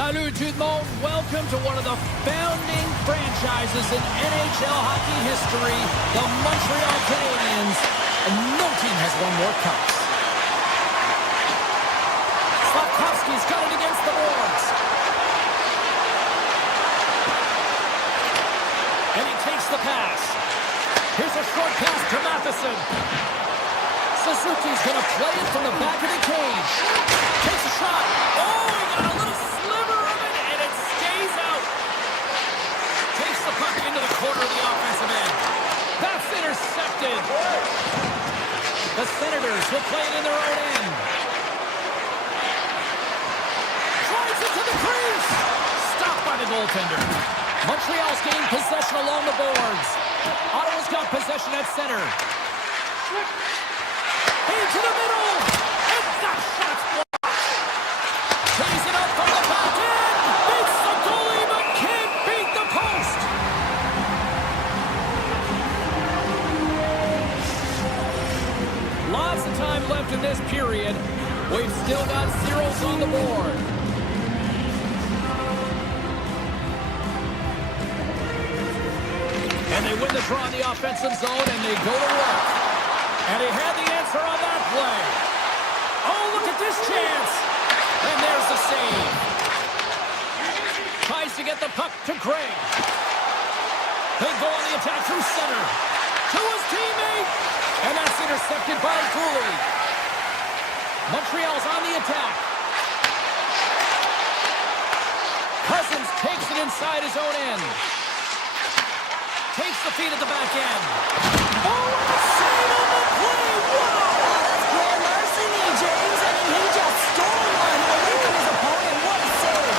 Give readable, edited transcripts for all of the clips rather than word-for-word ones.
Salut tout le monde. Welcome to one of the founding franchises in NHL hockey history, the Montreal Canadiens. And no team has won more cups. Slavkovsky's got it against the boards. And he takes the pass. Here's a short pass to Matheson. Suzuki's going to play it from the back of the cage. Takes a shot. Oh, he got a little sliver of it, and it stays out. Takes the puck into the corner of the offensive end. That's intercepted. The Senators will play it in their own end. Tries it to the crease. Stopped by the goaltender. Montreal's gained possession along the boards. Ottawa's got possession at center. Into the middle. And that shot's blocked. Tees it up from the back end. Beats the goalie, but can't beat the post. Lots of time left in this period. We've still got zeros on the board. And they win the draw in the offensive zone, and they go to work. And he had the answer on that play. Oh, look at this chance. And there's the save. Tries to get the puck to Gray. They go on the attack through center. To his teammate. And that's intercepted by Cooley. Montreal's on the attack. Cousins takes it inside his own end. Takes the feed at the back end. Oh, what a save on the play! Wow! That's grand larceny, James. I mean, he just stole one away from his opponent. What a save!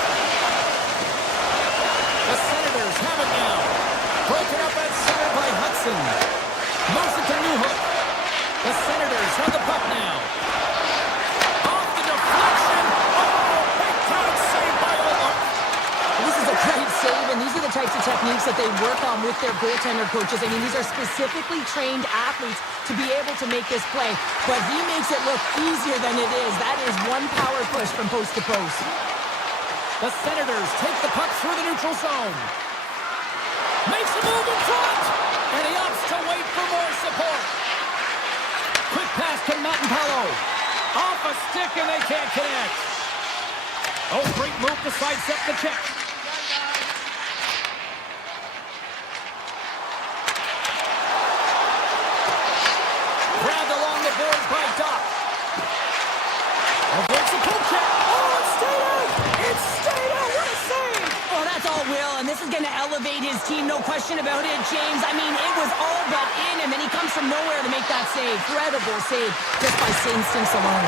The Senators have it now. Broken up at center by Hudson. Moves it to Newhook. The Senators have the puck now. Off the deflection. Oh, big time save by Olaf. This is a great save, and these are the types of techniques that they work on with their goaltender coaches. I mean, these are specifically trained athletes to be able to make this play, but he makes it look easier than it is. That is one power push from post to post. The Senators take the puck through the neutral zone. Makes a move in front, and he opts to wait for more support. Quick pass to Matenpalo. Off a stick, and they can't connect. Oh, great move to sidestep the check. Grabbed along the boards by Doc. Avoids the poke check. Oh, it stayed out. It stayed out. What a save. Oh, that's all Will, and this is going to elevate his team, no question about it, James. I mean, it was all but in him, and he comes from nowhere to make that save. Incredible save just by instincts alone.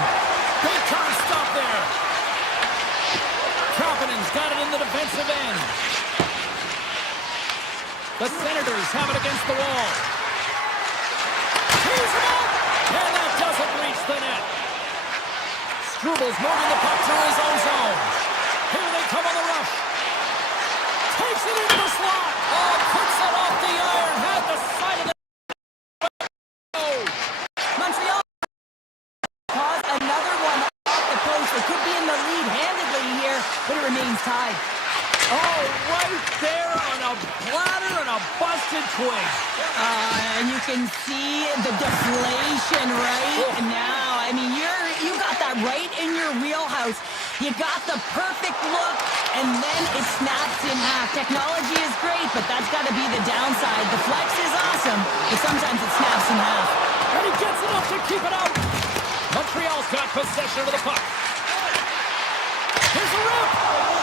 Big time stop there. Kapanen's got it in the defensive end. The Senators have it against the wall. He's up, and that doesn't reach the net. Strubal's moving the puck through his own zone. Here they come on the rush. Takes it into the slot. Oh, puts it off the iron. Had the side of the... Oh. Montreal caused another one off the post. They could be in the lead handedly here, but it remains tied. Oh, right there on a platter and a busted twig. And you can see the deflation right now. I mean, you got that right in your wheelhouse. You got the perfect look, and then it snaps in half. Technology is great, but that's got to be the downside. The flex is awesome, but sometimes it snaps in half. And he gets enough to keep it out. Montreal's got possession of the puck. Here's a rip.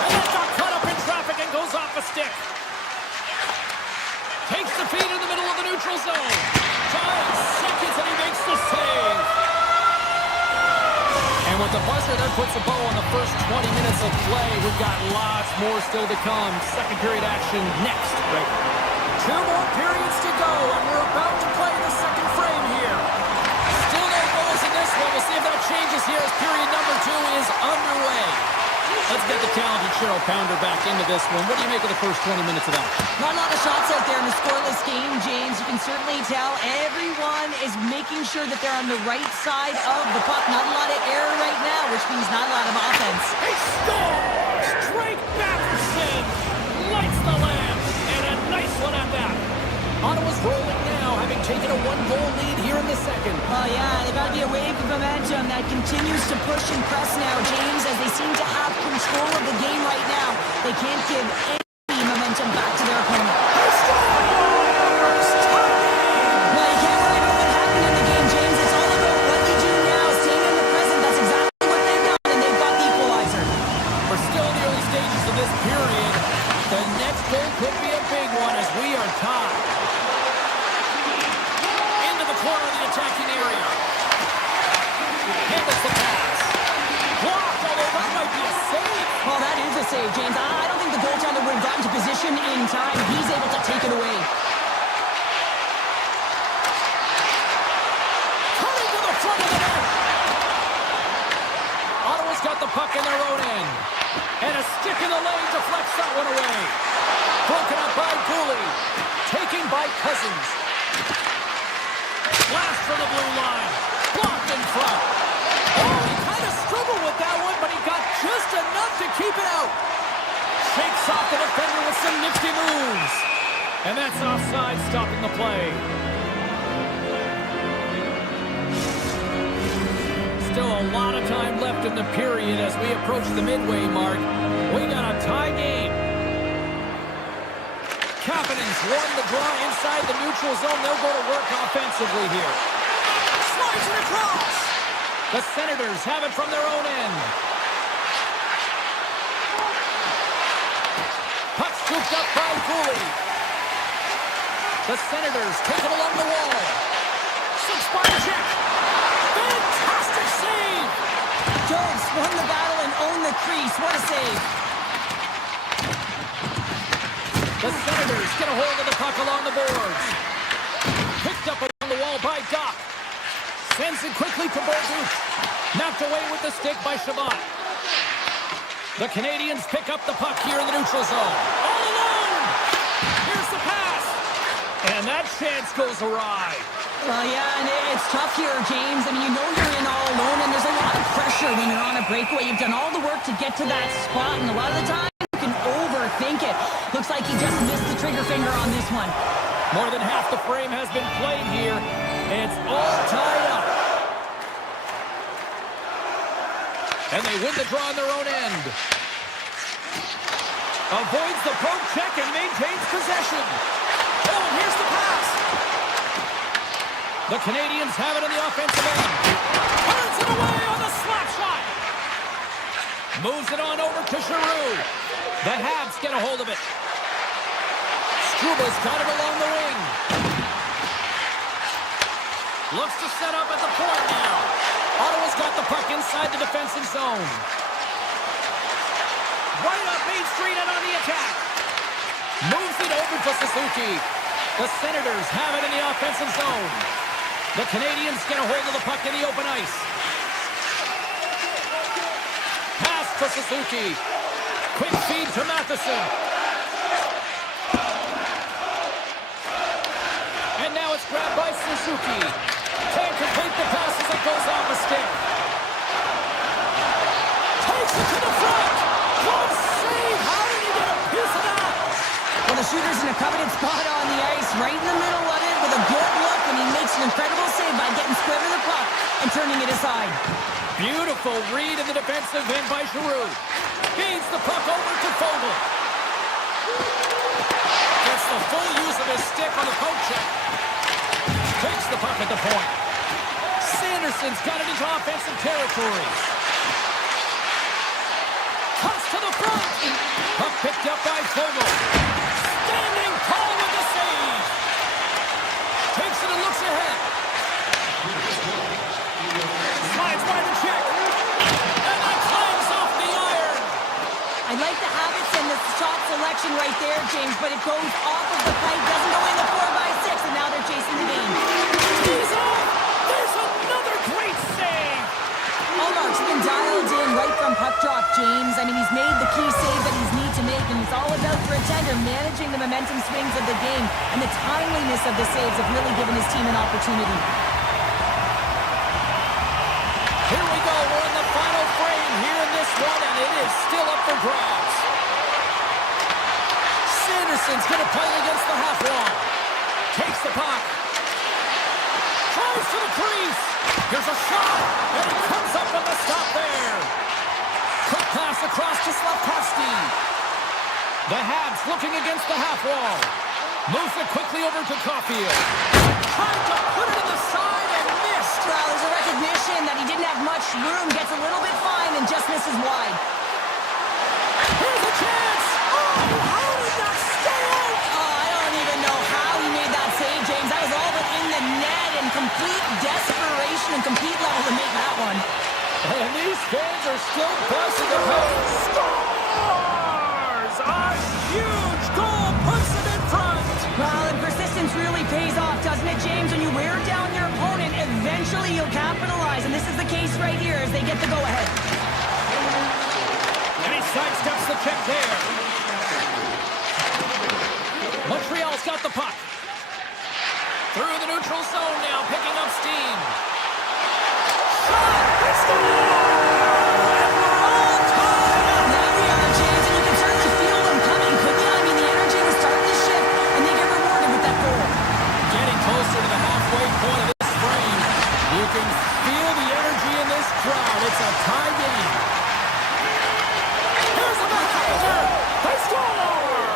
And that got caught up in traffic and goes off a stick. Takes the feed in the middle of the neutral zone. 5 seconds and he makes the save. And with the buzzer, that puts a bow on the first 20 minutes of play. We've got lots more still to come. Second period action next. Right. 2 more periods to go, and we're about to play the second frame here. Still no goals in this one. We'll see if that changes here as period number 2 is underway. Let's get the talented Cheryl Pounder back into this one. What do you make of the first 20 minutes of that? Not a lot of shots out there in a scoreless game, James. You can certainly tell everyone is making sure that they're on the right side of the puck. Not a lot of error right now, which means not a lot of offense. He scores! Straight Batterson lights the lamp, and a nice one at that. Ottawa's rolling now, having taken a one-goal lead here in the second. Oh, yeah, they got to be a wave of momentum that continues to push and press now, James, as they seem to have control of the game right now. They can't give any momentum back to their opponent. Well, you can't worry about what happened in the game, James. It's all about what you do now, staying in the present. That's exactly what they've done, and they've got the equalizer. We're still in the early stages of this period. The next goal could be a big one as we are tied. Into the corner of the attacking area. Handles the pass. Blocked, although that might be a save. Well, that is a save, James. I don't think the goaltender would have gotten to position in time. He's able to take it away. Coming to the front of the net. Ottawa's got the puck in their own end. And a stick in the lane deflects that one away. Broken up by Cooley. Taken by Cousins. Blast from the blue line. Blocked in front. Oh, he kind of struggled with that one, but he got just enough to keep it out. Shakes off the defender with some nifty moves. And that's offside, stopping the play. Still a lot of time left in the period as we approach the midway mark. We got a tie game. Kapanen's won the draw inside the neutral zone. They'll go to work offensively here. Slides it across. The Senators have it from their own end. Puck scooped up by Cooley. The Senators take it along the wall. Six-bar check. Fantastic save! Jones won the battle and owned the crease. What a save. The Senators get a hold of the puck along the boards. Picked up along the wall by Doc. Sends it quickly to Bolduc. Knocked away with the stick by Chabot. The Canadians pick up the puck here in the neutral zone. All alone! Here's the pass. And that chance goes awry. Well, yeah, and it's tough here, James. I mean, you know you're in all alone, and there's a lot of pressure when you're on a breakaway. You've done all the work to get to that spot, and a lot of the time you can overthink it. Looks like he just missed the trigger finger on this one. More than half the frame has been played here. It's all tied up. And they win the draw on their own end. Avoids the poke check and maintains possession. Oh, and here's the pass. The Canadians have it in the offensive end. Turns it away on the slap shot. Moves it on over to Giroux. The Habs get a hold of it. Struba's got it along the wing. Looks to set up at the point now. Ottawa's got the puck inside the defensive zone. Right up Main Street and on the attack. Moves it over to Suzuki. The Senators have it in the offensive zone. The Canadians get a hold of the puck in the open ice. Pass to Suzuki. Quick feed to Matheson. And now it's grabbed by Suzuki. Can't complete the pass as it goes off a stick. Takes it to the front. Close save. How did he get a piece of that? Well, the shooter's in a coveted spot on the ice, right in the middle of it with a good look, and he makes an incredible save by getting square to the puck and turning it aside. Beautiful read in the defensive end by Giroux. Feeds the puck over to Fogle. Gets the full use of his stick on the poke check. Takes the puck at the point. Sanderson's got it into offensive territory. Cuts to the front. Puck picked up by Fogle. Standing tall with the save. Takes it and looks ahead. Slides by the check. And that climbs off the iron. I like the habits and the shot selection right there, James, but it goes off of the pipe, doesn't go in the 4x6, and now they're chasing the game. He's off. There's another great save. Allmark's been dialed in right from puck drop, James. I mean, he's made the key save that he's need to make, and it's all about for a tender managing the momentum swings of the game, and the timeliness of the saves have really given his team an opportunity. Here we go. We're in the final frame here in this one, and it is still up for grabs. Sanderson's going to play against the half wall. Takes the puck. Tries to the crease. Here's a shot, and it comes up with a stop there. Quick pass across to Slavkovsky. The Habs looking against the half wall. Moves it quickly over to Caulfield. Trying to put it in the side and missed. Well, there's a recognition that he didn't have much room. Gets a little bit fine and just misses wide. Here's a chance. Oh, how did that stay out? Oh, I don't even know how he made that save, James. That was all but in the net and complete desperation and complete level to make that one. And these fans are still busting the pace. Scores! A huge goal puts them in front. Well, and persistence really pays off, doesn't it, James? When you wear down your opponent, eventually you'll capitalize. And this is the case right here as they get the go-ahead. And he sidesteps the check there. Montreal's got the puck. Through the neutral zone now, picking up steam. Shot! They score! And we're all tied up. Now we are, James, and you can certainly feel them coming, couldn't you? I mean, the energy was starting to shift, and they get rewarded with that goal. Getting closer to the halfway point of this frame. You can feel the energy in this crowd. It's a tie game. Here's the backhander. They score!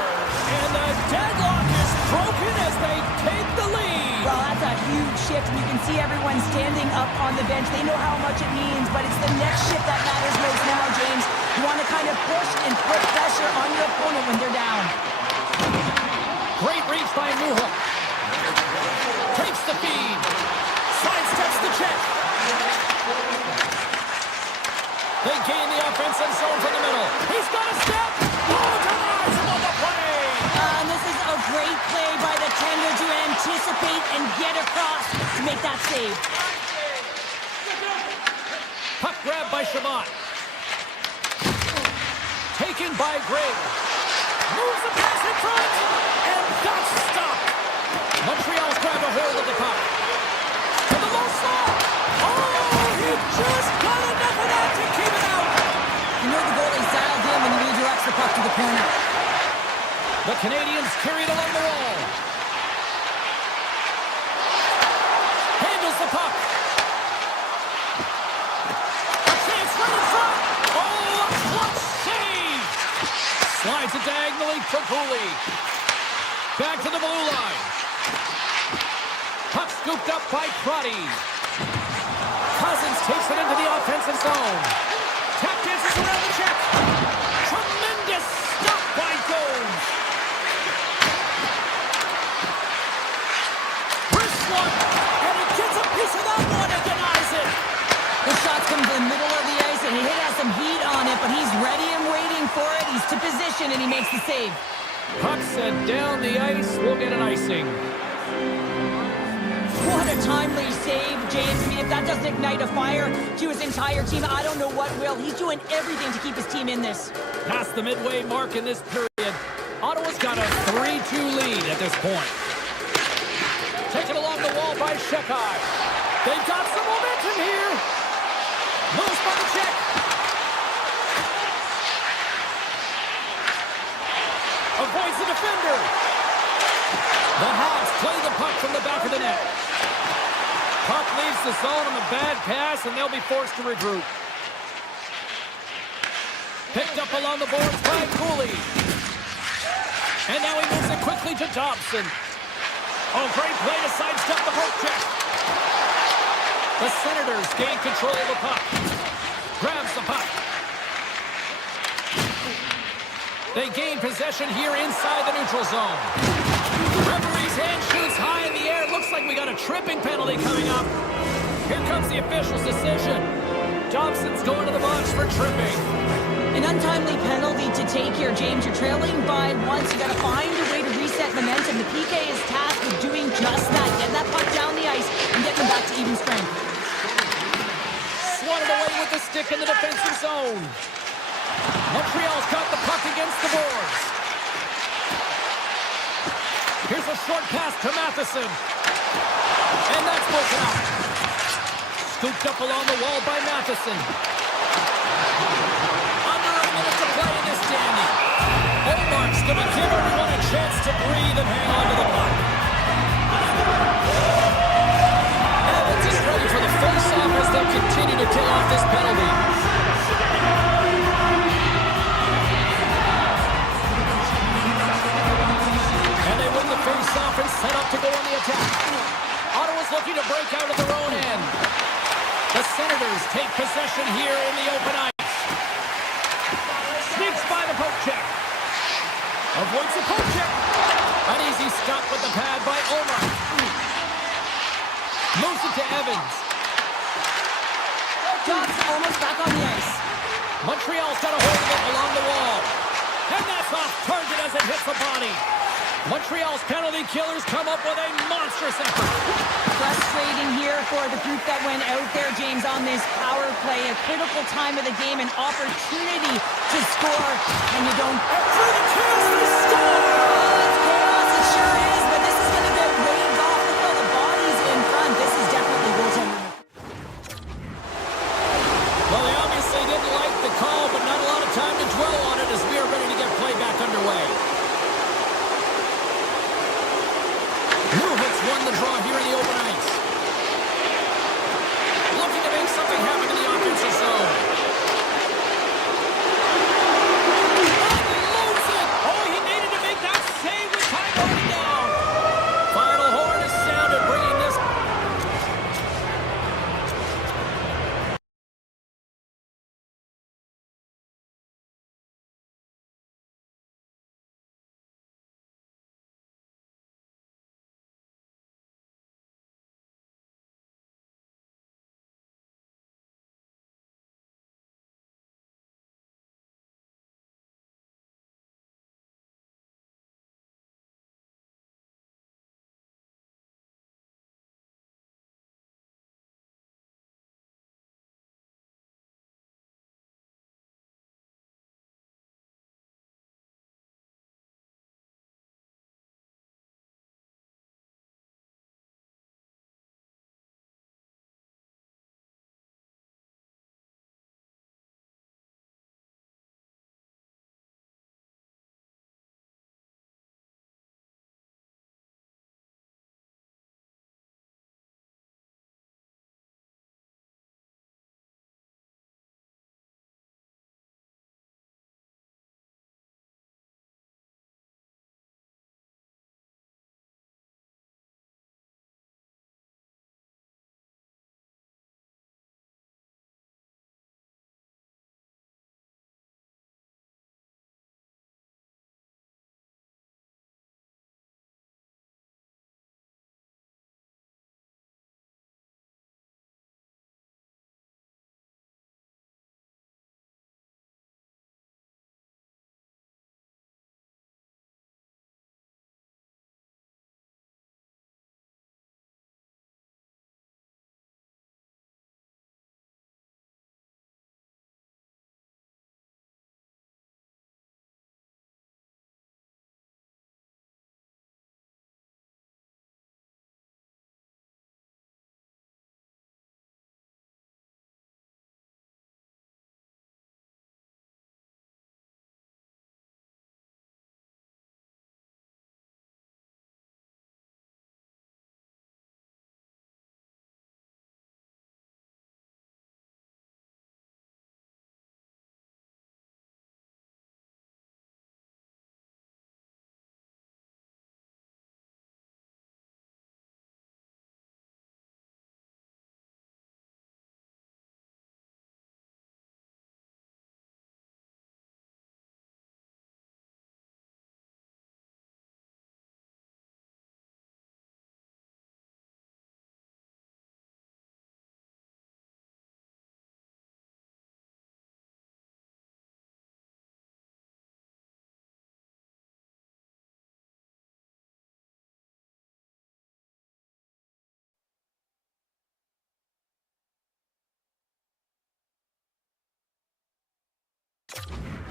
And the deadlock is broken as they take the lead. Well, that's a huge shift, and you can see everyone standing up on the bench. They know how much it means, but it's the next shift that matters most now, James. You want to kind of push and put pressure on your opponent when they're down. Great reach by Newhook. Takes the feed. Sidesteps the check. They gain the offensive zone from the middle. He's got a step. Oh, denies him on the play. And this is a great play by the tender to anticipate and get across to make that save. Puck grab by Shabbat. Taken by Gregg. Moves the pass in front. And that's stopped. Montreal's grabbed a hold of the puck. To the low slot. Oh, he just got enough of that to keep it out. You know the goalie dialed in when he redirects the puck to the corner. The Canadians carried along the wall. Handles the puck. A chance right in front. Oh, a clutch save. Slides it diagonally to Cooley. Back to the blue line. Puck scooped up by Crotty. Cousins takes it into the offensive zone. Tap dances around the check. Tremendous stop by Gomes. Wrist one, and he gets a piece of that one and denies it. The shot's come to the middle of the ice, and he has some heat on it, but he's ready and waiting for it. He's to position, and he makes the save. Puck sent down the ice. We'll get an icing. What a timely save, James. I mean, if that doesn't ignite a fire to his entire team, I don't know what will. He's doing everything to keep his team in this. Past the midway mark in this period, Ottawa's got a 3-2 lead at this point. Taken along the wall by Shekai. They've got some momentum here. Moves by the check. Avoids the defender. The Habs play the puck from the back of the net. Puck leaves the zone on a bad pass, and they'll be forced to regroup. Picked up along the boards by Cooley. And now he moves it quickly to Dobson. Oh, great play to sidestep the poke check. The Senators gain control of the puck. Grabs the puck. They gain possession here inside the neutral zone. Referee's hand shoots high in the air. Looks like we got a tripping penalty coming up. Here comes the official's decision. Dobson's going to the box for tripping. An untimely penalty to take here, James. You're trailing by once. You got to find a way to reset momentum. The PK is tasked with doing just that. Get that puck down the ice and get them back to even strength. Swatted away with the stick in the defensive zone. Montreal's got the puck against the boards. Here's a short pass to Matheson. And that's broken up. Scooped up along the wall by Matheson. standing. Omark's going to give everyone a chance to breathe and hang on to the puck. Evans is ready for the face-off as they'll continue to kill off this penalty. And they win the face-off and set up to go on the attack. Ottawa's looking to break out of their own end. The Senators take possession here in the open ice. Sneaks by the poke check. Avoids the poke check. An easy stop with the pad by Omar. Moves it to Evans. Jobs almost back on the ice. Montreal's got a hold of it along the wall. And that's off target as it hits the body. Montreal's penalty killers come up with a monstrous effort. Frustrating here for the group that went out there, James, on this power play. A critical time of the game, an opportunity to score, and you don't... Through the chance to score! It's chaos, it sure is, but this is going to get waved off. Look at all the bodies in front. This is definitely goaltending. Well, they obviously didn't like the call, but not a lot of time to dwell on it as we are ready to get play back underway. Newhook's won the draw here in the open ice. Looking to make something happen in the offensive zone. Unloads it! Oh, he needed to make that save with time running down. Final horn is sounded, bringing this...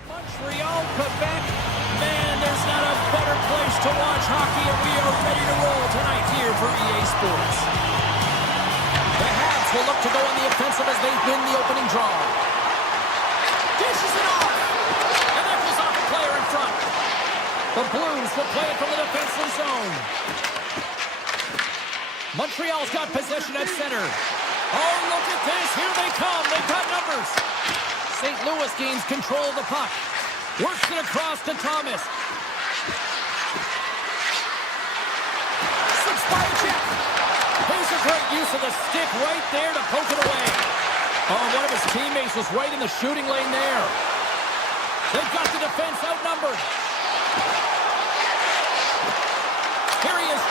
Montreal, Quebec. Man, there's not a better place to watch hockey, and we are ready to roll tonight here for EA Sports. The Habs will look to go on the offensive as they win the opening draw. Dishes it off. And that goes off The Blues will play it from the defensive zone. Montreal's got possession at center. Oh, look at this. Here they come. They've got numbers. St. Louis gains control of the puck. Works it across to Thomas. Six-body check. Here's a great use of the stick right there to poke it away. Oh, one of his teammates was right in the shooting lane there. They've got the defense outnumbered. Here he is.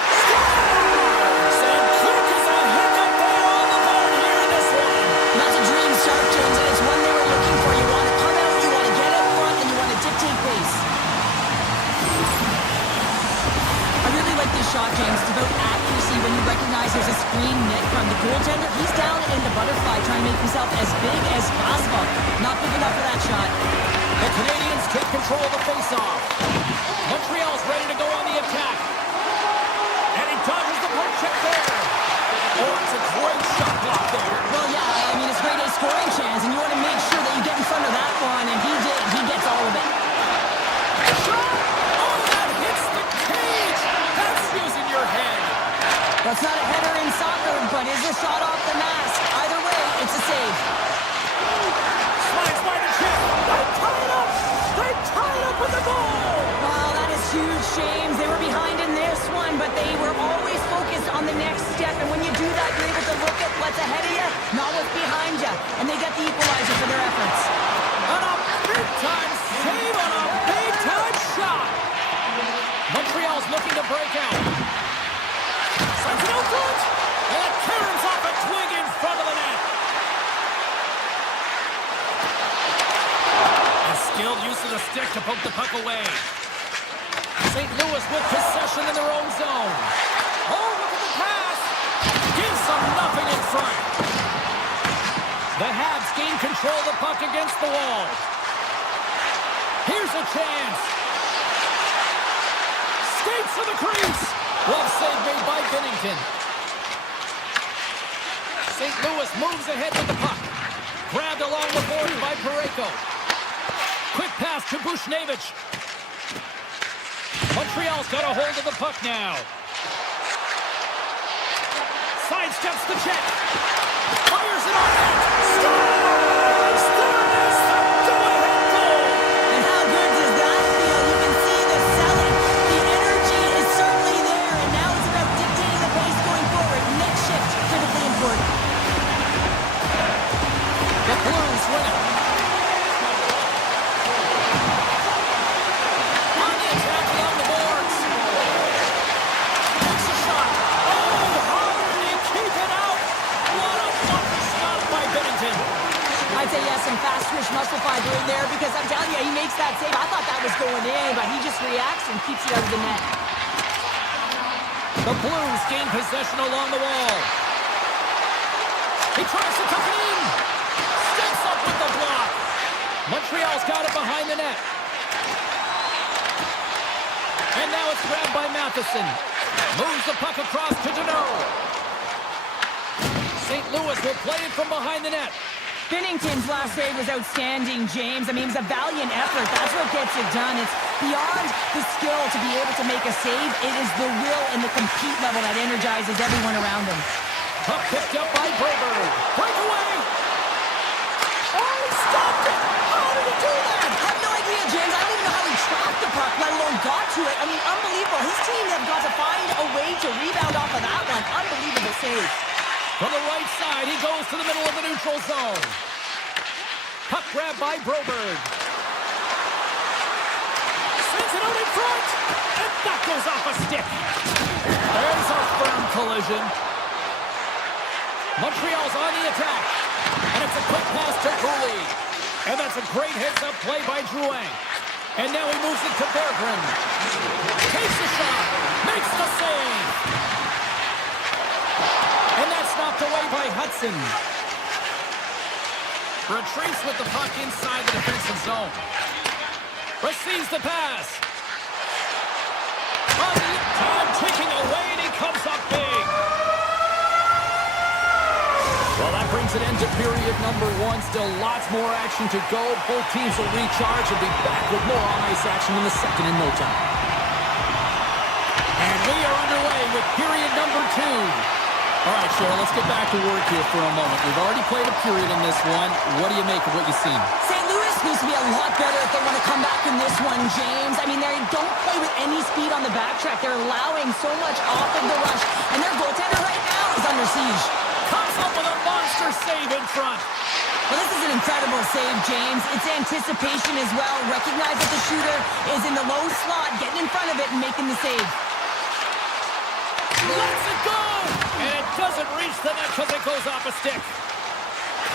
Sam Kirk is a hiccup there on the board here in this one. That's a dream start, James, and it's one they were looking for. You want to come out, you want to get out front, and you want to dictate pace. I really like this shot, James. It's about accuracy when you recognize there's a screen net from the goaltender. He's down in the butterfly trying to make himself as big as possible. Not big enough for that shot. The Canadians take control of the faceoff. Montreal's ready to go on the attack. And he dodges the poke check there. Oh, it's a great shot block there. Well, yeah, I mean, it's grade A scoring chance, and you want to make sure that you get in front of that one, and he did. He gets all of it. Shot! Oh, that hits the cage! That's using your head. That's not a header in soccer, but is a shot off the mask. Either way, it's a save. Slides by the chip. They tie it up! They tie it up with the goal! Wow, that is huge, James. They were behind in this one, but they were always focused on the next step. And when you do that, you're able to look at what's ahead of you, not what's behind you. And they get the equalizer for their efforts. On a big-time save on a big-time shot. Montreal's looking to break out. Sends it out front. And it turns off a twig in front of the net. A skilled use of the stick to poke the puck away. St. Louis with possession in their own zone. Oh, look at the pass. Gives them nothing in front. The Habs gain control of the puck against the wall. Here's a chance. Skates to the crease. Well save made by Binnington. St. Louis moves ahead with the puck. Grabbed along the board by Parayko. Quick pass to Bushnevich. Montreal's got a hold of the puck now. Sidesteps the check. Fires it on net. Scores! There it is! The go-ahead goal! And how good does that feel? You can see the selling. The energy is certainly there, and now it's about dictating the pace going forward. Next shift, critically important. The Blues win it. On the attack along the boards. Takes a shot. Oh, how did he keep it out? What a fucking stop by Binnington. I'd say yes, some fast twitch muscle fiber in there because I'm telling you, he makes that save. I thought that was going in, but he just reacts and keeps it out of the net. The Blues gain possession along the wall. He tries to tuck it in. Steps up with the block. Montreal's got it behind the net. And now it's grabbed by Matheson. Moves the puck across to Deneau. St. Louis will play it from behind the net. Binnington's last save was outstanding, James. I mean, it was a valiant effort. That's what gets it done. It's beyond the skill to be able to make a save. It is the will and the compete level that energizes everyone around him. Puck picked up by Broberg. Breakaway. Oh, he stopped it. How did he do that? I have no idea, James. I don't even know how he tracked the puck, let alone got to it. I mean, unbelievable. His team have got to find a way to rebound off of that one. Unbelievable save. From the right side, he goes to the middle of the neutral zone. Puck grabbed by Broberg. Sends it out in front. And that goes off a stick. There's a firm collision. Montreal's on the attack. And it's a quick pass to Cooley. And that's a great heads-up play by Drouin. And now he moves it to Berggren. Takes the shot. Makes the save. And that's knocked away by Hudson. Retreats with the puck inside the defensive zone. Receives the pass. On the time ticking away, and he comes up big. Well, that brings an end to period number one. Still lots more action to go. Both teams will recharge and be back with more on-ice action in the second in no time. we are underway with period number 2. All right, Cheryl, let's get back to work here for a moment. We've already played a period in this one. What do you make of what you've seen? St. Louis needs to be a lot better if they want to come back in this one, James. I mean, they don't play with any speed on the backtrack. They're allowing so much off of the rush, and their goaltender right now is under siege. Comes up with a monster save in front. Well, this is an incredible save, James. It's anticipation as well. Recognize that the shooter is in the low slot, getting in front of it and making the save. Lets it go! And it doesn't reach the net because it goes off a stick.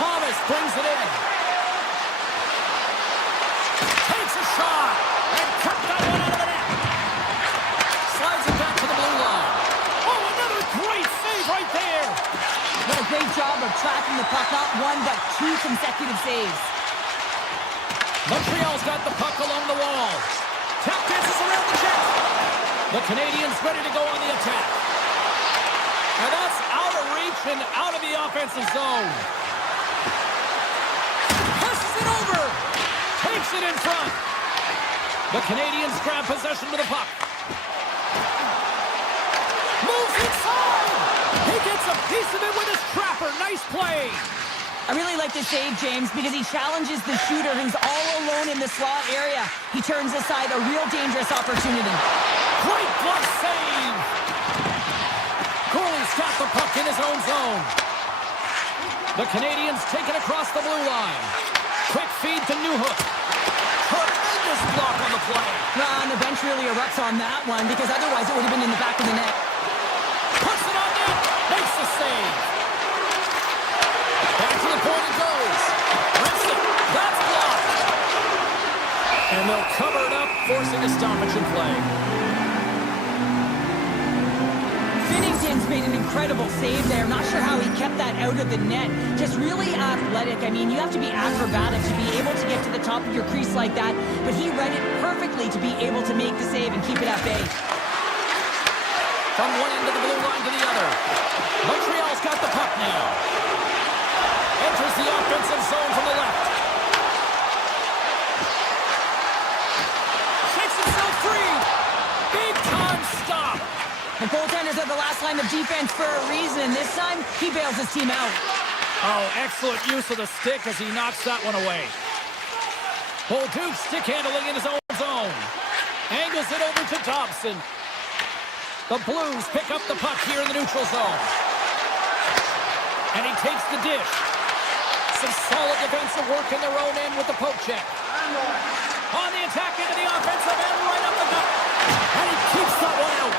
Thomas brings it in. Takes a shot. And Kirk got one out of the net. Slides it back to the blue line. Oh, another great save right there. What a great job of tracking the puck. Not one, but 2 consecutive saves. Montreal's got the puck along the wall. Tap dances around the net. The Canadians ready to go on the attack. And that's out of reach and out of the offensive zone. Passes it over. Takes it in front. The Canadians grab possession with the puck. Moves inside. He gets a piece of it with his trapper. Nice play. I really like this save, James, because he challenges the shooter who's all alone in the slot area. He turns aside a real dangerous opportunity. Great glove save. Goalie's got the puck in his own zone. The Canadians take it across the blue line. Quick feed to Newhook. Tremendous block on the play. And the bench really erupts on that one because otherwise it would have been in the back of the net. Puts it on net. Makes the save. Back to the point it goes. Rips it. That's blocked. And they'll cover it up, forcing a stoppage in play. Binnington's made an incredible save there. Not sure how he kept that out of the net. Just really athletic. I mean, you have to be acrobatic to be able to get to the top of your crease like that. But he read it perfectly to be able to make the save and keep it at bay. From one end of the blue line to the other. Montreal's got the puck now. Enters the offensive zone from the left. Shakes himself free. Big time stop. The goaltenders are the last line of defense for a reason, and this time, he bails his team out. Oh, excellent use of the stick as he knocks that one away. Bolduc stick handling in his own zone. Angles it over to Dobson. The Blues pick up the puck here in the neutral zone. And he takes the dish. Some solid defensive work in their own end with the poke check. On the attack into the offensive end, right up the gut. And he keeps that one out.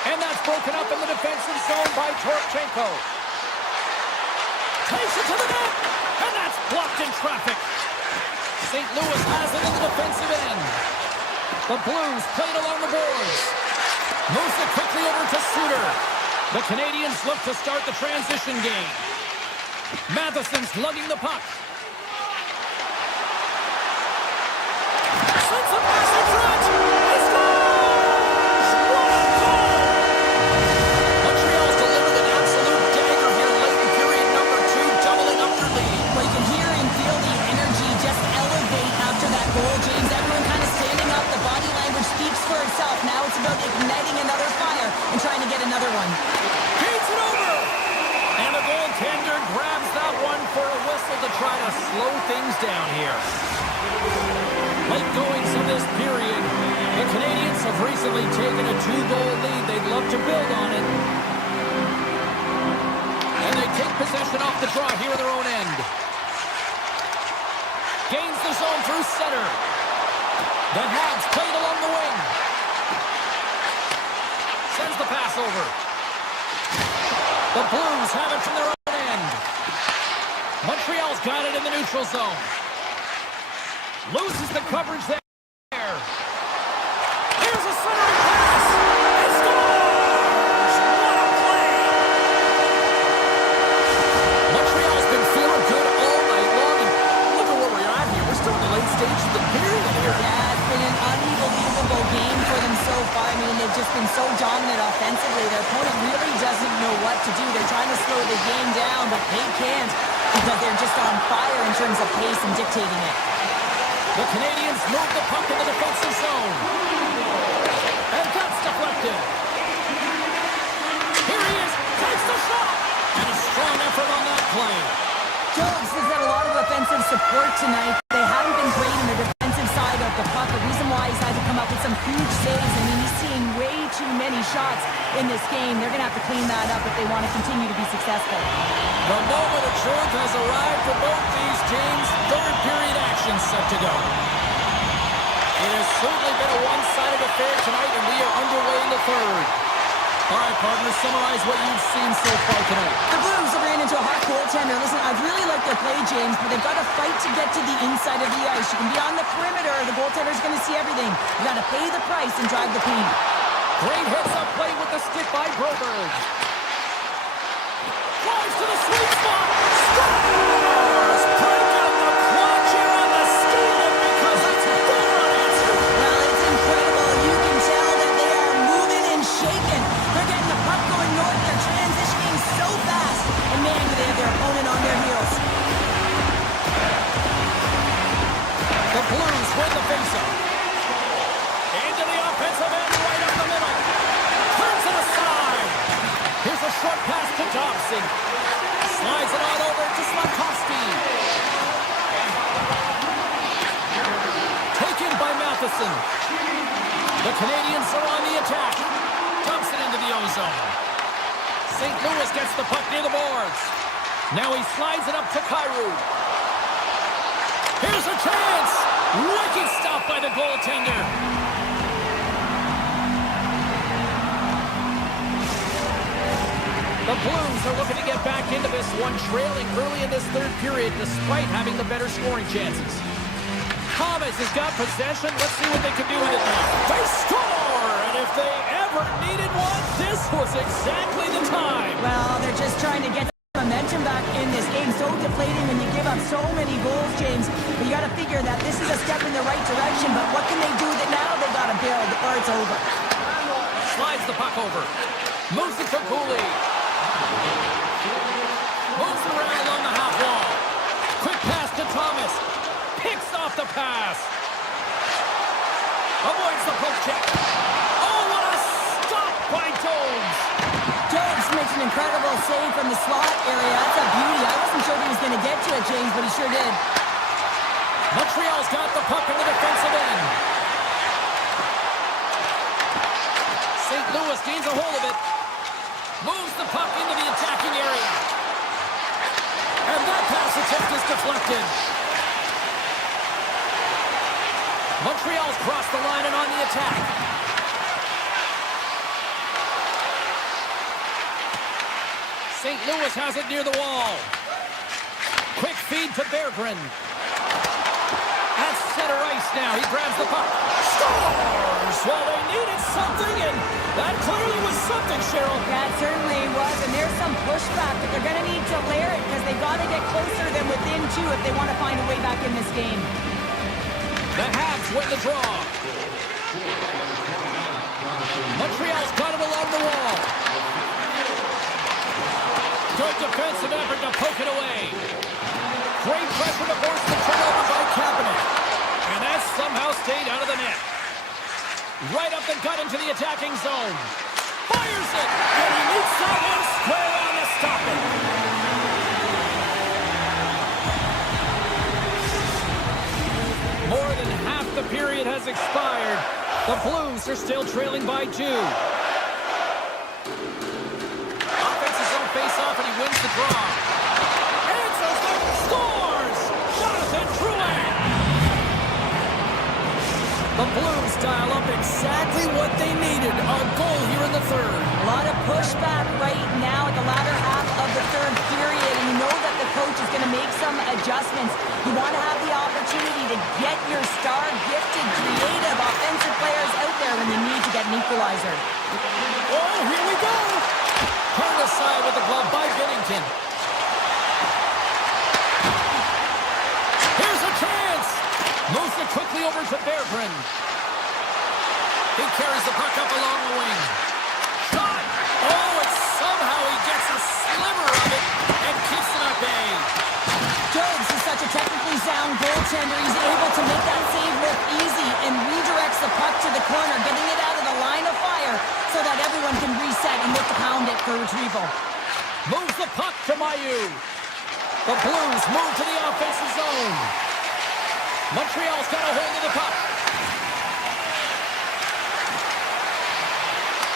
And that's broken up in the defensive zone by Torchenko. Takes it to the net. And that's blocked in traffic. St. Louis has it in the defensive end. The Blues played along the boards. Moves it quickly over to Suter. The Canadians look to start the transition game. Matheson's lugging the puck. Sends a pass in front. He scores! What a goal! Montreal's delivered an absolute dagger here late in period number 2, doubling up their lead. Well, you can hear and feel the energy just elevate after that goal, James. Everyone kind of standing up. The body language speaks for itself. Now it's about igniting another fire and trying to get another one. Feeds it over! And the goaltender grabs that one for a whistle to try to slow things down here. Late goings of this period. The Canadians have recently taken a 2-goal lead. They'd love to build on it. And they take possession off the draw here in their own end. Gains the zone through center. The Habs played along the wing. Sends the pass over. The Blues have it from their own end. Montreal's got it in the neutral zone. Loses the coverage there. Here's a centering pass. He scores! What a play! Montreal's been feeling good all night long. And look at where we're at here. We're still in the late stages of the period here. Yeah, it's been an unbelievable game for them so far. I mean, they've just been so dominant offensively. Their opponent really doesn't know what to do. They're trying to slow the game down, but they can't because they're just on fire in terms of pace and dictating it. The Canadians move the puck in the defensive zone. And that's deflected. Here he is, takes the shot. And a strong effort on that play. Jones has had a lot of offensive support tonight. They haven't been great in the defensive side of the puck. The reason why he's had to come up with some huge saves. I mean, he's seeing way too many shots in this game. They're going to have to clean that up if they want to continue to be successful. The moment of truth has arrived for both these teams. Third period action set to go. It has certainly been a one-sided affair tonight, and we are underway in the third. All right, partners, summarize what you've seen so far tonight. The Blues have ran into a hot goaltender. Listen, I really like their play, James, but they've got to fight to get to the inside of the ice. You can be on the perimeter. The goaltender's going to see everything. You got to pay the price and drive the paint. Great hits up play with the stick by Broberg. Drives to the sweet spot. Scores! Break out the quad chair on the steal because it's full unanswered. Well, it's incredible. You can tell that they are moving and shaking. They're getting the puck going north. They're transitioning so fast. And man, do they have their opponent on their heels. The Blues win the faceoff. Into the offensive end, right up the middle. Turns it aside. Here's a short pass to Dobson. Slides it on over to Slavkovsky. Taken by Matheson. The Canadians are on the attack. Dumps it into the ozone. St. Louis gets the puck near the boards. Now he slides it up to Kyrou. Here's a chance. Wicked stop by the goaltender. The Blues are looking to get back into this one, trailing early in this third period despite having the better scoring chances. Thomas has got possession. Let's see what they can do with it now. They score! And if they ever needed one, this was exactly the time. Well, they're just trying to get momentum back in this game. So deflating when you give up so many goals, James. But you got to figure that this is a step in the right direction. But what can they do that now they got to build or it's over? Slides the puck over. Moves it to Cooley. Moves around along the half wall. Quick pass to Thomas. Picks off the pass. Avoids the poke check. Oh, what a stop by Jones. Jones makes an incredible save from the slot area. That's a beauty. I wasn't sure if he was going to get to it, James, but he sure did. Montreal's got the puck in the defensive end. St. Louis gains a hold of it. Moves the puck into the attacking area. And that pass attempt is deflected. Montreal's crossed the line and on the attack. St. Louis has it near the wall. Quick feed to Berggren. At center ice now. He grabs the puck. Scores! Well, they needed something, and that clearly was something, Cheryl. That certainly was, and there's some pushback, but they're going to need to layer it because they've got to get closer than within two if they want to find a way back in this game. The Habs win the draw. Montreal's got it along the wall. Good defensive effort to poke it away. Great pressure to force the turnover by Kapanen. And that somehow stayed out of the net. Right up the gut into the attacking zone. Fires it! And he meets that one square on to stop it. More than half the period has expired. The Blues are still trailing by 2. Offensive zone face-off, and he wins the draw. Answers the scores! Jonathan Drouin! The Blues dial up exactly what they needed. A goal here in the third. A lot of pushback right now at the latter half of the third period, and you know that the coach is going to make some adjustments. You want to have the opportunity to get your star, gifted, creative, offensive players out there when you need to get an equalizer. Oh, here we go! Turned aside with the glove by Binnington. Here's a chance! Moves it quickly over to Berggren. He carries the puck up along the wing. Shot! Oh, and somehow he gets a sliver of it and keeps it at bay. Jones is such a technically sound goaltender. He's able to make that for retrieval. Moves the puck to Mailloux. The Blues move to the offensive zone. Montreal's got a hold of the puck.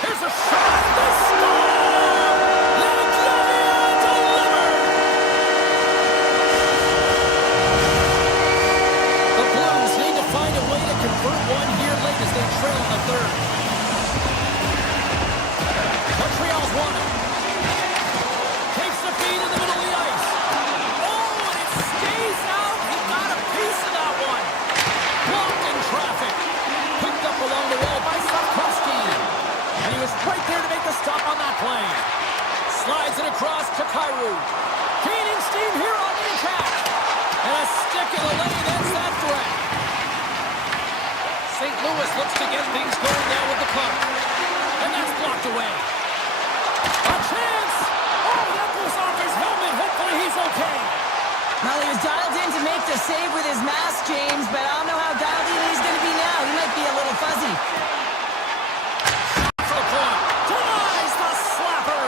Here's a shot. They score! Leclerc delivered! The Blues need to find a way to convert one here late as they trail in the third. Montreal's won it. Takes the feed in the middle of the ice. Oh, and it stays out. He got a piece of that one. Blocked in traffic. Picked up along the wall by Sapkowski. And he was right there to make the stop on that play. Slides it across to Kyrou. Gaining steam here on the attack. And a stick in the lane ends that threat. St. Louis looks to get things going now with the puck. And that's blocked away. A chance! Oh, that goes off his helmet. Hopefully he's okay. Well, he was dialed in to make the save with his mask, James, but I don't know how dialed in he's going to be now. He might be a little fuzzy. For the point. Denies the slapper.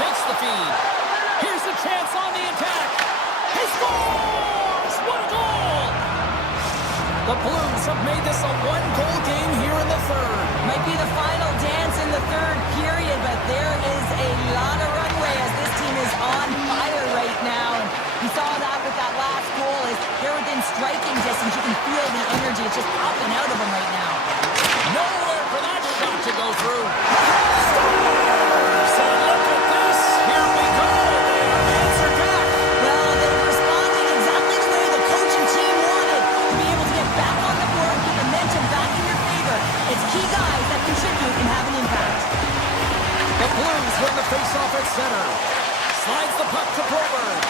Takes the feed. Here's a chance on the attack. He scores! What a goal! The Blues have made this a one-goal game here in the third. Might be the final dance in the third period, but there is a lot of runway as this team is on fire right now. And you saw that with that last goal as they're within striking distance. You can feel the energy. It's just popping out of them right now. Nowhere for that shot to go through. So look at this. Here we go. They answer back. Well, they responded exactly the way the coach and team wanted to be able to get back on the board, get momentum back in your favor. It's key guys that contribute and have an impact. The Blues win the faceoff at center. Slides the puck to Broberg.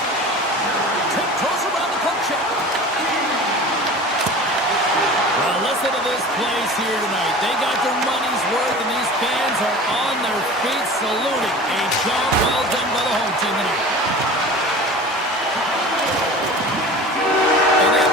Tiptoes around the poke check. Well, listen to this place here tonight. They got their money's worth, and these fans are on their feet saluting. A job well done by the home team tonight. And then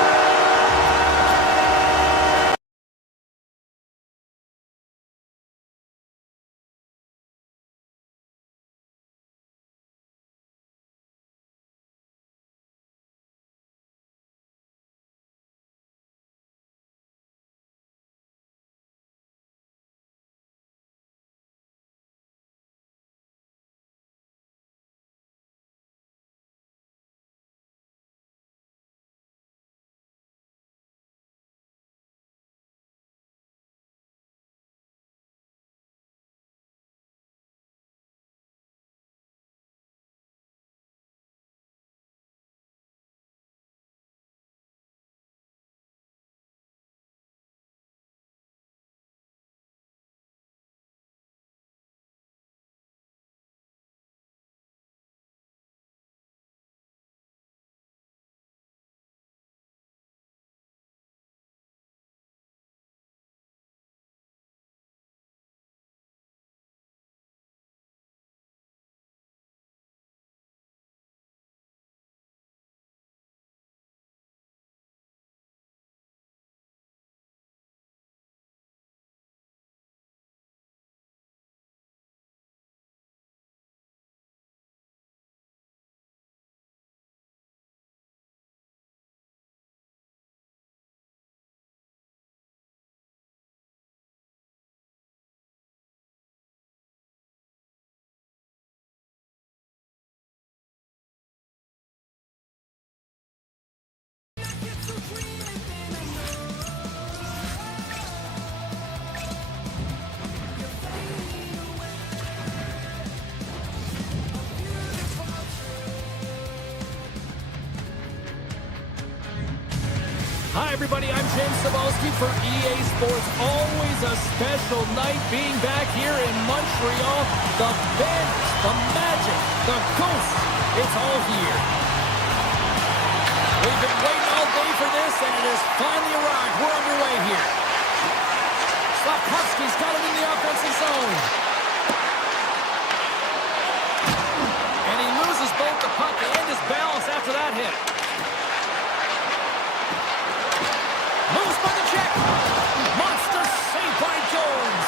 Hi, everybody. I'm James Cebulski for EA Sports. Always a special night being back here in Montreal. The banners, the magic, the ghosts, it's all here. We've been waiting all day for this, and it has finally arrived. We're underway here. Slafkovsky's got it in the offensive zone. And he loses both the puck and his balance after that hit. Moves by the check. Monster save by Jones.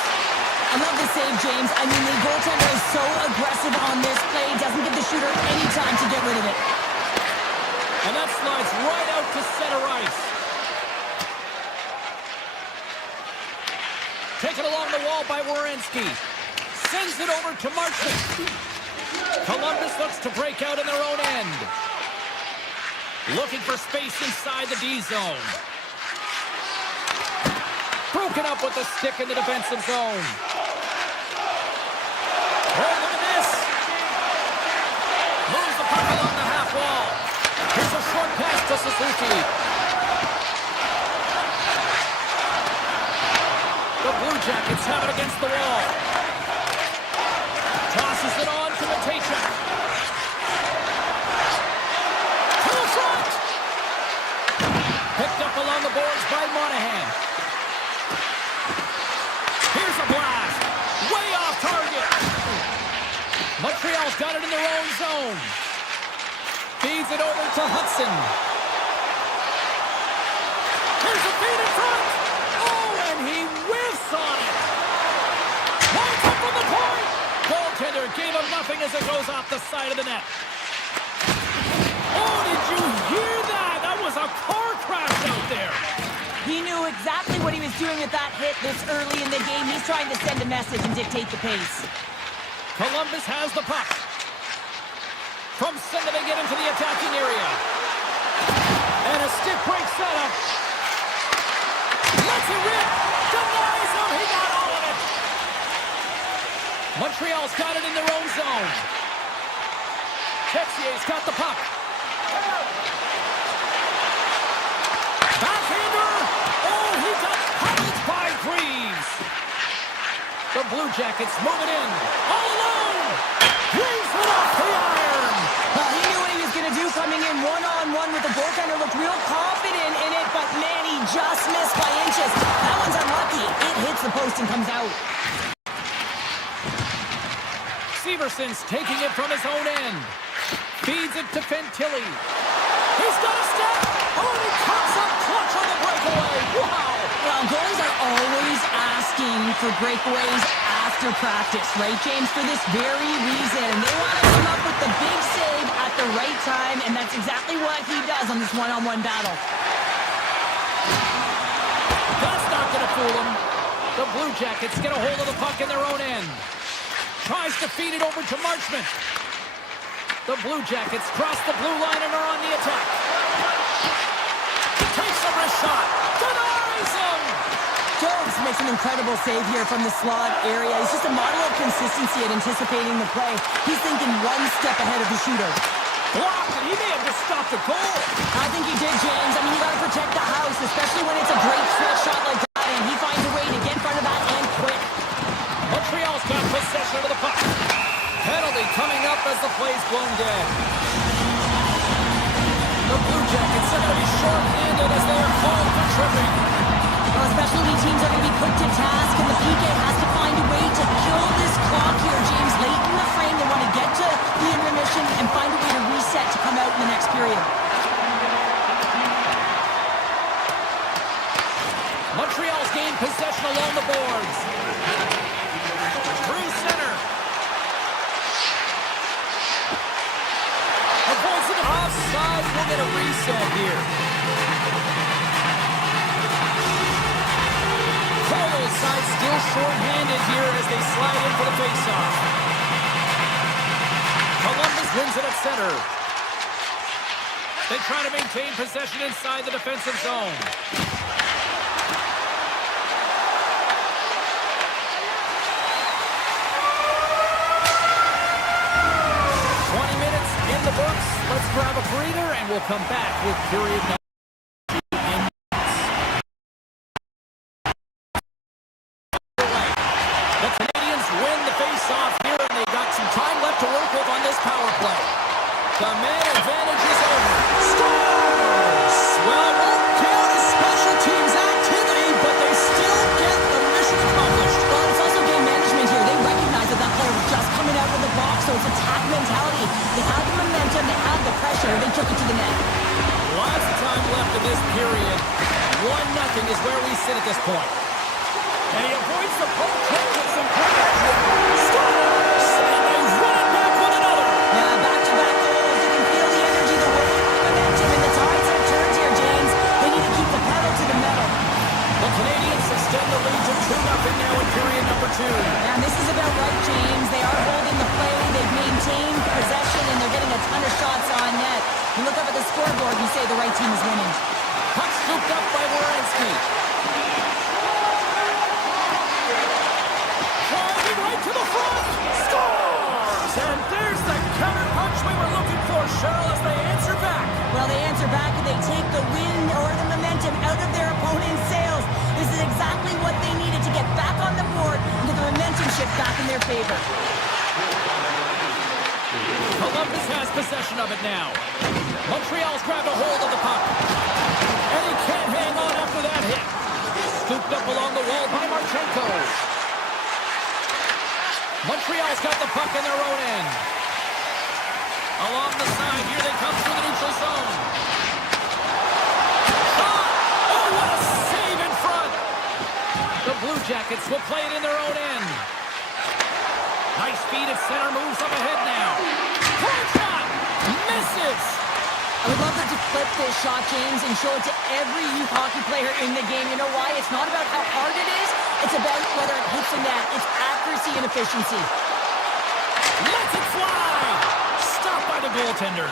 I love the save, James. James. I mean, the goaltender is so aggressive on this play. Doesn't give the shooter any time to get rid of it. And that slides right out to center ice. Taken along the wall by Werenski. Sends it over to Marchment. Columbus looks to break out in their own end. Looking for space inside the D zone. Broken up with the stick in the defensive zone. Oh, look at this. Moves the puck along the half wall. Here's a short pass to Suzuki. The Blue Jackets have it against the wall. Tosses it on to Matejchuk. To the front. Picked up along the boards by Monahan. Here's a blast. Way off target. Montreal's got it in their own zone. Feeds it over to Hudson. Here's a feed in front. Oh, and he whiffs on it. Lines up from the point. Goaltender gave him nothing as it goes off the side of the net. Oh, did you hear that? That was a car crash out there. He knew exactly what he was doing with that hit this early in the game. He's trying to send a message and dictate the pace. Columbus has the puck. From center, they get into the attacking area. And a stick break setup. Lets it rip. Denies him. He got all of it. Montreal's got it in their own zone. Texier's got the puck. Backhander. Oh, he got held by Greaves. The Blue Jackets move it in. All alone. Greaves it off the iron. Well, he knew what he was going to do coming in one-on-one with the goaltender. Looked real confident in it, but man, he just missed by inches. That one's unlucky. It hits the post and comes out. Severson's taking it from his own end. Feeds it to Fantilli. He's got a step. Oh, and he comes up clutch on the breakaway. Wow. Well, goalies are always asking for breakaways after practice, right, James? For this very reason. They want to come up with the big save at the right time, and that's exactly what he does on this one-on-one battle. That's not going to fool him. The Blue Jackets get a hold of the puck in their own end. Tries to feed it over to Marchment. The Blue Jackets cross the blue line and are on the attack. Takes a wrist shot. Denies him. Jones makes an incredible save here from the slot area. He's just a model of consistency at anticipating the play. He's thinking one step ahead of the shooter. Blocked, and he may have just stopped the goal. I think he did, James. I mean, you got to protect the house, especially when it's a great stretch shot like that, and he finds a way to get in front of that and quick. Montreal's got possession of the puck. Penalty coming up as the play's blown dead. The Blue Jackets are going to be short-handed as they are called for tripping. Well, specialty teams are going to be put to task, and the PK has to find a way to kill this clock here. James, late in the frame, they want to get to the intermission and find a way to reset to come out in the next period. Montreal's gained possession along the boards. Through center. Avoids it offside. We'll get a reset here. Coyle side still short-handed here as they slide in for the faceoff. Columbus wins it at center. They try to maintain possession inside the defensive zone. The books. Let's grab a breather and we'll come back with period number 2 in minutes. The Canadians win the face-off here and they got some time left to work with on this power play. The man advantage is over. Scores! Well, it won't count as special teams activity, but they still get the mission accomplished. Well, it's also game management here. They recognize that player was just coming out of the box, so it's attack mentality. They had the momentum, they had the pressure, they took it to the net. Lots of time left in this period. 1-0 is where we sit at this point. And he avoids the poke check with some great action. Scores! And they run it back with another. Yeah, back-to-back goals. You can feel the energy, the rolling momentum, and the tides have turned here, James. They need to keep the pedal to the metal. The Canadians extend the lead to 2-0 now in period number 2. And this is about right, James. They are holding the play. They've maintained possession, and they're getting a ton of shots on net. You look up at the scoreboard, and you say the right team is winning. Puck scooped up by Werenski. Driving right to the front. Scores! And there's the counter punch we were looking for, Cheryl, as they answer back. Well, they answer back, and they take the wind or the momentum out of their opponent's sails. This is exactly what they needed to get back on the board and get the momentum shift back in their favor. Columbus has possession of it now. Montreal's grabbed a hold of the puck. And he can't hang on after that hit. Scooped up along the wall by Marchenko. Montreal's got the puck in their own end. Along the side, here they come through the neutral zone. Shot! Oh, what a save in front! The Blue Jackets will play it in their own end. Nice feed at center, moves up ahead now. Point shot! Misses! I would love them to flip this shot, James, and show it to every youth hockey player in the game. You know why? It's not about how hard it is. It's about whether it hits the net. It's accuracy and efficiency. Lets it fly! Stopped by the goaltender.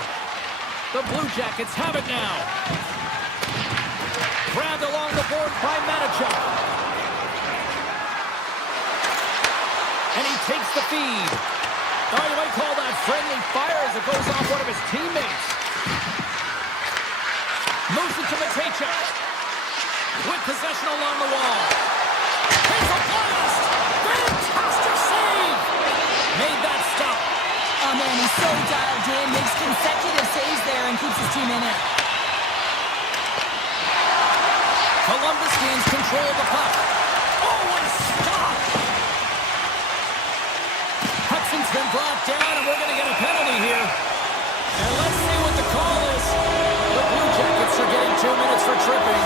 The Blue Jackets have it now. Grabbed along the board by Matichuk. And he takes the feed. Oh, you might call that friendly fire as it goes off one of his teammates. Moves it to Matejchuk. With possession along the wall. Here's a blast! Fantastic save! Made that stop. Oh, man, he's so dialed in. Makes consecutive saves there and keeps his team in it. Columbus gains control of the puck. Oh, what a stop! Hudson's been brought down, and we're going to get a penalty here. And let's see what the call is. The Blue Jackets are getting 2 minutes for tripping.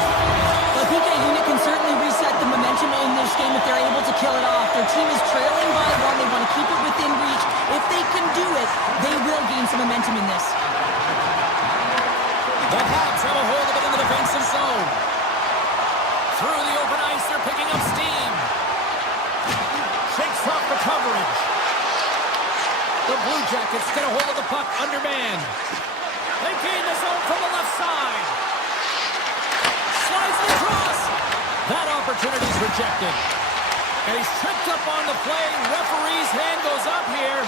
Well, I think that unit can certainly reset the momentum in this game if they're able to kill it off. Their team is trailing by 1. They want to keep it within reach. If they can do it, they will gain some momentum in this. The Habs have a hold of it in the defensive zone. Through the open ice, they're picking up steam. Shakes off the coverage. The Blue Jackets get a hold of the puck, undermanned. They gain the zone from the left side. Slides it across. That opportunity's rejected. And he's tripped up on the play. Referee's hand goes up here.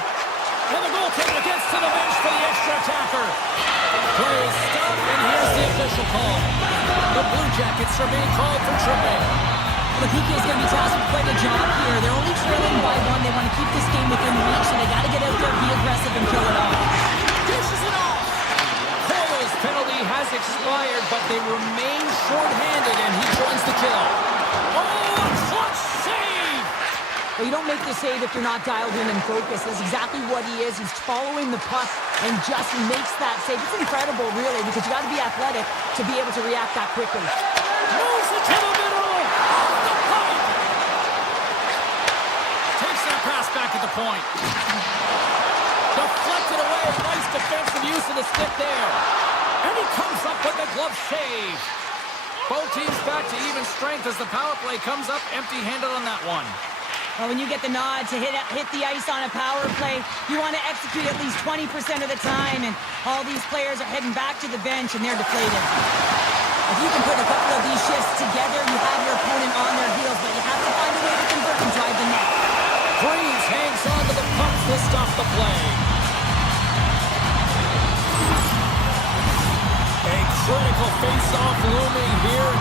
And the goaltender gets to the bench for the extra attacker. Play is stopped, and here's the official call. The Blue Jackets are being called for tripping. The PK is going to be tasked with quite a job here. They're only trailing by 1. They want to keep this game within reach, so they got to get out there, be aggressive, and kill it off. Dishes it off. Cole's penalty has expired, but they remain short-handed, and he joins the kill. Oh, a clutch save! Well, you don't make the save if you're not dialed in and focused. That's exactly what he is. He's following the puck and just makes that save. It's incredible, really, because you got to be athletic to be able to react that quickly. Moves it to the middle. Off the pipe. Takes that pass back at the point. Deflected away. Nice defensive use of the stick there. And he comes up with the glove save. Both teams back to even strength as the power play comes up empty-handed on that one. Well, when you get the nod to hit the ice on a power play, you want to execute at least 20% of the time, and all these players are heading back to the bench, and they're deflated. If you can put a couple of these shifts together, you have your opponent on their heels, but you have to find a way to convert and drive the net. Freeze hangs on to the puck to stop the play. A critical face-off looming here.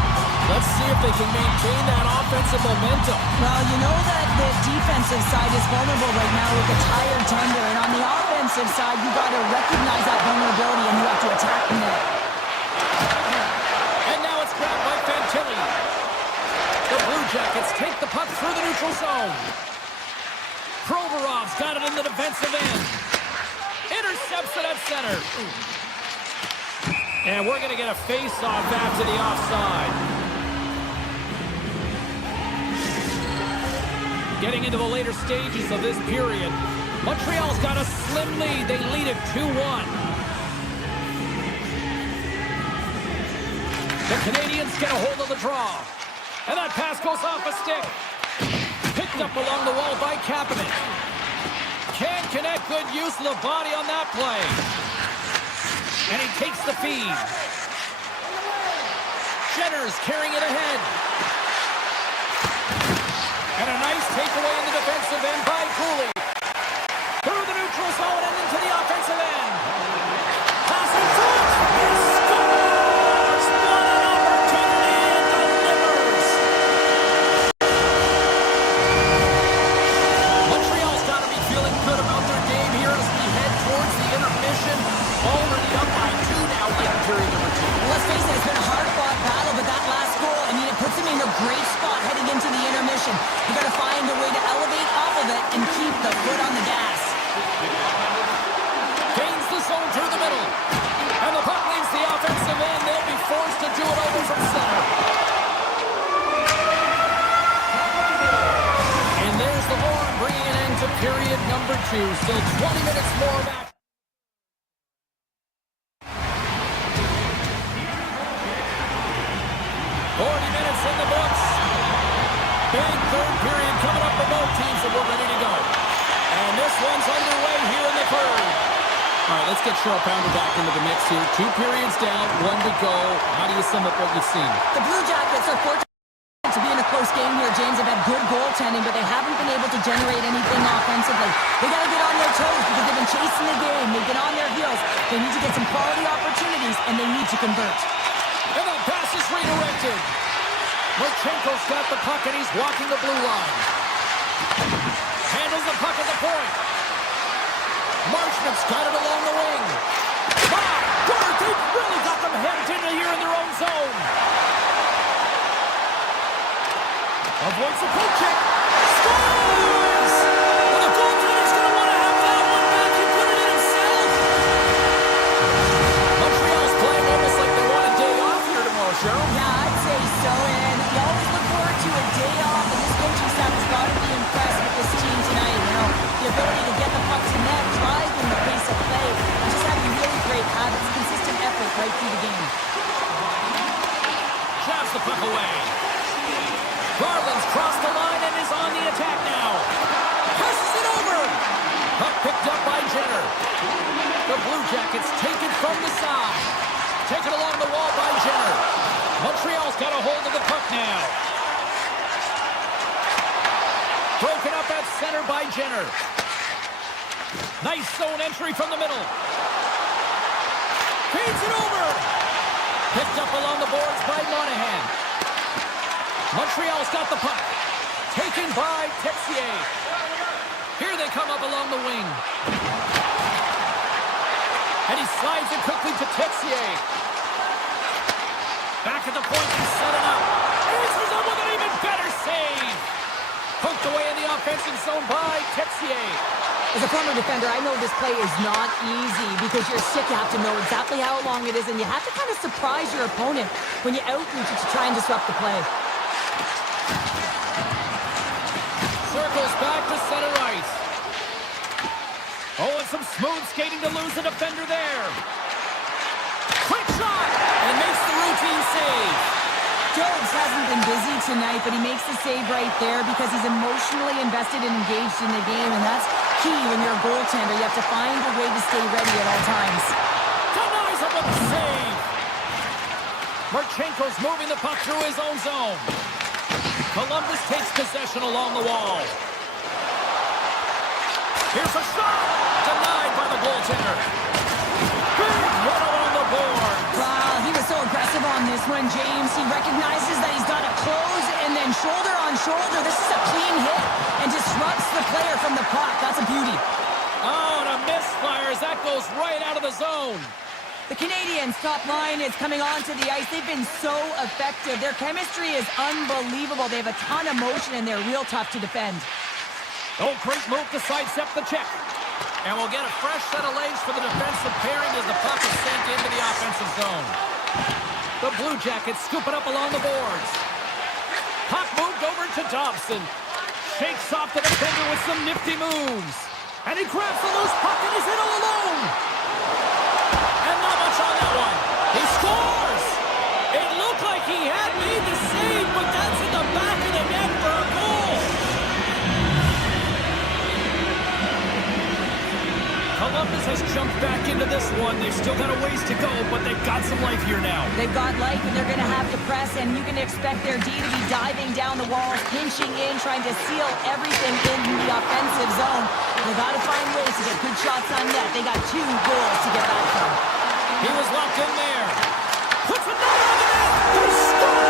Let's see if they can maintain that offensive momentum. Well, you know that the defensive side is vulnerable right now with a tired tender, and on the offensive side, you got to recognize that vulnerability and you have to attack the net. And now it's grabbed by Fantilli. The Blue Jackets take the puck through the neutral zone. Provorov's got it in the defensive end. Intercepts it at center. And we're going to get a face-off after the offside. Getting into the later stages of this period. Montreal's got a slim lead. They lead it 2-1. The Canadians get a hold of the draw. And that pass goes off a stick. Picked up along the wall by Kapanen. Can't connect. Good use of the body on that play. And he takes the feed. Jenner's carrying it ahead. And a nice takeaway in the defensive end by Cooley. Through the neutral zone and into the offensive end. Pass in front. He scores! What an opportunity and delivers. Montreal's got to be feeling good about their game here as we head towards the intermission. Already up by 2 now in period number 2. Well, let's face it, it's been a hard-fought battle, but that last goal, I mean, it puts them in a great spot heading into the intermission. You got to find a way to elevate off of it and keep the foot on the gas. Gains the zone through the middle. And the puck leaves the offensive end. They'll be forced to do it over from center. And there's the horn bringing an end to period number 2. Still 20 minutes more back. 40 minutes in the books. Big third period coming up for both teams, and we're ready to go. And this one's underway here in the third. All right, let's get Cheryl Pounder back into the mix here. 2 periods down, 1 to go. How do you sum up what you've seen? The Blue Jackets are fortunate to be in a close game here, James. They've had good goaltending, but they haven't been able to generate anything offensively. They got to get on their toes because they've been chasing the game. They've been on their heels. They need to get some quality opportunities, and they need to convert. And the pass is redirected. Marchenko's got the puck, and he's walking the blue line. Handles the puck at the point. Marchment's got it along the wing. My God, they've really got them hemmed in here in their own zone. Avoids the poke check. Scores! Well, the goaltender's going to want to have that one back. He put it in himself. Montreal's playing almost like they want a day off here tomorrow, Cheryl. Yeah, I'd say so, and you always look forward to a day off, and this coaching staff has got to be impressed with this team tonight. You know, the ability to get the puck to net, driving the pace of play, and just having really great habits, consistent effort right through the game. Jabs the puck away. Garland's crossed the line and is on the attack now. Passes it over. Puck picked up by Jenner. The Blue Jackets take it from the side. Taken along the wall by Jenner. Montreal's got a hold of the puck now. Broken up at center by Jenner. Nice zone entry from the middle. Feeds it over. Picked up along the boards by Monahan. Montreal's got the puck. Taken by Texier. Here they come up along the wing. And he slides it quickly to Texier. Back at the point, he's set it up. Answers up with an even better save. Poked away in the offensive zone by Texier. As a former defender, I know this play is not easy because you're sick. You have to know exactly how long it is, and you have to kind of surprise your opponent when you outreach it to try and disrupt the play. Circles back to center ice. Oh, and some smooth skating to lose the defender there. Quick shot! And makes the routine save. Jones hasn't been busy tonight, but he makes the save right there because he's emotionally invested and engaged in the game, and that's key when you're a goaltender. You have to find a way to stay ready at all times. Denies him with the save. Marchenko's moving the puck through his own zone. Columbus takes possession along the wall. Here's a shot! Denied by the goaltender. Big run along the board. Wow, he was so aggressive on this one, James. He recognizes that he's got to close and then shoulder on shoulder. This is a clean hit and disrupts the player from the puck. That's a beauty. Oh, and a misfire as that goes right out of the zone. The Canadiens' top line is coming onto the ice. They've been so effective. Their chemistry is unbelievable. They have a ton of motion, and they're real tough to defend. Oh, great move to sidestep the check. And we'll get a fresh set of legs for the defensive pairing as the puck is sent into the offensive zone. The Blue Jackets scoop it up along the boards. Puck moved over to Dobson. shakes off the defender with some nifty moves. And he grabs the loose puck and he's in all alone. And not much on that one. He scores! It looked like he had made the save, but that's in the back of the net for a goal. Columbus has jumped back into this one. They've still got a ways to go, but they've got some life here now. They've got life, and they're going to have to press, and you can expect their D to be diving down the walls, pinching in, trying to seal everything in the offensive zone. They got to find ways to get good shots on net. They got 2 goals to get back from. He was locked in there. Puts another on the net. They score!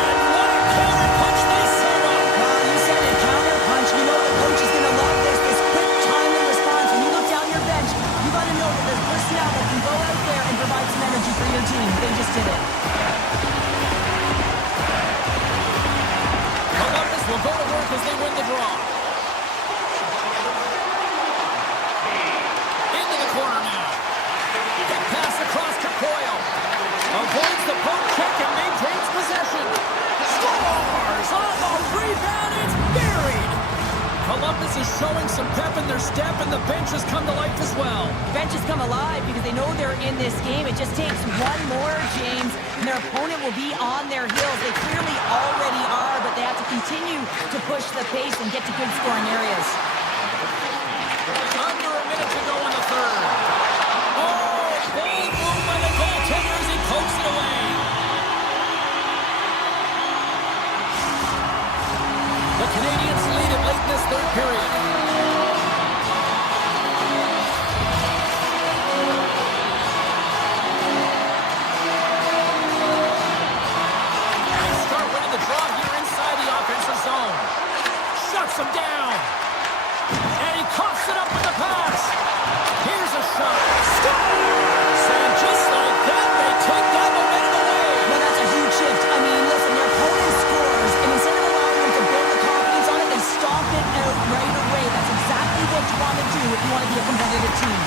And what a counter punch they set up. You said it, counter punch. You know the coach is going to love this. This quick, timely response. When you look down your bench, you got to know that there's personnel that can go out there and provide some energy for your team. They just did it. Columbus will go to work as they win the draw. Into the corner now. Pass across to Coyle. Avoids the poke check and maintains possession. Scores! On the rebound, it's buried! Columbus is showing some pep in their step, and the bench has come to life as well. Bench has come alive because they know they're in this game. It just takes one more, James, and their opponent will be on their heels. They clearly already are, but they have to continue to push the pace and get to good scoring areas. Under a minute to go in the third. Oh, bold move by the goaltender as he pokes it away. The Canadians lead it late in this third period. They start winning the draw here inside the offensive zone. Shuts them down. And he coughs it up with the pass. Here's a shot. Scores! And just like that, they take that momentum away. Well, that's a huge shift. I mean, listen, their opponent scores, and instead of allowing them to build the confidence on it, they stomp it out right away. That's exactly what you want to do if you want to be a competitive team.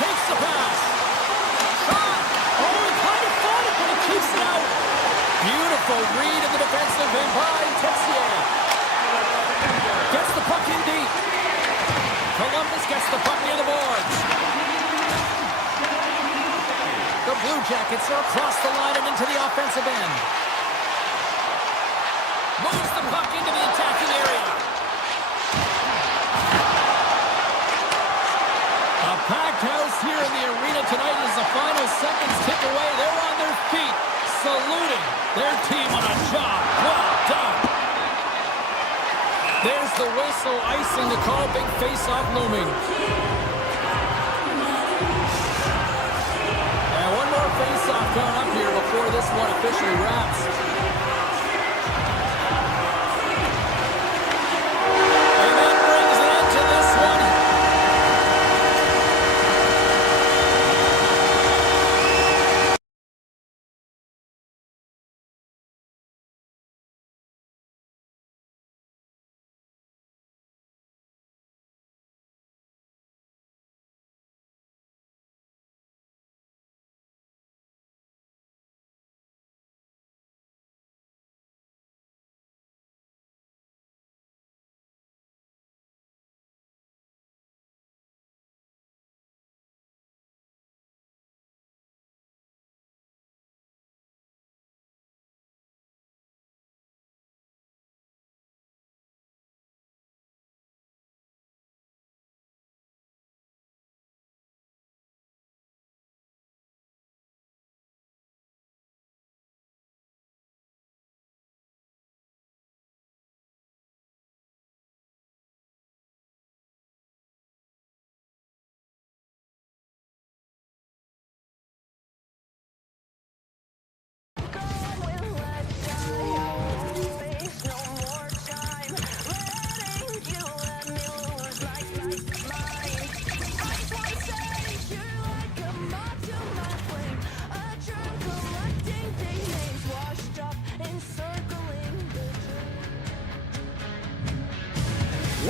Takes the pass. Shot. Oh, he kind of fought it, but he keeps it out. Beautiful read of the defensive end by Texier. Gets the puck in deep. Columbus gets the puck near the boards. The Blue Jackets are across the line and into the offensive end. Moves the puck into the attacking area. A packed house here in the arena tonight as the final seconds tick away. They're on their feet, saluting their team on a job well done. There's the whistle, icing the call, big face-off looming. And one more face-off coming up here before this one officially wraps. And that brings an end to this one.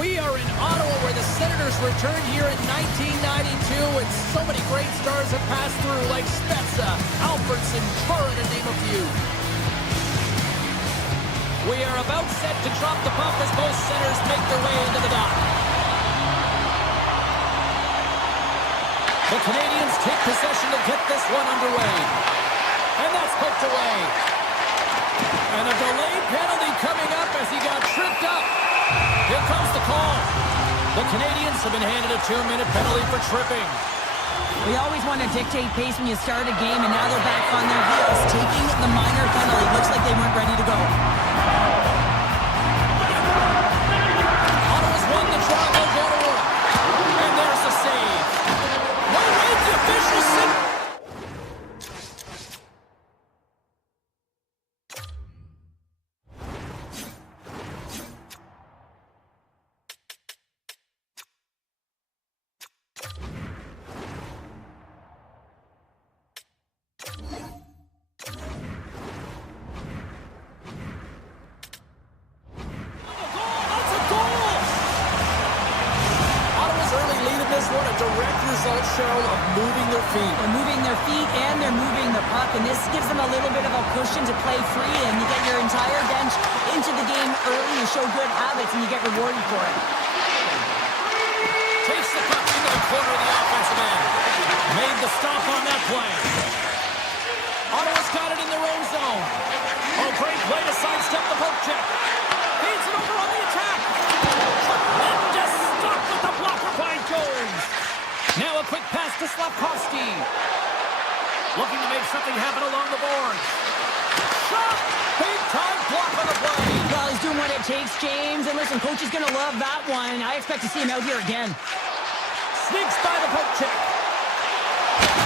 We are in Ottawa, where the Senators returned here in 1992, and so many great stars have passed through, like Spezza, Alfredson, Chara, to name a few. We are about set to drop the puck as both centers make their way into the dot. The Canadians take possession to get this one underway. And that's poked away. And a delayed penalty coming up as he got tripped up. Here comes the call. The Canadians have been handed a 2-minute penalty for tripping. We always want to dictate pace when you start a game, and now they're back on their heels, taking the minor penalty. Looks like they weren't ready to go. Ottawa's won the draw. They'll go to work. And there's the save. No, wait, the officials sit. Cheryl, of moving their feet. They're moving their feet and they're moving the puck, and this gives them a little bit of a cushion to play free, and you get your entire bench into the game early. You show good habits, and you get rewarded for it. Takes the puck into the corner of the offensive end. Made the stop on that play. Ottawa's got it in their own zone. Oh, great play to sidestep the poke check. Feeds it over on the attack. Tremendous stop with the blocker by Jones. Now a quick pass to Slafkovsky. Looking to make something happen along the boards. Shot! Big time block on the play. Well, he's doing what it takes, James. And listen, coach is going to love that one. I expect to see him out here again. Sneaks by the poke check.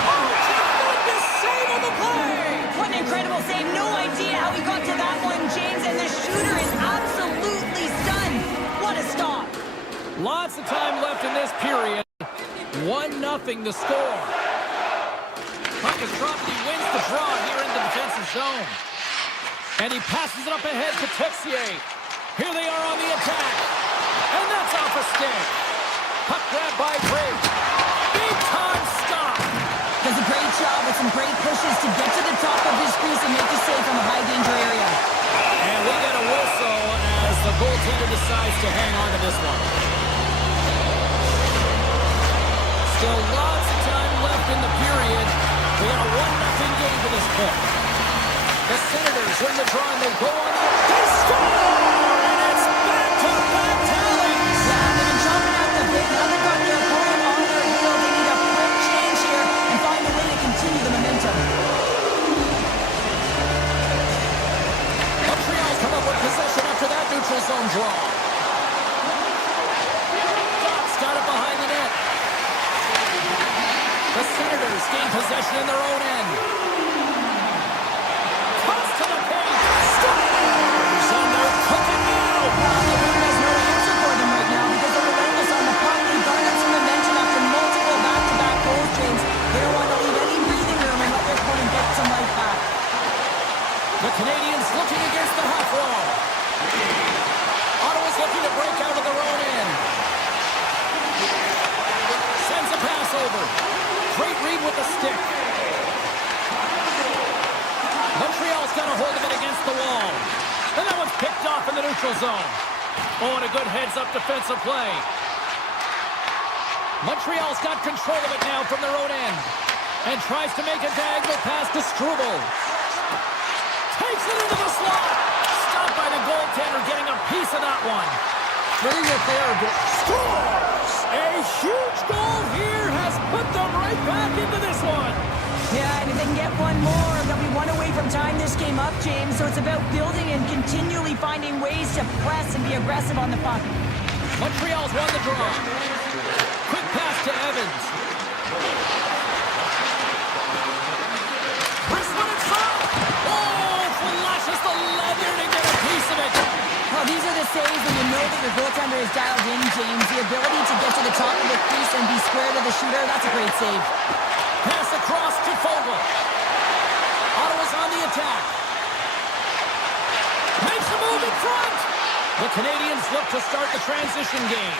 Oh, tremendous save on the play! What an incredible save. No idea how he got to that one, James. And the shooter is absolutely stunned. What a stop. Lots of time left in this period. 1-0 to score. Puck is dropped. He wins the draw here in the defensive zone. And he passes it up ahead to Texier. Here they are on the attack. And that's off a stick. Puck grab by Briggs. Big time stop. Does a great job with some great pushes to get to the top of his crease and make the save from the high danger area. And we get a whistle as the goaltender decides to hang on to this one. Still lots of time left in the period. We got a 1-0 game to this point. The Senators win the draw and they go on the attack. They score! And it's back-to-back tallies! Yeah, they've been chopping out the bit. Now they've got their opponent on their heels. They need a quick change here and find a way to continue the momentum. Montreal's come up with possession after that neutral zone draw. Dots got it behind the net. The Senators gain possession in their own end. Toss to the paint. Stars! And they're cooking now. Well, the game has no answer for them right now because they're relentless on the puck. They garnered some momentum after multiple back-to-back goals, James. They don't want to leave any breathing room and let their opponent get some life back. The Canadians looking against the half wall. Ottawa's looking to break out of their own end. Sends a pass over. Great read with the stick. Montreal's got a hold of it against the wall. And that one's picked off in the neutral zone. Oh, and a good heads-up defensive play. Montreal's got control of it now from their own end. And tries to make a diagonal pass to Struble. Takes it into the slot. Stopped by the goaltender getting a piece of that one. Bring it there. Scores! A huge goal here has put them right back into this one. Yeah, and if they can get one more, they'll be one away from tying this game up, James. So it's about building and continually finding ways to press and be aggressive on the puck. Montreal's won the draw. Quick pass to Evans. Wrist one in front. Oh, flashes the leather to get a piece of it. Well, these are the saves when you know that your goaltender is dialed in, James. The ability to get to the top of the crease and be square to the shooter, that's a great save. Pass across to Fogle. Ottawa's on the attack. Makes a move in front. The Canadians look to start the transition game.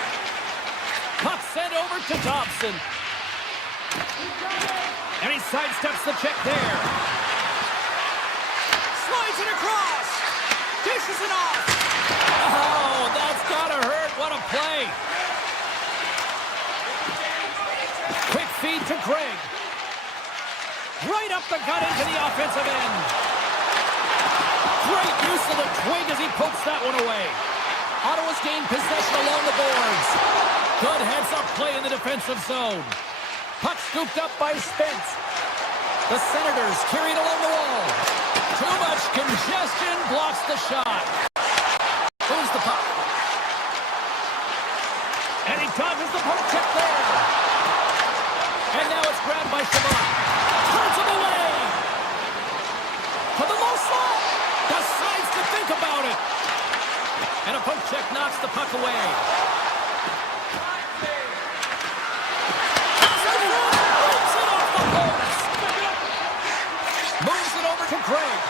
Puck sent over to Dobson. And he sidesteps the check there. Slides it across. Dishes it off. Oh, that's gotta hurt. What a play. Quick feed to Craig. Right up the gut into the offensive end. Great use of the twig as he pokes that one away. Ottawa's gained possession along the boards. Good heads-up play in the defensive zone. Puck scooped up by Spence. The Senators carried along the wall. Too much congestion blocks the shot. Moves the puck. And he dodges the poke check there. And now it's grabbed by Shabbat. Turns him away. To the low slot. Decides to think about it. And a poke check knocks the puck away. Rips it off the post. Moves it over to Craig.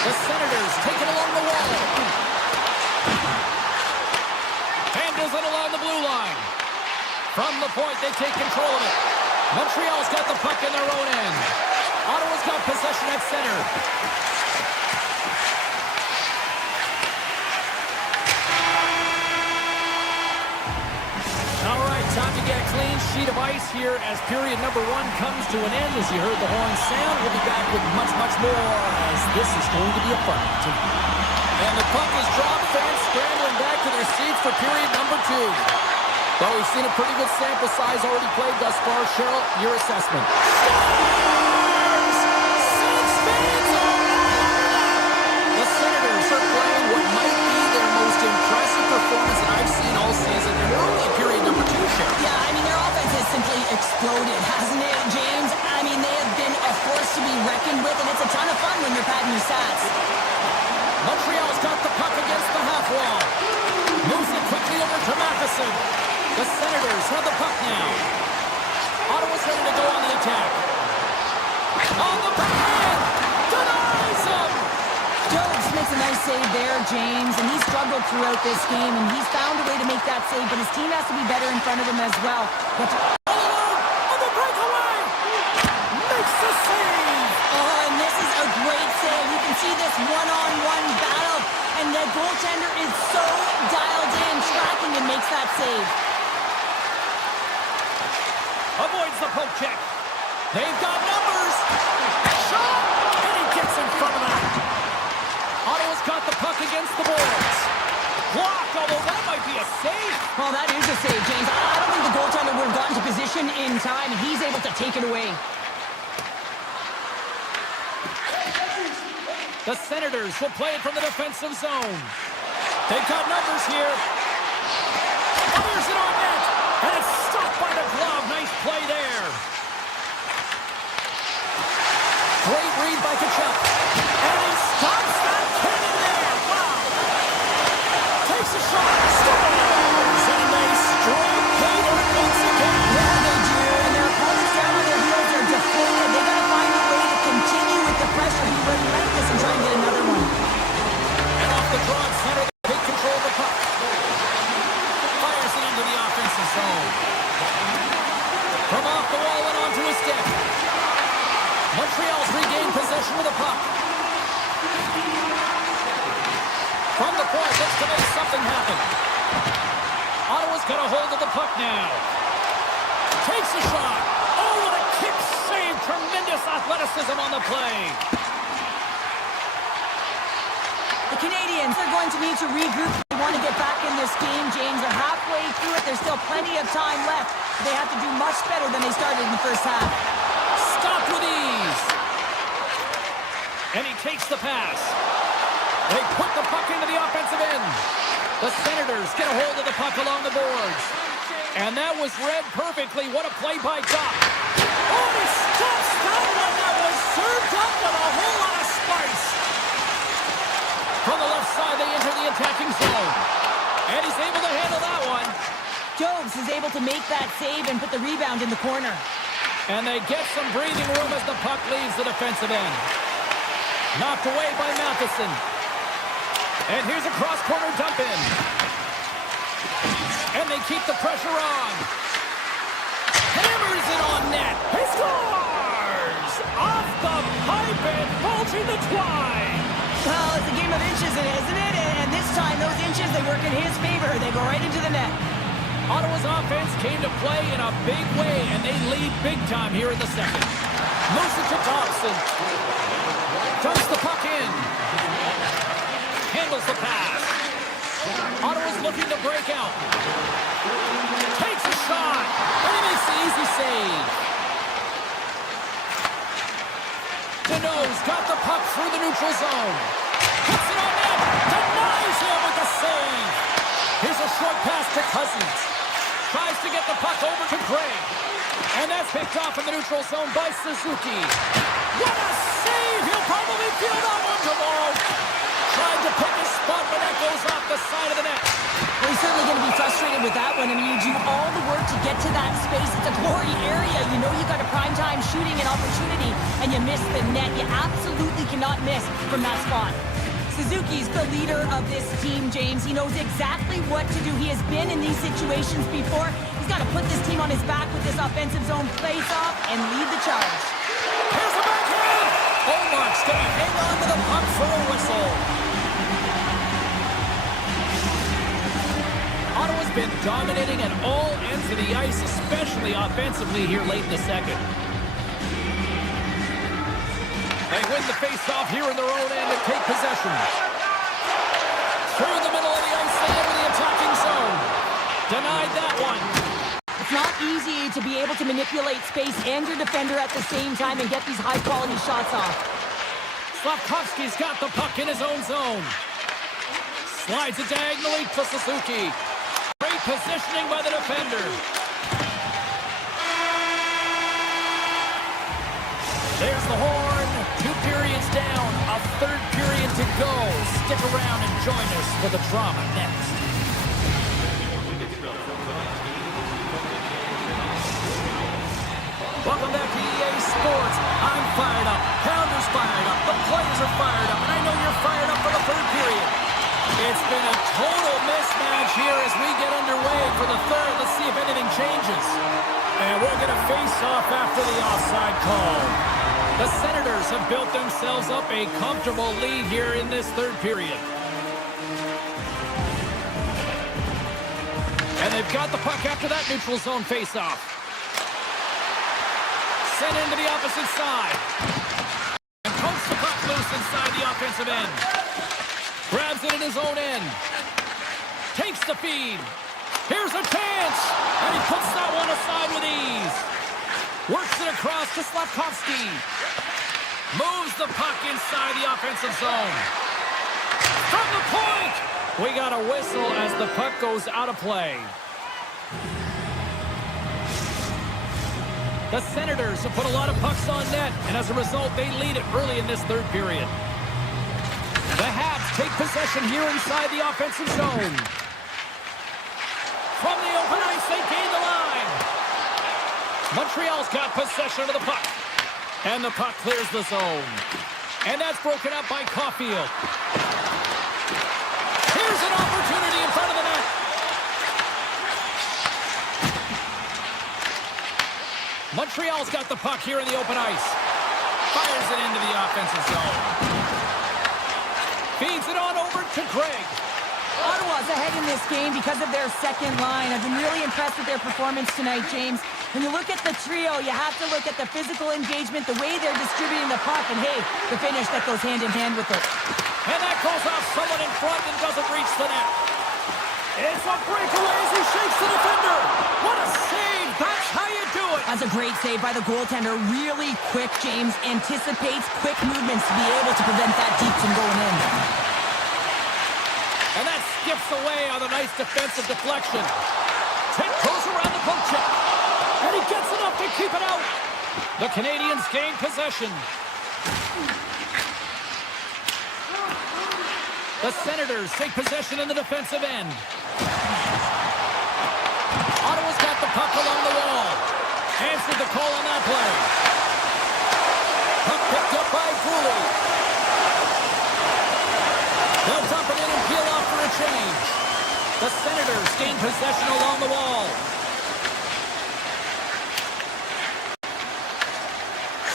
The Senators take it along the wall. Handles it along the blue line. From the point, they take control of it. Montreal's got the puck in their own end. Ottawa's got possession at center. All right, time to get a clean sheet of ice here as period number 1 comes to an end. As you heard the horn sound, we'll be back with much, much more as this is going to be a fun one tonight. And the puck is dropped, fans scrambling back to their seats for period number 2. Well, we've seen a pretty good sample size already played thus far. Cheryl, your assessment. The Senators are playing what might be their most impressive performance that I've seen all season. And we're only in period number 2, Cheryl. Yeah, I mean, their offense has simply exploded, hasn't it, James? I mean, they have been a force to be reckoned with, and it's a ton of fun when you're padding your stats. Montreal's got the puck against the half wall. Moves it quickly over to Matheson. The Senators have the puck now. Ottawa's ready to go on the attack. On the backhand! Denies him! Jones makes a nice save there, James, and he's struggled throughout this game, and he's found a way to make that save, but his team has to be better in front of him as well. But on the breakaway! Makes the save! Oh, and this is a great save. You can see this one-on-one battle, and the goaltender is so dialed in, tracking, and makes that save. Avoids the poke check. They've got numbers. Shot! And he gets in front of that. Ottawa's got the puck against the boards. Blocked, although that might be a save. Well, that is a save, James. I don't think the goaltender would have gotten to position in time, and he's able to take it away. The Senators will play it from the defensive zone. They've got numbers here. Fires it on net. And it's stopped by the glove. Nice play there. Great read by Kachuk. And he stops that cannon there. Wow. Takes a shot. Scores. And they strike Cater once again. Yeah, they do. And their opponents down on their heels are deflated. They got to find a way to continue with the pressure. Be relentless and try and get another one. And off the draw at center, they take control of the puck. Fires it into the offensive zone. From off the wall and onto his stick. Montreal's regained possession of the puck. From the point, looks to make something happen. Ottawa's got a hold of the puck now. Takes a shot. Oh, what a kick save. Tremendous athleticism on the play. The Canadians are going to need to regroup. They want to get back in this game, James. They're halfway through it. There's still plenty of time left. They have to do much better than they started in the first half. Stopped with ease. And he takes the pass. They put the puck into the offensive end. The Senators get a hold of the puck along the boards. And that was read perfectly. What a play by Doc. Oh, he stops that one. That was served up with a whole lot of spice. From the left side, they enter the attacking zone. And he's able to handle that one. Jobs is able to make that save and put the rebound in the corner. And they get some breathing room as the puck leaves the defensive end. Knocked away by Matheson. And here's a cross-corner dump in. And they keep the pressure on. Hammers it on net. He scores! Off the pipe and bulging the twine. Well, it's a game of inches, isn't it? And this time, those inches, they work in his favor. They go right into the net. Ottawa's offense came to play in a big way, and they lead big time here in the second. Moves it to Thompson. Dumps the puck in. Handles the pass. Ottawa's looking to break out. Takes a shot, and he makes the easy save. Deneau's got the puck through the neutral zone. Puts it on net. Denies him with the save. Here's a short pass to Cousins. Tries to get the puck over to Gray. And that's picked off in the neutral zone by Suzuki. What a save! He'll probably feel that one tomorrow. Trying to pick his spot, but that goes off the side of the net. Well, he's certainly going to be frustrated with that one. I mean, you do all the work to get to that space. It's a glory area. You know you got a primetime shooting and opportunity, and you miss the net. You absolutely cannot miss from that spot. Suzuki's the leader of this team, James. He knows exactly what to do. He has been in these situations before. He's got to put this team on his back with this offensive zone face-off and lead the charge. Here's the backhand! Olmark's going to hang on to the puck for a whistle. Ottawa's been dominating at all ends of the ice, especially offensively here late in the second. They win the face-off here in their own end and take possession. Through the middle of the ice, they enter the attacking zone. Denied that one. It's not easy to be able to manipulate space and your defender at the same time and get these high-quality shots off. Slafkovsky's got the puck in his own zone. Slides it diagonally to Suzuki. Great positioning by the defender. There's the horn. 2 periods down. A third period to go. Stick around and join us for the drama next. Welcome back to EA Sports. I'm fired up. Pounder's fired up. The players are fired up. And I know you're fired up for the third period. It's been a total mismatch here as we get underway for the third. Let's see if anything changes. And we're going to face off after the offside call. The Senators have built themselves up a comfortable lead here in this third period. And they've got the puck after that neutral zone faceoff. Sent into the opposite side. And pokes the puck loose inside the offensive end. Grabs it in his own end. Takes the feed. Here's a chance. And he puts that one aside with ease. Works it across to Slafkovsky. Moves the puck inside the offensive zone. From the point! We got a whistle as the puck goes out of play. The Senators have put a lot of pucks on net, and as a result, they lead it early in this third period. The Habs take possession here inside the offensive zone. From the open ice, they gain the line. Montreal's got possession of the puck. And the puck clears the zone. And that's broken up by Caulfield. Here's an opportunity in front of the net. Montreal's got the puck here in the open ice. Fires it into the offensive zone. Feeds it on over to Craig. Ottawa's ahead in this game because of their second line. I've been really impressed with their performance tonight, James. When you look at the trio, you have to look at the physical engagement, the way they're distributing the puck, and hey, the finish that goes hand in hand with it. And that goes off someone in front and doesn't reach the net. It's a breakaway as he shakes the defender. What a save. That's how you do it. That's a great save by the goaltender. Really quick, James. Anticipates quick movements to be able to prevent that deep from going in. And that skips away on a nice defensive deflection. Tiptoes around the poke check. And he gets enough to keep it out. The Canadians gain possession. The Senators take possession in the defensive end. Ottawa's got the puck along the wall. Answered the call on that play. Puck picked up by Cooley. They'll dump it in and peel off for a change. The Senators gain possession along the wall.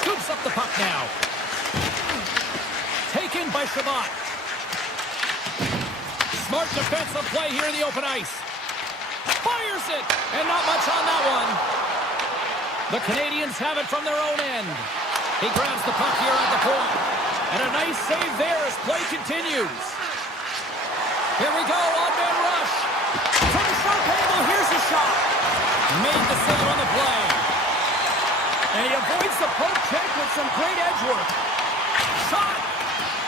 Scoops up the puck now. Taken by Shabbat. Smart defensive play here in the open ice. Fires it, and not much on that one. The Canadians have it from their own end. He grabs the puck here at the point. And a nice save there as play continues. Here we go, on-man rush. From the short angle, here's the shot. Made the save on the play. And he avoids the poke check with some great edge work. Shot!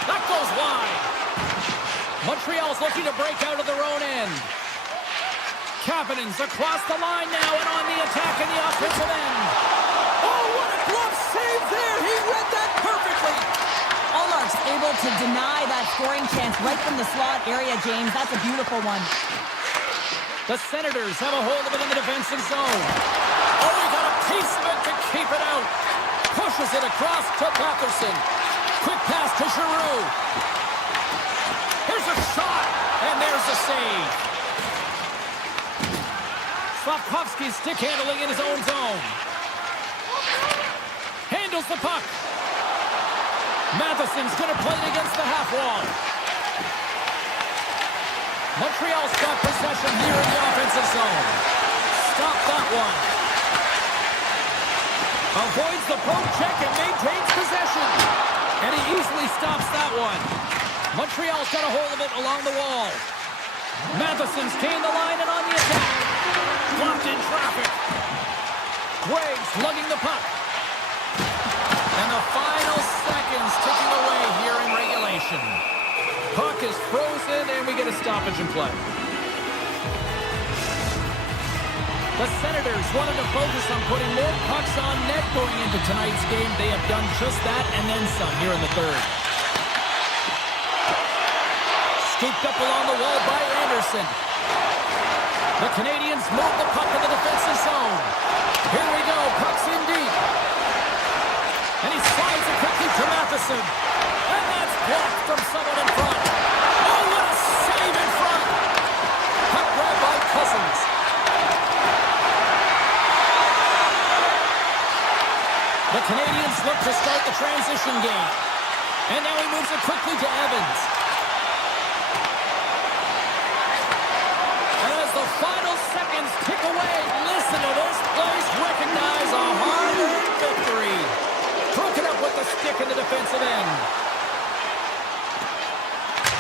That goes wide. Montreal's looking to break out of their own end. Kapanen's across the line now and on the attack in the offensive end. Oh, what a glove save there! He read that perfectly! Allmark's able to deny that scoring chance right from the slot area, James. That's a beautiful one. The Senators have a hold of it in the defensive zone. Oh, he got a piece of it to keep it out. Pushes it across to Patterson. Quick pass to Giroux. Here's a shot, and there's the save. Slafkovsky's stick handling in his own zone. Handles the puck. Matheson's going to play it against the half wall. Montreal's got possession here in the offensive zone. Stop that one. Avoids the poke check and maintains possession. And he easily stops that one. Montreal's got a hold of it along the wall. Matheson's gained the line and on the attack. Blocked in traffic. Waves lugging the puck. And the final seconds ticking away here in regulation. Puck is frozen and we get a stoppage in play. The Senators wanted to focus on putting more pucks on net going into tonight's game. They have done just that and then some here in the third. Scooped up along the wall by Anderson. The Canadians move the puck in the defensive zone. Here we go, puck's in deep. And he slides it quickly to Matheson. And that's blocked from someone in front. Oh, what a save in front. Puck grabbed by Cousins. The Canadians look to start the transition game. And now he moves it quickly to Evans. And as the final seconds tick away, listen to this place recognize a hard-earned victory. Broken up with the stick in the defensive end.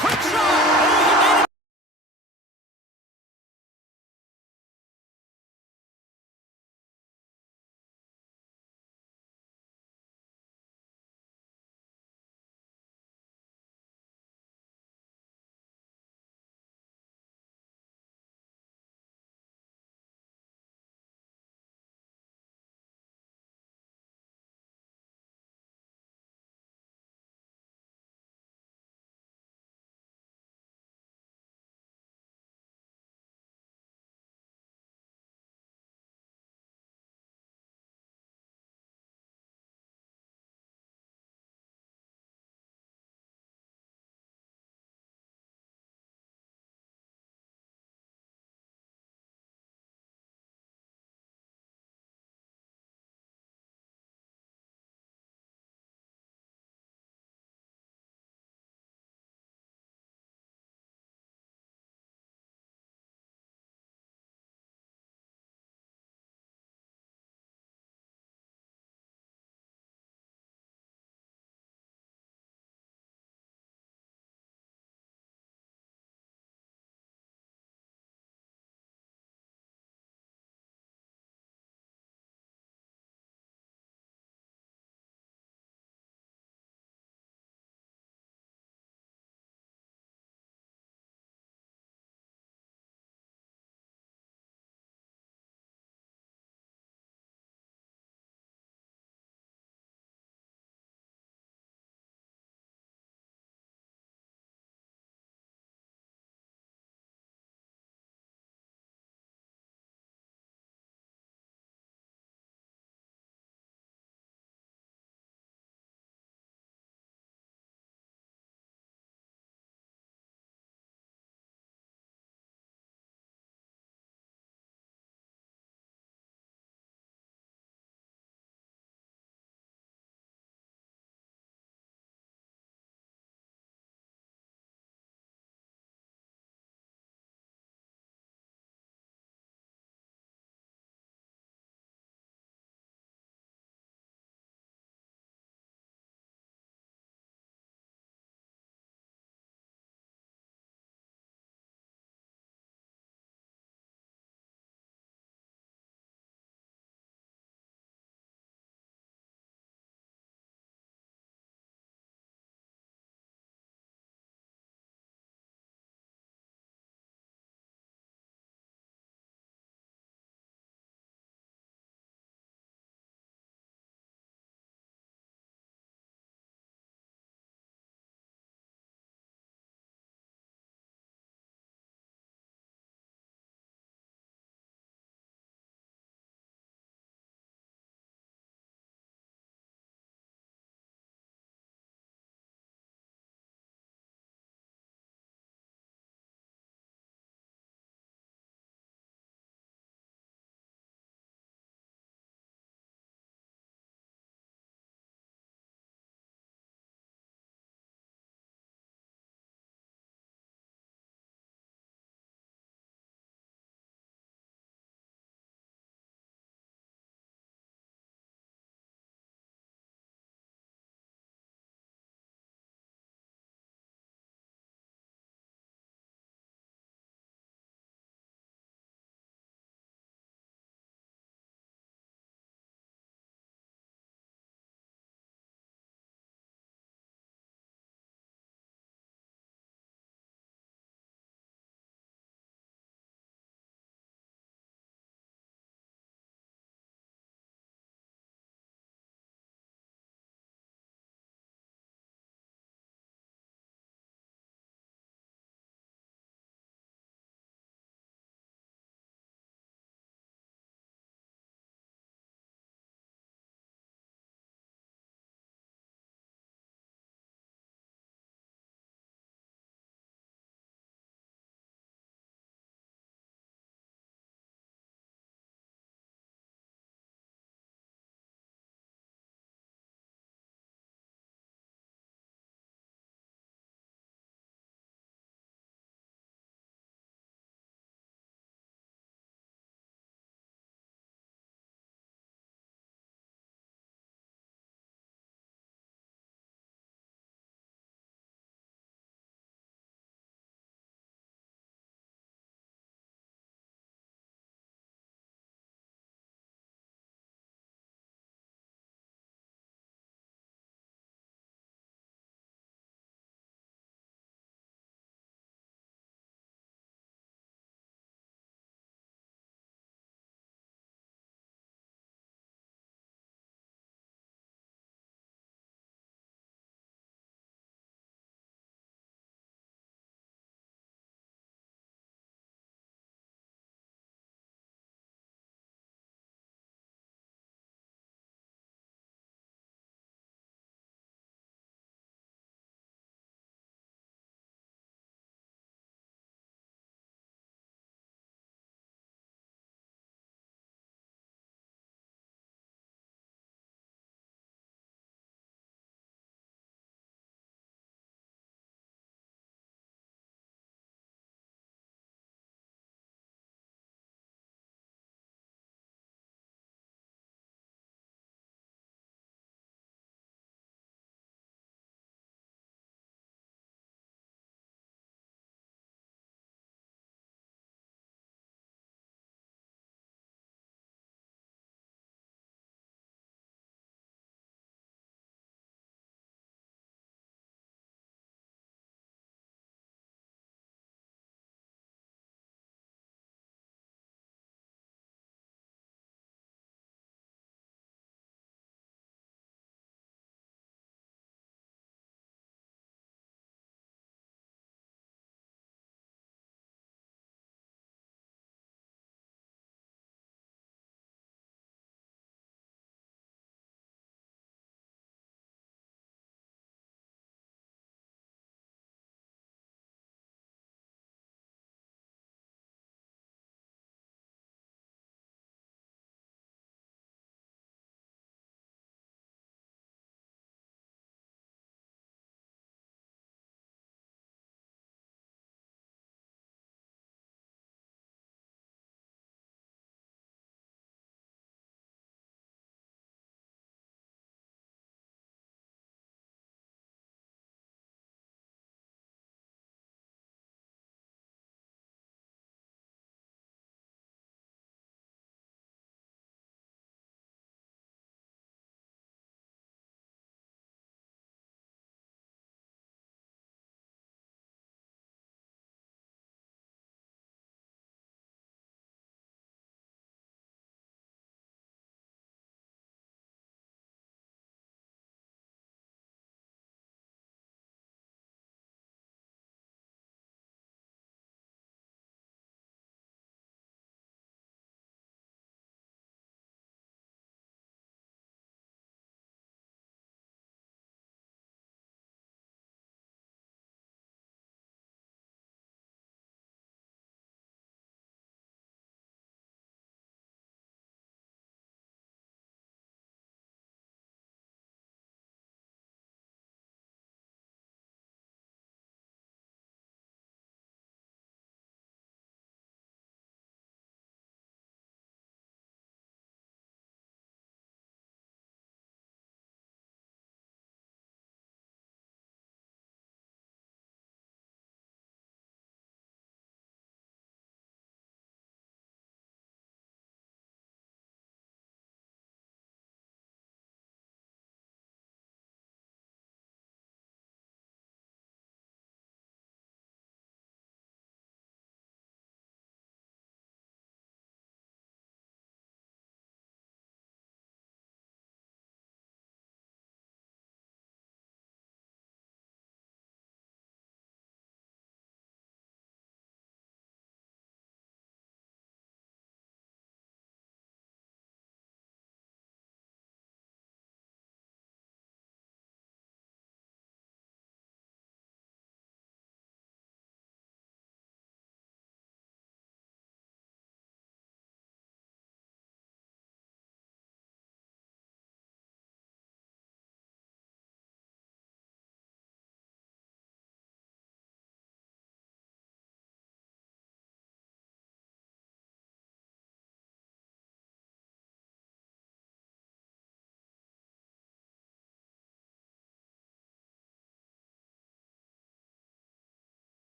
Quick shot!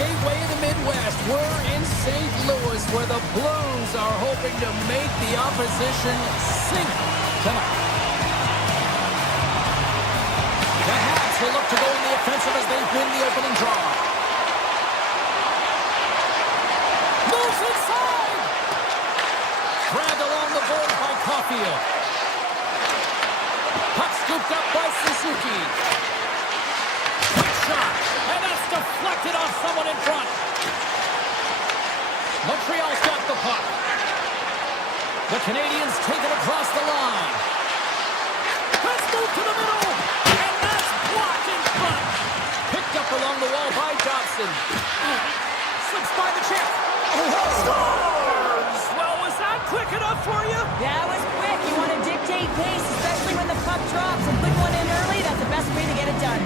gateway of the Midwest. We're in St. Louis, where the Blues are hoping to make the opposition sink tonight. The Habs will look to go in the offensive as they win the opening draw. Moves inside! Grabbed along the board by Caulfield. Puck scooped up by Suzuki. Quick shot, and that's deflected off someone in front. Montreal's got the puck. The Canadiens take it across the line. Let's move to the middle, and that's blocked in front. Picked up along the wall by Dobson. Slips by the check. Scores! Well, was that quick enough for you? That was quick. You want to dictate pace, especially when the puck drops. And put one in early, that's the best way to get it done.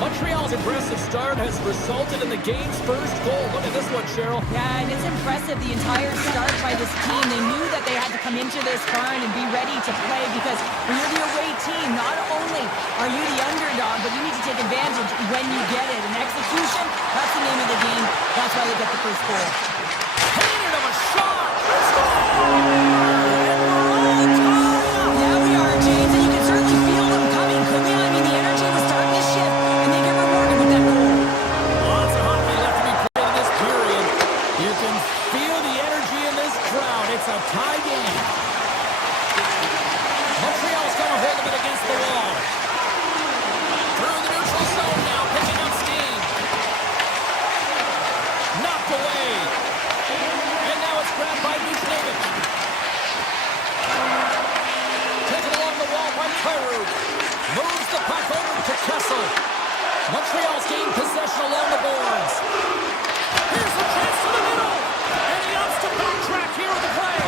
Montreal's aggressive start has resulted in the game's first goal. Look at this one, Cheryl. Yeah, and it's impressive, the entire start by this team. They knew that they had to come into this barn and be ready to play, because when you're the away team, not only are you the underdog, but you need to take advantage when you get it. And execution, that's the name of the game. That's why they get the first goal. Painted him a shot. Yeah, we are, James, and you can certainly feel them coming, couldn't you? I mean, the energy was starting to shift, and they get rewarded with that goal. Lots of hockey left to be played in this period. You can feel the energy in this crowd. It's a tie game. Montreal's got a hold of it against the wall. Through the neutral zone now, picking up steam. Knocked away. And now it's grabbed by Buchnevich. Taken along the wall by Kyrou. Moves the puck over to Kessel. Montreal's gained possession along the boards. Here's a chance to the middle. And he opts to backtrack here in the play.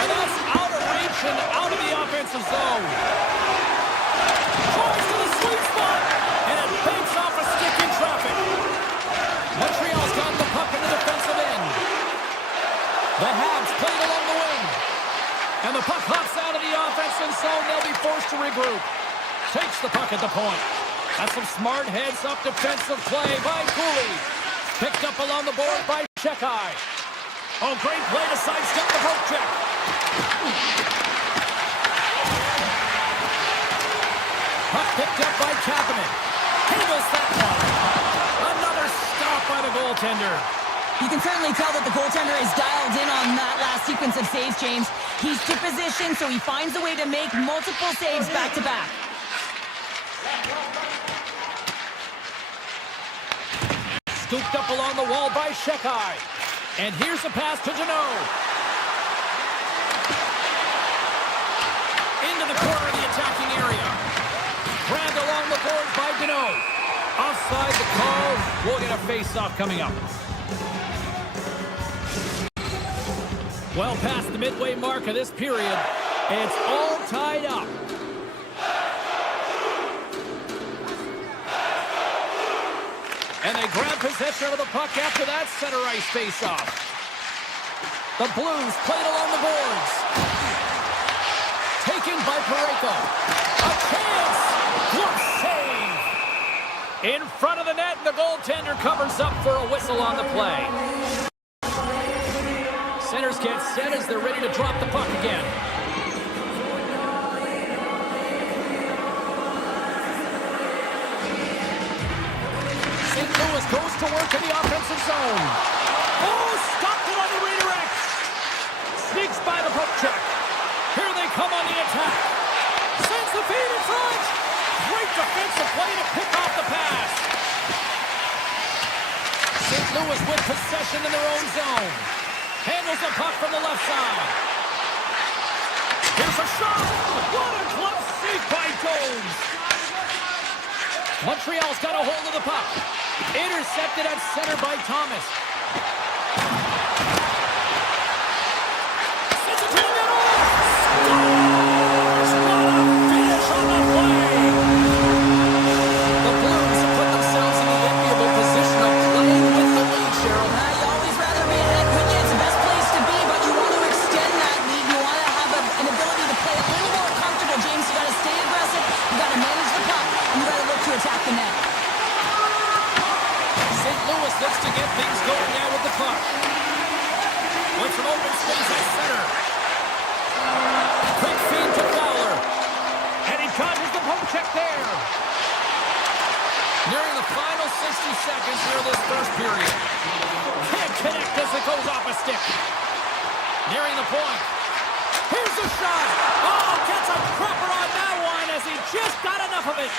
And that's out of reach and out of the offensive zone. Tries to the sweet spot. And it banks off a stick in traffic. Montreal's got the puck in the defensive end. The Habs played along the wing. And the puck hops out of the offensive zone. They'll be forced to regroup. Takes the puck at the point. That's some smart heads-up defensive play by Cooley. Picked up along the board by Shekai. Oh, great play to sidestep the poke check. Puck picked up by Kapanen. Handles that one. Another stop by the goaltender. You can certainly tell that the goaltender is dialed in on that last sequence of saves, James. He's to position, so he finds a way to make multiple saves back-to-back. Scooped up along the wall by Shekai. And here's a pass to Deneau. Into the corner of the attacking area. Grabbed along the boards by Deneau. Offside the call. We'll get a face-off coming up. Well past the midway mark of this period. It's all tied up. And they grab possession of the puck after that center ice face-off. The Blues played along the boards. Taken by Parayko. A chance! What save! In front of the net, and the goaltender covers up for a whistle on the play. Centers get set as they're ready to drop the puck again. St. Louis goes to work in the offensive zone. Oh, stopped it on the redirect. Sneaks by the poke check. Here they come on the attack. Sends the feed in front. Great defensive play to pick off the pass. St. Louis with possession in their own zone. Handles the puck from the left side. Here's a shot. What a glove save by Jones. Montreal's got a hold of the puck. Intercepted at center by Thomas. Sends it to the middle. Scores! What a finish on the play. The Blues have put themselves in the enviable position of playing with the lead, Cheryl. You always rather be ahead, couldn't you? It's the best place to be, but you want to extend that lead. You want to have an ability to play a little more comfortable, James. You got to stay aggressive. You got to manage the puck, and you got to look to attack the net. to get things going now with the puck. With some open space at center. Quick feed to Fowler. And he dodges the poke check there. Nearing the final 60 seconds here of this first period. Can't connect as it goes off a stick. Nearing the point. Here's the shot. Oh, gets a cropper on that one as he just got enough of it.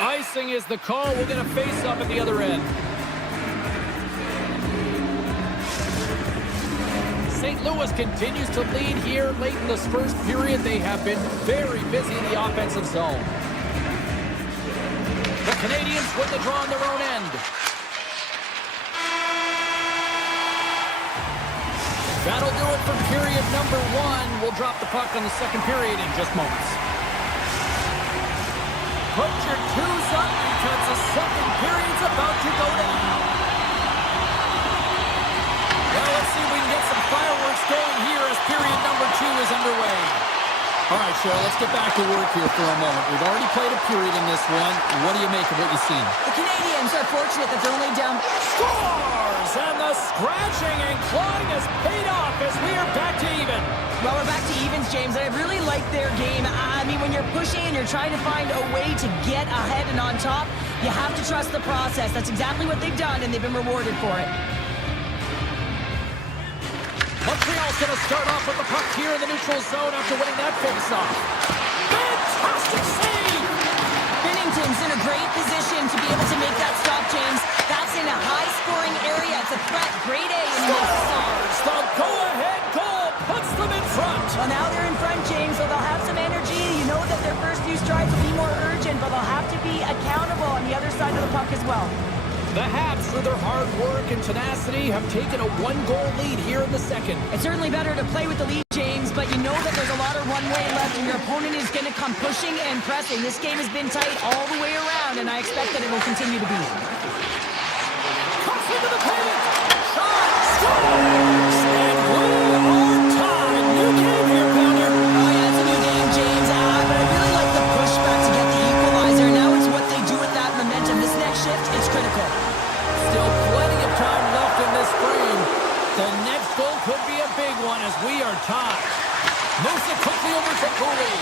Icing is the call. We'll get a face-up at the other end. St. Louis continues to lead here late in this first period. They have been very busy in the offensive zone. The Canadians win the draw on their own end. That'll do it for period number 1. We'll drop the puck on the second period in just moments. Put your twos up because the second period's about to go down. Well, let's see if we can get some fireworks going here as period number 2 is underway. All right, Cheryl, let's get back to work here for a moment. We've already played a period in this one. What do you make of what you've seen? The Canadians are fortunate that they're only down. Scores! And the scratching and clawing has paid off as we are back to even. Well, we're back to evens, James, and I really like their game. I mean, when you're pushing and you're trying to find a way to get ahead and on top, you have to trust the process. That's exactly what they've done, and they've been rewarded for it. Montreal's going to start off with the puck here in the neutral zone after winning that face-off. Fantastic save! Binnington's in a great position to be able to make that stop, James. That's in a high-scoring area. It's a threat. Grade A in this zone. The go-ahead goal puts them in front. Well, now they're in front, James, so they'll have some energy. You know that their first few strides will be more urgent, but they'll have to be accountable on the other side of the puck as well. The Habs, through their hard work and tenacity, have taken a one-goal lead here in the second. It's certainly better to play with the lead, James, but you know that there's a lot of runway left, and your opponent is going to come pushing and pressing. This game has been tight all the way around, and I expect that it will continue to be. Cuts into the paint. Shot. Scores. And we are tied. New game here, Pounder. Oh, yeah, it's a new game, James. But I really like the pushback to get the equalizer. Now it's what they do with that momentum. This next shift, it's critical. Still plenty of time left in this frame. The next goal could be a big one as we are tied. Moves it quickly over to Cooley.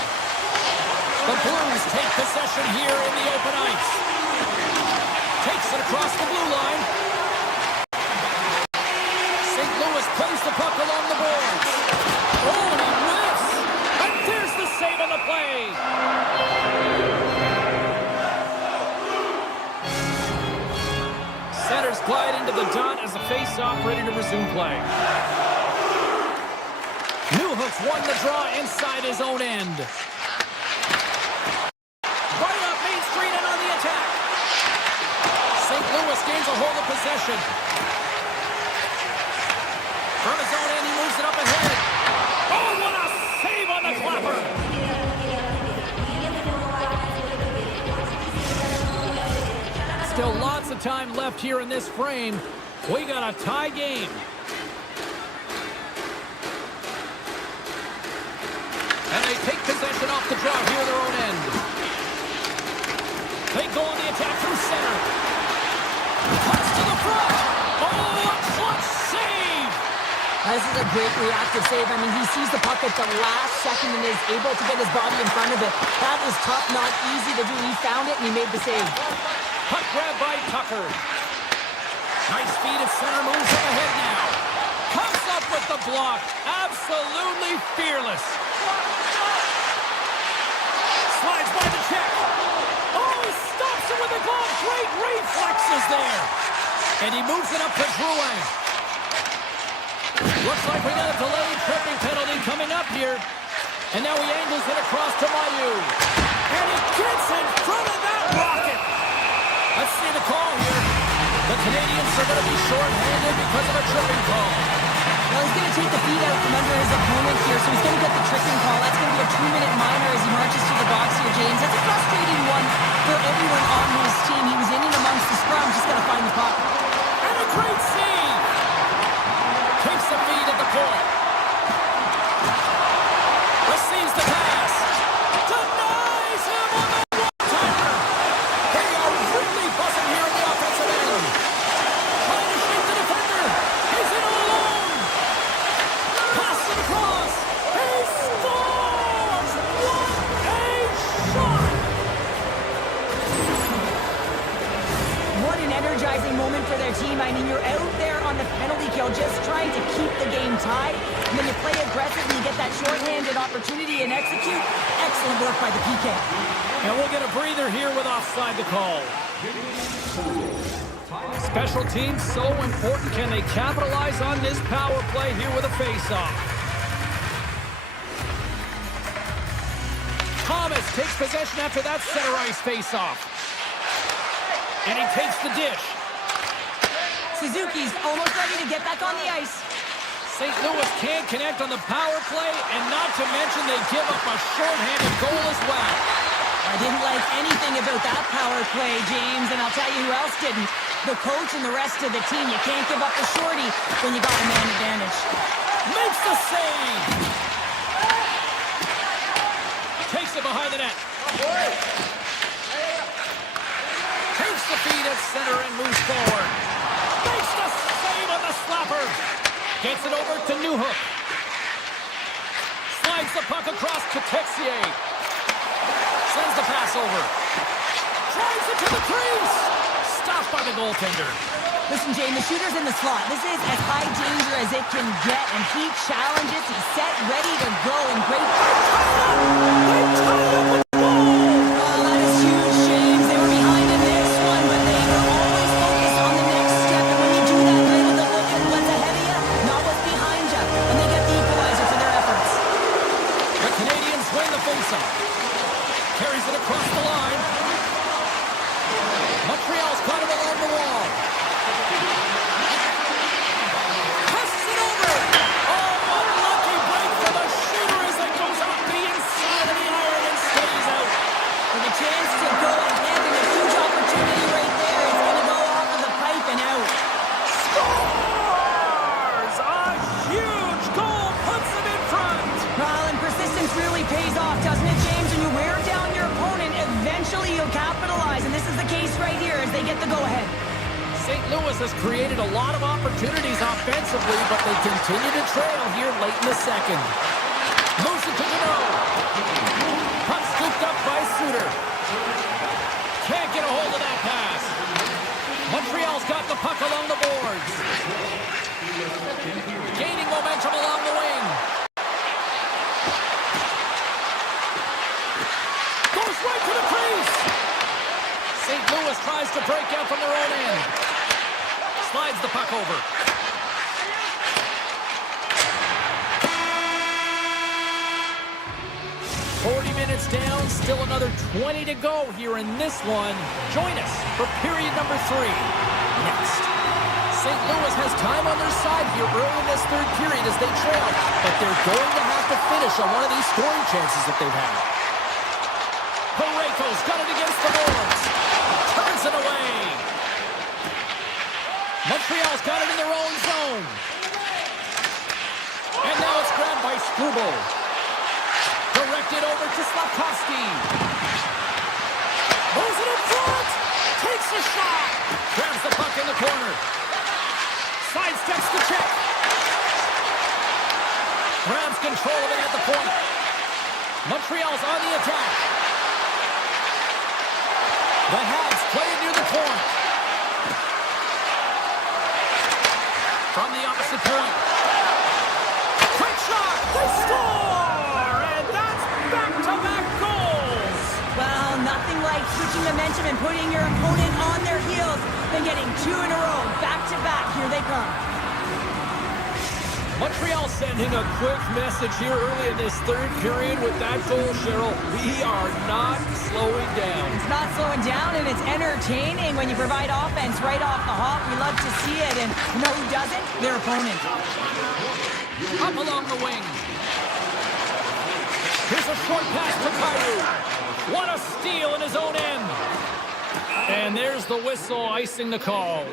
The Blues take possession here in the open ice. Takes it across the blue line. St. Louis plays the puck along the boards. Oh, and he whiffs. And there's the save on the play. Centers glide into the dot as the face-off ready to resume play. Newhook's won the draw inside his own end. Right up Main Street and on the attack. St. Louis gains a hold of possession. From his own end, he moves it up ahead. Oh, what a save on the clapper! Still lots of time left here in this frame. We got a tie game. And they take possession off the draw here their own end. They go on the attack from center. Cuts to the front. Oh, a clutch save! This is a great reactive save. I mean, he sees the puck at the last second and is able to get his body in front of it. That is tough, not easy to do. He found it and he made the save. Puck grab by Tucker. Nice feed at center, moves up ahead now. Comes up with the block. Absolutely fearless. Slides by the check. Oh, he stops it with a glove. Great reflexes there. And he moves it up to Drouin. Looks like we got a delayed tripping penalty coming up here. And now he angles it across to Mailloux. And he gets in front of that rocket. Let's see the call here. The Canadians are going to be short-handed because of a tripping call. Well, he's going to take the feet out from under his opponent here, so he's going to get the tripping call. That's going to be a 2-minute minor as he marches to the box here, James. That's a frustrating one for everyone on his team. He was in and amongst the scrum, just got to find the puck. And a great save! Takes the feed at the point. Receives the pass. Denies him on the one-timer. They are opportunity and execute. Excellent work by the PK. And we'll get a breather here with offside the call. Special teams so important. Can they capitalize on this power play here with a face-off? Thomas takes possession after that center ice face-off. And he takes the dish. Suzuki's almost ready to get back on the ice. St. Louis can't connect on the power play, and not to mention they give up a shorthanded goal as well. I didn't like anything about that power play, James, and I'll tell you who else didn't. The coach and the rest of the team. You can't give up the shorty when you got a man advantage. Makes the save. Takes it behind the net. Takes the feed at center and moves forward. Makes the save on the slapper. Gets it over to Newhook. Slides the puck across to Texier. Sends the pass over. Drives it to the crease. Stopped by the goaltender. Listen, Jane, the shooter's in the slot. This is as high danger as it can get, and he challenges. He's set, ready to go, and great. They tied up with the goal. Oh, that is huge, James. They were behind in this one, but they were always focused on the next step. And when you do that, you're able to look at what's ahead of you, not what's behind you. And they get the equalizer for their efforts. The Canadians win the faceoff. Carries it across the line. Montreal's got it along the wall. Passes it over. Oh, unlucky break for the shooter as it goes off the inside of the iron and stays out. With a chance to go ahead and a huge opportunity right there. It's going to go off of the pipe and out. Scores! A huge goal puts them in front. Well, and persistence really pays off, doesn't it, James? When you wear down your opponent, eventually you'll capitalize, and this is the case right here as they get the go-ahead. St. Louis has created a lot of opportunities offensively, but they continue to trail here late in the second. Moves it to Gano. Puck scooped up by Suter. Can't get a hold of that pass. Montreal's got the puck along the boards. Gaining momentum along the wing. Goes right to the crease. St. Louis tries to break out from their own end. Slides the puck over. "40 minutes down, still another 20 to go here in this one. Join us for period number 3. Next. St. Louis has time on their side here early in this third period as they trail, but they're going to have to finish on one of these scoring chances that they've had. Parayko's got it against the boards. Turns it away. Montreal's got it in their own zone. And now it's grabbed by Struble. Directed over to Slafkovsky. Moves it in front. Takes a shot. Grabs the puck in the corner. Sidesteps the check. Grabs control of it at the point. Montreal's on the attack. The Habs play it near the point. From the opposite point. Quick shot! They score! And that's back-to-back goals! Well, nothing like switching momentum and putting your opponent on their heels than getting 2 in a row. Back-to-back. Here they come. Montreal sending a quick message here early in this third period with that goal, Cheryl. We are not slowing down. It's not slowing down, and it's entertaining when you provide offense right off the hop. We love to see it, and you know who doesn't? Their opponent. Up along the wing. Here's a short pass to Kyrou. What a steal in his own end. And there's the whistle icing the call.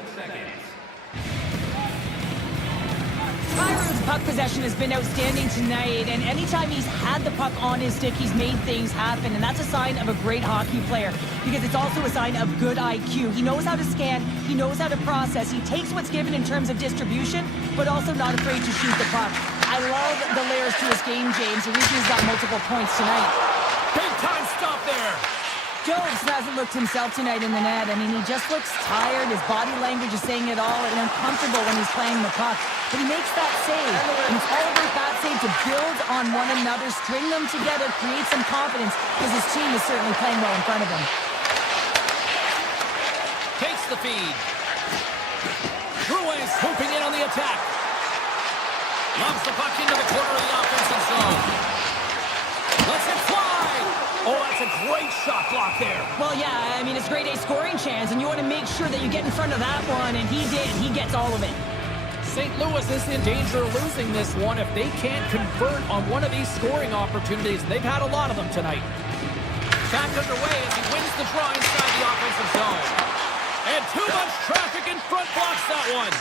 Kyrou's puck possession has been outstanding tonight, and anytime he's had the puck on his stick, he's made things happen, and that's a sign of a great hockey player because it's also a sign of good IQ. He knows how to scan, he knows how to process, he takes what's given in terms of distribution, but also not afraid to shoot the puck. I love the layers to his game, James. The reason he's got multiple points tonight. Big time stop there. Jobs hasn't looked himself tonight in the net. I mean, he just looks tired. His body language is saying it all, and uncomfortable when he's playing the puck. But he makes that save, and it's all about that save to to build on one another, string them together, create some confidence, because his team is certainly playing well in front of him. Takes the feed. Ruiz swooping in on the attack. Lobs the puck into the corner of the offensive zone. Lets it fly. Oh, that's a great shot block there. Well, yeah, I mean, it's grade A scoring chance, and you want to make sure that you get in front of that one, and he did. He gets all of it. St. Louis is in danger of losing this one if they can't convert on one of these scoring opportunities. They've had a lot of them tonight. Back underway as he wins the draw inside the offensive zone. And too much traffic in front blocks that one.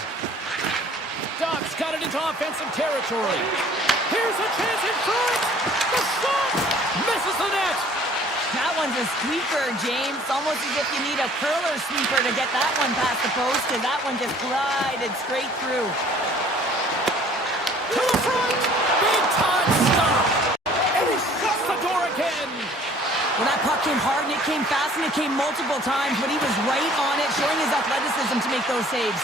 Ducks got it into offensive territory. Here's a chance in front. The shot misses the net. That one's a sweeper, James. Almost as if you need a curler sweeper to get that one past the post, because that one just glided straight through. To the front. Big time stop. And he shuts the door again. Well, that puck came hard, and it came fast, and it came multiple times, but he was right on it, showing his athleticism to make those saves.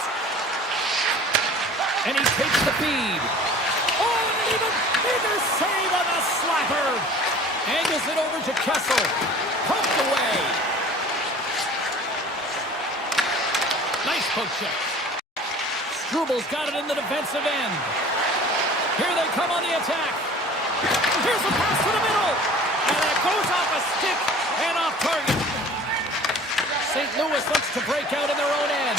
And he takes the feed. Oh, and an even bigger save on the slapper. Angles it over to Kessel. Poked away. Nice poke check. Strubal's got it in the defensive end. Here they come on the attack. Here's a pass to the middle. And it goes off a stick and off target. St. Louis looks to break out in their own end.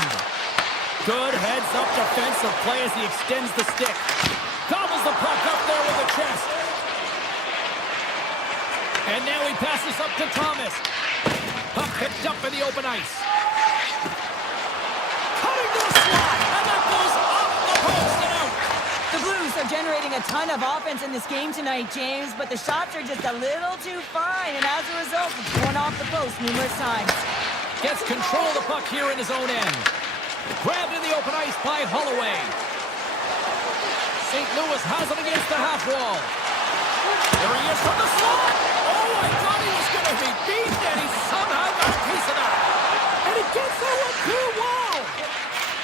Good heads-up defensive play as he extends the stick. Gobbles the puck up there with the chest. And now he passes up to Thomas. Puck picked up in the open ice. Cutting to the slot, and that goes off the post and out. The Blues are generating a ton of offense in this game tonight, James, but the shots are just a little too fine, and as a result, it's going off the post numerous times. Gets control of the puck here in his own end. Grabbed in the open ice by Holloway. St. Louis has it against the half wall. There he is from the slot. Oh, I thought he was going to be beaten, and he somehow got a piece of that. And he gets that one too. Wow.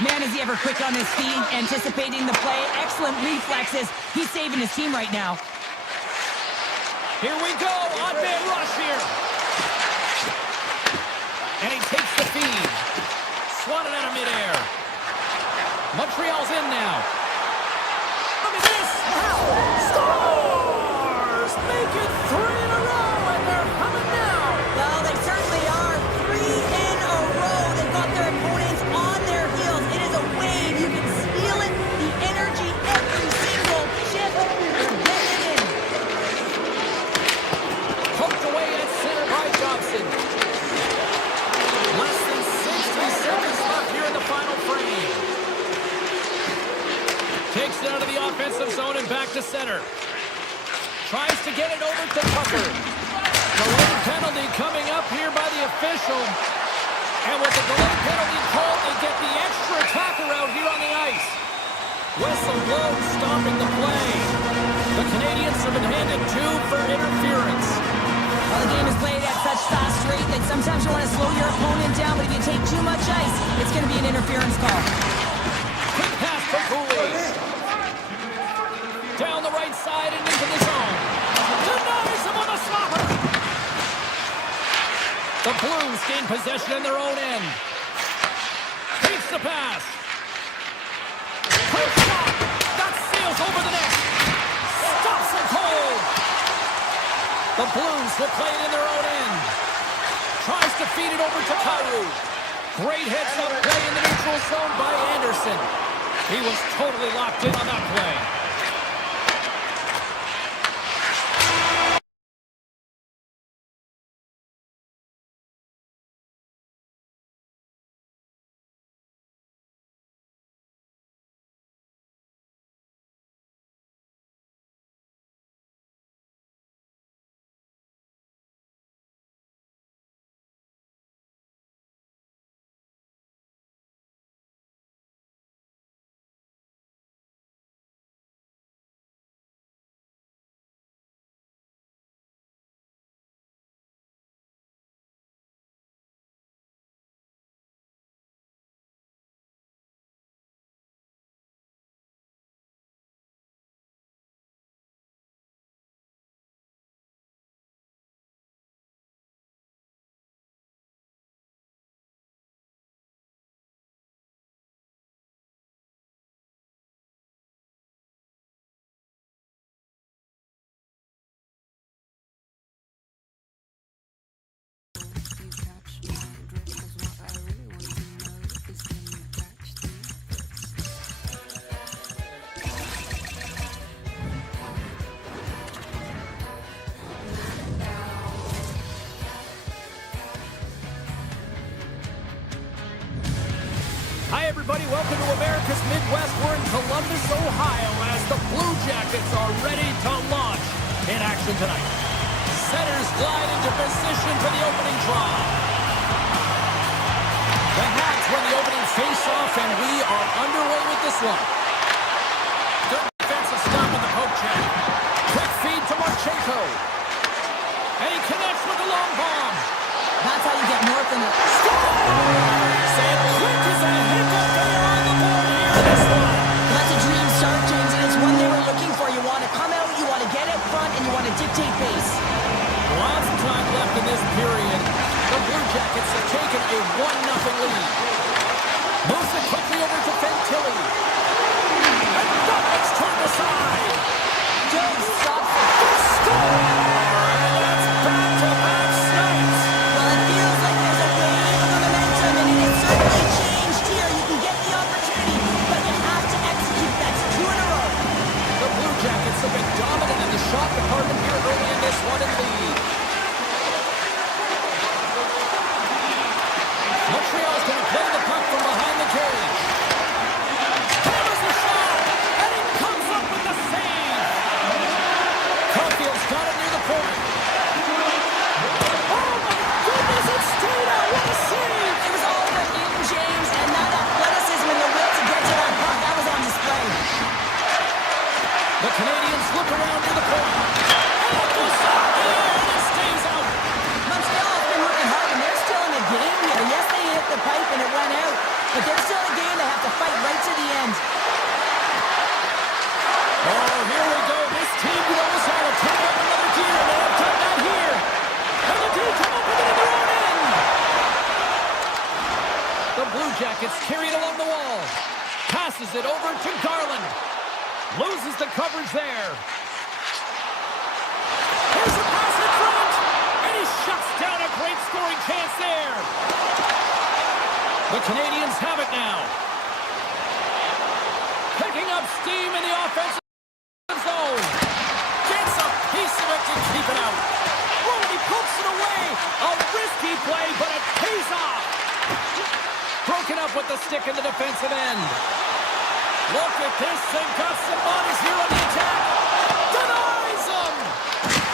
Man, is he ever quick on his feet, anticipating the play. Excellent reflexes. He's saving his team right now. Here we go. Odd man rush here. And he takes the feed. Swatted out of midair. Montreal's in now. Look at this. Stars make it 3 in a row, and they're coming now. Well, they certainly are. 3 in a row. They've got their opponents on their heels. It is a wave. You can feel it. The energy every single shift. They're getting it in. Poked away at center by Johnson. Less than 60 seconds left here in the final frame. Takes it out of the offensive zone and back to center. Tries to get it over to Tucker. Delayed penalty coming up here by the official. And with the delayed penalty called, they get the extra attacker out here on the ice. Whistle blows, stopping the play. The Canadians have been handed 2 for interference. Well, the game is played at such fast rate that sometimes you want to slow your opponent down, but if you take too much ice, it's going to be an interference call. Quick pass for Cooley. Down the right side and into the zone. Denies him on the slapper. The Blues gain possession in their own end. Takes the pass. Quick shot. That sails over the net. Stops it cold. The Blues will play it in their own end. Tries to feed it over to Kyrou. Great heads-up play in the neutral zone by Anderson. He was totally locked in on that play. welcome to America's Midwest. We're in Columbus, Ohio, as the Blue Jackets are ready to launch in action tonight. Centers glide into position for the opening draw. The Hats win the opening face-off, and we are underway with this one. Good defensive stop on the poke check. Quick feed to Marchenko. And he connects with the long bomb. That's how you get north in the... Scores! And quick as a hiccup there on the board here in this one. That's a dream start, James, and it's one they were looking for. You want to come out, you want to get up front, and you want to dictate pace. Lots of time left in this period. The Blue Jackets have taken a 1-0 lead. Moves it quickly over to Fantilli. And Duck's turned aside. Jones stops it. Score! And that's back-to-back snipes. Well, it feels like there's a wave of momentum, and it has certainly changed here. You can get the opportunity, but you have to execute. That's 2 in a row. The Blue Jackets have been dominant in the shot department here early in this one and lead. Montreal's going to play the puck from behind the cage. Hammers the shot, and he comes up with the save. Caulfield's got it near the point. Oh my goodness, it's stayed out. What a save! It was all over him, James, and that athleticism and the will to get to that puck, that was on display. The Canadians look around near the point. And it goes out, and it stays out. Montreal has been working hard, and they're still in the game here. Yes, they hit the pipe and it went out, but they're still in the game. They have to fight right to the end. Oh, here we go. This team knows how to turn up another gear, and they have done that here. And the team come up with it in their own end. The Blue Jackets carry it along the wall. Passes it over to Garland. Loses the coverage there. Here's a pass in front. And he shuts down a great scoring chance there. The Canadians have it now. Picking up steam in the offensive zone. Gets a piece of it to keep it out. Oh, and he pokes it away. A risky play, but it pays off. Broken up with the stick in the defensive end. Look at this. They've got some bodies here on the attack. Denies them.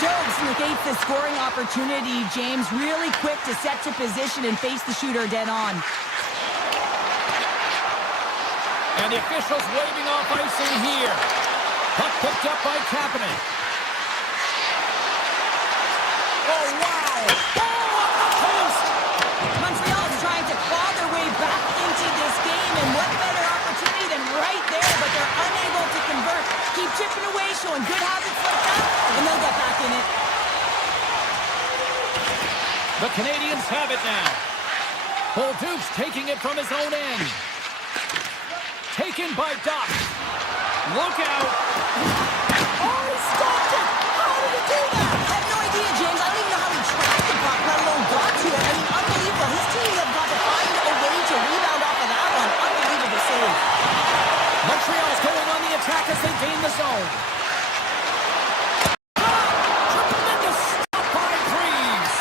Jones negates the scoring opportunity. James really quick to set to position and face the shooter dead on. And the officials waving off icing here. Puck picked up by Kapanen. Oh, wow. Oh, off the post. Montreal's trying to claw their way back into this game, and what better opportunity than right there, but they're unable to convert. Keep chipping away, showing good habits like that, and they'll get back in it. The Canadians have it now. Bolduc's taking it from his own end. Taken by Duck. Look out. Oh, he stopped it! How did he do that? I have no idea, James. I don't even know how he tracked the puck, let alone got to it. I mean, unbelievable. His team have got to find a way to rebound off of that one. Unbelievable save. Montreal's going on the attack as they gain the zone. Tremendous stop by Greaves.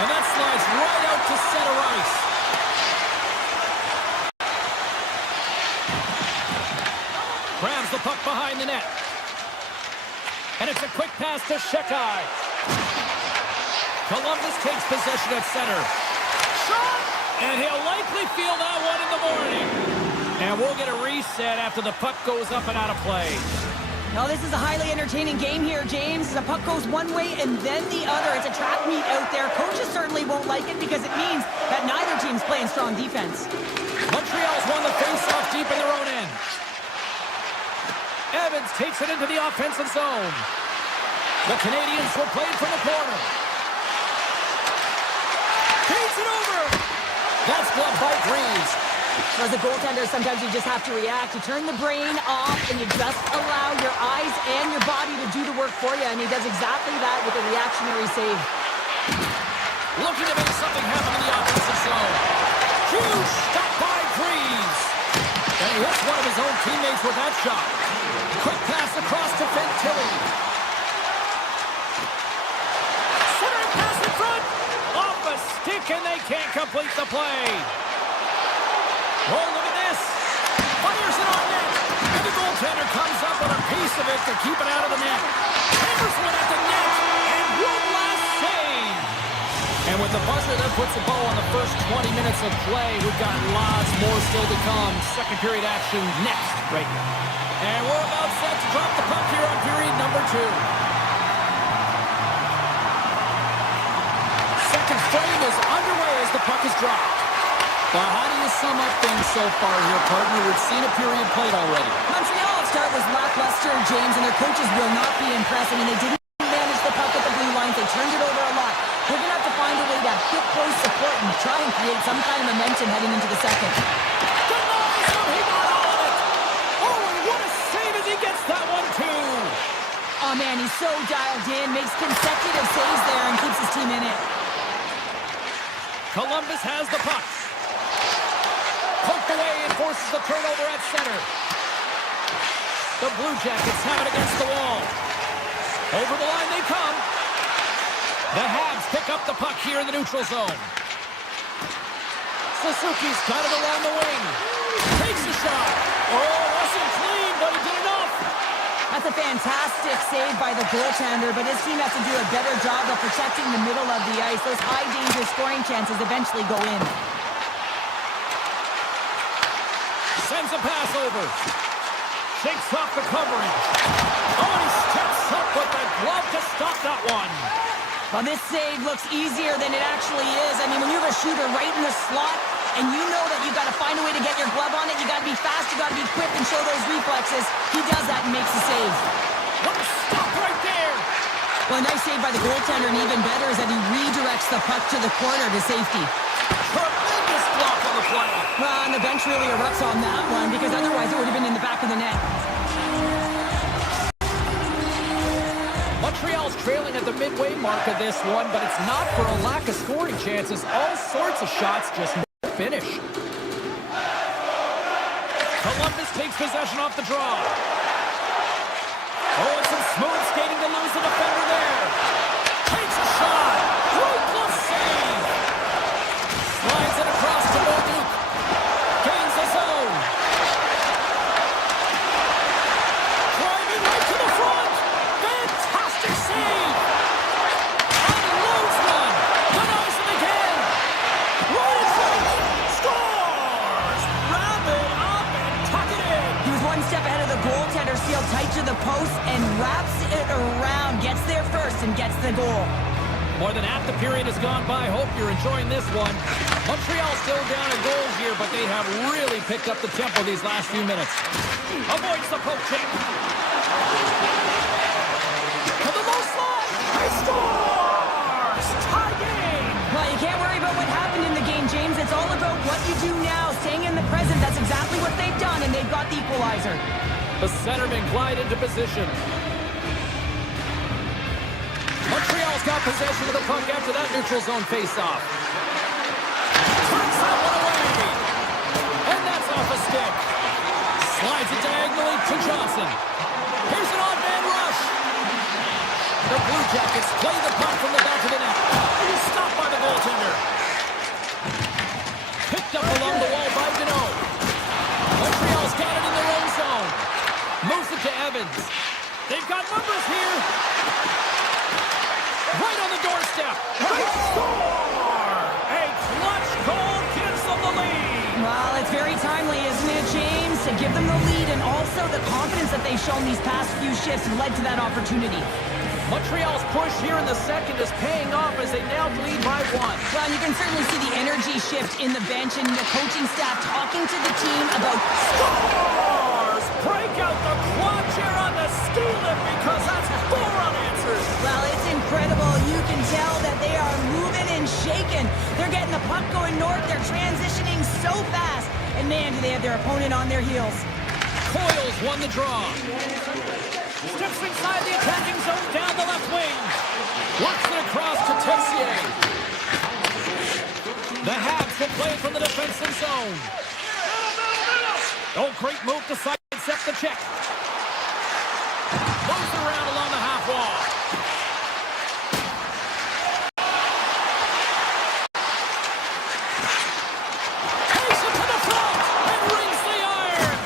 And that slides right out to center ice. Grabs the puck behind the net. And it's a quick pass to Shekai. Columbus takes possession at center. Shot! And he'll likely feel that one in the morning. And we'll get a reset after the puck goes up and out of play. Now, this is a highly entertaining game here, James. The puck goes one way and then the other. It's a track meet out there. Coaches certainly won't like it because it means that neither team's playing strong defense. Montreal's won the face-off deep in their own end. Evans takes it into the offensive zone. The Canadians will play it from the corner. Feeds it over. That's blocked by Greaves. As a goaltender, sometimes you just have to react. You turn the brain off and you just allow your eyes and your body to do the work for you. And he does exactly that with a reactionary save. Looking to make something happen in the offensive zone. Huge stop by Greaves. And he hits one of his own teammates with that shot. Quick pass across to Fantilli. Centering pass in front. Off a stick, and they can't complete the play. Oh, look at this. of it to keep it out of the net. Hammers one at the net, and one last save. And with the buzzer that puts a bow on the first 20 minutes of play, we've got lots more still to come. Second period action next, right here. And we're about set to drop the puck here on period number 2. Second frame is underway as the puck is dropped. Well, how do you sum up things so far here, partner? We've seen a period played already. Montreal's start was lackluster, James, and their coaches will not be impressed. I mean, they didn't manage the puck at the blue lines. They turned it over a lot. We're going to have to find a way to have good close support and try and create some kind of momentum heading into the second. Denies him! He got all of it! Oh, and what a save as he gets that one, too! Oh, man, he's so dialed in, makes consecutive saves there and keeps his team in it. Columbus has the puck. Poked away and forces the turnover at center. The Blue Jackets have it against the wall. Over the line they come. The Habs pick up the puck here in the neutral zone. Suzuki's got it along the wing. Takes a shot. Oh, wasn't clean, but he did enough. That's a fantastic save by the goaltender, but his team has to do a better job of protecting the middle of the ice. Those high-danger scoring chances eventually go in. Sends a pass over. Shakes off the coverage. Oh, and he steps up with the glove to stop that one. Well, this save looks easier than it actually is. I mean, when you have a shooter right in the slot, and you know that you've got to find a way to get your glove on it, you got to be fast, you got to be quick and show those reflexes. He does that and makes the save. What a stop right there. Well, a nice save by the goaltender, and even better is that he redirects the puck to the corner to safety. Tremendous block on the play. Well, and the bench really erupts on that one, because otherwise it would have been in the back of the net. Montreal's trailing at the midway mark of this one, but it's not for a lack of scoring chances. All sorts of shots, just no finish. Columbus takes possession off the draw. Oh, and some smooth skating to lose the defender there. Takes a shot. Ruthless save. Slides it across to Bolduc. Gains the zone. Driving right to the front. Fantastic save. Unloads one. Denies him again. Right in front. Scores. Wrap it up and tuck it in. He was one step ahead of the goaltender, sealed tight to the post, and wraps it around. Gets there first and gets the goal. More than half the period has gone by. Hope you're enjoying this one. Montreal still down a goal here, but they have really picked up the tempo these last few minutes. Avoids the poke check. To the low slot. He scores! Tie game! Well, you can't worry about what happened in the game, James. It's all about what you do now, staying in the present. That's exactly what they've done, and they've got the equalizer. The centerman glide into position. Montreal's got possession of the puck after that neutral zone faceoff. Turns that one away. And that's off a stick. Slides it diagonally to Johnson. Here's an odd man rush. The Blue Jackets play the puck from the back of the net. It is stopped by the goaltender. Picked up along the wall by Deneau. Montreal's got it in their own zone. Moves it to Evans. They've got numbers here. Right on the doorstep. They score! A clutch goal gives them the lead. Well, it's very timely, isn't it, James? To give them the lead, and also the confidence that they've shown these past few shifts have led to that opportunity. Montreal's push here in the second is paying off as they now lead by one. Well, you can certainly see the energy shift in the bench and the coaching staff talking to the team about Scores! Break out the clutch here on the ski lift because that's 4 unanswered. well, it's incredible. You can tell that they are moving and shaking. They're getting the puck going north. They're transitioning so fast. And man, do they have their opponent on their heels. Coyles won the draw. Steps inside the attacking zone down the left wing. Works it across to Tessier. The Habs will play it from the defensive zone. Oh, great move to sidestep the check. Moves around along the half wall. Takes it to the front and rings the iron.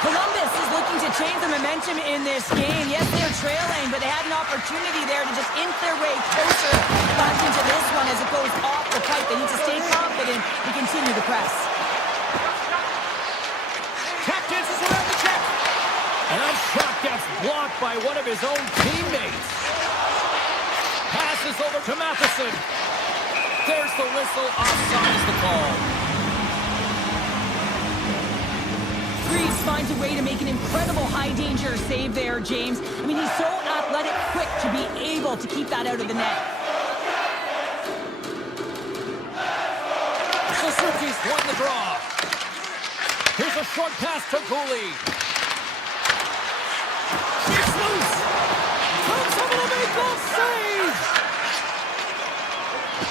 Columbus is looking to change the momentum in this game. Yes, they're trailing, but they had an opportunity there to just inch their way closer back into this one as it goes off the pipe. They need to stay confident and continue to press. Tap dances around the check. And that shot gets blocked by one of his own teammates. Passes over to Matheson. There's the whistle. Offside is the call. Freeze finds a way to make an incredible high-danger save there, James. I mean, he's so athletic, quick to be able to keep that out of the net. Suzuki's won the draw. Here's a short pass to Gooley. She's loose. Comes over to make that save.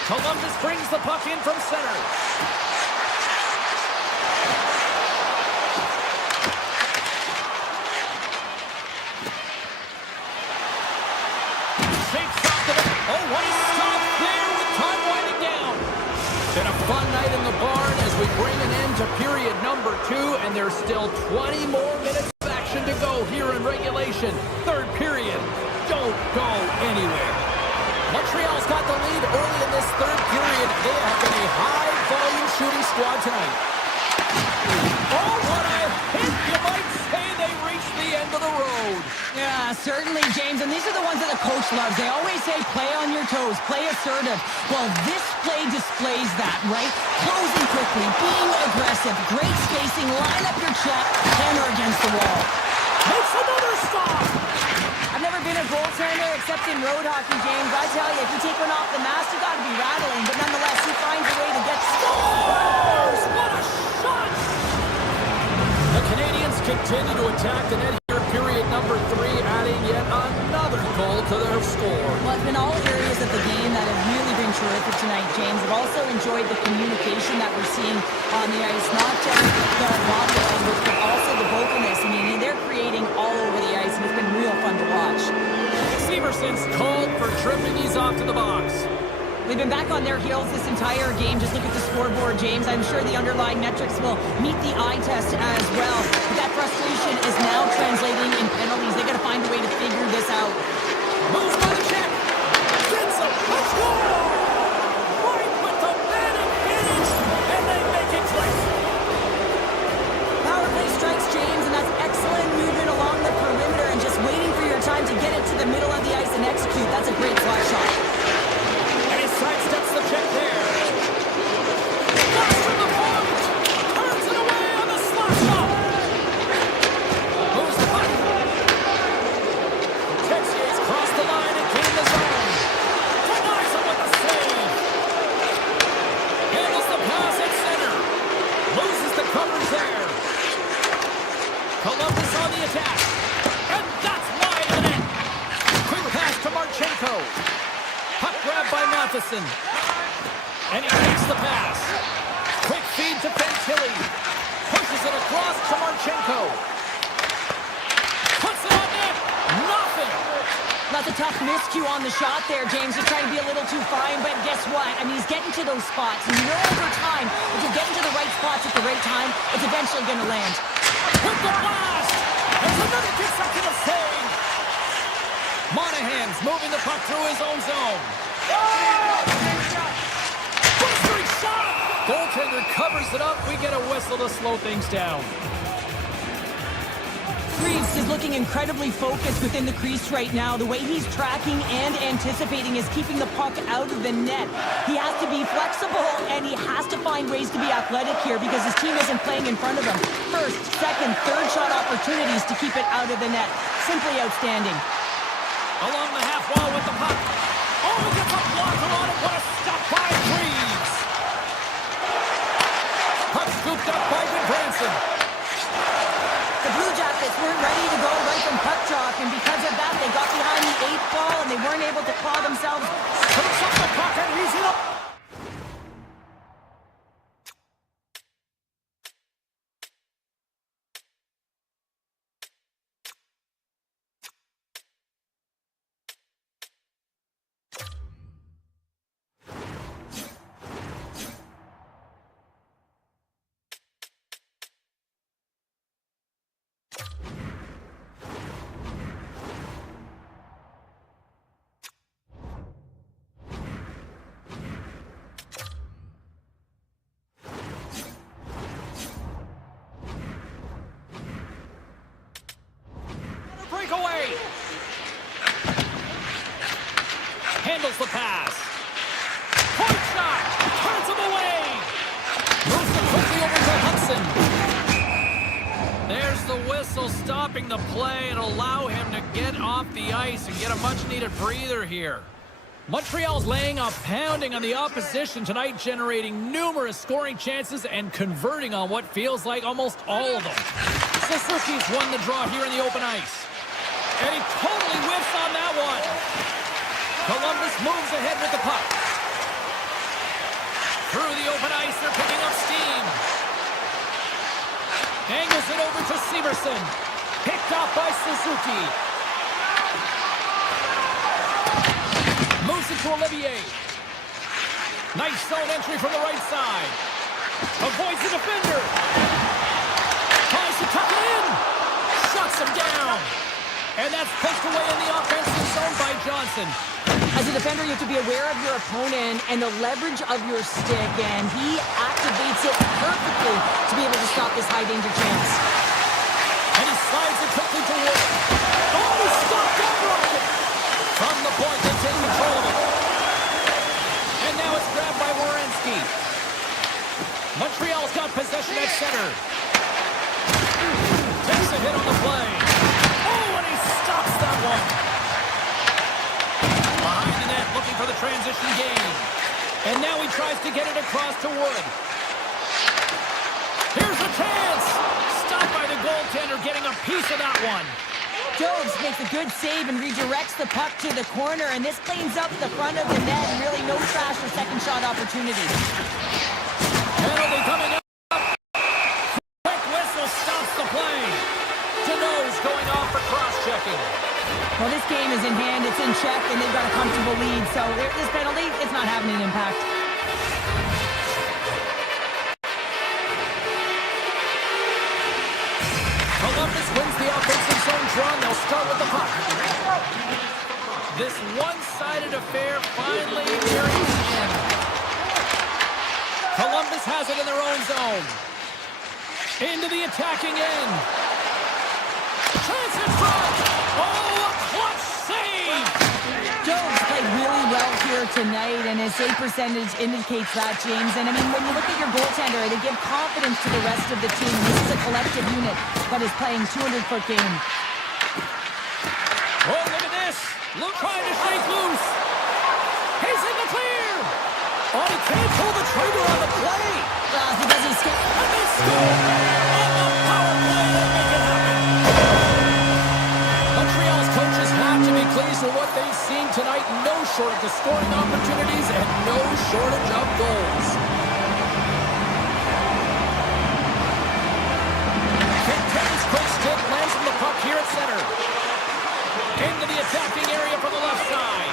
Columbus brings the puck in from center. What a stop there with time winding down. Been a fun night in the barn as we bring an end to period number 2, and there's still 20 more minutes of action to go here in regulation. Third period. Don't go anywhere. Montreal's got the lead early in this third period. They have been a high-volume shooting squad tonight. Oh, what a hit! You might say they reached the end of the road. Yeah, certainly, James. And these are the ones that the coach loves. They always say, play on your toes, play assertive. Well, this play displays that, right? Closing quickly, being aggressive, great spacing, line up your check, hammer against the wall. Makes another stop. I've never been a goaltender except in road hockey, James. I tell you, if you take one off the mask, you got to be rattling. But nonetheless, he finds a way to get scores. What a shot! The Canadians continue to attack the net here, period number 3, adding yet another goal to their score. Well, it's been all areas of the game that have really been terrific tonight, James. I've also enjoyed the communication that we're seeing on the ice, not just the body language, but also the vocalness. I mean, they're creating all over the ice, and it's been real fun to watch. Severson's called for tripping these off to the box. They've been back on their heels this entire game. Just look at the scoreboard, James. I'm sure the underlying metrics will meet the eye test as well. But that frustration is now translating in penalties. They got to find a way to figure this out. Moves by the check. Gets a score! Right with the man advantage, and they make it click. Power play strikes, James, and that's excellent movement along the perimeter and just waiting for your time to get it to the middle of the ice and execute. That's a great fly shot. Sidesteps the check there. Flash from the point. Turns it away on the slot shot. Moves the puck. Texier's crossed the line and gained the zone. Denies him with the save. Handles the pass at center. Loses the covers there. Columbus on the attack. And that's wide of the net. Quick pass to Marchenko. Puck grab by Matheson. And he takes the pass. Quick feed to Fantilli. Pushes it across to Marchenko. Puts it on net. Nothing. That's a tough miscue on the shot there, James. Just trying to be a little too fine, but guess what? I mean, he's getting to those spots. And you know over time, if you're getting to the right spots at the right time, it's eventually going to land. With the blast. There's another consecutive save. Monahan's moving the puck through his own zone. Bustering shot! Goaltender covers it up. We get a whistle to slow things down. Reeves is looking incredibly focused within the crease right now. The way he's tracking and anticipating is keeping the puck out of the net. He has to be flexible, and he has to find ways to be athletic here because his team isn't playing in front of him. First, second, third shot opportunities to keep it out of the net. Simply outstanding. Along the half wall with the puck. Oh, he gets a blocker on it. What a stop by Reeves. Puck scooped up by Branson. The Blue Jackets weren't ready to go right from puck drop, and because of that, they got behind the 8th ball, and they weren't able to claw themselves. Picks up the puck, and he's it up. handles the pass. Point shot. Turns him away. Moves it quickly over to Hudson. There's the whistle stopping the play and allow him to get off the ice and get a much-needed breather here. Montreal's laying a pounding on the opposition tonight, generating numerous scoring chances and converting on what feels like almost all of them. Suzuki's won the draw here in the open ice. And he totally whiffs on that one. Columbus moves ahead with the puck. Through the open ice, they're picking up steam. Angles it over to Severson. Picked off by Suzuki. Moves it to Olivier. Nice zone entry from the right side. Avoids the defender. Tries to tuck it in. Shuts him down. And that's pushed away in the offensive zone by Johnson. As a defender, you have to be aware of your opponent and the leverage of your stick, and he activates it perfectly to be able to stop this high-danger chance. And he slides it quickly to Wood. Oh, he stopped that rocket! From the point, they take control of it. And now it's grabbed by Werenski. Montreal's got possession at center. Takes a hit on the play. Oh, and he stops that one. Behind the net, looking for the transition game. And now he tries to get it across to Wood. Here's a chance! Stopped by the goaltender, getting a piece of that one. Jobs makes a good save and redirects the puck to the corner, and this cleans up the front of the net, and really no trash for second shot opportunity. Penalty coming up. Quick whistle stops the play. Deneau's going off for cross-checking. Well, this game is in hand, it's in check, and they've got a comfortable lead, so this penalty, it's not having an impact. Columbus wins the offensive zone draw, and they'll start with the puck. This one-sided affair finally nearing its end. Columbus has it in their own zone. Into the attacking end. Chance in front! Oh, a clutch save! Jones played really well here tonight, and his save percentage indicates that, James. And, I mean, when you look at your goaltender, they give confidence to the rest of the team. This is a collective unit that is playing 200-foot game. Oh, look at this! Luke trying to shake loose. He's in the clear! Oh, he can't pull the trigger on the play! He doesn't skip. And they score! On the power play, they make it happen! Montreal's coaches have to be pleased with what they've seen tonight. No shortage of scoring opportunities and no shortage of goals. Kennedy's quick stick lands from the puck here at center. Into the attacking area from the left side.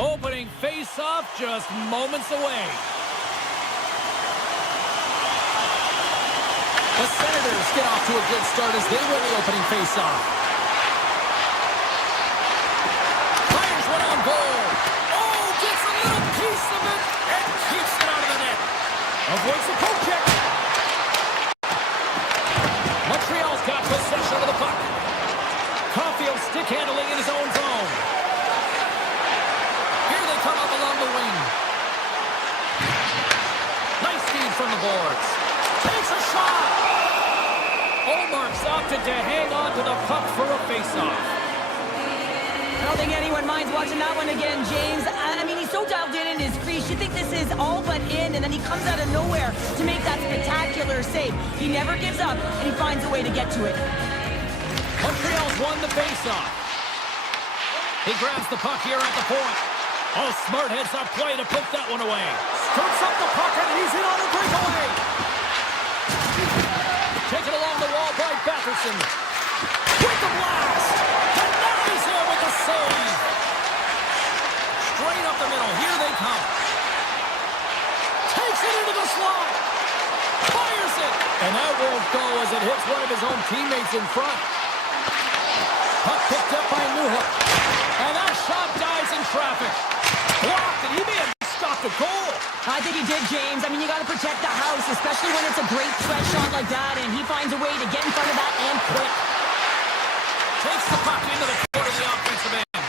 Opening face-off just moments away. The Senators get off to a good start as they win the opening face-off. Fires one on goal. Oh, gets a little piece of it and keeps it out of the net. Avoids the poke check. Montreal's got possession of the puck. Caulfield stick handling in his own zone. Come up along the wing. Nice feed from the boards. Takes a shot. Olmark's opted to hang on to the puck for a face-off. don't think anyone minds watching that one again, James. I mean, he's so dialed in his crease. You think this is all but in, and then he comes out of nowhere to make that spectacular save. He never gives up, and he finds a way to get to it. Montreal's won the faceoff. He grabs the puck here at the point. Oh, smart heads up play to put that one away. Scoops up the puck, and he's in on a breakaway. Taken along the wall by Batherson. With the blast. Denies him with the save. Straight up the middle. Here they come. Takes it into the slot. Fires it. And that won't go as it hits one of his own teammates in front. Puck picked up by Newhook. And that shot dies in traffic. Blocked, and he may have stopped a goal. I think he did, James. I mean, you got to protect the house, especially when it's a great threat shot like that, and he finds a way to get in front of that and quick. Takes the puck into the court of the offensive end.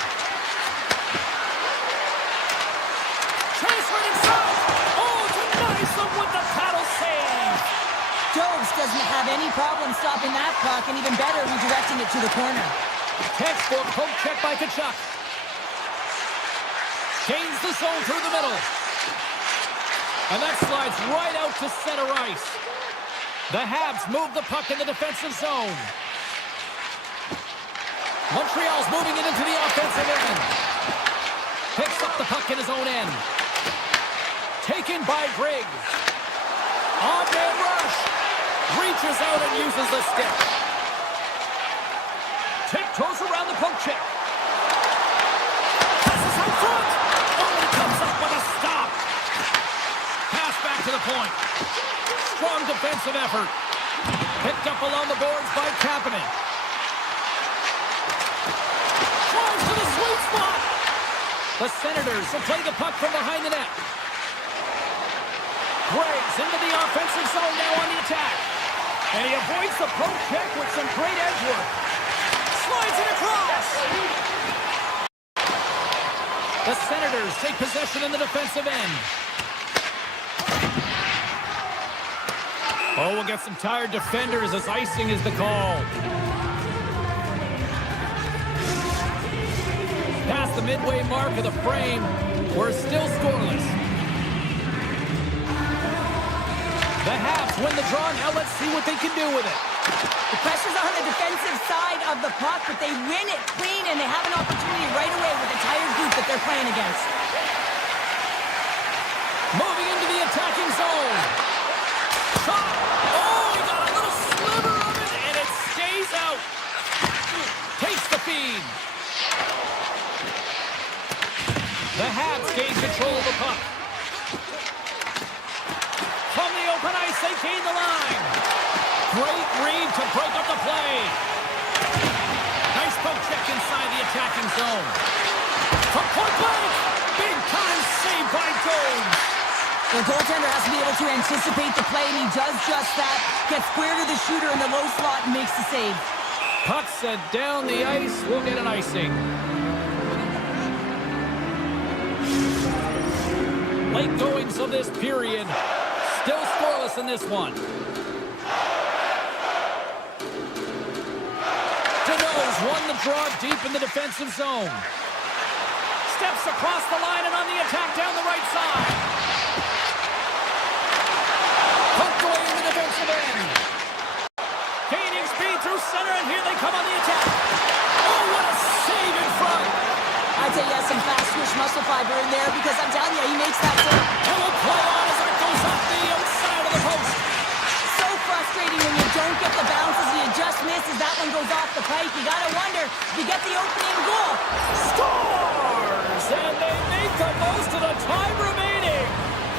Transferred inside. Oh, denies them with the paddle save. Dobes doesn't have any problem stopping that puck, and even better, redirecting it to the corner. Textbook poke check by Tkachuk. Gains the zone through the middle. And that slides right out to center ice. The Habs move the puck in the defensive zone. Montreal's moving it into the offensive end. Picks up the puck in his own end. Taken by Griggs. On-man rush. Reaches out and uses the stick. Tiptoes around the poke check. Passes out front. Oh, he comes up with a stop. Pass back to the point. Strong defensive effort. Picked up along the boards by Kapanen. Drives to the sweet spot. The Senators will play the puck from behind the net. Griggs into the offensive zone now on the attack. And he avoids the poke check with some great edge work. Slides it across. The Senators take possession in the defensive end. Oh, we'll get some tired defenders as icing is the call. Past the midway mark of the frame, we're still scoreless. The Habs win the draw. Now let's see what they can do with it. The pressure's on the defensive side of the puck, but they win it clean, and they have an opportunity right away with the tired group that they're playing against. Moving into the attacking zone. Shot. Oh, he got a little sliver of it, and it stays out. Takes the feed. The Habs gain control of the puck. From the open ice, they gain the line. Great read to break up the play. Nice poke check inside the attacking zone. From point blank, big time save by Jones. The goaltender has to be able to anticipate the play, and he does just that. Gets square to the shooter in the low slot and makes the save. Puck set down the ice. We'll get an icing. Late goings of this period. Still scoreless in this one. Deneau's won the draw deep in the defensive zone. Steps across the line and on the attack down the right side. Pumped away in the defensive end. Gaining speed through center, and here they come on the attack. Oh, what a save in front. I'd say he has some fast twitch muscle fiber in there, because I'm telling you, he makes that save. And we'll play on as it goes off the outside of the post. So frustrating when you don't get the bounces, you just miss as that one goes off the pike. You gotta wonder if you get the opening goal. Scores! And they make the most of the time remaining.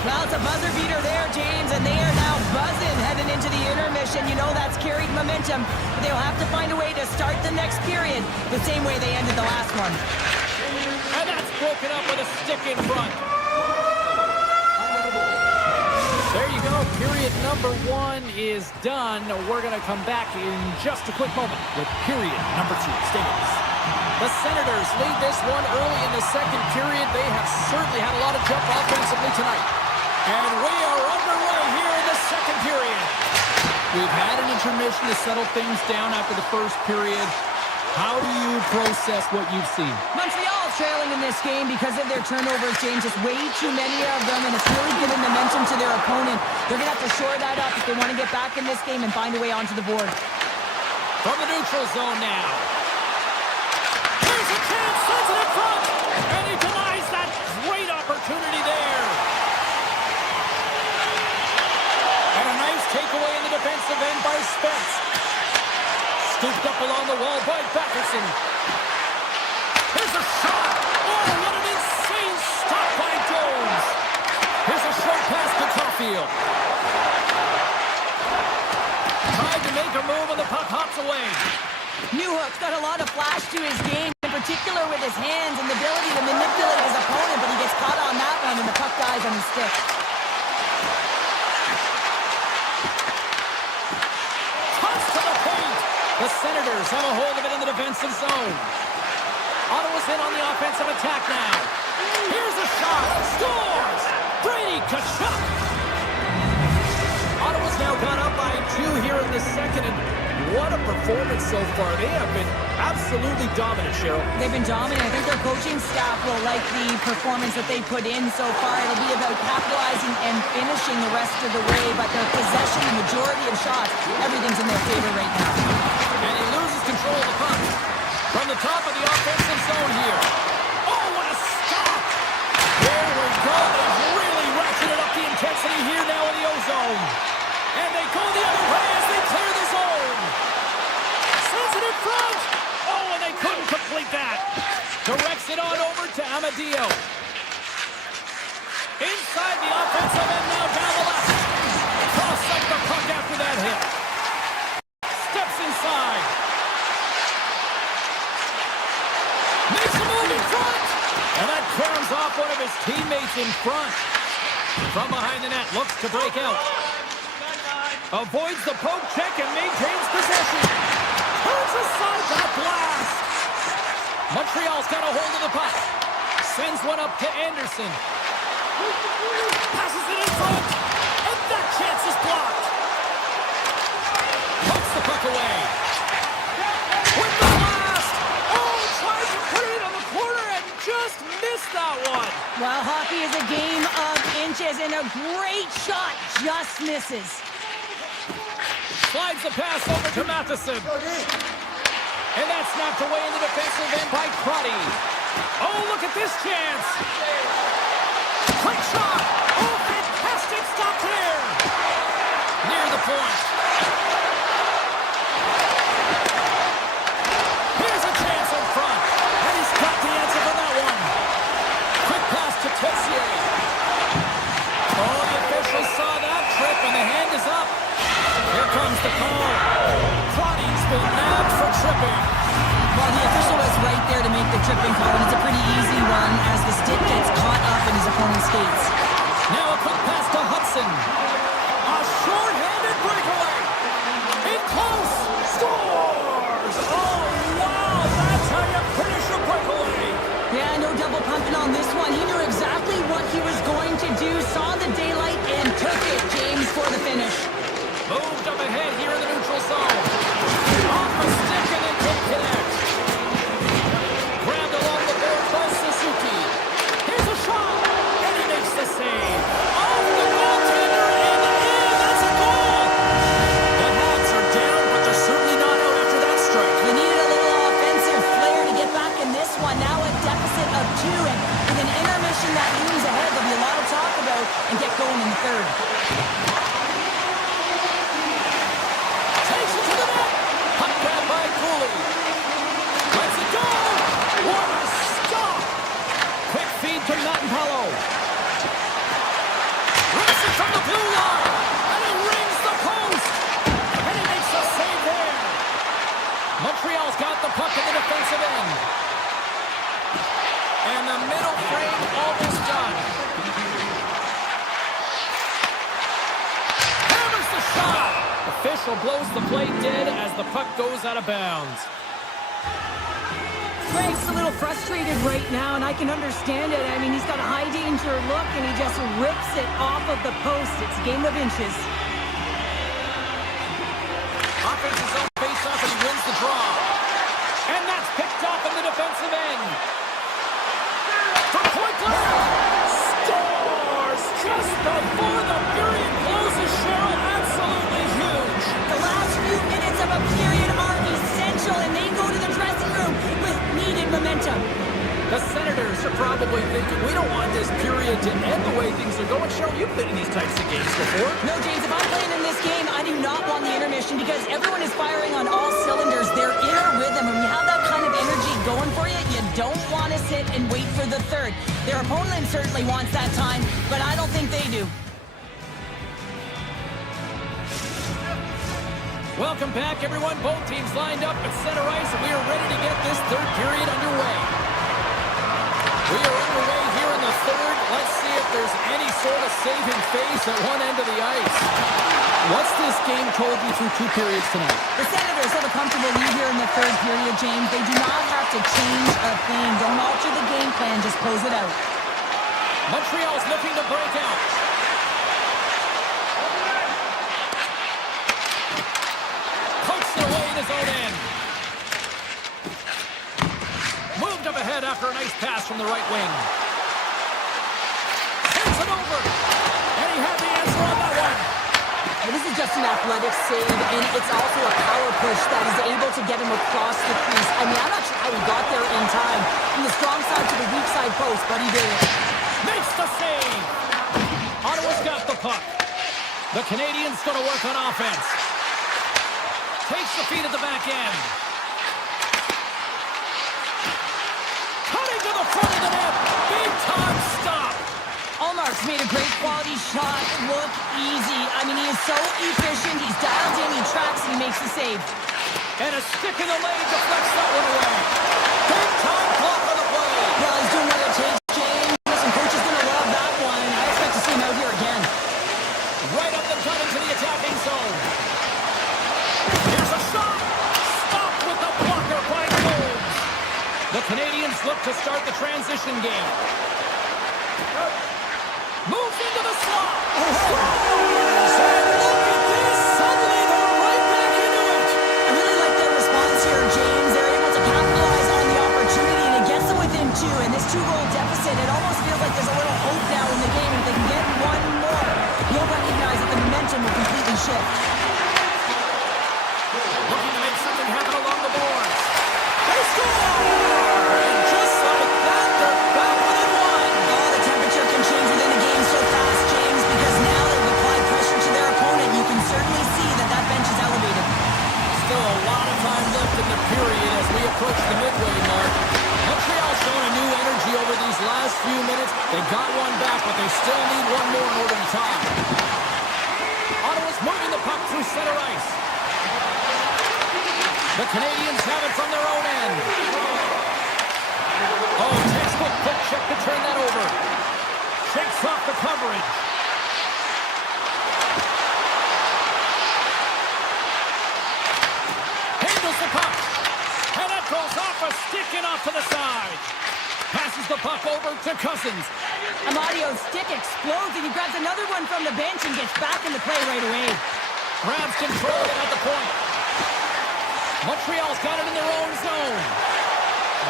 Well, it's a buzzer beater there, James, and they are now buzzing heading into the intermission. You know that's carried momentum, but they'll have to find a way to start the next period the same way they ended the last one. And that's broken up with a stick in front. There you go. Period number 1 is done. We're going to come back in just a quick moment with period number 2. Stay with us. The Senators lead this one early in the second period. They have certainly had a lot of jump offensively tonight. And we are underway here in the second period. We've had an intermission to settle things down after the first period. How do you process what you've seen? Montreal trailing in this game because of their turnovers, James. Just way too many of them, and it's really given momentum to their opponent. They're going to have to shore that up if they want to get back in this game and find a way onto the board. From the neutral zone now. Here's a chance, sends it in front, and he denies that great opportunity there. And a nice takeaway in the defensive end by Spence. Scooped up along the wall by Batterson. Here's a shot. Oh, what an insane stop by Jones. Here's a short pass to Caulfield. Tried to make a move and the puck hops away. Newhook's got a lot of flash to his game, in particular with his hands and the ability to manipulate his opponent, but he gets caught on that one and the puck dies on his stick. Toss to the paint. The Senators have a hold of it in the defensive zone. Ottawa's in on the offensive attack now. Here's a shot. Scores! Brady Tkachuk. Ottawa's now gone up by 2 here in the second, and what a performance so far. They have been absolutely dominant, Cheryl. They've been dominant. I think their coaching staff will like the performance that they put in so far. It'll be about capitalizing and finishing the rest of the way, but their possession, the majority of shots, everything's in their favor right now. And he loses control of the puck. From the top of the offensive zone here. Oh, what a stop! There we go. They've really ratcheted up the intensity here now in the O-zone. And they go the other way as they clear the zone. Sends it in front. Oh, and they couldn't complete that. Directs it on over to Amadio. Inside the offensive end now down the left. Cross up the puck after that hit. Steps inside. Makes a move in front. And that crowns off one of his teammates in front. From behind the net, looks to break out. Avoids the poke check and maintains possession. Turns aside that blast. Montreal's got a hold of the puck. Sends one up to Anderson. Passes it in front. And that chance is blocked. Puts the puck away. With the blast. Oh, tries to put it on the corner and just missed that one. Well, hockey is a game of inches, and a great shot just misses. Slides the pass over to Matheson. And that's snapped away in the defensive end by Crotty. Oh, look at this chance. Quick shot. Oh, fantastic stop there. Near the point. Here's a chance in front. And he's got the answer for that one. Quick pass to Tessier. Oh, the official saw that trip, and the hand is up. Here comes the call. Crotty's been nabbed for tripping. Well, the official was right there to make the tripping call, and it's a pretty easy one as the stick gets caught up in his opponent's skates. Now a quick pass to Hudson. A short-handed breakaway. In close. Scores! Oh, wow! That's how you finish a breakaway. Yeah, no double pumping on this one. He knew exactly what he was going to do, saw the daylight, and took it, James, for the finish. Moved up ahead here in the neutral zone. Off the stick and it couldn't connect. Grabbed along the board by Suzuki. Here's a shot. And he makes the save. Off the goaltender and in. That's a goal. The Hawks are down, but they're certainly not out after that strike. They needed a little offensive flair to get back in this one. Now a deficit of 2, and with an intermission that looms ahead, there'll be a lot of talk about and get going in the third. From the blue line, and he rings the post, and he makes a save there. Montreal's got the puck in the defensive end, and the middle frame almost done. Hammers the shot. Official blows the play dead as the puck goes out of bounds. Greg's a little frustrated right now, and I can understand it. I mean, he's got a high-danger look, and he just rips it off of the post. It's a game of inches. Offensive zone face-off, and he wins the draw. And The Senators are probably thinking, we don't want this period to end the way things are going. Cheryl, you've been in these types of games before. No, James, if I'm playing in this game, I do not want the intermission because everyone is firing on all cylinders. They're in a rhythm, and when you have that kind of energy going for you, you don't want to sit and wait for the third. Their opponent certainly wants that time, but I don't think they do. Welcome back, everyone. Both teams lined up at center ice, and we are ready to get this third period underway. We are underway here in the third. Let's see if there's any sort of saving face at one end of the ice. What's this game told you through 2 periods tonight? The Senators have a comfortable lead here in the third period, James. They do not have to change a thing. Don't alter the game plan. Just close it out. Montreal's looking to break out. Pokes it away in his own end. Moved up ahead after a nice pass from the right wing. Sends it over. And he had the answer on that one. This is just an athletic save, and it's also a power push that is able to get him across the crease. I mean, I'm not sure how he got there in time. From the strong side to the weak side post, but he did it. Makes the save. Ottawa's got the puck. The Canadians going to work on offense. Takes the feed at the back end. Cutting to the front of the net. Big time stop. Allmark's made a great quality shot look easy. I mean, he is so efficient. He's dialed in, he tracks, and he makes the save. And a stick in the lane deflects that one away. Big time block on the play. Well, he's doing what it takes, James. Listen, coach is going to love that one. I expect to see him out here again. Right up the gut into the attacking zone. Here's a shot. Stopped with the blocker by Gomes. The Canadians look to start the transition game. Moves into the slot. Scores! And look at this. Suddenly they're right back into it. I really like their response here, James. They're able to capitalize on the opportunity, and it gets them within 2. And this 2-goal deficit, it almost feels like there's a little hope now in the game. If they can get one more, you'll recognize that the momentum will completely shift. Looking to make something happen along the boards. They score! And just like that, they're back within 1. Oh, the temperature can change within the game so fast, James, because now they've applied pressure to their opponent. You can certainly see that that bench is elevated. Still a lot of time left in the period as we approach the midway mark. Montreal's showing a new energy over these last few minutes. They got one back, but they still need one more in order to tie. Ottawa's moving the puck through center ice. The Canadians have it from their own end. Oh, textbook quick check to turn that over. Shakes off the coverage. Handles the puck. And that goes off a stick and off to the side. Passes the puck over to Cousins. Amadio's stick explodes, and he grabs another one from the bench and gets back in the play right away. Grabs control of it at the point. Montreal's got it in their own zone.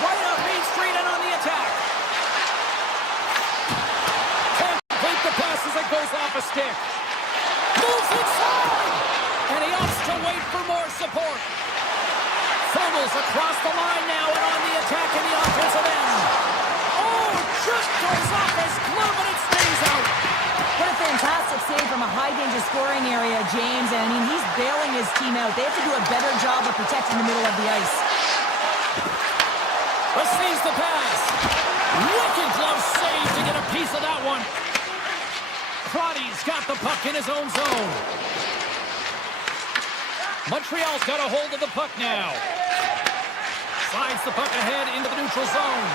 Right up Main Street and on the attack. Can't complete the pass as it goes off a stick. Moves inside. And he opts to wait for more support. Fumbles across the line now and on the attack in the offensive end. Oh, just goes off his glove and it stays out. What a fantastic save from a high-danger scoring area, James. And, I mean, he's bailing his team out. They have to do a better job of protecting the middle of the ice. Receives the pass. Wicked glove save to get a piece of that one. Crotty's got the puck in his own zone. Montreal's got a hold of the puck now. Slides the puck ahead into the neutral zone.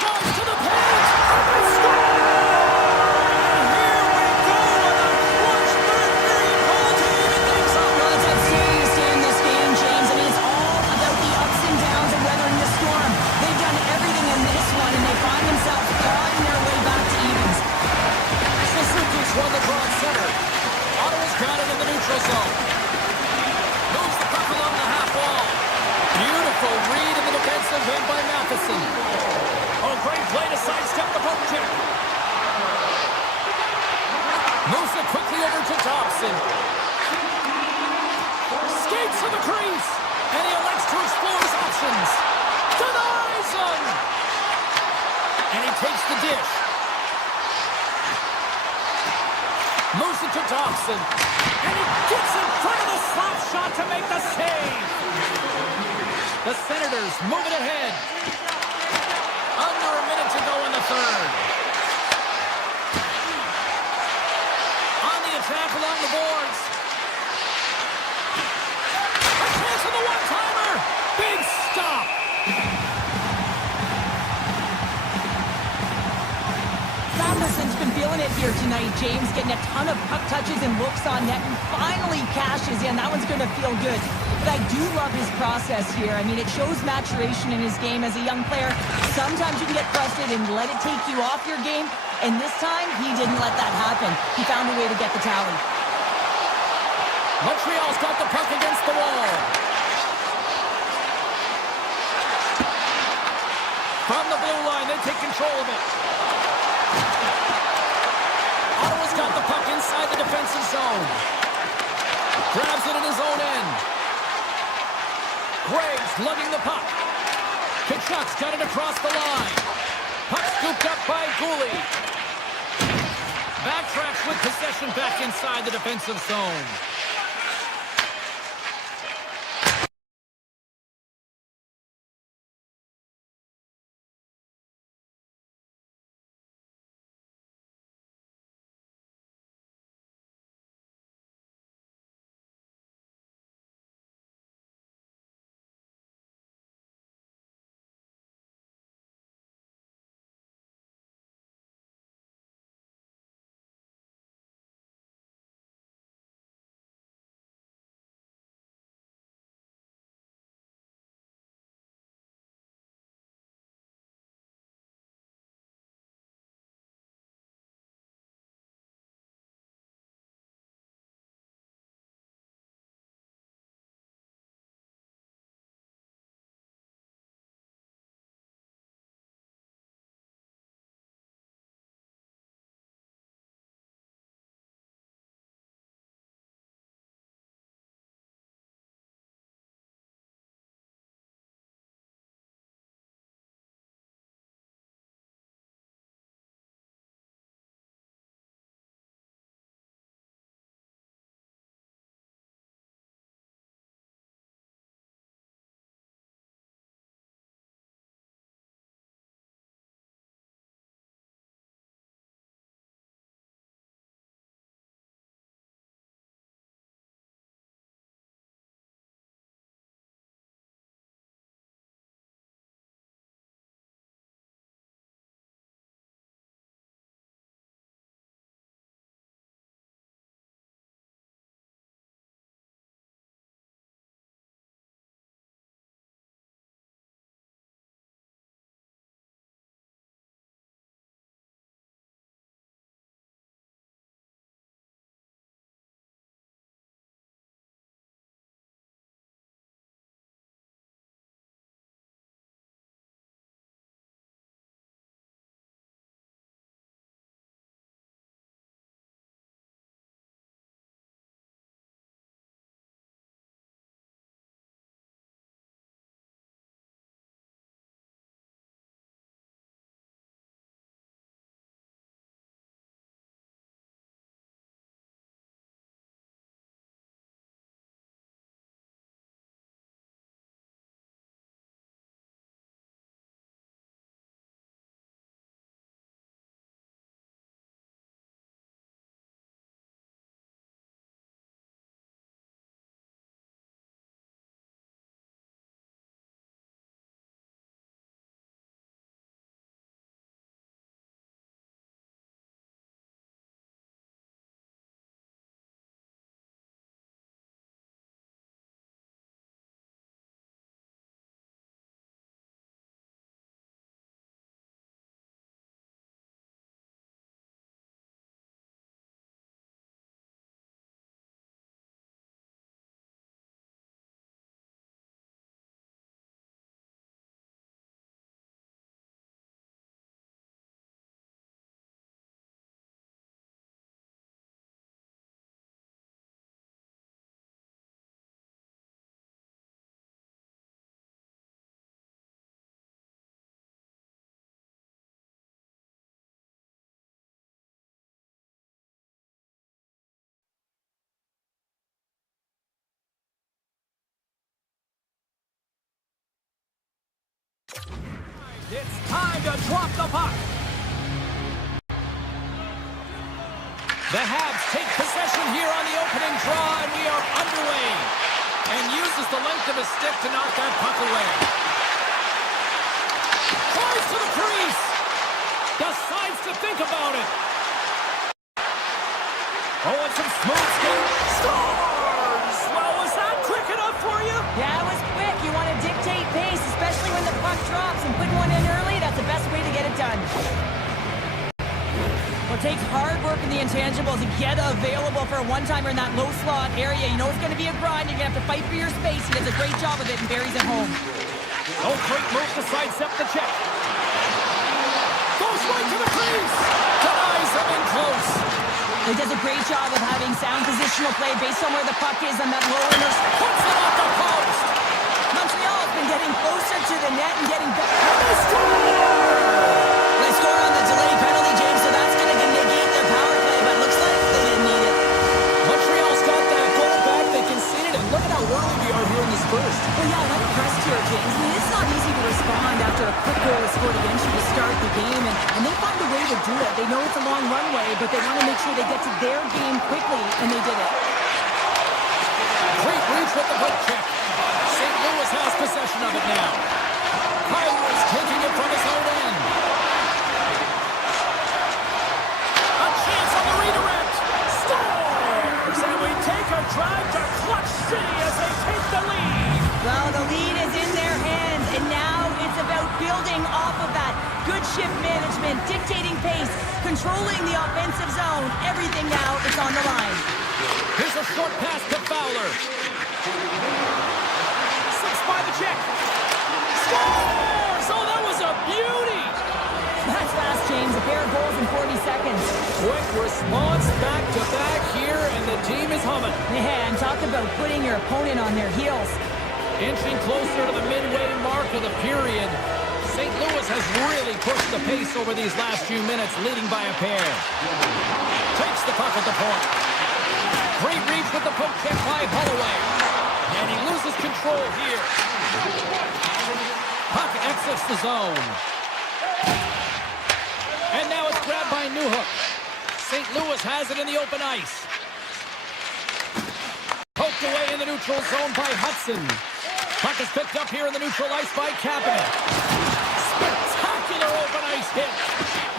Drives to the paint. And they score! Won the draw at center. Ottawa's got it in the neutral zone. Moves the puck along the half wall. Beautiful read in the defensive end by Matheson. Oh, great play to sidestep the poke check. Moves it quickly over to Thompson. Skates to the crease. And he elects to explore his options. Denies him. And he takes the dish. Moves it to Dobson. And he gets in front of the slap shot to make the save. The Senators move it ahead. Under a minute to go in the third. On the attack along the boards. A chance for the one-timer. Big stop. Matheson's been feeling it here tonight, James, getting a ton of puck touches and looks on net, and finally cashes in. That one's going to feel good. But I do love his process here. I mean, it shows maturation in his game as a young player. Sometimes you can get frustrated and let it take you off your game, and this time, he didn't let that happen. He found a way to get the tally. Montreal's got the puck against the wall. From the blue line, they take control of it. Ottawa's got the puck inside the defensive zone. Grabs it in his own end. Graves lugging the puck. Kachuk's got it across the line. Puck scooped up by Gooley. Backtracks with possession back inside the defensive zone. It's time to drop the puck. The Habs take possession here on the opening draw, and we are underway. And uses the length of his stick to knock that puck away. Tries to the crease. Decides to think about it. Oh, and some smooth skating. Scores! Well, was that quick enough for you? Yeah, it was quick. You want to dictate pace, especially when the puck drops, and putting one in early, that's the best way to get it done. Well, it takes hard work in the intangibles to get available for a one-timer in that low slot area. You know it's going to be a grind. You're going to have to fight for your space. He does a great job of it and buries it home. Oh, great move to sidestep the check. Goes right to the crease. Denies him in close. He does a great job of having sound positional play based on where the puck is on that low inner. Puts it off the post. Montreal has been getting closer to the net and getting better. They score! They score on the delayed penalty, James, so that's going to negate their power play, but looks like they didn't need it. Montreal's got that goal back. They conceded it. Look at how early we are here in this first. Well, yeah, I'm impressed here, James. I mean, it's not easy to respond after a quick goal is scored against you to start the game, and they find a way to do it. They know it's a long runway, but they want to make sure they get to their game quickly, and they did it. Great reach with the hook check. St. Louis has possession of it now. Kyle is taking it from his own end. A chance on the redirect. Scores! And we take a drive to Clutch City as they take the lead. Well, the lead is in their hands, and now it's about building off of that. Good shift management, dictating pace, controlling the offensive zone. Everything now is on the line. Here's a short pass to Fowler. Slips by the check. Scores! Oh, that was a beauty! That's fast, James. A pair of goals in 40 seconds. Quick response back-to-back here, and the team is humming. Man, talk about putting your opponent on their heels. Inching closer to the midway mark of the period. St. Louis has really pushed the pace over these last few minutes, leading by a pair. Takes the puck at the point. Great reach with the poke check by Holloway. And he loses control here. Puck exits the zone. And now it's grabbed by Newhook. St. Louis has it in the open ice. Poked away in the neutral zone by Hudson. Puck is picked up here in the neutral ice by Kapanen. Spectacular open ice hit.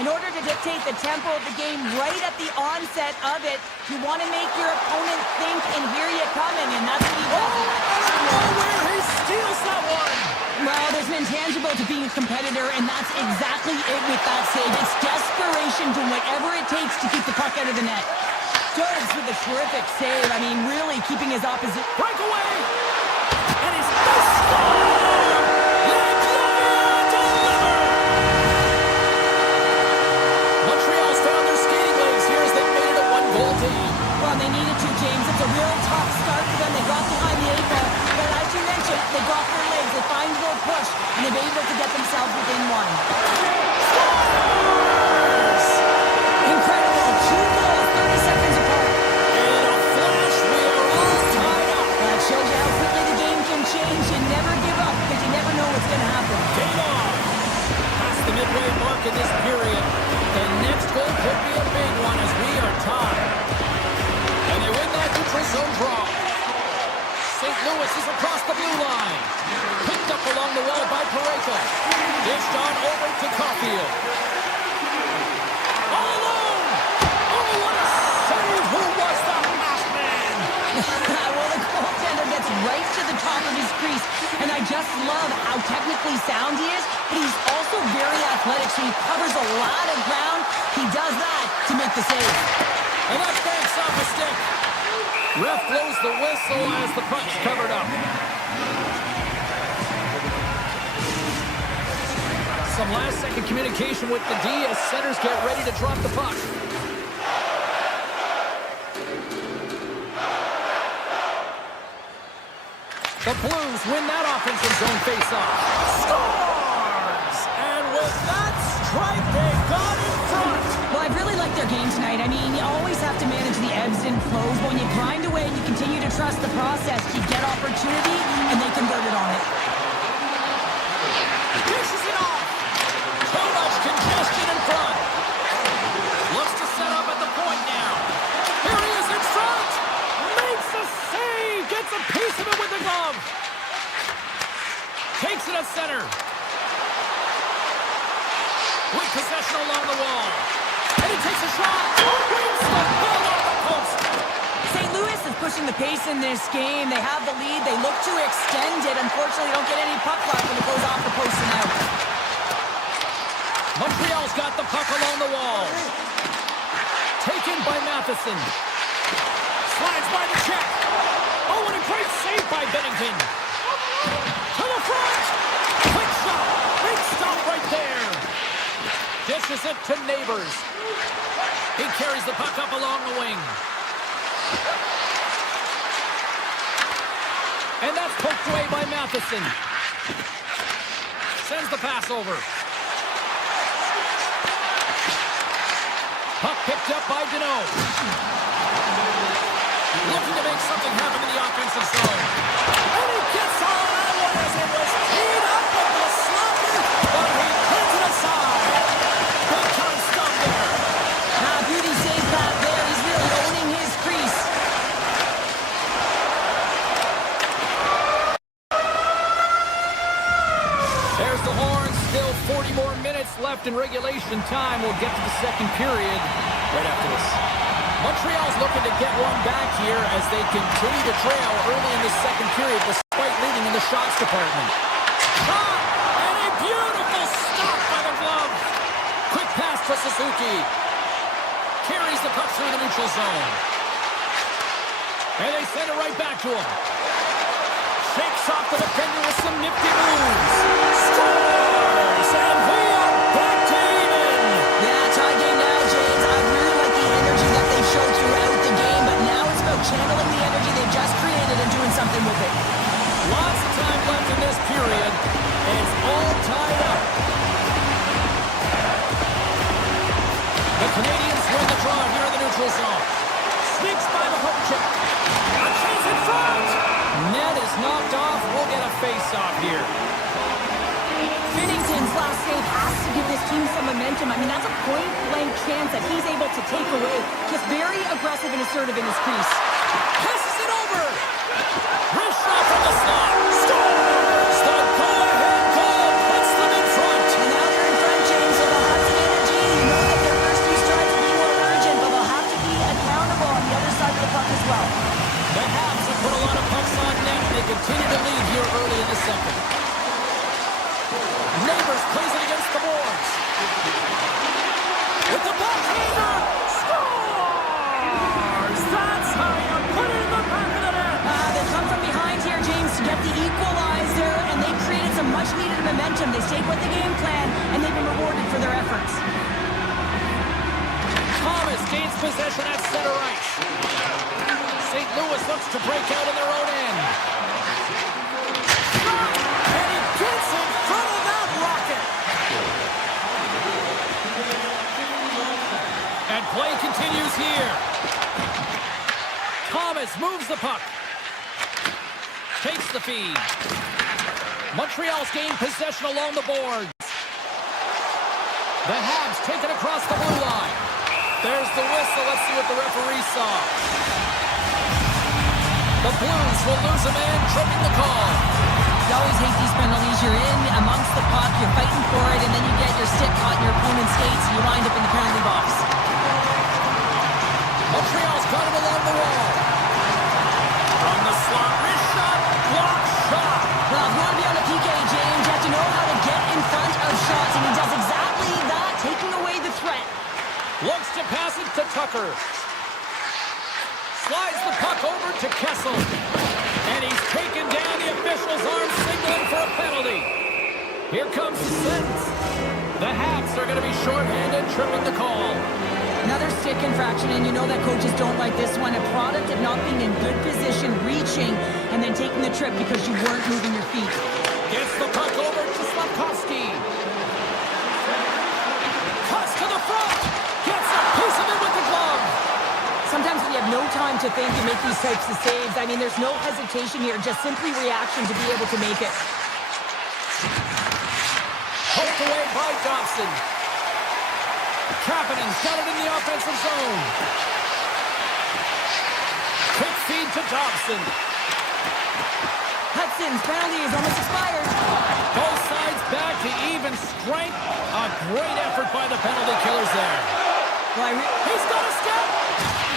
In order to dictate the tempo of the game right at the onset of it, you want to make your opponent think and hear you coming, and that's what he does. Out of nowhere, he steals that one. Well, there's an intangible to being a competitor, and that's exactly it with that save. It's desperation, doing whatever it takes to keep the puck out of the net. Jones with a terrific save. I mean, really keeping his opposite. Breakaway! And he's score! Montreal's found their skating legs here as they've made it a one-goal team. Well, they needed to, James. It's a real tough start for them. They got behind the 8 ball, but as you mentioned, they got their legs. They find their push, and they've been able to get themselves within one. Scores! Incredible. 2 goals, 30 seconds apart. In a flash, we are all tied up. That shows you how quickly the game can change. You never give up because you never know what's going to happen. Game on. Past the midway mark in this period. The next goal could be a big one as we are tied. And they win that neutral zone draw. St. Louis is across the blue line. Picked up along the wall by Parayko. Dished on over to Caulfield. All alone! Oh, what a save! Who was the half man? Well, the goaltender gets right to the top of his crease, and I just love how technically sound he is, but he's also very athletic, so he covers a lot of ground. He does that to make the save. And that banks off a stick. Ref blows the whistle as the puck's covered up. Some last-second communication with the D as centers get ready to drop the puck. The Blues win that offensive zone face-off. Scores! And with that strike, they got in front. Well, I really like their game tonight. I mean, you always have to manage the ebbs and flows. But when you grind away and you continue to trust the process, you get opportunity, and they converted on it. Dishes it off. possession along the wall. And he takes a shot. Wins the ball off the post. St. Louis is pushing the pace in this game. They have the lead. They look to extend it. Unfortunately, don't get any puck luck when it goes off the post and out. Montreal's got the puck along the wall. Taken by Matheson. Slides by the check. Oh, and a great save by Bennington. To the front. Quick shot. Big stop right there. Dishes it to Neighbors. He carries the puck up along the wing. And that's poked away by Matheson. Sends the pass over. Puck picked up by Deneau. Looking to make something happen in the offensive zone. And he gets all that one as it was teed up with the slugger, but he turns it aside. Big time stop there. Beauty save back there. He's really owning his crease. There's the horn. Still 40 more minutes left in regulation time. We'll get to the second period right after this. Montreal's looking to get one back here as they continue to trail early in the second period despite leading in the shots department. Shot! And a beautiful stop by the glove. Quick pass to Suzuki. Carries the puck through the neutral zone. And they send it right back to him. Shakes off the defender with some nifty moves. Scores! And we are back to even. Yeah, tie game now, James. I really like the energy that they showed throughout the game, but now it's about channeling the energy they've just created and doing something with it. Lots of time left in this period. And it's all tied up. The Canadians win the draw here in the neutral zone. Sneaks by the hook check. A chance in front. Net is knocked off. We'll get a face-off here. Binnington's last save has to give this team some momentum. I mean, that's a point-blank chance that he's able to take away. Just very aggressive and assertive in his crease. Passes it over. Wrist shot from the slot. Scores! The go-ahead goal puts them in front. And now they're in front, James, so they'll have some energy. You know that their first few strides will be more urgent, but they'll have to be accountable on the other side of the puck as well. The Habs have put a lot of pucks on net. They continue to lead here early in the second. Neighbors plays it against the boards. With the backhander. Scores! That's how you put it in the back of the net. They come from behind here, James, to get the equalizer, and they've created some much-needed momentum. They stayed with the game plan, and they've been rewarded for their efforts. Thomas gains possession at center ice. St. Louis looks to break out in their own end. And he gets in front of that rocket. And play continues here. Thomas moves the puck. Takes the feed. Montreal's gained possession along the boards. The Habs take it across the blue line. There's the whistle. Let's see what the referee saw. The Blues will lose a man, tripping the call. You always hate these penalties. You're in amongst the puck, you're fighting for it, and then you get your stick caught in your opponent's skates, and you wind up in the penalty box. Montreal's got it along the wall. From the slot, wrist shot, block shot. Well, if you want to be on a PK, James, you have to know how to get in front of shots, and he does exactly that, taking away the threat. Looks to pass it to Tucker. Slides the puck over to Kessel. And he's taken down. The official's arm signaling for a penalty. Here comes the sentence. The Habs are going to be shorthanded, tripping the call. Another stick infraction, and you know that coaches don't like this one. A product of not being in good position, reaching, and then taking the trip because you weren't moving your feet. Gets the puck over to Slavkovsky. Cuts to the front. Gets a piece of it with the glove. Sometimes when you have no time to think, you make these types of saves. I mean, there's no hesitation here, just simply reaction to be able to make it. Poked away by Dobson. Kapanen's got it in the offensive zone. Quick feed to Dobson. Hudson's penalty is almost expired. Both sides back to even strength. A great effort by the penalty killers there. He's got a step.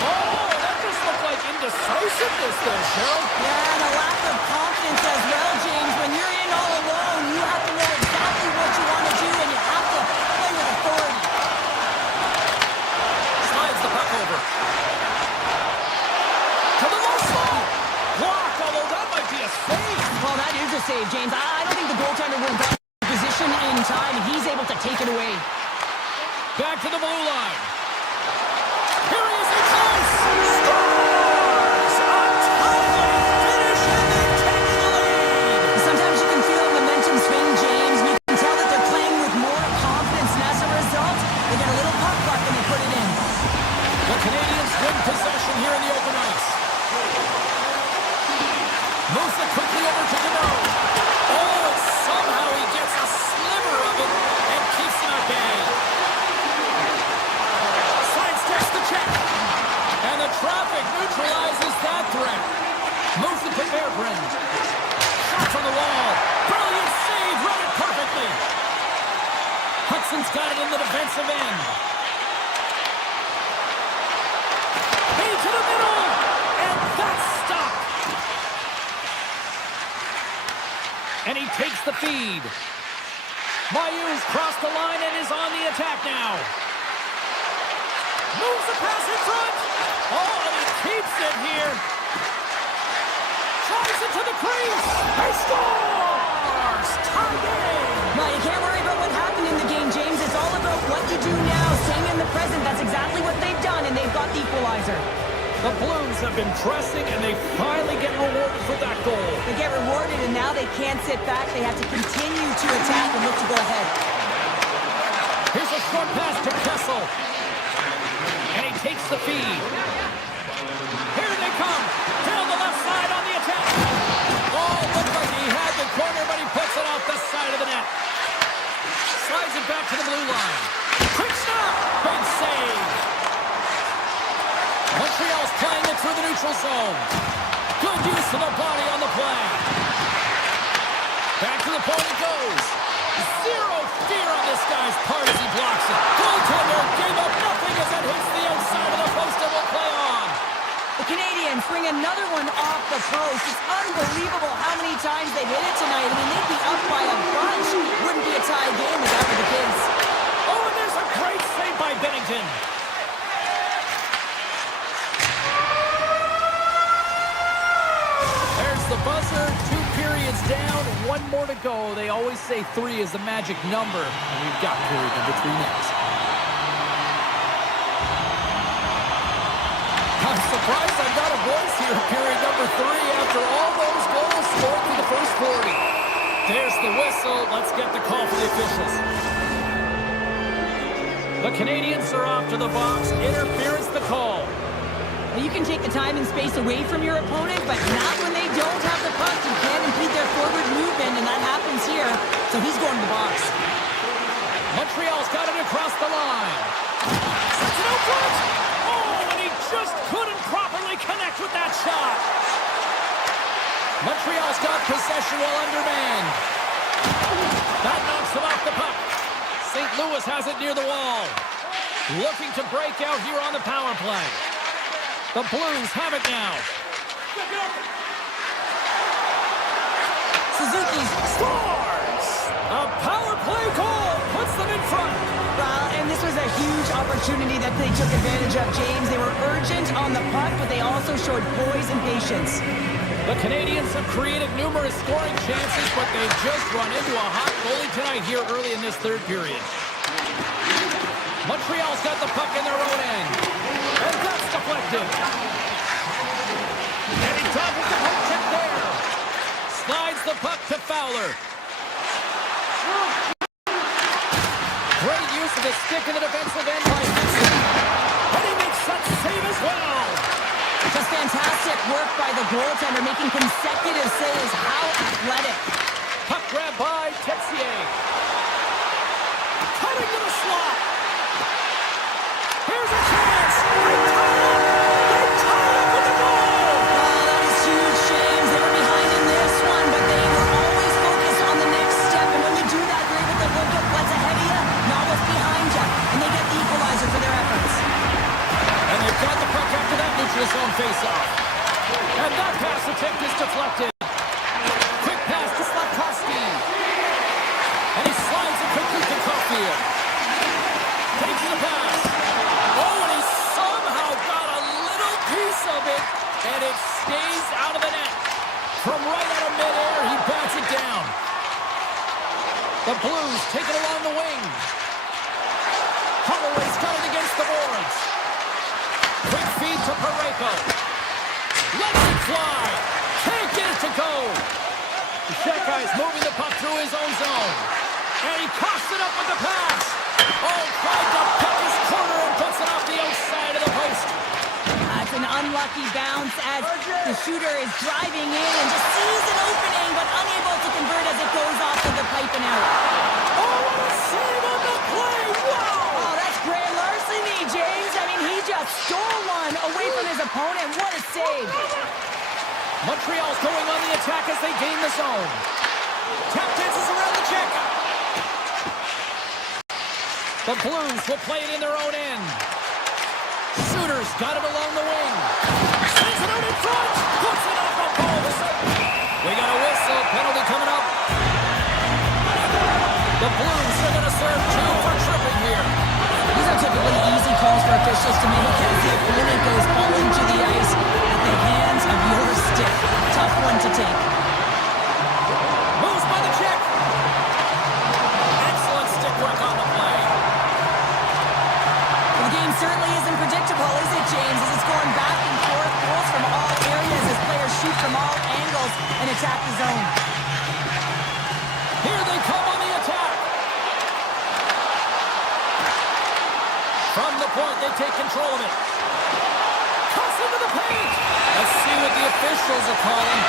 Oh, that just looked like indecisiveness there, Cheryl. Yeah, and a lack of confidence as well, James. When you're in all alone, you have to know exactly what you want to do, and you have to play with authority. Slides the puck over. To the low slot. Blocked, although that might be a save. Well, that is a save, James. I don't think the goaltender will get position in time, and he's able to take it away. Back to the blue line. Here he is in close. Scores! A timely finish, and they take the lead. Sometimes you can feel momentum swing, James, and you can tell that they're playing with more confidence, and as a result, they get a little puck luck and they put it in. The Canadians win possession here in the open ice. Moves it quickly over to Deneau. Oh, somehow he gets a sliver of it and keeps him at bay. Sidesteps the check. And the traffic neutralizes that threat. Moves it to Berggren. Shot from the wall. Brilliant save. Read it perfectly. Hudson's got it in the defensive end. To the middle, and that's stopped. And he takes the feed. Mayu's crossed the line and is on the attack now. Moves the pass in front. Oh, and he keeps it here. Tries it to the crease. He scores! Tie game. Well, you can't worry about what happened in the game, James. It's all about what you do now, staying in the present. That's exactly what they've done, and they've got the equalizer. The Blues have been pressing, and they finally get rewarded for that goal. They get rewarded, and now they can't sit back. They have to continue to attack and look to go ahead. Here's a short pass to Kessel. And he takes the feed. Here they come. Down the left side on the attack. Oh, looked like he had the corner, but he puts it off the side of the net. Slides it back to the blue line. Quick snap. Big save. Montreal's playing it through the neutral zone. Good use of the body on the play. Back to the point it goes. Zero fear on this guy's part as he blocks it. Goaltender gave up nothing as it hits the outside of the post and will play on. The Canadians bring another one off the post. It's unbelievable how many times they've hit it tonight. I mean, they'd be up by a bunch. Wouldn't be a tie game if that were the case. Oh, and there's a great save by Bennington. There's the buzzer. 2 periods down. 1 more to go. They always say 3 is the magic number. And we've got period number 3 next. I'm surprised I've got a voice here, period number 3, after all those goals scored through the first 40. There's the whistle. Let's get the call for the officials. The Canadians are off to the box. Interference the call. Well, you can take the time and space away from your opponent, but not when they don't have the puck. You can't impede their forward movement, and that happens here. So he's going to the box. Montreal's got it across the line. Sets it out front. Oh, and he just couldn't properly connect with that shot. Montreal's got possession while undermanned. That knocks him off the puck. St. Louis has it near the wall. Looking to break out here on the power play. The Blues have it now. Suzuki scores! A power play goal puts them in front. Well, and this was a huge opportunity that they took advantage of, James. They were urgent on the puck, but they also showed poise and patience. The Canadians have created numerous scoring chances, but they've just run into a hot goalie tonight here early in this third period. Montreal's got the puck in their own end. And that's deflected. And he tosses the puck check there. Slides the puck to Fowler. Great use of the stick in the defensive end by Gibson. And he makes that save as well. Just fantastic work by the goaltender, making consecutive saves. How athletic. Puck grab by Texier. Cutting to the slot. Here's a chance. They tie up. They tie up with the goal. Oh, that is huge, James. They were behind in this one, but they were always focused on the next step. And when you do that, you're able to on face-off. And that pass attempt is deflected. Quick pass to Slafkovsky. And he slides it quickly to Caulfield. Takes the pass. Oh, and he somehow got a little piece of it, and it stays out of the net. From right out of midair, he bats it down. The Blues take it along the wing. Holloway's got it against the boards. Quick feed to Parayko. Lets it fly. Can't get it to go. The Czech guy's moving the puck through his own zone. And he coughs it up with the pass. Oh, tried to pick his corner and puts it off the outside of the post. That's an unlucky bounce as the shooter is driving in and just sees an opening but unable to convert as it goes off of the pipe and out. Oh, what a save on the play. Wow. Oh, that's grand larceny, James. I mean, he just stole one away from his opponent. What a save. Montreal's going on the attack as they gain the zone. Tap dances around the check. The Blues will play it in their own end. Shooters got it along the wing. Sends it out in front. Puts it off the post. We got a whistle. Penalty coming up. The Blues are going to serve two for tripping here. These are typically easy calls for officials to make as the opponent goes falling to the ice at the hands of your stick. Tough one to take. Moves by the check. Excellent stick work on the play. Well, the game certainly isn't predictable, is it, James? As it's going back and forth, goals from all areas as players shoot from all angles and attack the zone. Here they come on the attack. From the point, they take control of it. Cuts into the paint. Let's see what the officials are calling.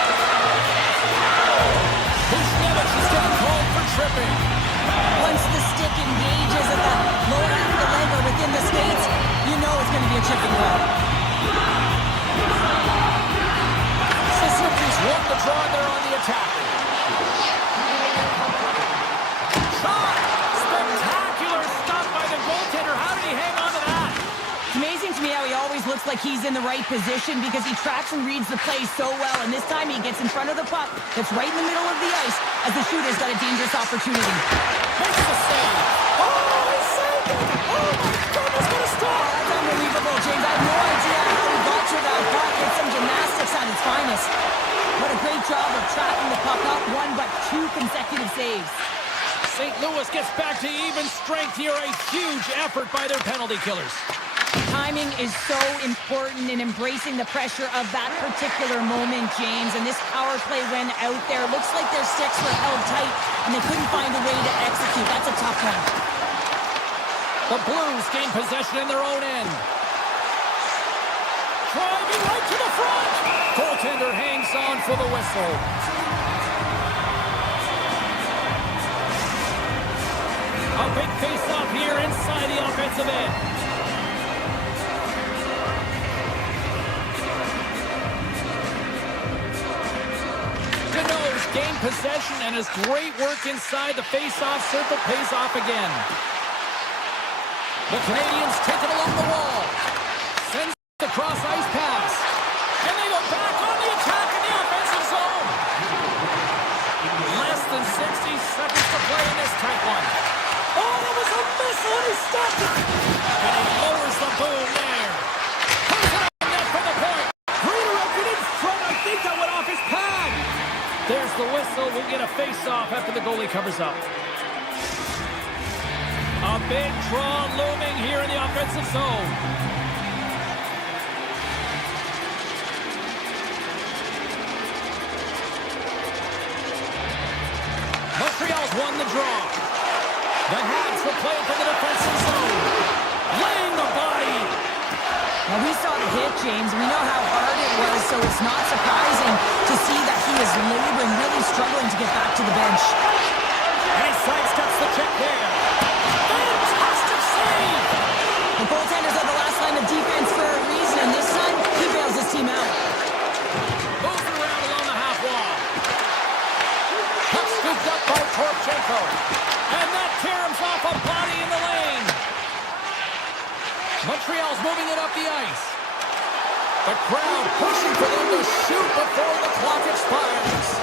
Buchnevich is getting called for tripping. Once the stick engages at the lower half of the leg or within the skates, you know it's going to be a tripping call. Suzuki's won the draw there on the attack. Shot! Spectacular stop by the goaltender. How did he hang on to that? It's amazing to me how he always looks like he's in the right position because he tracks and reads the play so well, and this time he gets in front of the puck that's right in the middle of the ice as the shooter's got a dangerous opportunity. Makes the save. Oh, he saved it! Oh, my goodness, what a stop! That's unbelievable, James. I have no idea how he got to that puck. It's some gymnastics at its finest. What a great job of tracking the puck up, one but two consecutive saves. St. Louis gets back to even strength here. A huge effort by their penalty killers. Timing is so important in embracing the pressure of that particular moment, James. And this power play went out there. Looks like their sticks were held tight, and they couldn't find a way to execute. That's a tough one. The Blues gain possession in their own end. Driving right to the front. Goaltender hangs on for the whistle. A big face-off here inside the offensive end. Gano's gained possession, and his great work inside the face-off circle pays off again. The Canadians take it along the wall. Sends the cross-ice pass. And they go back on the attack in the offensive zone. Less than 60 seconds to play in this tight one. Oh, that was a missile, and he stopped it. And he lowers the boom there. Puts it on net for the point. Redirected in front. I think that went off his pad. There's the whistle. We'll get a face-off after the goalie covers up. A big draw looming here in the offensive zone. Montreal's won the draw. The Habs will play from the defensive zone. Laying the body. Now, we saw the hit, James. We know how hard it was, so it's not surprising to see that he is laboring, really struggling to get back to the bench. And he sidesteps the check there. Fantastic save! The goaltenders are the last line of defense for a reason, and this time, he bails his team out. Moves around along the half wall. Puck scooped up by Torchenko. And that caroms off a body in the lane. Montreal's moving it up the ice. The crowd pushing for them to shoot before the clock expires.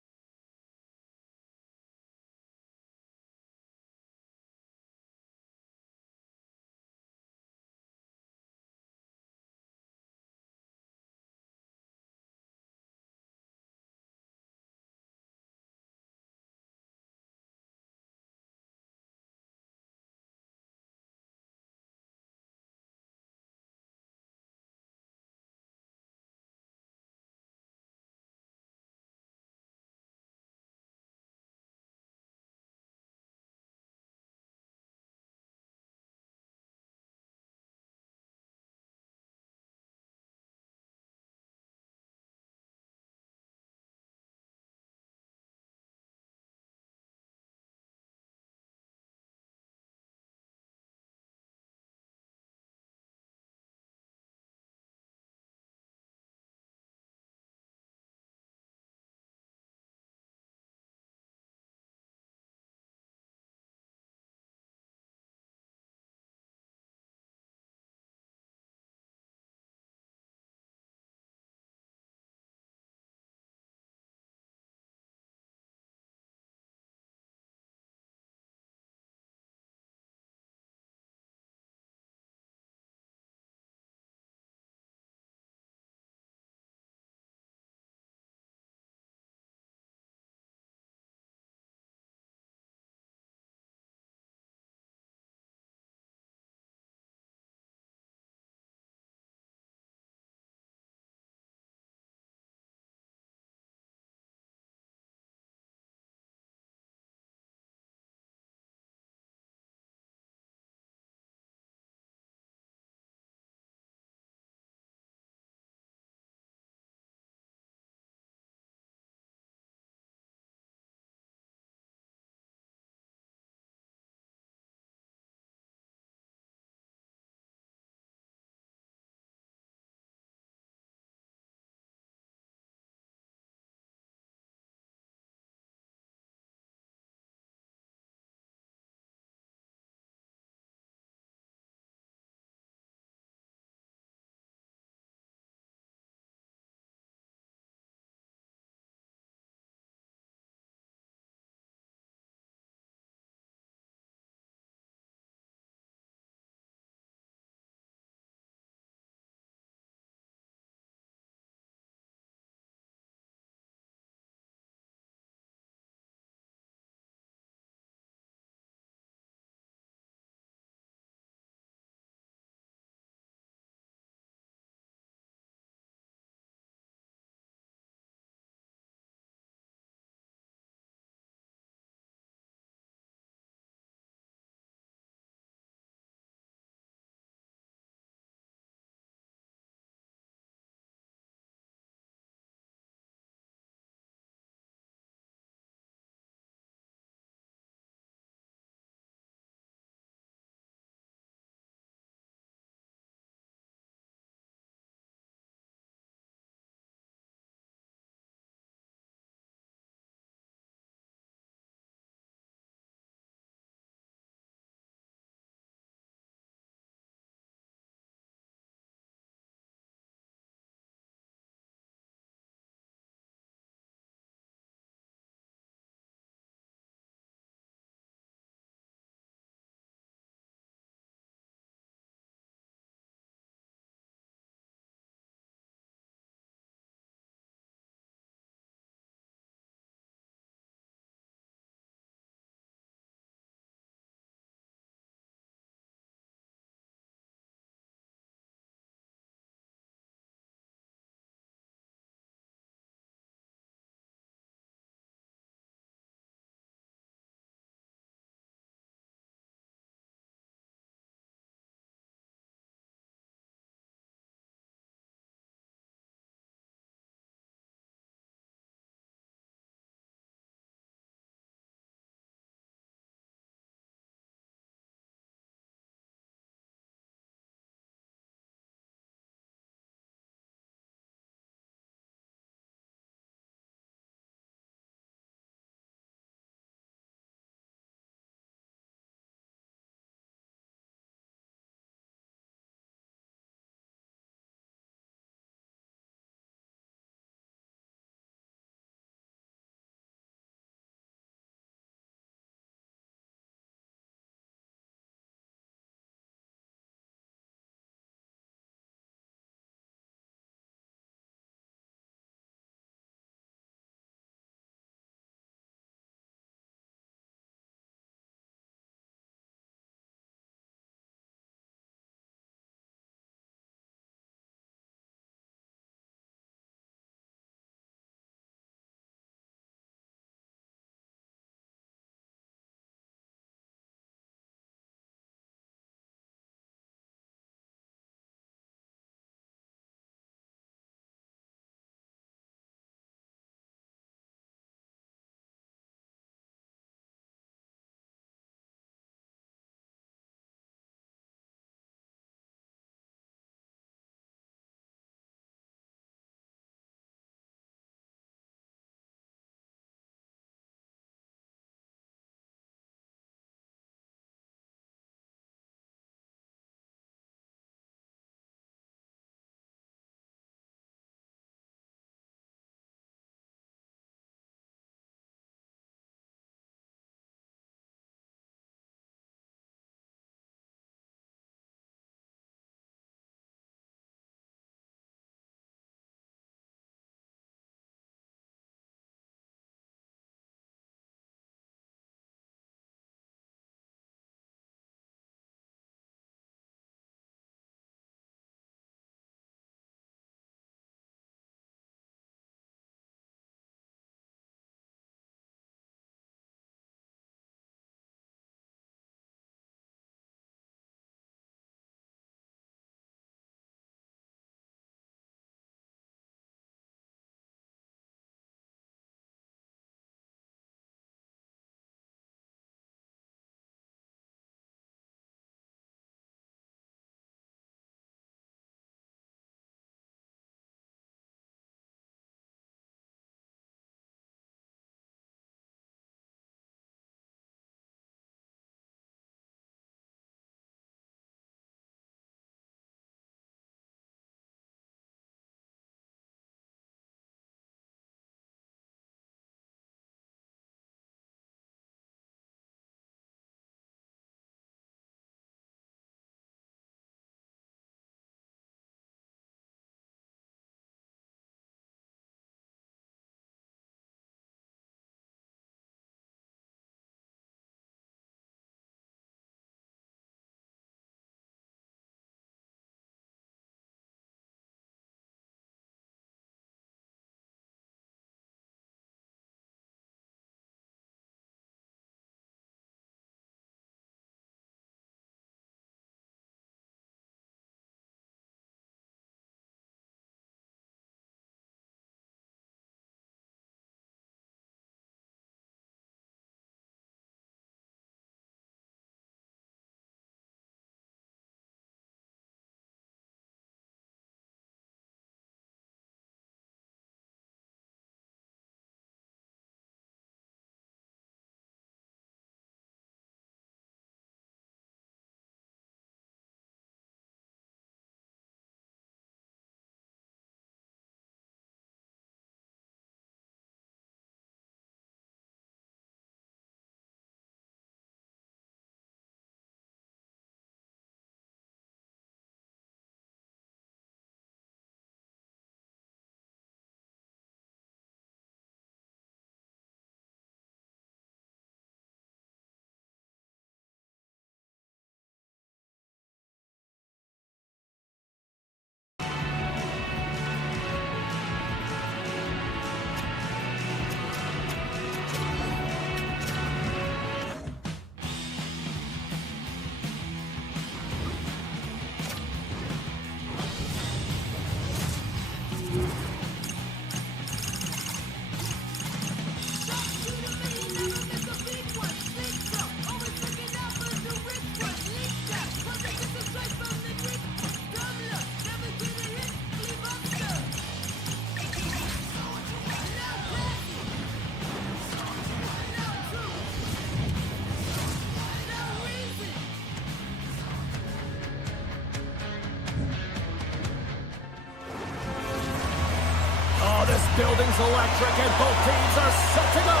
Oh, this building's electric, and both teams are set to go.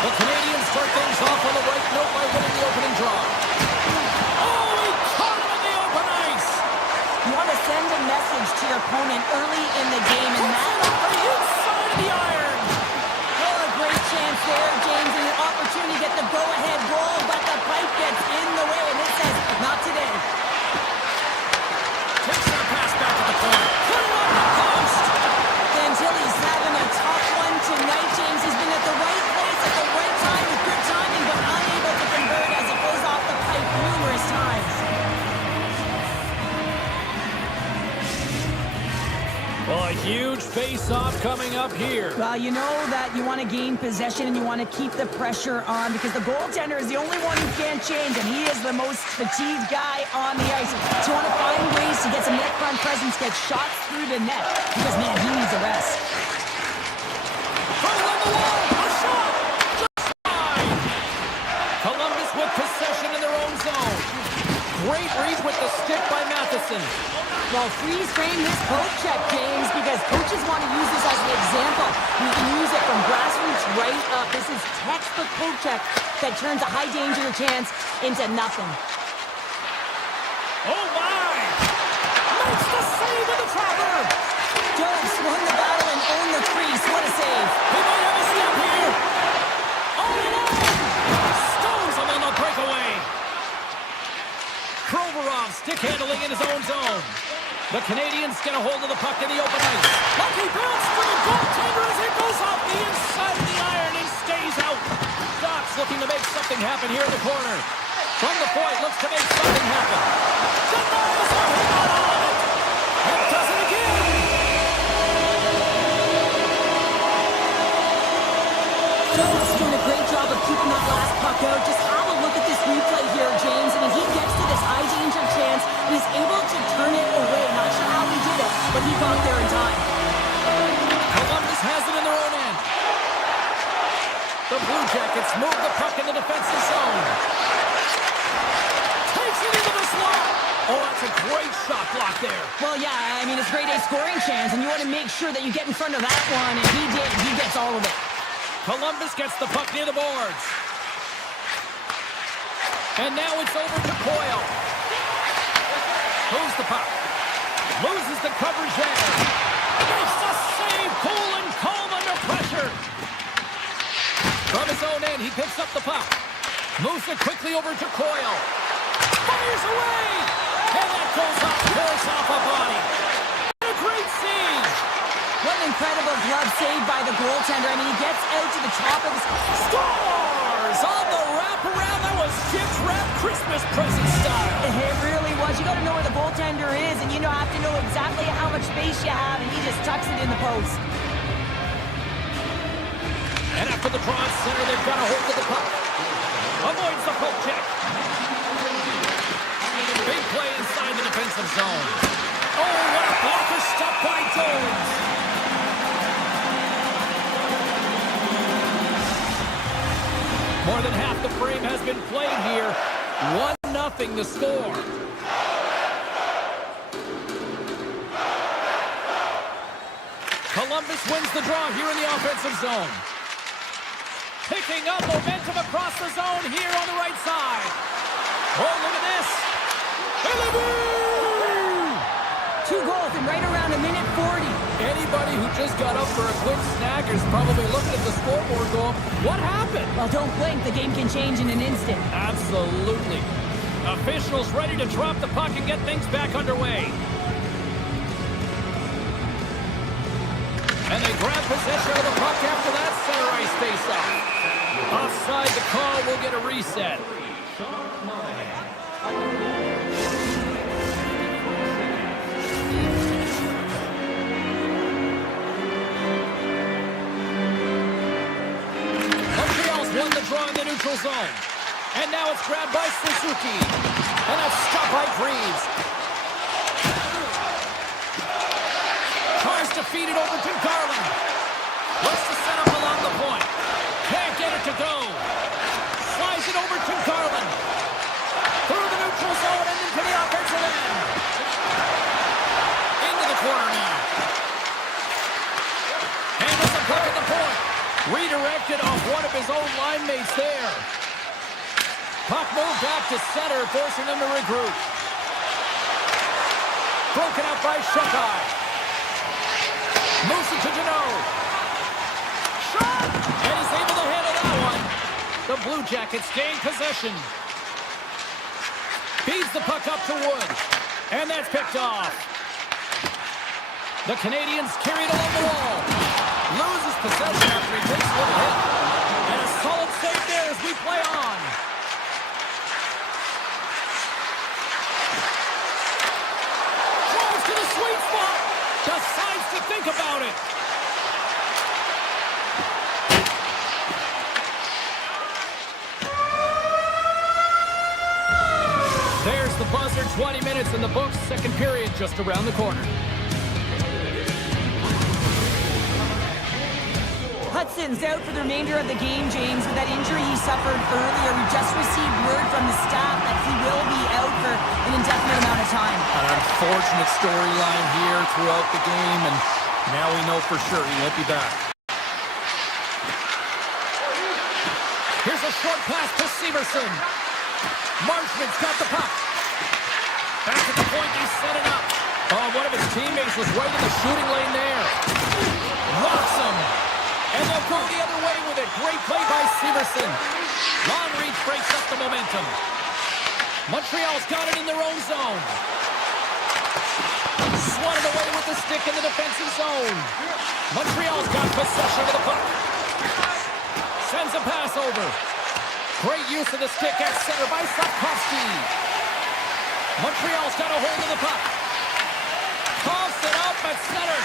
The Canadians start things off on the right note by winning the opening draw. Oh, he caught him in the open ice. You want to send a message to your opponent early in the game, and that on the inside of the iron. Oh, a great chance there, James, and an opportunity to get the go-ahead goal, but the pipe gets in the way, and it says, not today. Takes that pass back to the corner. Put it on the post. Until he's having a tough one tonight, James. He's been at the right place at the right time with good timing, but unable to convert as it goes off the pipe numerous times. Well, a huge face-off coming up here. Well, you know that you want to gain possession and you want to keep the pressure on because the goaltender is the only one who can't change, and he is the most fatigued guy on the ice. So you want to find ways to get some net front presence, get shots through the net, because, man, he needs a rest. Put it on the wall. A shot. Just wide. Columbus with possession in their own zone. Great read with the stick by Matheson. Well, freeze frame this poke check, James, because coaches want to use this as an example. You can use it from grassroots right up. This is textbook poke check that turns a high danger chance into nothing. Oh, my! Makes the save with the trapper! Jones won the battle and owned the crease. What a save. He might have a step here. All alone! Stones him on the breakaway. Provorov stick handling in his own zone. The Canadians get a hold of the puck in the open ice. Lucky bounce for the goaltender as it goes off the inside of the iron and stays out. Doc's looking to make something happen here in the corner. From the point, looks to make something happen. Denies him, he got all of it. And does it again. Jones is doing a great job of keeping that last puck out. Just have a look at this replay here, James. I mean, he gets to this high danger chance and is able to turn it away. Not sure how he did it, but he got there in time. Columbus has it in their own end. The Blue Jackets move the puck in the defensive zone. Takes it into the slot. Oh, that's a great shot block there. Well, yeah, I mean, it's grade A scoring chance, and you want to make sure that you get in front of that one, and he did. He gets all of it. Columbus gets the puck near the boards. And now it's over to Coyle. Moves the puck. Loses the coverage there. Makes the save. Cool and calm under pressure. From his own end, he picks up the puck. Moves it quickly over to Coyle. Fires away. And that goes off course off a body. A great save. What an incredible glove save by the goaltender. I mean, he gets out to the top of his... Scores on the wraparound. That was Jim's wrap Christmas present style. It really was. You got to know where the goaltender is, and you have to know exactly how much space you have, and he just tucks it in the post. And after the draw center, they've got a hold of the puck. Avoids the poke check. Big play inside the defensive zone. Oh, what a blocker stop by Jones. More than half the frame has been played here. 1-0 the score. Columbus wins the draw here in the offensive zone. Picking up momentum across the zone here on the right side. Oh, look at this. Two goals in right around a minute 40. Anybody who just got up for a quick snack is probably looking at the scoreboard going, what happened? Well, don't blink. The game can change in an instant. Absolutely. Officials ready to drop the puck and get things back underway. And they grab possession of the puck after that center ice face-off. Offside the call, will get a reset. Montreal's won the draw in the neutral zone. And now it's grabbed by Suzuki. And that's stopped by Greaves. Tries to feed it over to Garland. Looks to set up along the point. Can't get it to go. Slides it over to Garland. Through the neutral zone and into the offensive end. Into the corner now. Redirected off one of his own line mates there. Puck moved back to center, forcing them to regroup. Broken up by Shekai. Moves it to Janot. Shot! And he's able to handle that one. The Blue Jackets gain possession. Feeds the puck up to Wood. And that's picked off. The Canadians carried along the wall. Loses possession after he takes a little hit. And a solid save there as we play on. Drives to the sweet spot. Decides to think about it. There's the buzzer. 20 minutes in the books. Second period just around the corner. Hudson's out for the remainder of the game, James, with that injury he suffered earlier. We just received word from the staff that he will be out for an indefinite amount of time. An unfortunate storyline here throughout the game, and now we know for sure he won't be back. Here's a short pass to Severson. Marchman's got the puck. Back at the point, they set it up. Oh, one of his teammates was right in the shooting lane there. Rocks him. And they'll go the other way with it. Great play by Severson. Long reach breaks up the momentum. Montreal's got it in their own zone. Swatted away with the stick in the defensive zone. Montreal's got possession of the puck. Sends a pass over. Great use of the stick at center by Sapkowski. Montreal's got a hold of the puck. Toss it up at center.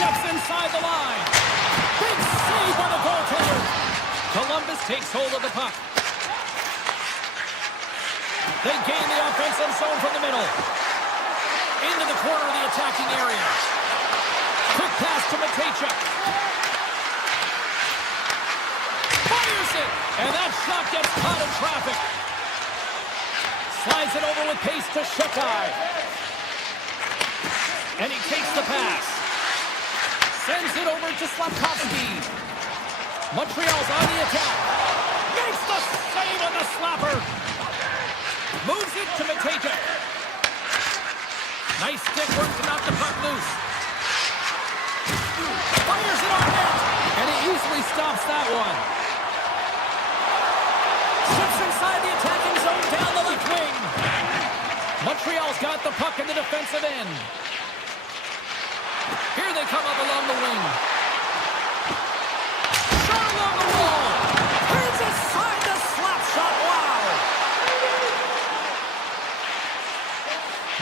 Steps inside the line. Big save by the goaltender. Columbus takes hold of the puck. They gain the offensive zone from the middle. Into the corner of the attacking area. Quick pass to Matejchuk. Fires it. And that shot gets caught in traffic. Slides it over with pace to Shekai. And he takes the pass. Sends it over to Slafkovsky. Montreal's on the attack. Makes the save on the slapper. Moves it to Matejchuk. Nice stick work to knock the puck loose. Fires it on net. And he easily stops that one. Ships inside the attacking zone down the left wing. Montreal's got the puck in the defensive end. Here they come up along the wing. Shot along the wall. Turns aside the slap shot. Wow.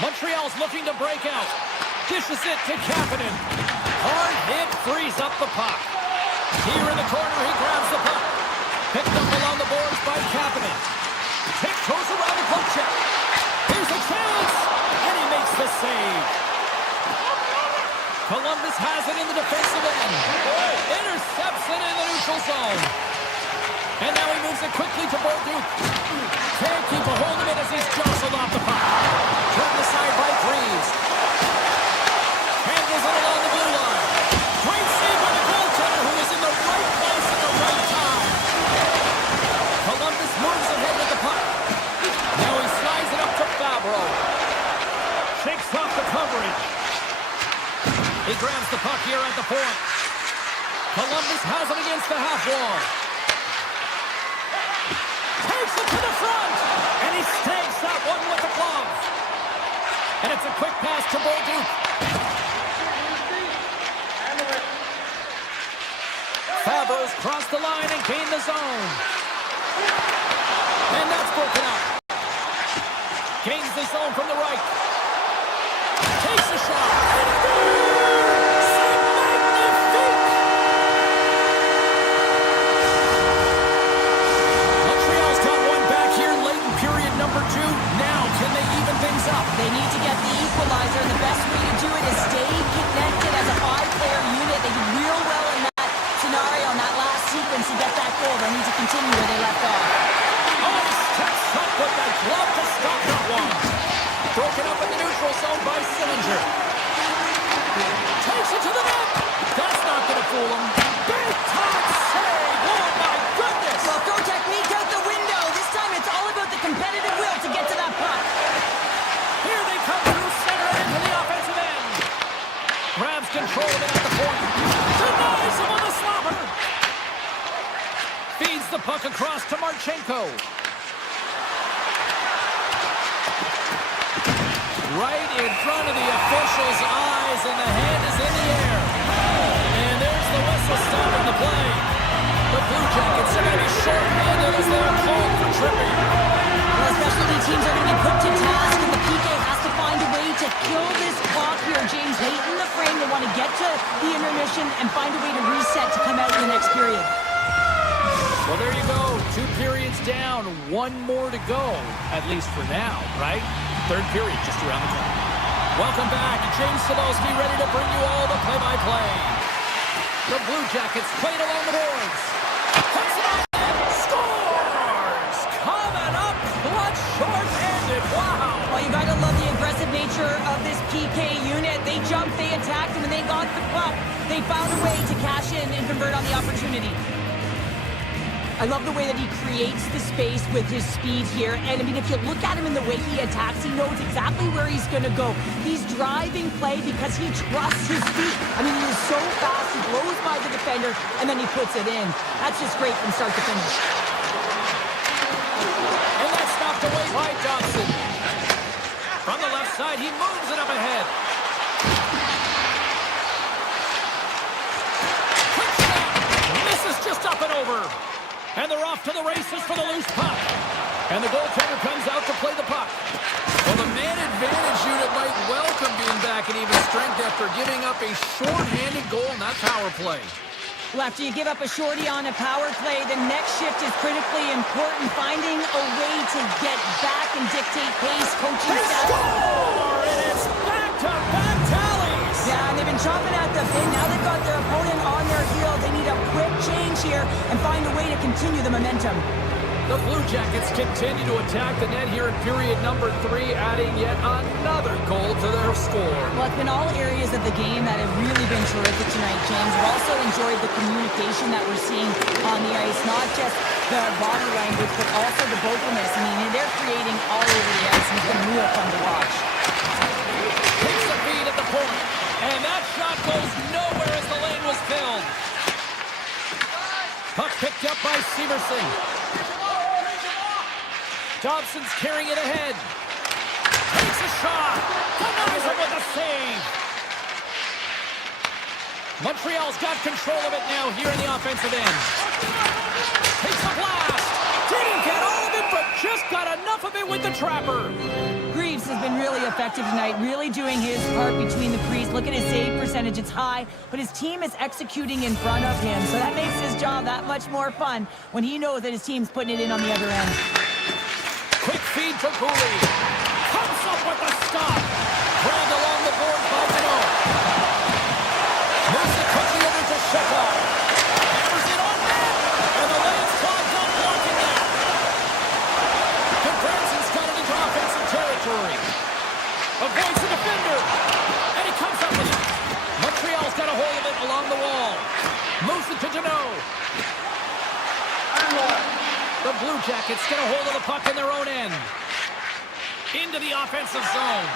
Montreal's looking to break out. Dishes it to Kapanen. Hard hit frees up the puck. Here in the corner, he grabs the puck. Picked up along the boards by Kapanen. Tiptoes around the poke check. Here's a chance. And he makes the save. Columbus has it in the defensive end. Intercepts it in the neutral zone. And now he moves it quickly to Bolduc. Can't keep a hold of it as he's jostled off the puck. Turned aside by Greaves. Handles it along the blue line. Great save by the goaltender who is in the right place at the right time. Columbus moves ahead with the puck. Now he slides it up to Fabro. Shakes off the coverage. He grabs the puck here at the point. Columbus has it against the half wall. Takes it to the front. And he snags that one with the glove. And it's a quick pass to Bolduc. Fabro's crossed the line and gained the zone. And that's broken up. Gains the zone from the right. Takes the shot. Montreal's got one back here late in period number 2. Now, can they even things up? They need to get the equalizer, and the best way to do it is stay connected as a 5-player unit. They did real well in that scenario, in that last sequence to get that goal. They need to continue where they left off. Oh, he steps up with that glove to stop that one. Broken up in the neutral zone by Sillinger. keeps control of it at the point. Denies him on the slobber. Feeds the puck across to Marchenko. Right in front of the official's eyes, and the hand is in the air. And there's the whistle stopping the play. The Blue Jackets are going to be short-handed as they are called for tripping. Well, specialty teams are going to be put to task, and the PK has to find a way to kill this clock here. James, late in the frame, they want to get to the intermission and find a way to reset to come out in the next period. Well, there you go. 2 periods down, 1 more to go, at least for now, right? Third period just around the corner. Welcome back. James Cebulski ready to bring you all the play-by-play. The Blue Jackets played along the boards. Puts it on and scores! Coming up, clutch short-handed. Wow! Well, you got to love the aggressive nature of this PK unit. They jumped, they attacked, and when they got the puck, they found a way to cash in and convert on the opportunity. I love the way that he creates the space with his speed here. And, I mean, if you look at him in the way he attacks, he knows exactly where he's going to go. He's driving play because he trusts his feet. I mean, he is so fast. He blows by the defender, and then he puts it in. That's just great from start to finish. And that's knocked away by Dobson. From the left side, he moves it up ahead. Quick shot. Misses just up and over. And they're off to the races for the loose puck. And the goaltender comes out to play the puck. Well, the man advantage unit might welcome being back in even strength after giving up a short-handed goal in that power play. Well, after you give up a shorty on a power play, the next shift is critically important. Finding a way to get back and dictate pace, coaching staff. Score! And it's back-to-back tallies! Yeah, and they've been chomping at the bit. Now they've got their opponent on their heel. They need a quick change here and find a way to continue the momentum. The Blue Jackets continue to attack the net here in period number 3, adding yet another goal to their score. Well, it's been all areas of the game that have really been terrific tonight, James. We've also enjoyed the communication that we're seeing on the ice, not just the body language, but also the vocalness. I mean, they're creating all over the ice, and it's been real fun to watch. Takes the feed at the point, and that shot goes nowhere as the lane was filled. Puck picked up by Severson. Dobson's carrying it ahead. Takes a shot. Denies him with a save. Montreal's got control of it now here in the offensive end. Takes a blast. Didn't get all of it, but just got enough of it with the trapper. Greaves has been really effective tonight, really doing his part between the crease. Look at his save percentage. It's high, but his team is executing in front of him, so that makes his job that much more fun when he knows that his team's putting it in on the other end. Quick feed to Cooley. Comes up with a stop. Grabbed along the board by Gano. Moves it quickly over to Shekar. Hammers it on net. And the lane's clogged up blocking that. Goodbranson's got it into offensive territory. Avoids the defender. And he comes up with it. Montreal's got a hold of it along the wall. Moves it to Gano. The Blue Jackets get a hold of the puck in their own end. Into the offensive zone.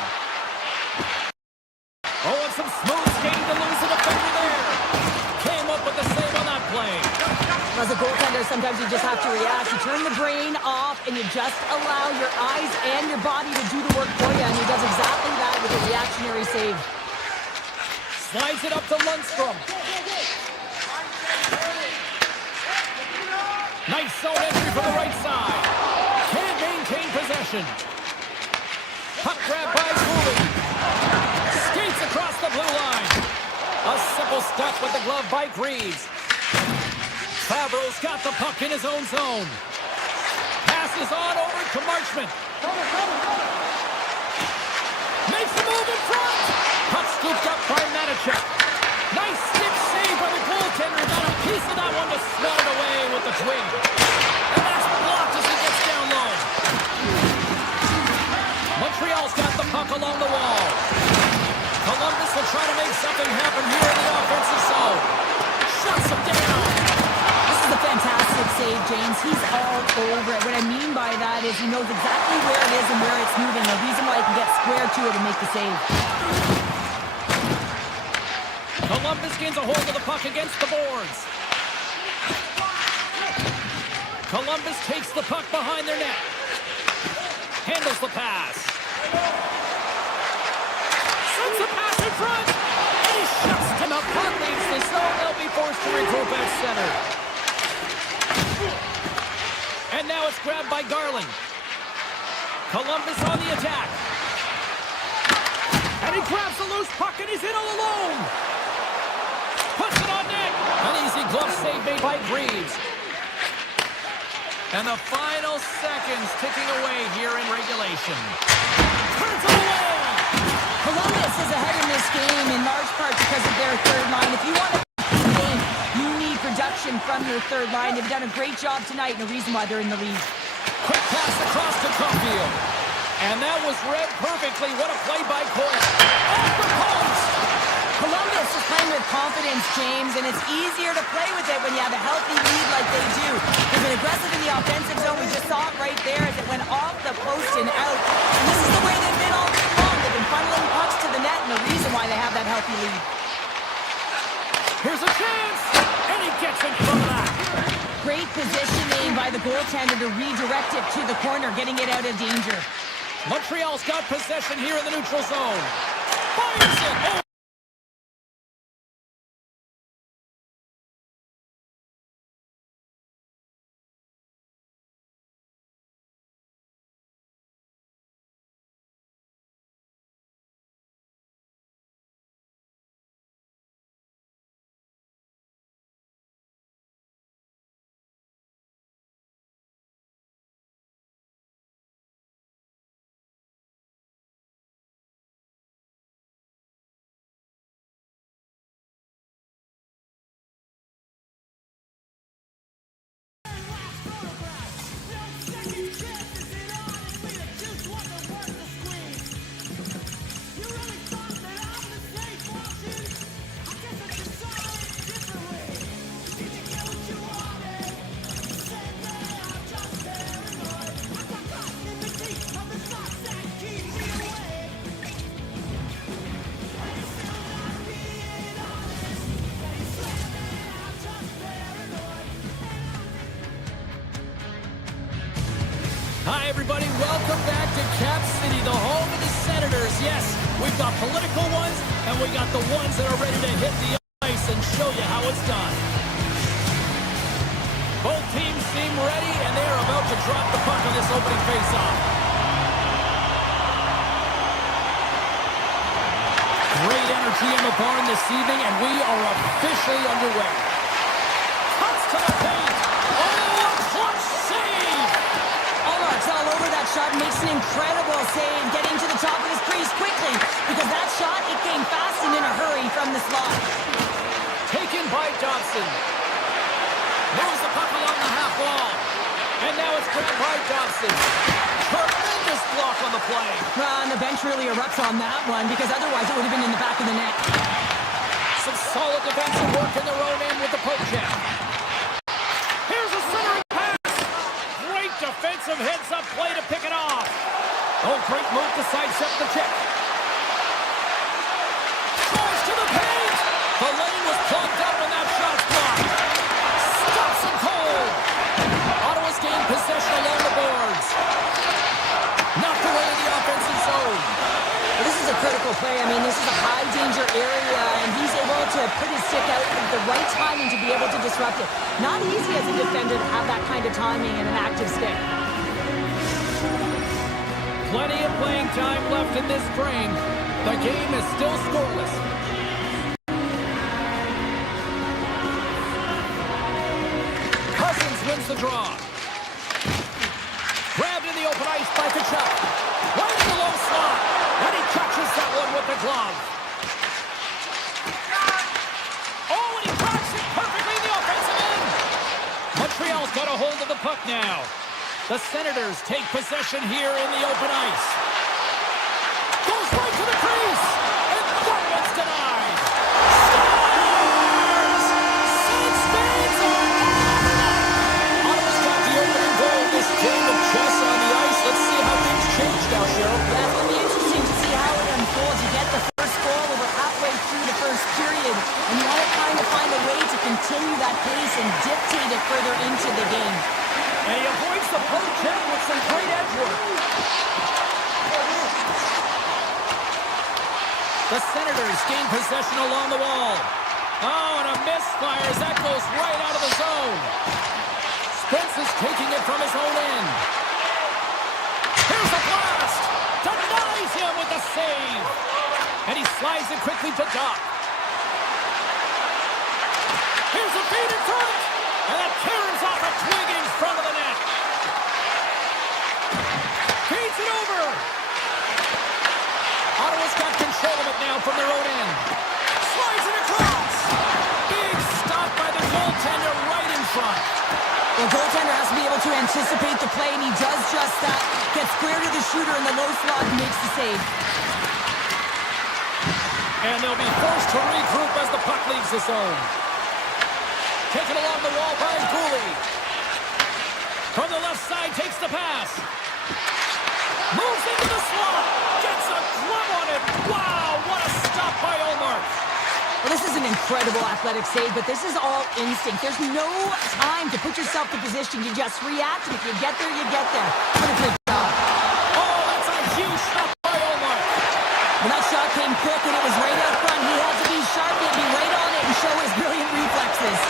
Oh, and some smooth skating to lose the defender there. Came up with the save on that play. As a goaltender, sometimes you just have to react. You turn the brain off, and you just allow your eyes and your body to do the work for you, and he does exactly that with a reactionary save. Slides it up to Lundstrom. Nice zone entry from the right side. Can't maintain possession. Puck grab by Cooley. Skates across the blue line. A simple stop with the glove by Greaves. Favreau's got the puck in his own zone. Passes on over to Marchment. Makes the move in front. Puck scooped up by Matichuk. Nice stick save by the goaltender. Got a piece of that one to swat it away with the twin. And that's blocked as he gets down low. Montreal's got the puck along the wall. Columbus will try to make something happen here in the offensive zone. Shuts him down. This is a fantastic save, James. He's all over it. What I mean by that is he knows exactly where it is and where it's moving. The reason why he can get square to it and make the save. Columbus gains a hold of the puck against the boards. Columbus takes the puck behind their net. Handles the pass. Sends the pass in front. And he shuts him up. Puck leaves the zone. They'll be forced to regroup at center. And now it's grabbed by Garland. Columbus on the attack. And he grabs the loose puck and he's in all alone. Puts it on net. An easy glove save made by Greaves. And the final seconds ticking away here in regulation. Turns it away. Columbus is ahead in this game in large part because of their third line. If you want to win the game, you need production from your third line. They've done a great job tonight and the reason why they're in the lead. Quick pass across to Caulfield. And that was read perfectly. What a play by Coyle. Off the post. Columbus is playing with confidence, James, and it's easier to play with it when you have a healthy lead like they do. They've been aggressive in the offensive zone. We just saw it right there as it went off the post and out. And this is the way they've been all game long. They've been funneling pucks to the net, and the reason why they have that healthy lead. Here's a chance, and he gets in front of that. Great positioning by the goaltender to redirect it to the corner, getting it out of danger. Montreal's got possession here in the neutral zone. Fires it. Oh. Hi, everybody. Welcome back to Cap City, the home of the Senators. Yes, we've got political ones, and we got the ones that are ready to hit the ice and show you how it's done. Both teams seem ready, and they are about to drop the puck on this opening faceoff. Great energy in the barn this evening, and we are officially underway. Cuts to the paint. Oh, a clutch save! All over that shot, makes an incredible save, getting to the top of his crease quickly, because that shot, it came fast and in a hurry from the slot. Taken by Dobson. Moves the puck along the half wall. And now it's grabbed by Dobson. Tremendous block on the play. And the bench really erupts on that one, because otherwise it would have been in the back of the net. Some solid defensive work in their own end with the poke check. Here's a centering pass. Great defensive heads-up play to pick it off. Oh, great move to sidestep the check. Drives to the paint. The lane was plugged up and that shot's blocked. Stops him cold. Ottawa's gained possession along the boards. Knocked away in the offensive zone. Well, this is a critical play. I mean, this is a high-danger area, and he's able to put his stick out at the right timing to be able to disrupt it. Not easy as a defender to have that kind of timing and an active stick. Plenty of playing time left in this frame. The game is still scoreless. Cousins wins the draw. Grabbed in the open ice by Kachuk. Right in the low slot. And he catches that one with the glove. Oh, and he cracks it perfectly in the offensive end. Montreal's got a hold of the puck now. The Senators take possession here in the open ice. Goes right to the crease. And that one's denied. Scores! St. Spades are Ottawa's got the opening goal. This game of chess on the ice. Let's see how things change now, Cheryl. Yeah, it's going to be interesting to see how it unfolds. You get the first goal over halfway through the first period, and you continue that pace and dictate it further into the game. And he avoids the poke check with some great edge work. The Senators gain possession along the wall. Oh, and a misfire as that goes right out of the zone. Spence is taking it from his own end. Here's a blast! Denies him with the save! And he slides it quickly to Doc. Here's a feed in front! And that tears off a twig in front of the net. Feeds it over! Ottawa's got control of it now from their own end. Slides it across! Big stop by the goaltender right in front. The goaltender has to be able to anticipate the play, and he does just that. Gets square to the shooter in the low slot and makes the save. And they'll be forced to regroup as the puck leaves the zone. Taken along the wall by Gooley. From the left side, takes the pass. Moves into the slot. Gets a glove on it. Wow, what a stop by Olmark. Well, this is an incredible athletic save, but this is all instinct. There's no time to put yourself in position. You just react, and if you get there, you get there. What a good job. Oh, that's a huge shot by Olmark. When that shot came quick and it was right out front, he had to be sharp, he had to be right on it and show his brilliant reflexes.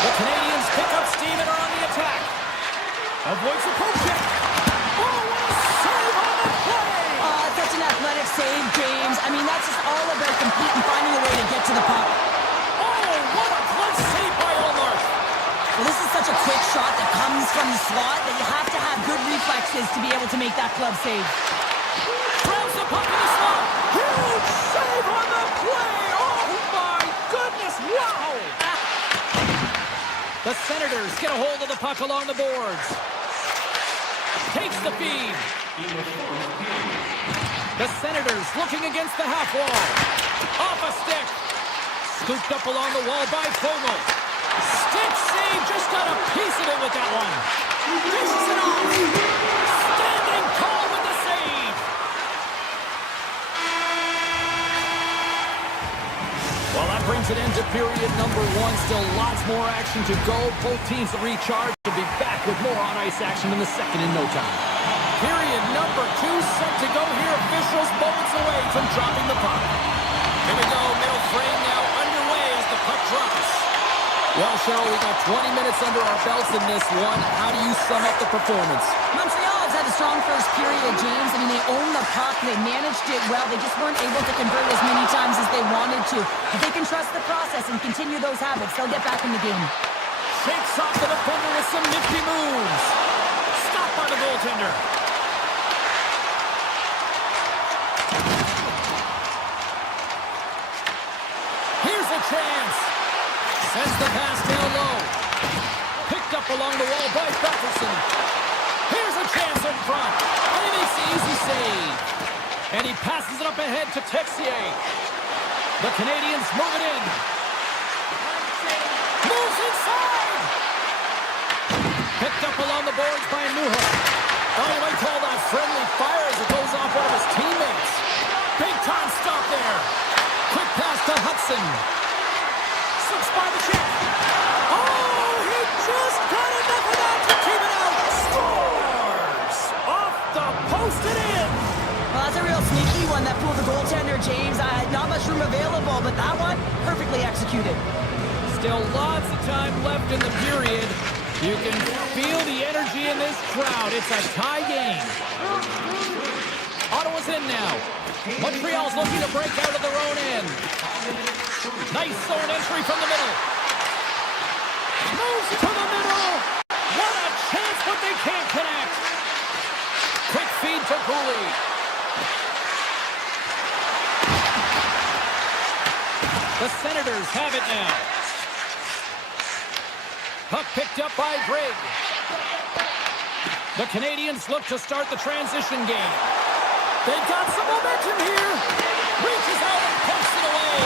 The Canadians pick up steam and are on the attack. Avoids the poke check. Oh, what a save on the play! Such an athletic save, James. I mean, that's just all about competing, finding a way to get to the puck. Oh, what a glove save by Olmark. Well, this is such a quick shot that comes from the slot that you have to have good reflexes to be able to make that glove save. Throws the puck in the slot. Huge save on the play. Oh, my goodness. Wow. The Senators get a hold of the puck along the boards. Takes the feed. The Senators looking against the half wall. Off a stick. Scooped up along the wall by Fogle. Stick save. Just got a piece of it with that one. Dishes it off. Standing tall with the save. Well, that brings it into period number one. Still lots more action to go. Both teams recharge to be back with more on-ice action in the second in no time. Period number two set to go here. Officials moments away from dropping the puck. Here we go. Middle frame now underway as the puck drops. Well, Cheryl, we got 20 minutes under our belts in this one. How do you sum up the performance? Montreal has had a strong first period, James. I mean, they owned the puck. They managed it well. They just weren't able to convert as many times as they wanted to. If they can trust the process and continue those habits, they'll get back in the game. Shakes off the defender with some nifty moves. Stopped by the goaltender. Here's a chance. Sends the pass down low. Picked up along the wall by Bufferson. Here's a chance in front. And he makes the easy save. And he passes it up ahead to Texier. The Canadians move it in. Moves inside. Picked up along the boards by Newhook. Oh, you might call that friendly fire as it goes off one of his teammates. Big time stop there. Quick pass to Hudson. Slips by the check. Oh, he just got enough of that to keep it out. Scores! Off the post and in. Well, that's a real sneaky one that fooled the goaltender, James. Not much room available, but that one, perfectly executed. Still lots of time left in the period. You can feel the energy in this crowd. It's a tie game. Ottawa's in now. Montreal's looking to break out of their own end. Nice zone entry from the middle. Moves to the middle. What a chance, but they can't connect. Quick feed to Gooley. The Senators have it now. Puck picked up by Greg. The Canadians look to start the transition game. They've got some momentum here. Reaches out and pokes it away.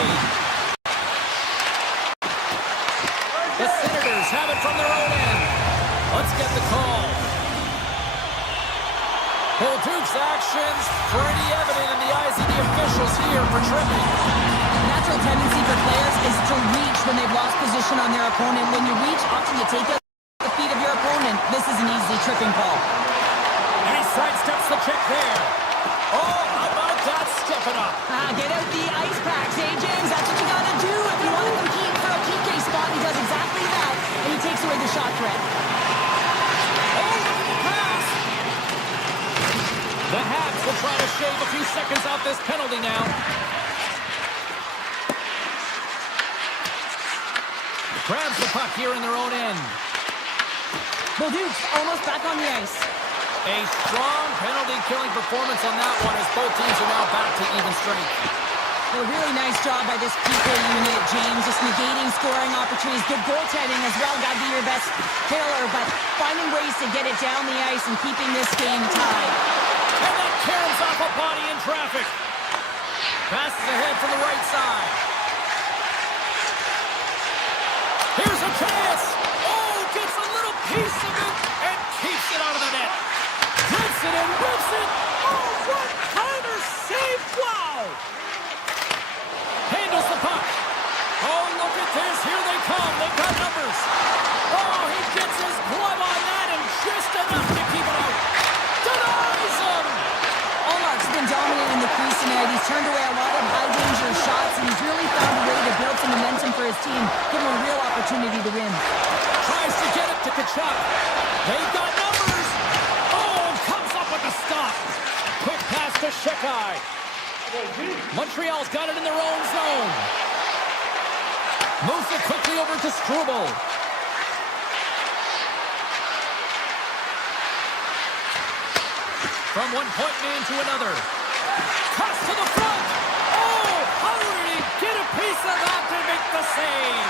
The Senators have it from their own end. Let's get the call. Well, Duke's actions pretty evident in the eyes of the officials here for tripping. Natural tendency for players is to reach when they've lost position on their opponent. When you reach up and you take out the feet of your opponent, this is an easy tripping call. And he sidesteps the check there. Oh, how about that? Step it up. Get out the ice packs, eh, James? That's what you got to do if you want to compete for a PK spot. He does exactly that, and he takes away the shot threat. Oh, look at the pass. The Habs will try to shave a few seconds off this penalty now. Grabs the puck here in their own end. Bolduc's almost back on the ice. A strong penalty-killing performance on that one as both teams are now back to even strength. A really nice job by this PK unit, James. Just negating scoring opportunities. Good goaltending as well. Got to be your best killer, but finding ways to get it down the ice and keeping this game tied. And that caroms off a body in traffic. Passes ahead from the right side. Here's a chance. Oh, gets a little piece of it and keeps it out of the net. Rips it and rips it. Oh, what kind of save. Wow. Handles the puck. Oh, look at this. Here they come. They've got numbers. Oh, he gets his glove on that and just enough to keep it out. Denies him. Allmark's been dominant in the crease tonight. He's turned away a lot of high-danger shots, and he's really found a way to build some momentum for his team, give him a real opportunity to win. Tries to get it to Kachuk. They've got numbers. Oh, comes up with the stop. Quick pass to Shekai. Montreal's got it in their own zone. Moves it quickly over to Struble. From one point man to another. Cuts to the front. Oh, how did he get a piece of that to make the save?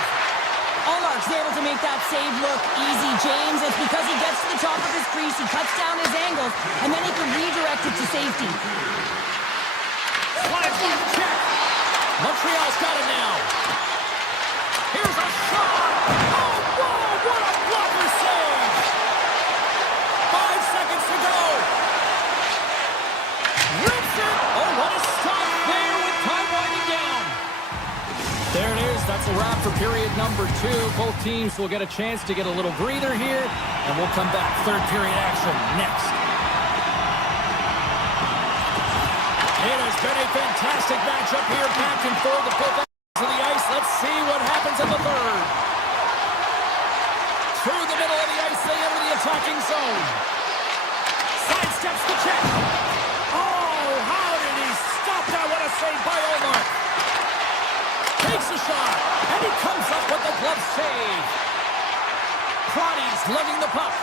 Allmark's able to make that save look easy, James. It's because he gets to the top of his crease, he cuts down his angles, and then he can redirect it to safety. Slides with the check. Montreal's got it now. Here's a shot. Oh, whoa, what a blocker save. 5 seconds to go. Rips it. Oh, what a stop there with time winding down. There it is. That's a wrap for period number 2. Both teams will get a chance to get a little breather here, and we'll come back. Third period action next. It has been a fantastic matchup here, back and forth the both ends of the ice. Let's see what happens in the third. Through the middle of the ice, they enter the attacking zone. Sidesteps the check. Oh, how did he stop that? What a save by Allmark. Takes a shot, and he comes up with the glove save. Crotty's lugging the puck.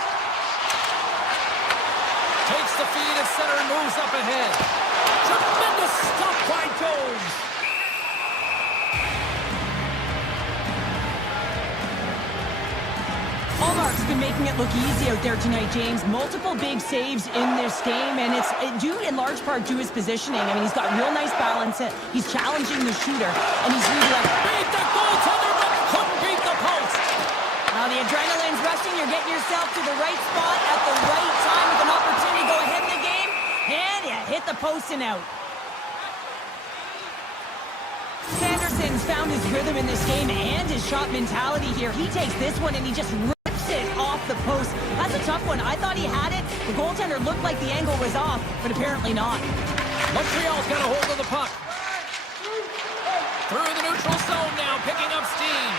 Takes the feed at center and moves up ahead. Tremendous stop by Jones. Allmark's been making it look easy out there tonight, James. Multiple big saves in this game, and it's due in large part to his positioning. I mean, he's got real nice balance. He's challenging the shooter, and he's redirecting. Beat the goaltender, but couldn't beat the post. Now the adrenaline's rushing. You're getting yourself to the right spot at the right time with an opportunity to go ahead in the game, and you hit the post and out. Sanderson's found his rhythm in this game and his shot mentality here. He takes this one and he just rips it off the post. That's a tough one. I thought he had it. The goaltender looked like the angle was off, but apparently not. Montreal's got a hold of the puck. Through the neutral zone now, picking up steam.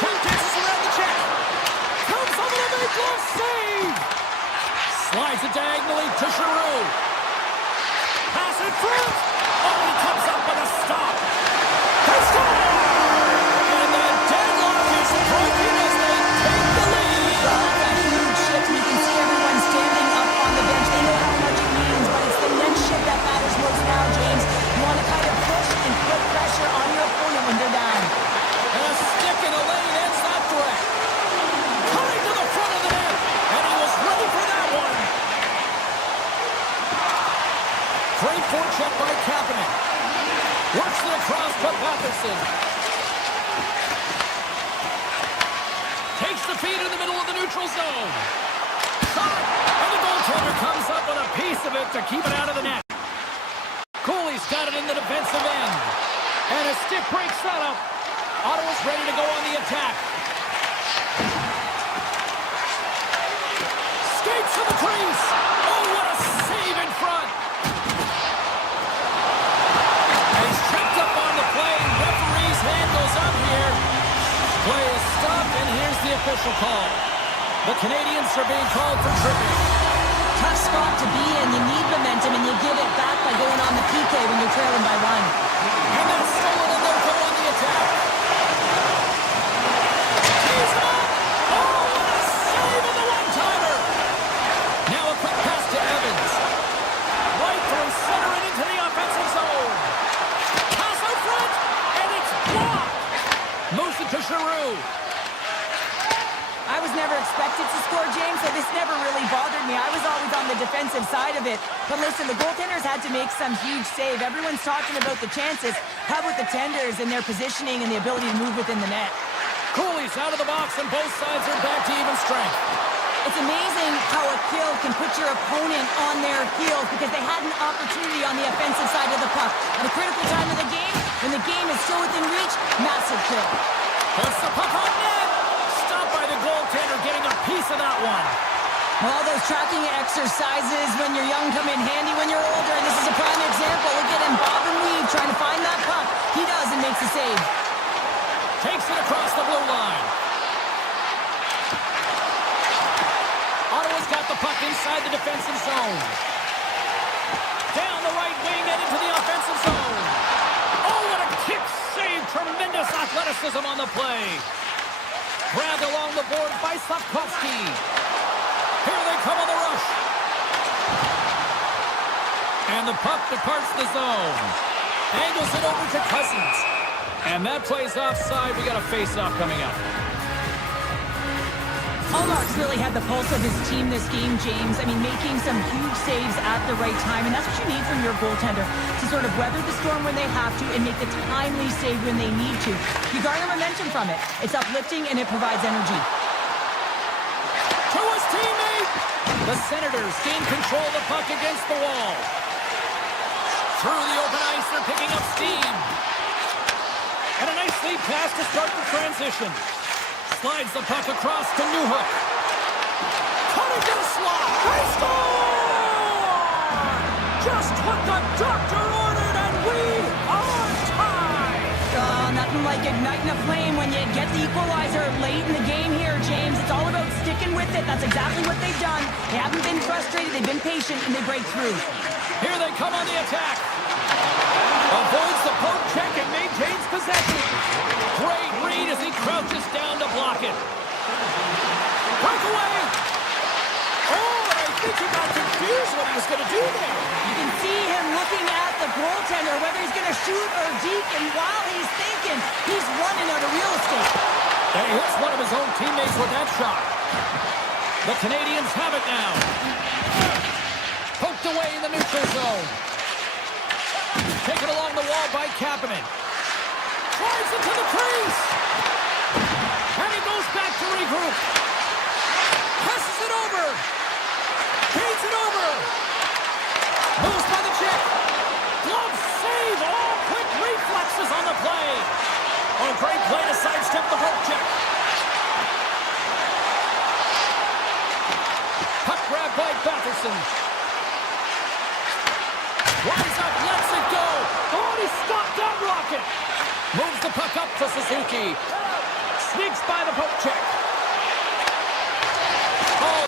Two chances around the check. Comes over the big glove save. Slides it diagonally to Giroux. Pass in front. Oh, he comes up with a stop. They score! And the deadlock is broken as they take the lead. Well, that's a huge shift. You can see everyone standing up on the bench. They know how much it means, but it's the next shift that matters most now, James. You want to kind of push and put pressure on your opponent when they're down. And a stick in the lane ends that threat. Coming to the front of the net. And he was ready for that one. Great forecheck by Kapanen. Works it across to Patterson. Takes the feed in the middle of the neutral zone. Shot! And the goaltender comes up with a piece of it to keep it out of the net. Cooley's got it in the defensive end. And a stick breaks that up. Ottawa's ready to go on the attack. Skates to the crease. Oh, what a save in front. And he's tripped up on the play. Referee's hand goes up here. Play is stopped, and here's the official call. The Canadians are being called for tripping. Tough spot to be in. You need momentum, and you give it back by going on the PK when you're trailing by 1. And that's stolen, and they'll go on the attack. He's up! Oh, what a save on the one-timer! Now a quick pass to Evans. Right through center and into the offensive zone. Pass out front, and it's blocked. Moves it to Giroux. I was never expected to score, James, so this never really bothered me. I was always on the defensive side of it. But listen, the goaltenders had to make some huge save. Everyone's talking about the chances. How about the tenders and their positioning and the ability to move within the net? Cooley's out of the box, and both sides are back to even strength. It's amazing how a kill can put your opponent on their heels because they had an opportunity on the offensive side of the puck. At a critical time of the game, when the game is still within reach, massive kill. Puts the puck on net. Stopped by the goaltender, getting a piece of that one. All those tracking exercises when you're young come in handy when you're older, and this is a prime example. Look at him bob and weave trying to find that puck. He does and makes a save. Takes it across the blue line. Ottawa's got the puck inside the defensive zone. Down the right wing and into the offensive zone. Oh, what a kick save. Tremendous athleticism on the play. Grabbed along the board by Slavkovsky. Here they come on the rush. And the puck departs the zone. Angles it over to Cousins. And that plays offside. We got a face-off coming up. Ullmark's really had the pulse of his team this game, James. I mean, making some huge saves at the right time, and that's what you need from your goaltender, to sort of weather the storm when they have to and make the timely save when they need to. You garner momentum from it. It's uplifting, and it provides energy. To his teammate! The Senators gain control of the puck against the wall. Through the open ice, they're picking up steam. And a nice lead pass to start the transition. Slides the puck across to Newhook. Cutting to the slot. They score! Just what the doctor ordered, and we are tied! Nothing like igniting a flame when you get the equalizer late in the game here, James. It's all about sticking with it. That's exactly what they've done. They haven't been frustrated. They've been patient, and they break through. Here they come on the attack. Avoids the poke check and maintains possession. Great read as he crouches down to block it. Breakaway! Oh, and I think he got confused what he was going to do there. You can see him looking at the goaltender, whether he's going to shoot or deke, and while he's thinking, he's running out of real estate. And he hits one of his own teammates with that shot. The Canadians have it now. Poked away in the neutral zone. Taken along the wall by Kapanen. Drives into the crease. And he goes back to regroup. Passes it over. Feeds it over. Moves by the check. Glove save. All quick reflexes on the play. Oh, great play to sidestep the poke check. Puck grab by Batherson. Rise up, lets it go. Oh, he stopped that rocket. Moves the puck up to Suzuki. Sneaks by the poke check. Oh.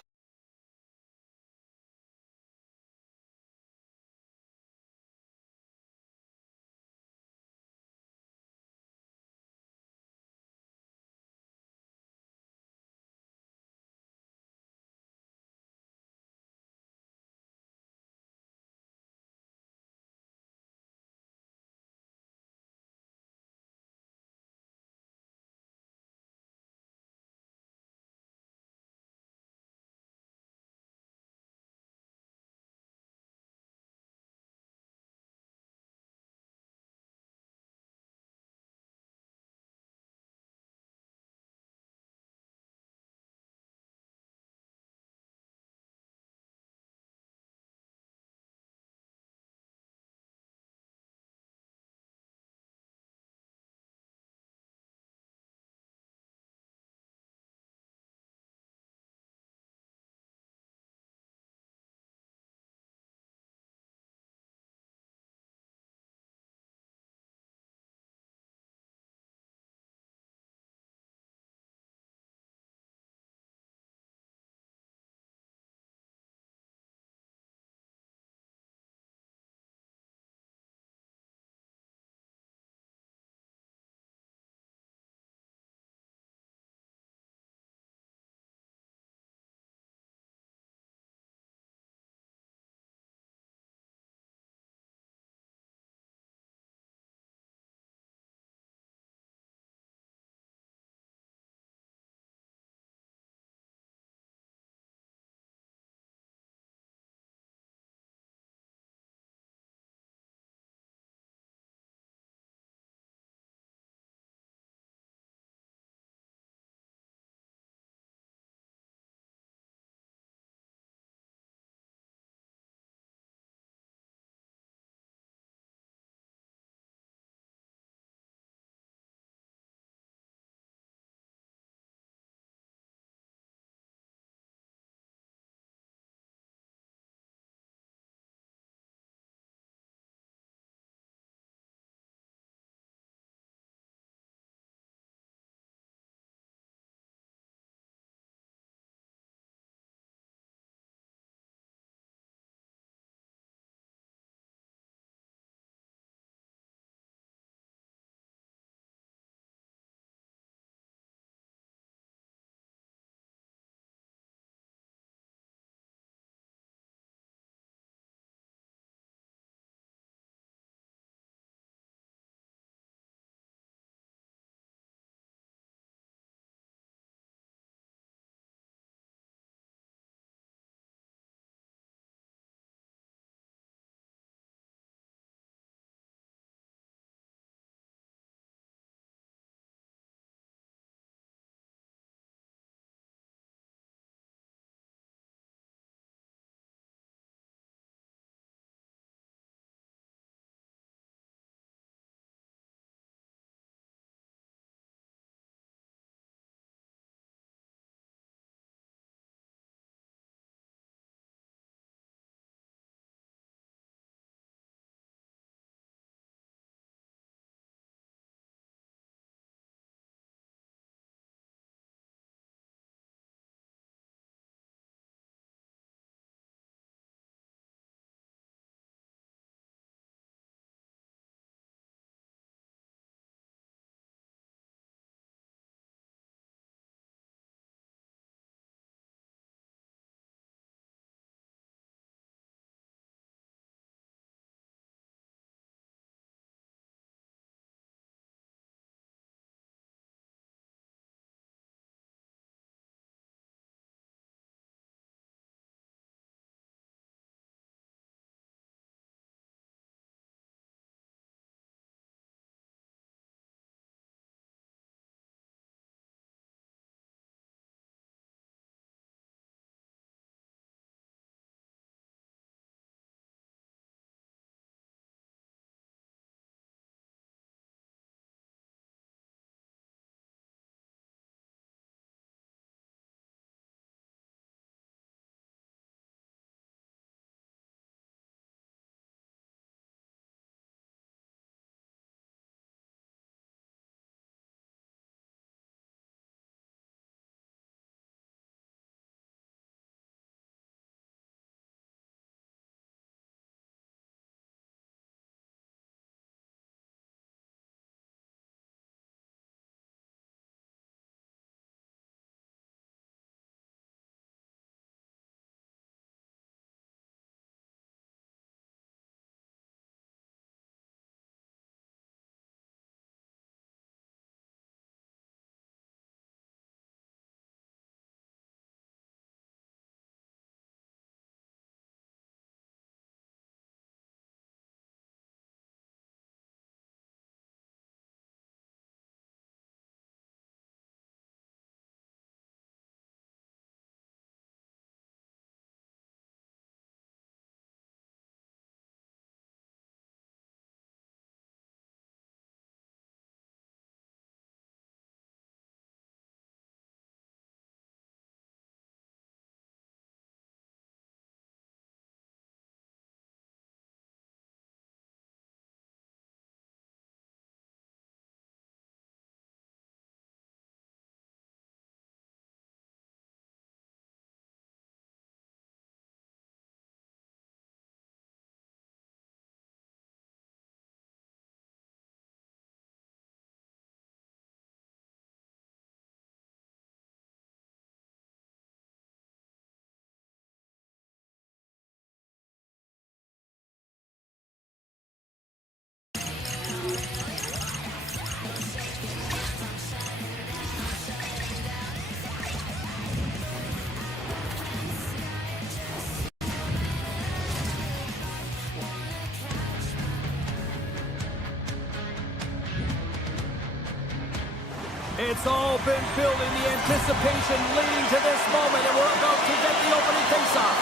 It's all been building, the anticipation leading to this moment, and we're about to get the opening faceoff.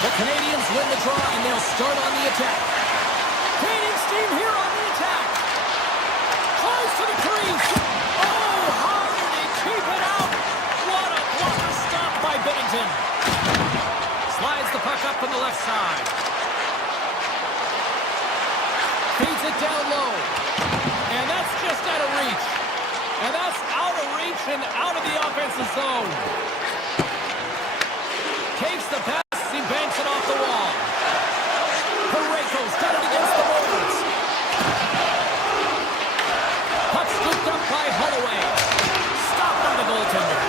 The Canadians win the draw, and they'll start on the attack. Canadians team here on the attack. Close to the crease. Oh, how did he keep it out? What a blocker stop by Binnington. Slides the puck up from the left side. Feeds it down low. And that's just out of reach. And that's out of reach and out of the offensive zone. Caves the pass. He banks it off the wall. Parayko's got it against the boards. Puck scooped up by Holloway. Stopped by the goaltender.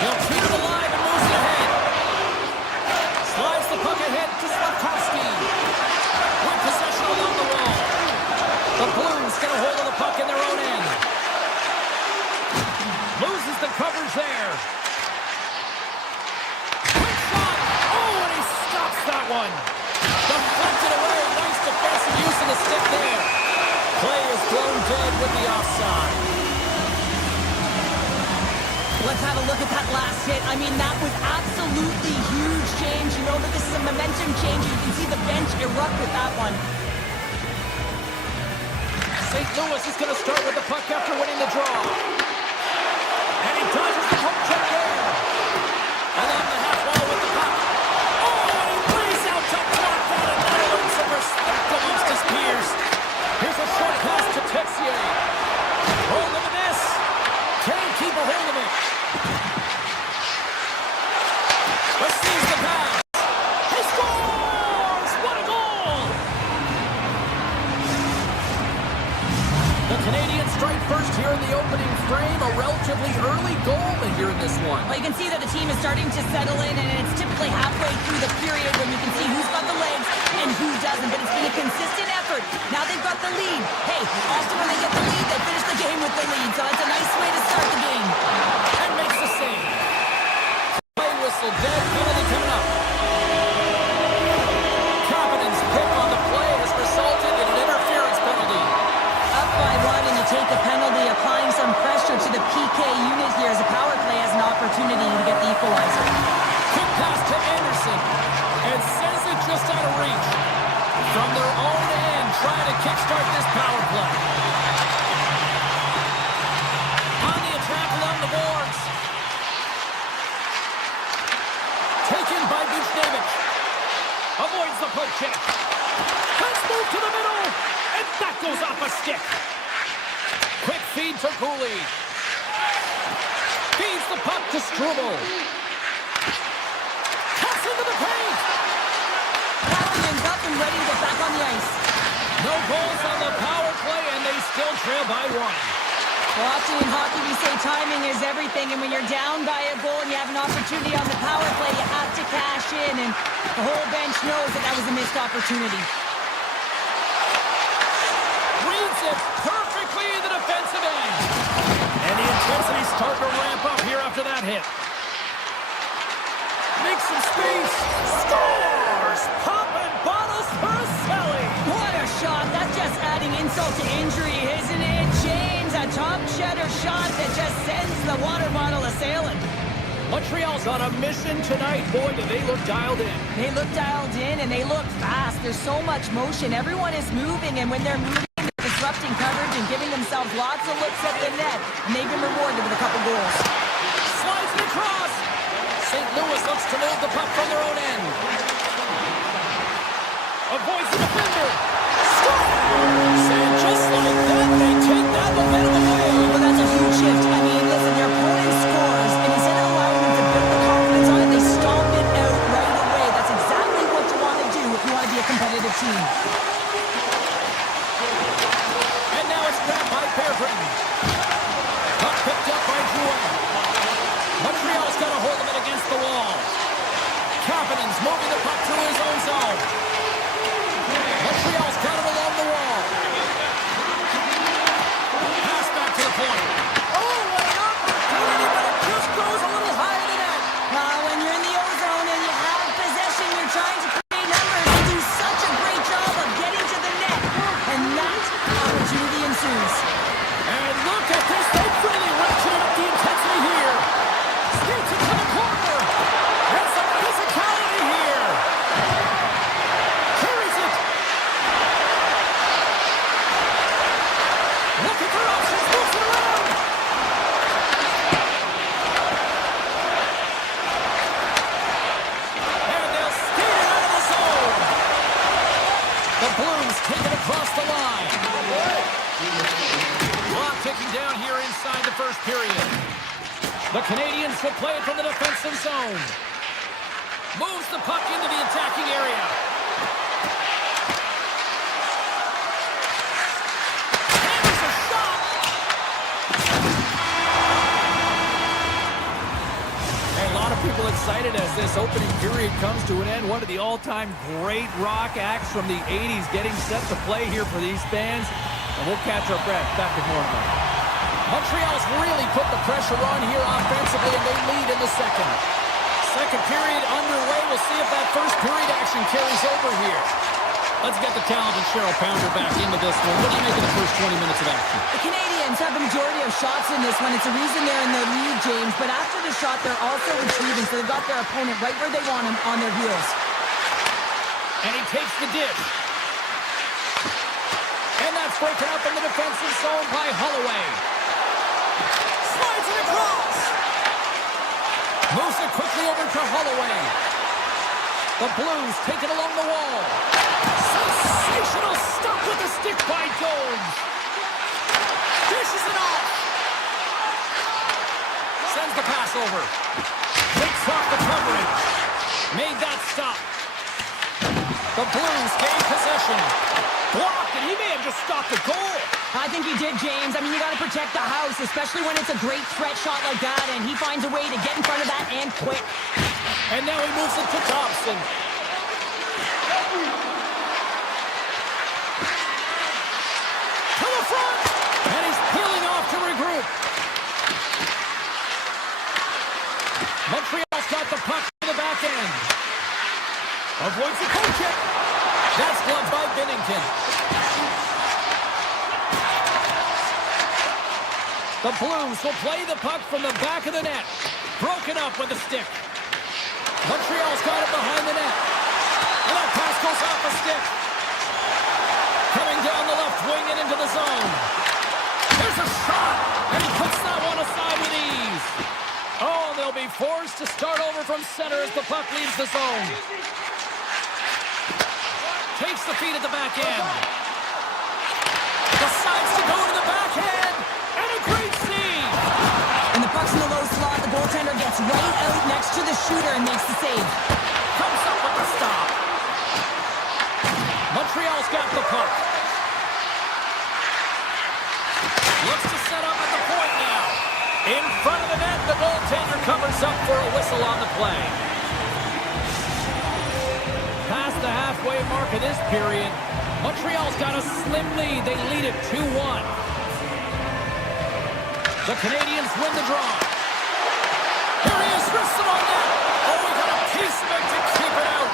He'll keep it alive and moves it ahead. Slides the puck ahead to Slavkovsky. With possession along the wall. The Blues get a hold of the puck in their own end. Loses the coverage there. Quick shot. Oh, and he stops that one. Deflected away. Nice defensive use of the stick there. Play is thrown dead with the offside. Let's have a look at that last hit. I mean, that was absolutely huge change. You know that this is a momentum change. You can see the bench erupt with that one. St. Louis is going to start with the puck after winning the draw. And he dodges the poke check there. Along the half wall with the puck. Oh, and he lays out to block that, and that'll earn some respect amongst his peers. Here's a short pass to Texier. Hold of this. Can't keep a hold of it. Receives the pass. He scores! What a goal! The Canadians strike first here in the opening frame. A relatively early goal here in this one. Well, you can see that the team is starting to settle in, and it's typically halfway through the period when you can see who's got the legs and who doesn't. But it's been a consistent effort. Now they've got the lead. Hey, also when they get the lead, they finish the game with the lead. So it's a nice way to start the game. And makes the save. Play whistle dead. Penalty coming up. Confidence pick on the play has resulted in an interference penalty. Up by one, and you take a penalty, applying some pressure to the PK unit here as a power play has an opportunity to get the equalizer. Quick pass to Anderson. And sends it just out of reach. From their own end, trying to kickstart this power play. On the attack along the boards. Taken by Buchnevich. Avoids the poke check. Let's move to the middle. And that goes off a stick. Quick feed to Cooley. Feeds the puck to Struble. Cuts into the paint. Captain's up and ready to get back on the ice. No goals on the power play, and they still trail by one. Well, often in hockey, we say timing is everything, and when you're down by a goal and you have an opportunity on the power play, you have to cash in, and the whole bench knows that that was a missed opportunity. Reads it perfectly in the defensive end. And the intensity's starting to ramp up here after that hit. Makes some space. Scores! Popping bottles for Selly. What a shot. That's just adding insult to injury, isn't it? James, a top cheddar shot that just sends the water bottle a-sailing. Montreal's on a mission tonight. Boy, do they look dialed in. They look dialed in, and they look fast. There's so much motion. Everyone is moving, and when they're moving, they're disrupting coverage and giving themselves lots of looks at the net. And they've been rewarded with a couple goals. Slides it across. St. Louis looks to move the puck from their own end. Avoids the defender. Scores! And just like that, they take that momentum away. Well, that's a huge shift. I mean, listen, your opponent scores, and instead of allowing them to build the confidence on it, they stomp it out right away. That's exactly what you want to do if you want to be a competitive team. And now it's grabbed by Bergeron. Puck picked up by Drouin. Montreal's got a hold of it against the wall. Kapanen's moving the puck through his own zone. Montreal's got it along the wall. Look at their options. Moves it around. And they'll skate it out of the zone. The Blues take it across the line. Clock ticking down here inside the first period. The Canadians will play it from the defensive zone. Moves the puck into the attacking area. Hammers a shot. And a lot of people excited as this opening period comes to an end. One of the all-time great rock acts from the 80s getting set to play here for these fans. And we'll catch our breath. Back with more of that. Montreal's really put the pressure on here offensively, and they lead in the second. Second period underway. We'll see if that first period action carries over here. Let's get the talented Cheryl Pounder back into this one. What do you make of the first 20 minutes of action? The Canadians have the majority of shots in this one. It's the reason they're in the lead, James. But after the shot, they're also retrieving, so they've got their opponent right where they want him, on their heels. And he takes the dish. And that's broken up in the defensive zone by Holloway. Slides it across. Moves it quickly over to Holloway. The Blues take it along the wall. Sensational stuff with the stick by Jones. Dishes it off. Sends the pass over. Takes off the coverage. Made that stop. The Blues gain possession. Blocked, and he may have just stopped the goal. I think he did, James. I mean, you got to protect the house, especially when it's a great threat shot like that, and he finds a way to get in front of that and quick. And now he moves it to Thompson. To the front, and he's peeling off to regroup. Montreal's got the puck to the back end. Avoids the poke check. That's blocked by Binnington. The Blues will play the puck from the back of the net. Broken up with the stick. Montreal's got it behind the net. And that pass goes off the stick. Coming down the left wing and into the zone. There's a shot, and he puts that one aside with ease. Oh, and they'll be forced to start over from center as the puck leaves the zone. Takes the feed at the back end. Decides to go to the backhand. And a great save. And the puck's in the low slot. The goaltender gets right out next to the shooter and makes the save. Comes up with the stop. Montreal's got the puck. Looks to set up at the point now. In front of the net, the goaltender covers up for a whistle on the play. Past the halfway mark of this period, Montreal's got a slim lead. They lead it 2-1. The Canadians win the draw. Here he is, wrists it on net. Oh, we got a piece of it to keep it out.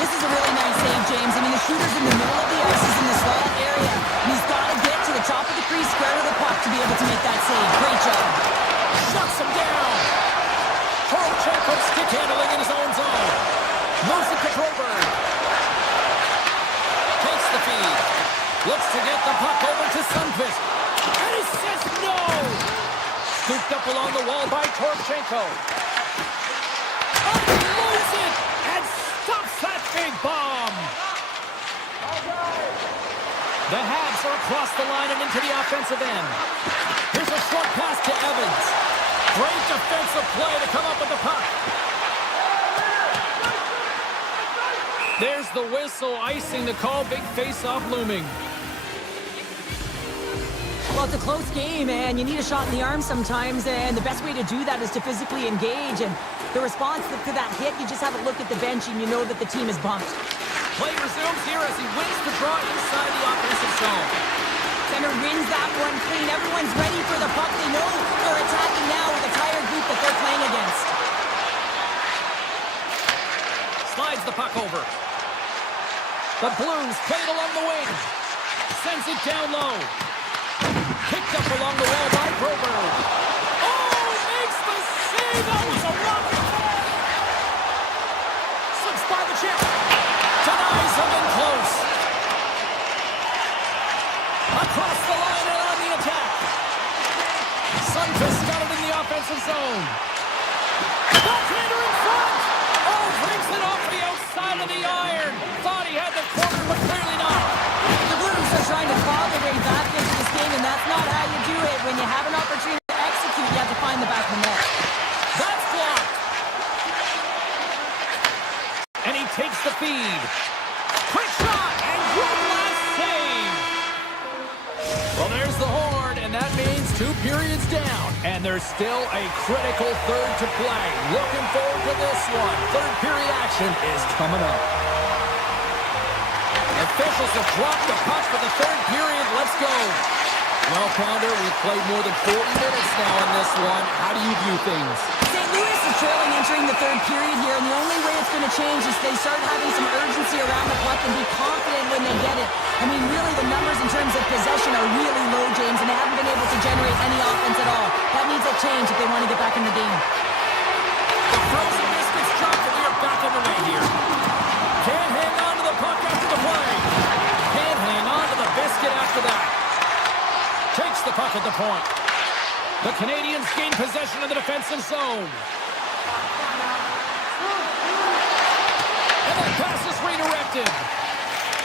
This is a really nice save, James. I mean, the shooter's in the middle of the ice. He's in the slot area. And he's got to get to the top of the crease, square with the puck to be able to make that save. Great job. Shuts him down. Torchenko stick handling in his own zone. Moves it to Broberg. Takes the feed. Looks to get the puck over to Sundqvist. And he says no! Scooped up along the wall by Torchenko. Unloads it and stops that big bomb! The Habs are across the line and into the offensive end. Here's a short pass to Evans. Great defensive play to come up with the puck. There's the whistle, icing the call. Big face-off looming. Well, it's a close game, and you need a shot in the arm sometimes, and the best way to do that is to physically engage. And the response to that hit, you just have a look at the bench, and you know that the team is bumped. Play resumes here as he wins the draw inside the offensive zone. Center wins that one clean. Everyone's ready for the puck. They know they're attacking now with a tired group that they're playing against. Slides the puck over. The Blues play it along the wing. Sends it down low. Picked up along the wall by Broberg. Oh, makes the save. That was a rock. Slips by the chip. Denies him in close. Across the line and on the defensive zone. Goaltender in front. Oh, brings it off the outside of the iron. Thought he had the corner, but clearly not. The Blues are trying to claw their way back into this game, and that's not how you do it. When you have an opportunity to execute, you have to find the back of the net. That's blocked. And he takes the feed. Quick shot, and good last save. Well, there's the horn, and that means 2 periods down. And there's still a critical third to play. Looking forward to this one. Third period action is coming up. Officials have dropped the puck for the third period. Let's go. Well, Pounder, we've played more than 40 minutes now in this one. How do you view things? St. Louis is trailing entering the third period here, and the only way it's going to change is they start having some urgency around the puck and be confident when they get it. I mean, really, the numbers in terms of possession are really low, James, and they haven't been able to generate any offense at all. That needs a change if they want to get back in the game. The frozen biscuits drop, and we are back on the way here. Can't hang on to the puck after the play. Can't hang on to the biscuit after that. Takes the puck at the point. The Canadians gain possession of the defensive zone. And that pass is redirected.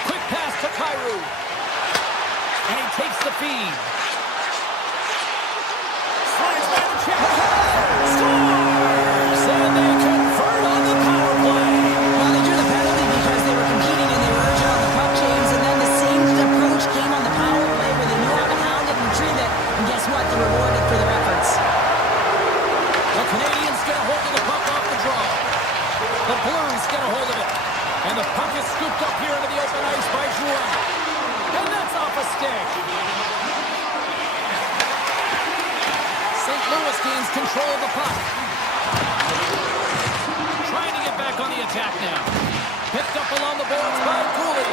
Quick pass to Kyrou. And he takes the feed. Slides by the check. Scores! And they convert on the power play. Well, they drew the penalty because they were competing and they were urgent on the puck, James, and then the same approach came on the power play where they knew how to hound it and retrieve it, and guess what? They're rewarded for their efforts. The Canadians get a hold of the puck off the draw. The Blues get a hold of it. And the puck is scooped up here into the open ice by Drouin. And that's off a stick. St. Louis gains control of the puck. Trying to get back on the attack now. Picked up along the boards by Cooley.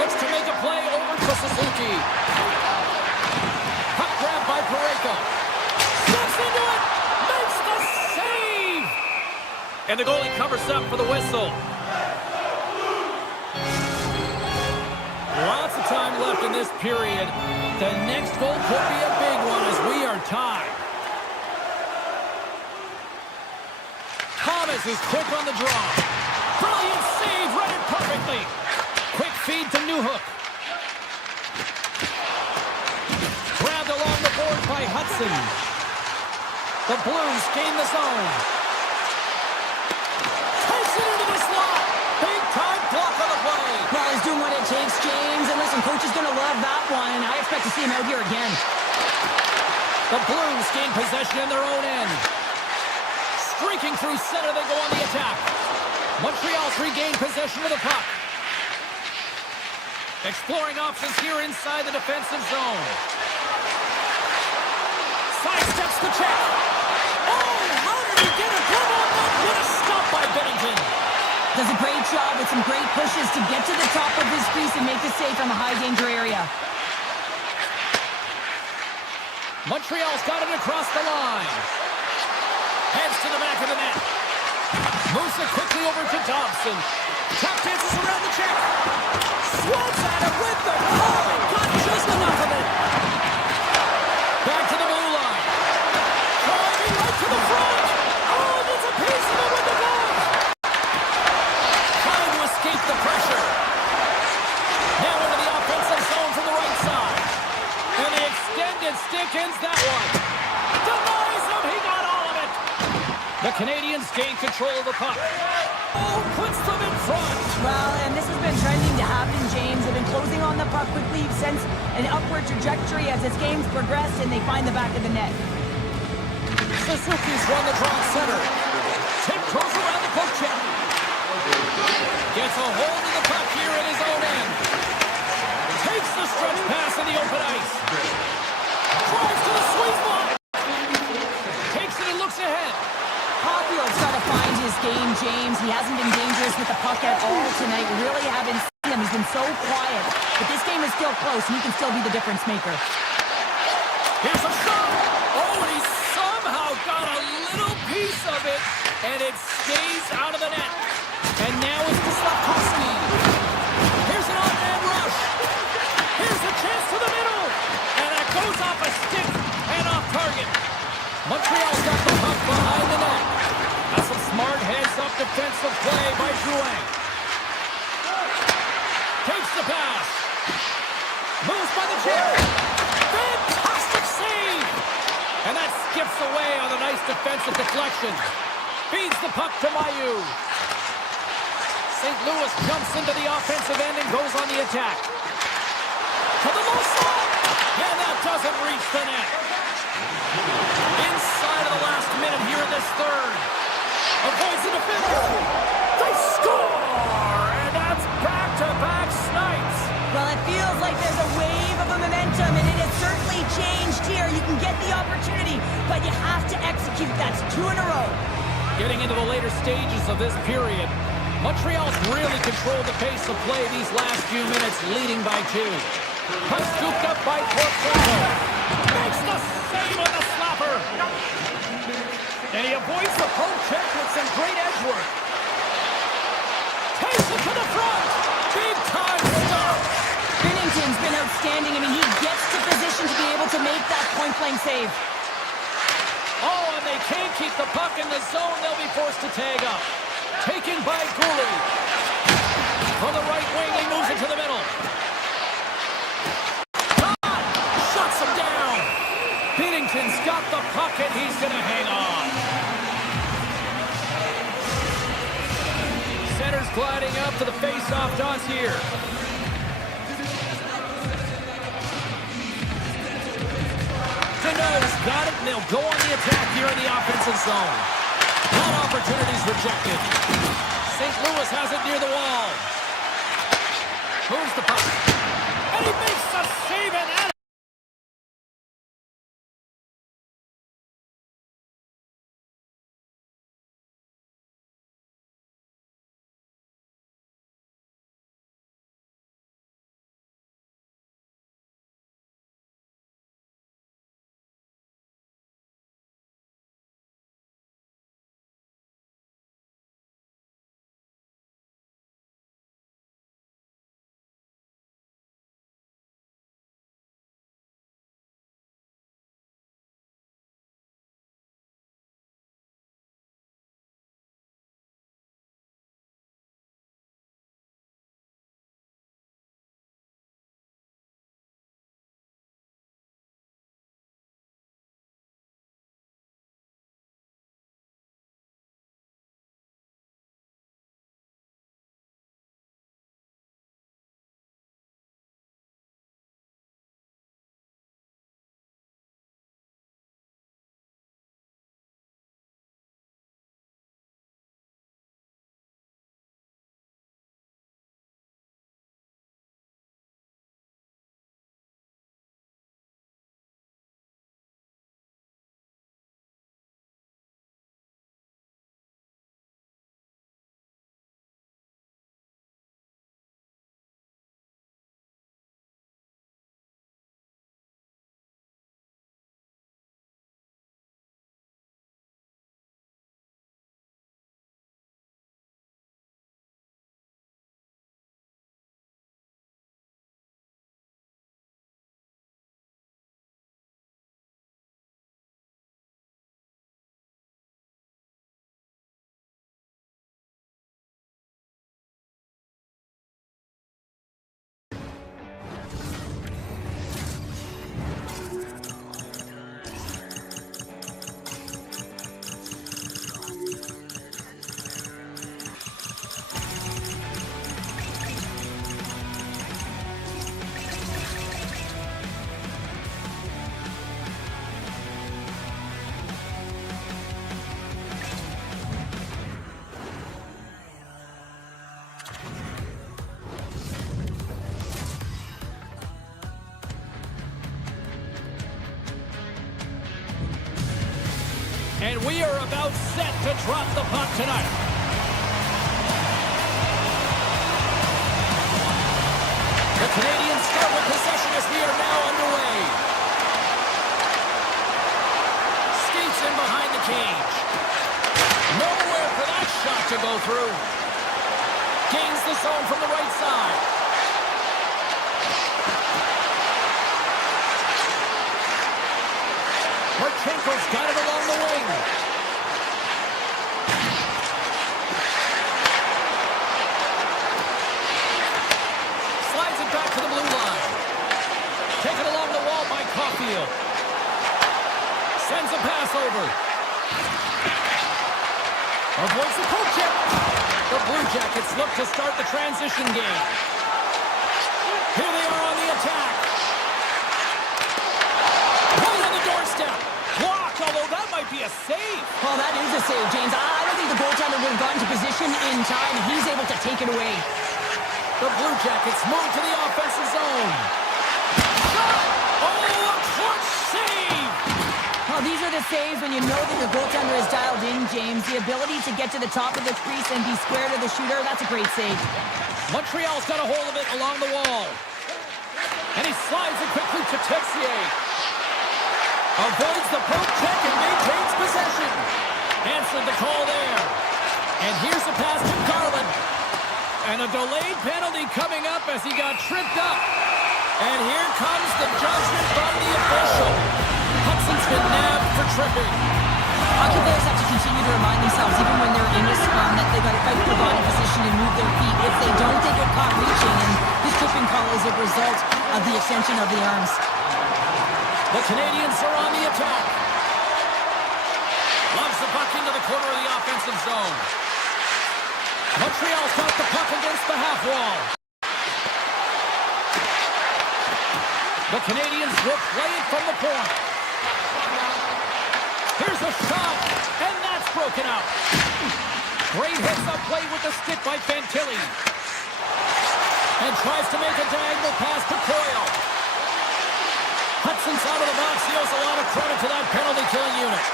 Looks to make a play over to Suzuki. Puck grab by Parayko. Steps into it. Makes the save. And the goalie covers up for the whistle. Lots of time left in this period. The next goal could be a big one as we are tied. Thomas is quick on the draw. Brilliant save, read it perfectly. Quick feed to Newhook. Grabbed along the board by Hudson. The Blues gain the zone. Takes it into the slot. Big time block on the play. Well, he's doing what it takes, James, and listen, coach is going to love that one. I expect to see him out here again. The Blues gain possession in their own end. Streaking through center, they go on the attack. Montreal's regained possession of the puck. Exploring options here inside the defensive zone. Sidesteps the check. Oh, how did he get a glove on that? What a stop by Bennington. Does a great job with some great pushes to get to the top of his crease and make the save from a high-danger area. Montreal's got it across the line. Heads to the back of the net. Moves it quickly over to Dobson. Tap dances around the check. Swats at it with the oh, got just enough of it. Back to the blue line. Driving right to the front. Oh, gets a piece of it with the glove. Trying to escape the pressure. Now into the offensive zone from the right side. And the extended stick ends that one. Denies him. He got all of it. The Canadians gain control of the puck. Oh, puts them in front. Well, and this has been trending to happen, James. They've been closing on the puck quickly since an upward trajectory as this game's progressed, and they find the back of the net. Suzuki's run the draw center. Tiptoes around the poke check. Gets a hold of the puck here in his own end. Takes the stretch pass in the open ice. Drives to the squeeze line. Takes it and looks ahead. Caulfield's got to find his game, James. He hasn't been dangerous with the puck at all tonight. We really haven't seen him. He's been so quiet. But this game is still close, and he can still be the difference maker. Here's a shot. Oh, and he somehow got a little piece of it, and it stays out of the net. And now it's to Slafkovsky. Here's an odd-man rush. Here's a chance to the middle. And that goes off a stick and off target. Montreal's got the puck behind the net. That's some smart heads-up defensive play by Drouin. Takes the pass. Moves by the chair. Fantastic save! And that skips away on a nice defensive deflection. Feeds the puck to Mailloux. St. Louis jumps into the offensive end and goes on the attack. To the low slot. And that doesn't reach the net. Inside of the last minute here in this third. Avoids the defender. They score! And that's back-to-back snipes. Well, it feels like there's a wave of momentum, and it has certainly changed here. You can get the opportunity, but you have to execute. That's 2 in a row. Getting into the later stages of this period, Montreal's really controlled the pace of play these last few minutes, leading by 2. Puck scooped up by Porcello. Makes the save on the slapper. And he avoids the poke check with some great edge work. Takes it to the front. Big time stop. Binnington's been outstanding. I mean, he gets to position to be able to make that point-blank save. Oh, and they can't keep the puck in the zone. They'll be forced to tag up. Taken by Gouli. From the right wing, he moves it to the middle. Shuts him down. Binnington's got the puck, and he's going to hang on. Center's gliding up to the face-off dots here. Deneau's got it, and they'll go on the attack here in the offensive zone. That opportunity's rejected. St. Louis has it near the wall. Moves the puck. And he makes a save, and that And we are about set to drop the puck tonight. The Canadians start with possession as we are now underway. Skates in behind the cage. Nowhere for that shot to go through. Gains the zone from the right side. Marchenko's got it along the wing. Slides it back to the blue line. Taken along the wall by Caulfield. Sends a pass over. Avoids the poke check. The Blue Jackets look to start the transition game. Here they are on the attack. Right on the doorstep. Blocked, although that might be a save. Well, that is a save, James. I don't think the goaltender would have gotten to position in time. He's able to take it away. The Blue Jackets move to the offensive zone. Shot! Oh, a clutch save! Well, these are the saves when you know that your goaltender is dialed in, James. The ability to get to the top of the crease and be square to the shooter, that's a great save. Montreal's got a hold of it along the wall. And he slides it quickly to Texier. Avoids the poke check and maintains possession. Answered the call there. And here's a pass to Garland. And a delayed penalty coming up as he got tripped up. And here comes the judgment from the official. Hudson's been nabbed for tripping. Hockey players have to continue to remind themselves, even when they're in a scrum, that they got to fight their body position and move their feet. If they don't, they get caught reaching, and this tripping call is a result of the extension of the arms. The Canadians are on the attack. Loves the puck into the corner of the offensive zone. Montreal's got the puck against the half wall. The Canadians will play it from the point. Here's a shot, and that's broken out. Great heads-up play with the stick by Fantilli. And tries to make a diagonal pass to Coyle. Hudson's out of the box. He owes a lot of credit to that penalty-killing unit.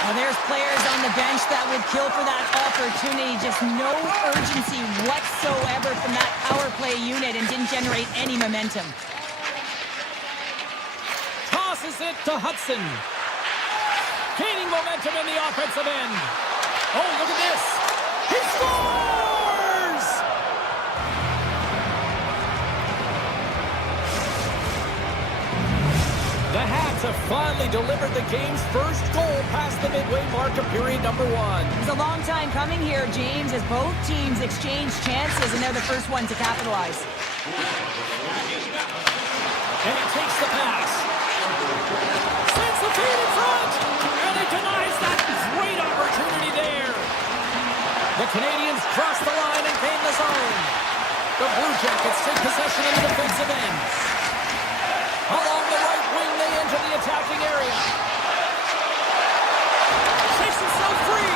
Well, there's players on the bench that would kill for that opportunity. Just no urgency whatsoever from that power play unit and didn't generate any momentum. Tosses it to Hudson. Gaining momentum in the offensive end. Oh, look at this. He scores! The Hats have finally delivered the game's first goal past the midway mark of period number 1. It's a long time coming here, James, as both teams exchange chances, and they're the first one to capitalize. And he takes the pass. Sends the feed in front. And he denies that great opportunity there. The Canadians cross the line and gain the zone. The Blue Jackets take possession in the defensive end. Along the right wing, they enter the attacking area. Shakes himself free.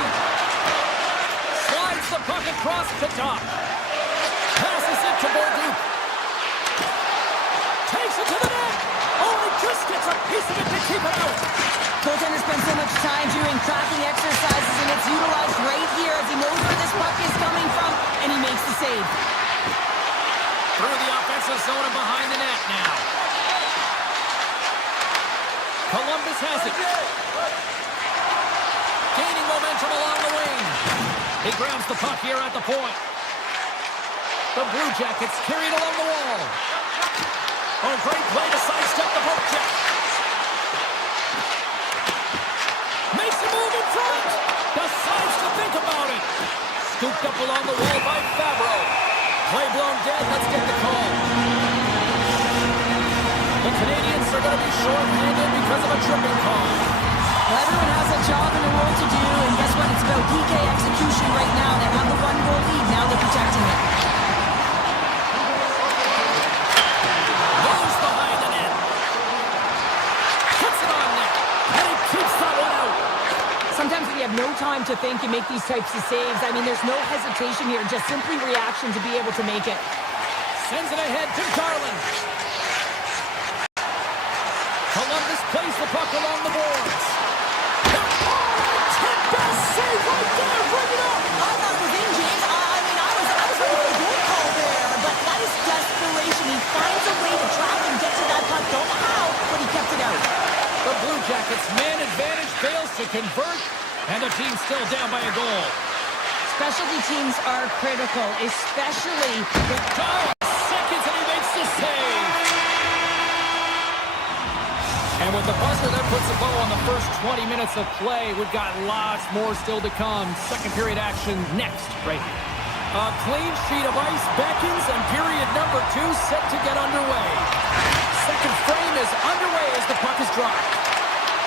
Slides the puck across the top. Passes it to Bolduc. Takes it to the net. Oh, he just gets a piece of it to keep it out. Goaltender spends so much time doing tracking exercises, and it's utilized right here as he knows where this puck is coming from, and he makes the save. Through the offensive zone and behind the net now. Columbus has it. Gaining momentum along the wing. He grabs the puck here at the point. The Blue Jackets carried along the wall. Oh, great play to sidestep the poke check. Makes a move in front. Decides to think about it. Scooped up along the wall by Fabro. Play blown dead. Let's get the call. The Canadians are going to be short-handed because of a tripping call. Well, everyone has a job and a role to do, and guess what? It's about PK execution right now. They have the one-goal lead. Now they're protecting it. Goes behind the net. Puts it on net. And he keeps that one out. Sometimes when you have no time to think, you make these types of saves. I mean, there's no hesitation here, just simply reaction to be able to make it. Sends it ahead to Garland. Columbus plays the puck along the boards. Best save right there. Bring it up. I thought it was in, James. I was ready for a goal call there, but that is desperation. He finds a way to track and get to that puck. Don't know how, but he kept it out. The Blue Jackets' man advantage fails to convert, and the team's still down by a goal. Specialty teams are critical, especially with 5 seconds, and he makes the save. And with the buzzer, that puts a bow on the first 20 minutes of play. We've got lots more still to come. Second period action next, right here. A clean sheet of ice beckons, and period number 2 set to get underway. Second frame is underway as the puck is dropped.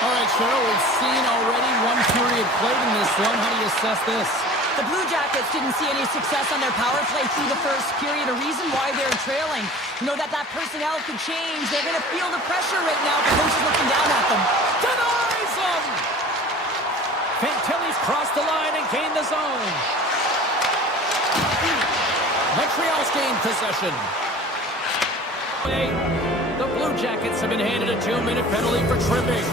All right, Cheryl, we've seen already one period played in this one. How do you assess this? The Blue Jackets didn't see any success on their power play through the first period. A reason why they're trailing. You know that personnel could change. They're going to feel the pressure right now. The coach is looking down at them. Denies them! Fantilli's crossed the line and gained the zone. Montreal's gained possession. The Blue Jackets have been handed a 2-minute penalty for tripping.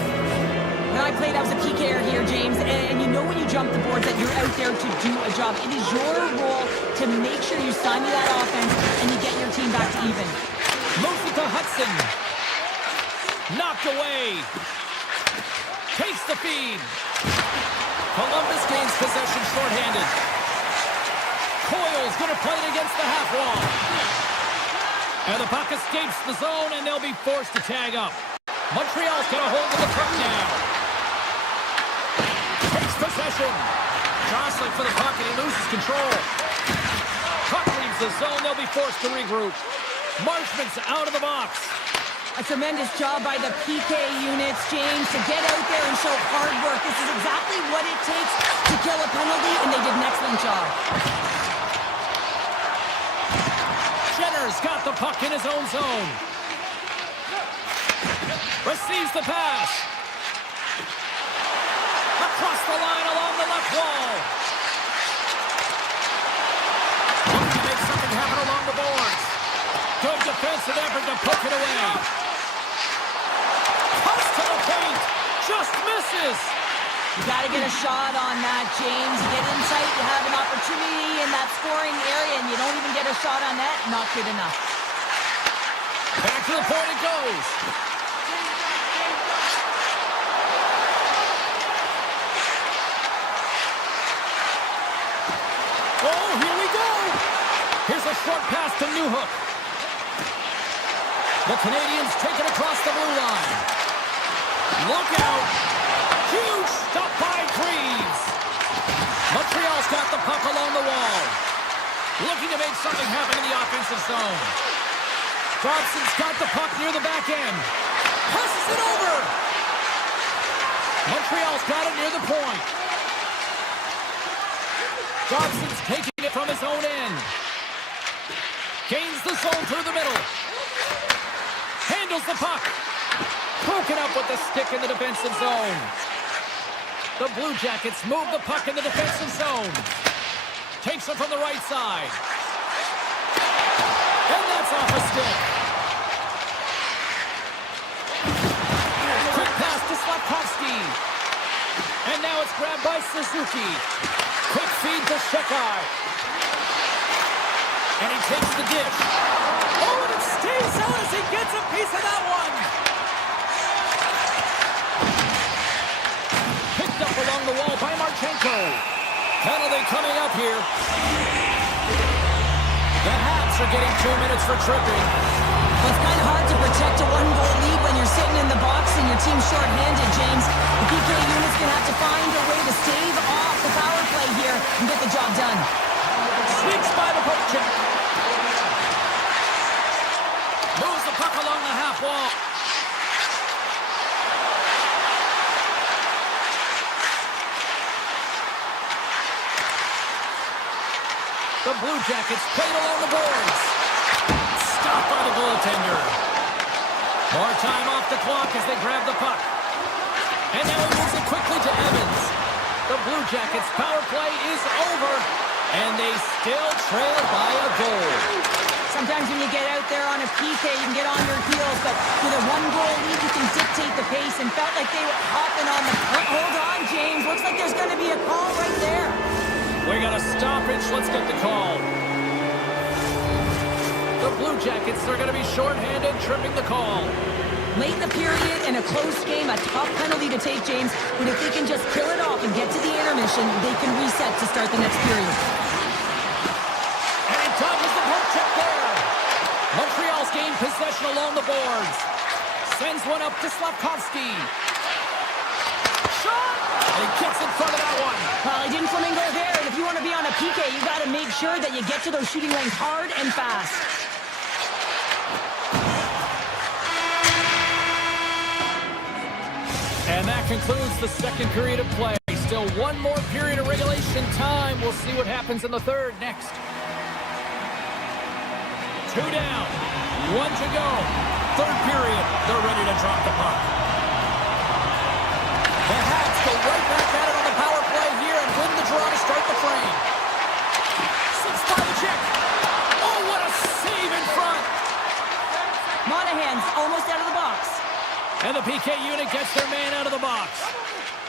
When I played, I was a PKer here, James, and you know when you jump the boards that you're out there to do a job. It is your role to make sure you stymie that offense and you get your team back to even. Moves it to Hudson. Knocked away. Takes the feed. Columbus gains possession shorthanded. Coyle's going to play it against the half wall. And the puck escapes the zone, and they'll be forced to tag up. Montreal's got a hold of the puck now. Takes possession. Jostling for the puck, and he loses control. Puck leaves the zone. They'll be forced to regroup. Marshman's out of the box. A tremendous job by the PK units, James, to get out there and show hard work. This is exactly what it takes to kill a penalty, and they did an excellent job. Jenner's got the puck in his own zone. Receives the pass. Across the line along the left wall. Looking to make something happen along the boards. Good defensive effort to poke it away. Cuts to the paint. Just misses. You got to get a shot on that, James. You get in tight, you have an opportunity in that scoring area, and you don't even get a shot on that. Not good enough. Back to the point it goes. Oh, here we go. Here's a short pass to Newhook. The Canadians take it across the blue line. Look out. Huge stop by Greaves. Montreal's got the puck along the wall. Looking to make something happen in the offensive zone. Dobson's got the puck near the back end. Passes it over. Montreal's got it near the point. Dobson's taking it from his own end. Gains the zone through the middle. Handles the puck. Broken up with the stick in the defensive zone. The Blue Jackets move the puck in the defensive zone. Takes it from the right side. And that's off a stick. Quick pass to Slavkovsky. And now it's grabbed by Suzuki. Quick feed to Shekai. And he takes the dish. Oh, and it stays out as he gets a piece of that one. Picked up along the wall by Marchenko. Penalty coming up here. The Habs are getting 2 minutes for tripping. Well, it's kind of hard to protect a one-goal lead when you're sitting in the box and your team's short-handed, James. The PK unit's going to have to find a way to stave off the power play here and get the job done. Sneaks by the poke check. Moves the puck along the half wall. The Blue Jackets played along the boards. Stopped by the goaltender. More time off the clock as they grab the puck. And now he moves it quickly to Evans. The Blue Jackets' power play is over, and they still trail by a goal. Sometimes when you get out there on a PK, you can get on your heels, but with a one-goal lead, you can dictate the pace, and felt like they were hopping on the... Hold on, James. Looks like there's going to be a call right there. We got a stoppage. Let's get the call. The Blue Jackets are going to be shorthanded, tripping the call. Late in the period and a close game, a tough penalty to take, James. But if they can just kill it off and get to the intermission, they can reset to start the next period. And he dodges the poke check there. Montreal's gained possession along the boards. Sends one up to Slafkovsky. Shot! And he gets in front of that one. Well, he didn't flamingo there, and if you want to be on a PK, you got to make sure that you get to those shooting lanes hard and fast. And that concludes the second period of play. Still one more period of regulation time. We'll see what happens in the third next. 2 down, 1 to go. Third period, they're ready to drop the puck. The Habs go right back at it on the power play here and win the draw to start the frame. 6 by the check. Oh, what a save in front. Monahan's almost out of the box. And the PK unit gets their man out of the box.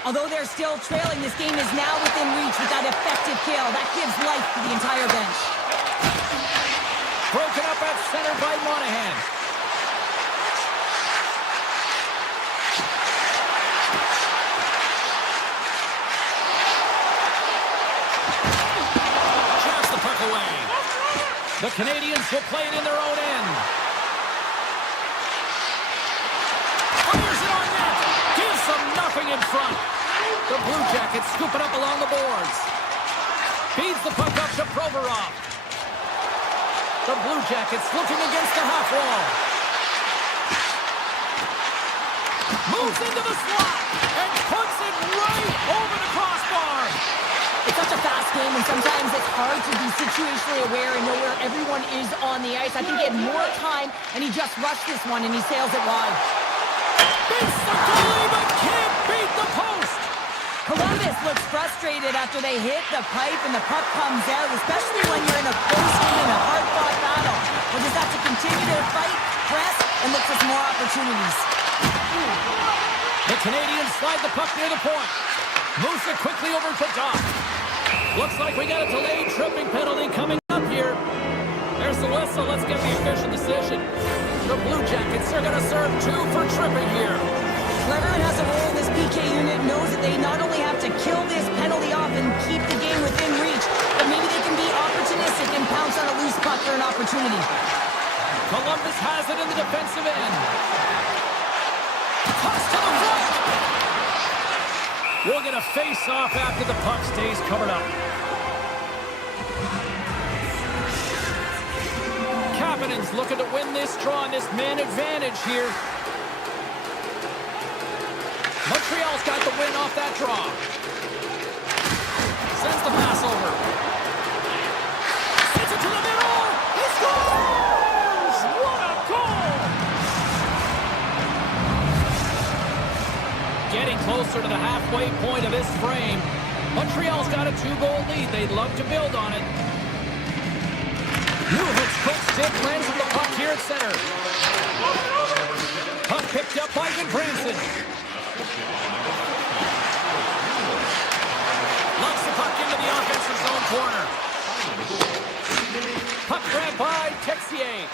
Although they're still trailing, this game is now within reach with that effective kill. That gives life to the entire bench. Broken up at center by Monahan. Jabs the puck away. The Canadians will play it in their own end. Fires it on net. Gives them nothing in front. The Blue Jackets scoop it up along the boards. Feeds the puck up to Provorov. The Blue Jackets looking against the half wall. Moves into the slot and puts it right over the crossbar. It's such a fast game, and sometimes it's hard to be situationally aware and know where everyone is on the ice. I think he had more time, and he just rushed this one, and he sails it wide. Beats the goalie, but can't beat the post. Columbus looks frustrated after they hit the pipe and the puck comes out, especially when you're in a close game, a hard-fought battle. We'll just have to continue to fight, press, and look for some more opportunities. The Canadians slide the puck near the point. Moves it quickly over to Doc. Looks like we got a delayed tripping penalty coming up here. There's the whistle. Let's get the official decision. The Blue Jackets are going to serve 2 for tripping here. Everyone has a role in this PK unit, knows that they not only have to kill this penalty off and keep the game within reach, but maybe they can be opportunistic and pounce on a loose puck for an opportunity. Columbus has it in the defensive end. Toss to the front. We'll get a face-off after the puck stays covered up. Kapanen's looking to win this draw on this man advantage here. Montreal's got the win off that draw. Sends the pass over. Sends it to the middle. He scores! What a goal! Getting closer to the halfway point of this frame. Montreal's got a 2-goal lead. They'd love to build on it. Newhook's quick stick lands on the puck here at center. Puck picked up by Goodbranson. Locks the puck into the offensive zone corner. Puck grabbed by Texier.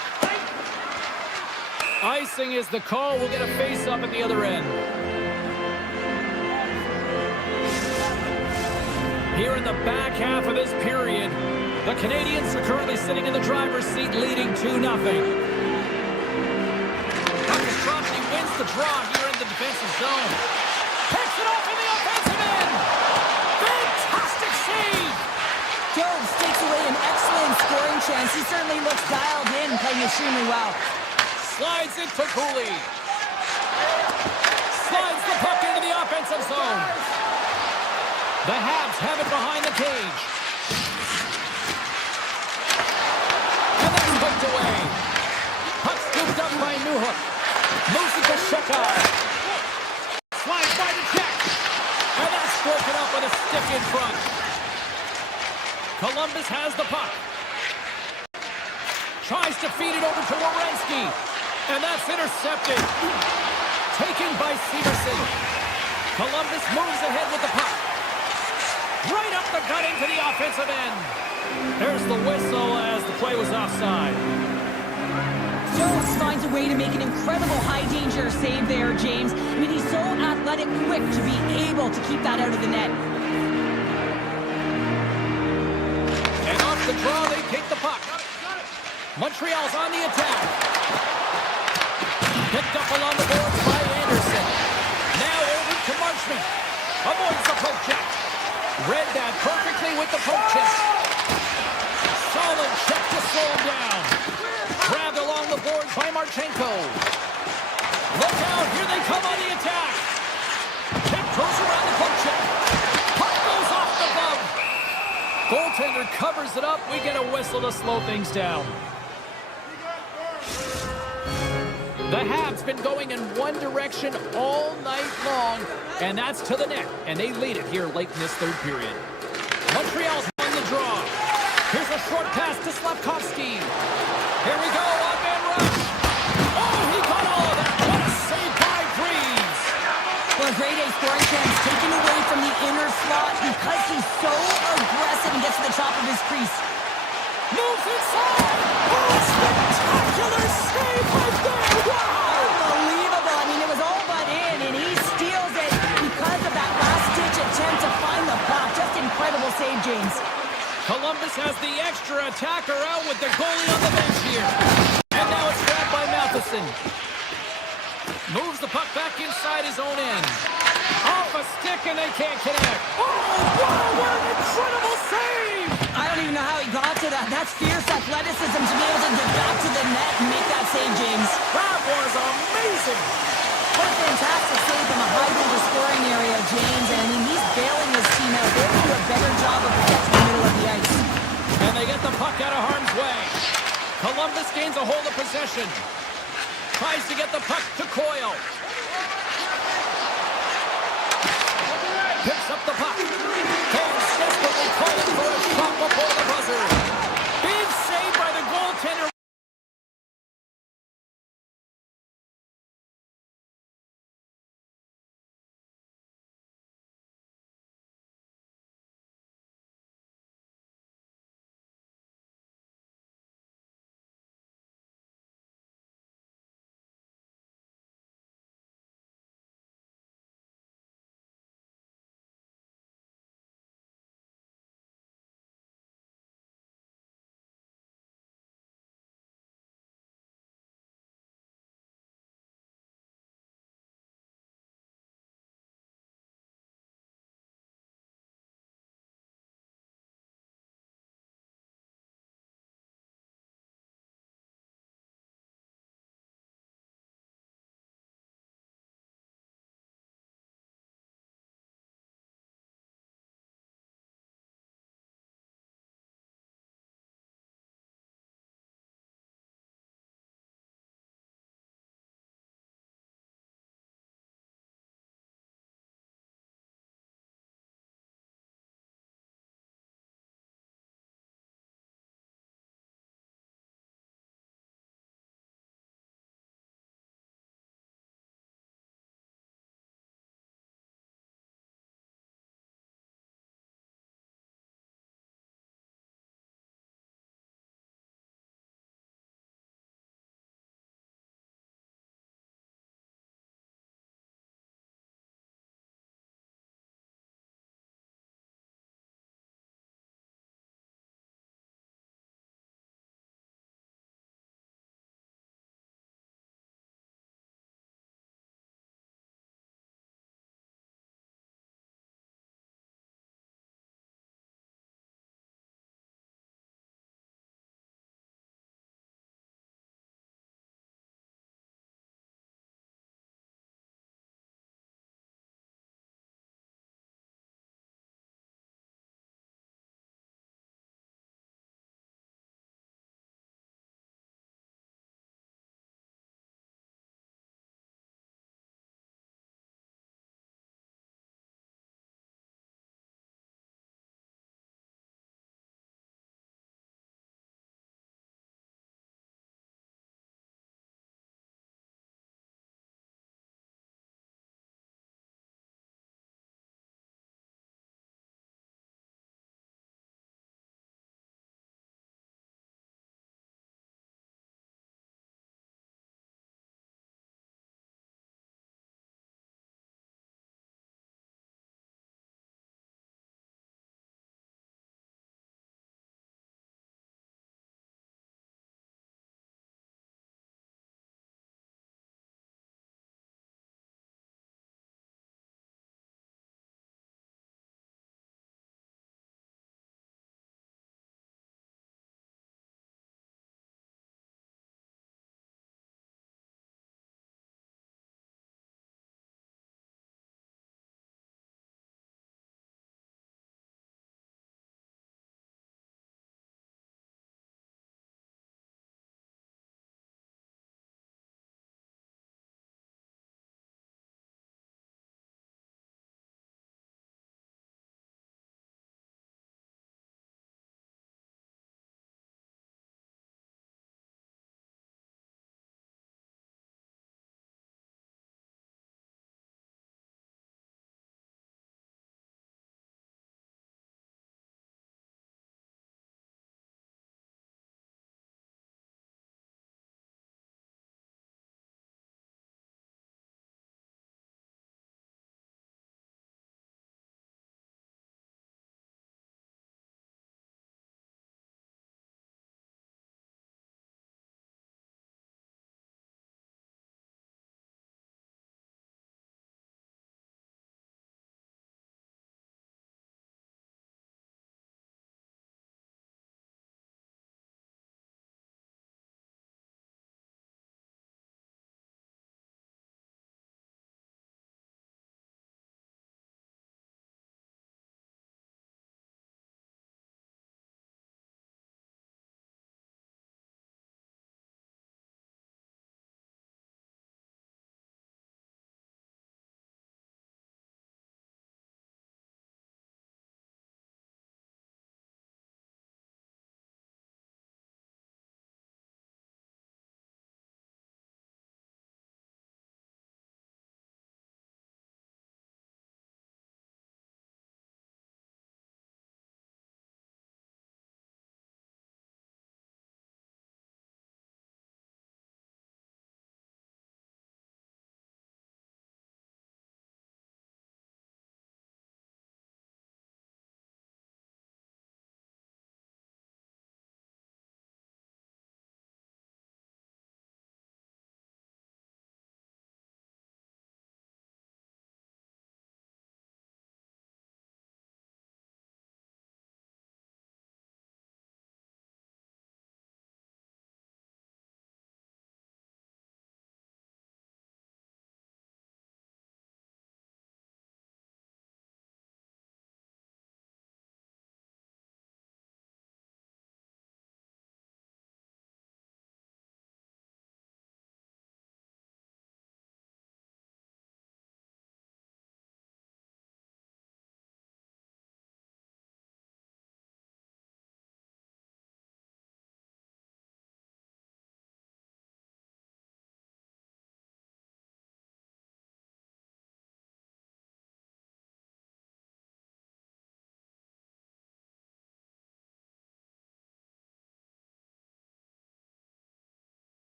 Icing is the call. We'll get a face-up at the other end. Here in the back half of this period, the Canadians are currently sitting in the driver's seat, leading 2-0. Puck is dropped and he wins the draw here in the defensive zone. Picks it off in the offensive end. Fantastic save. Jones takes away an excellent scoring chance. He certainly looks dialed in, playing extremely well. Slides it to Cooley. Slides the puck into the offensive zone. The Habs have it behind the cage. And then hooked away. Puck scooped up by Newhook. Moves it to Shekar. Slides by the check. And that's broken up with a stick in front. Columbus has the puck. Tries to feed it over to Werenski. And that's intercepted. Taken by Severson. Columbus moves ahead with the puck. Right up the gut into the offensive end. There's the whistle as the play was offside. Jones finds a way to make an incredible high-danger save there, James. I mean, he's so athletic, quick to be able to keep that out of the net. And off the draw, they take the puck. Montreal's on the attack. Picked up along the boards by Anderson. Now over to Marchment. Avoids the poke check. Read that perfectly with the poke check. Solid check to slow him down. Grabbed along the boards by Marchenko. Look out, here they come on the attack. Check goes around the poke check. Puck goes off the glove. Goaltender covers it up. We get a whistle to slow things down. The Habs been going in one direction all night long, and that's to the net, and they lead it here late in this third period. Montreal's on the draw. Here's a short pass to Slafkovsky. Here we go, on-man rush. Oh, he got all of that. What a save by Freeze. Well, a grade A scoring chance taken away from the inner slot because he's so aggressive and gets to the top of his crease. Moves inside. Oh, spectacular save right there. Wow. Unbelievable. I mean, it was all but in, and he steals it because of that last-ditch attempt to find the puck. Just incredible save, James. Columbus has the extra attacker out with the goalie on the bench here. And now it's grabbed by Matheson. Moves the puck back inside his own end. Off a stick, and they can't connect. Oh, wow, what an incredible save! I don't even know how he got to that. That's fierce athleticism to be able to get back to the net and make that save, James. That was amazing! What a fantastic save from a high-danger scoring area, James. And I mean, he's bailing his team out. They will do a better job of protecting the middle of the ice. And they get the puck out of harm's way. Columbus gains a hold of possession. Tries to get the puck to Coyle. Picks up the puck. Hands desperately calling for a shot before the buzzer. Big save by the goaltender.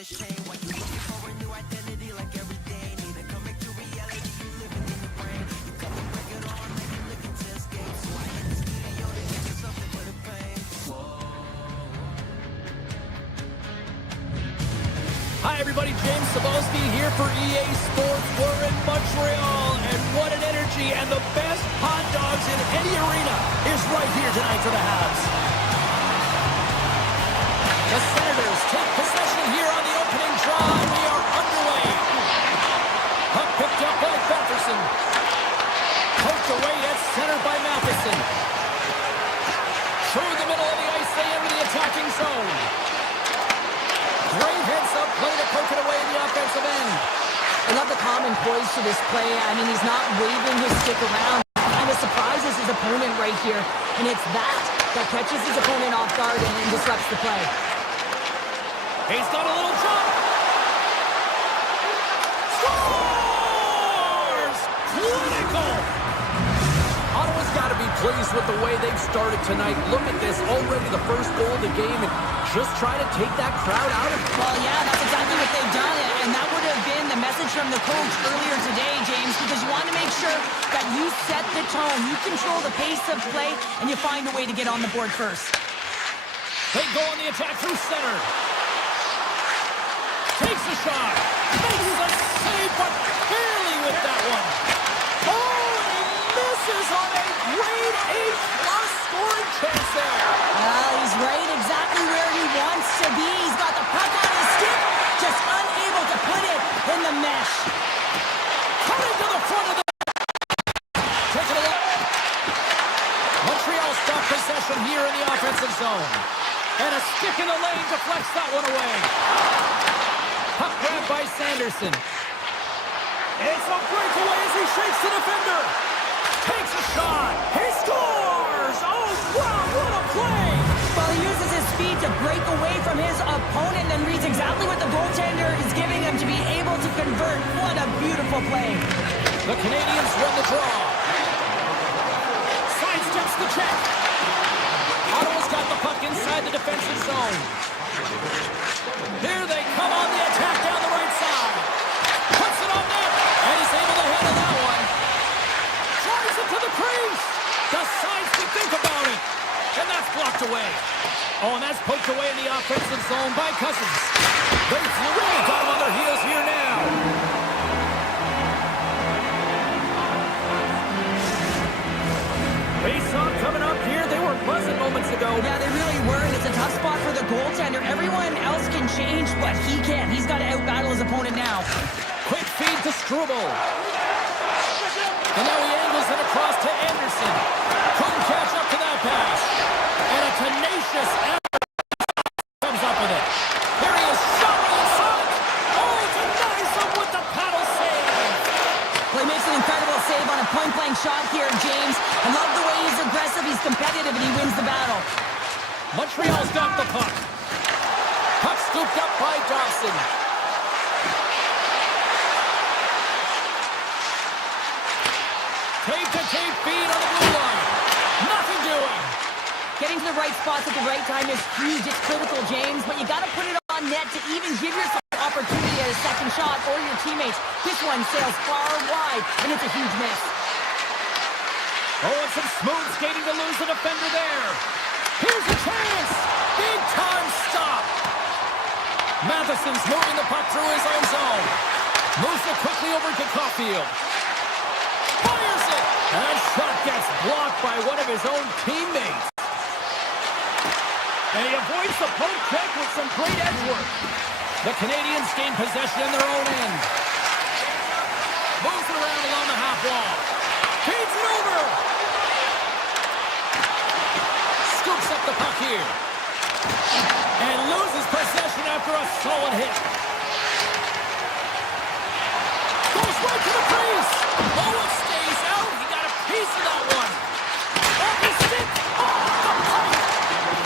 Hi, everybody. James Cebulski here for EA Sports. We're in Montreal, and what an energy. And the best hot dogs in any arena is right here tonight for the Habs. The Senators take possession here on the opening draw, and we are underway. Puck picked up by Batherson. Poked away at center by Matheson. Through the middle of the ice, they enter the attacking zone. Great heads-up play to poke it away in the offensive end. I love the common poise to this play. I mean, he's not waving his stick around. He kind of surprises his opponent right here. And it's that catches his opponent off guard and disrupts the play. He's got a little jump. Scores! Clinical! Ottawa's got to be pleased with the way they've started tonight. Look at this, already the first goal of the game, and just try to take that crowd out of it. Well, yeah, that's exactly what they've done, and that would have been the message from the coach earlier today, James, because you want to make sure that you set the tone, you control the pace of play, and you find a way to get on the board first. They go on the attack through center. Takes a shot. Makes a save, but barely with that one. Oh, and he misses on a grade A+ scoring chance there. Well, he's right exactly where he wants to be. He's got the puck on his stick, just unable to put it in the mesh. Coming to the front of the... Taking a look. Montreal stop possession here in the offensive zone. And a stick in the lane deflects that one away. Puck grabbed by Sanderson. It's a breakaway as he shakes the defender. Takes a shot. He scores! Oh, wow, what a play! Well, he uses his speed to break away from his opponent and reads exactly what the goaltender is giving him to be able to convert. What a beautiful play. The Canadians run the draw. Sidesteps the check. Ottawa's got the puck inside the defensive zone. Here they come on the attack down the right side. Puts it on net, and he's able to handle that one. Drives it to the crease. Decides to think about it. And that's blocked away. Oh, and that's poked away in the offensive zone by Cousins. They've really got him on their heels here now. Face-off coming up here. They were buzzing moments ago. Yeah, they really were, and it's a tough spot for the goaltender. Everyone else can change, but he can't. He's got to outbattle his opponent now. Quick feed to Struble. And now he angles it across to Anderson. Couldn't catch up to that pass. And a tenacious effort comes up with it. Here he is, shot inside. Oh, denies him with the paddle save. Well, he makes an incredible save on a point-blank shot here, James. I love the way he's aggressive, he's competitive, and he wins the battle. Montreal's got the puck. Puck scooped up by Dobson. Tape-to-tape feed on the blue line. Nothing doing. Getting to the right spots at the right time is huge. It's critical, James, but you got to put it on net to even give yourself an opportunity at a second shot or your teammates. This one sails far wide, and it's a huge miss. Oh, and some smooth skating to lose the defender there. Here's a chance. Big time stop. Matheson's moving the puck through his own zone. Moves it quickly over to Caulfield. Fires it. And that shot gets blocked by one of his own teammates. And he avoids the poke check with some great edge work. The Canadians gain possession in their own end. Moves it around along the half wall. Feeds it over. Scoops up the puck here. And loses possession after a solid hit. Goes right to the crease. Oh, it stays out. He got a piece of that one. Off his stick. Off the puck.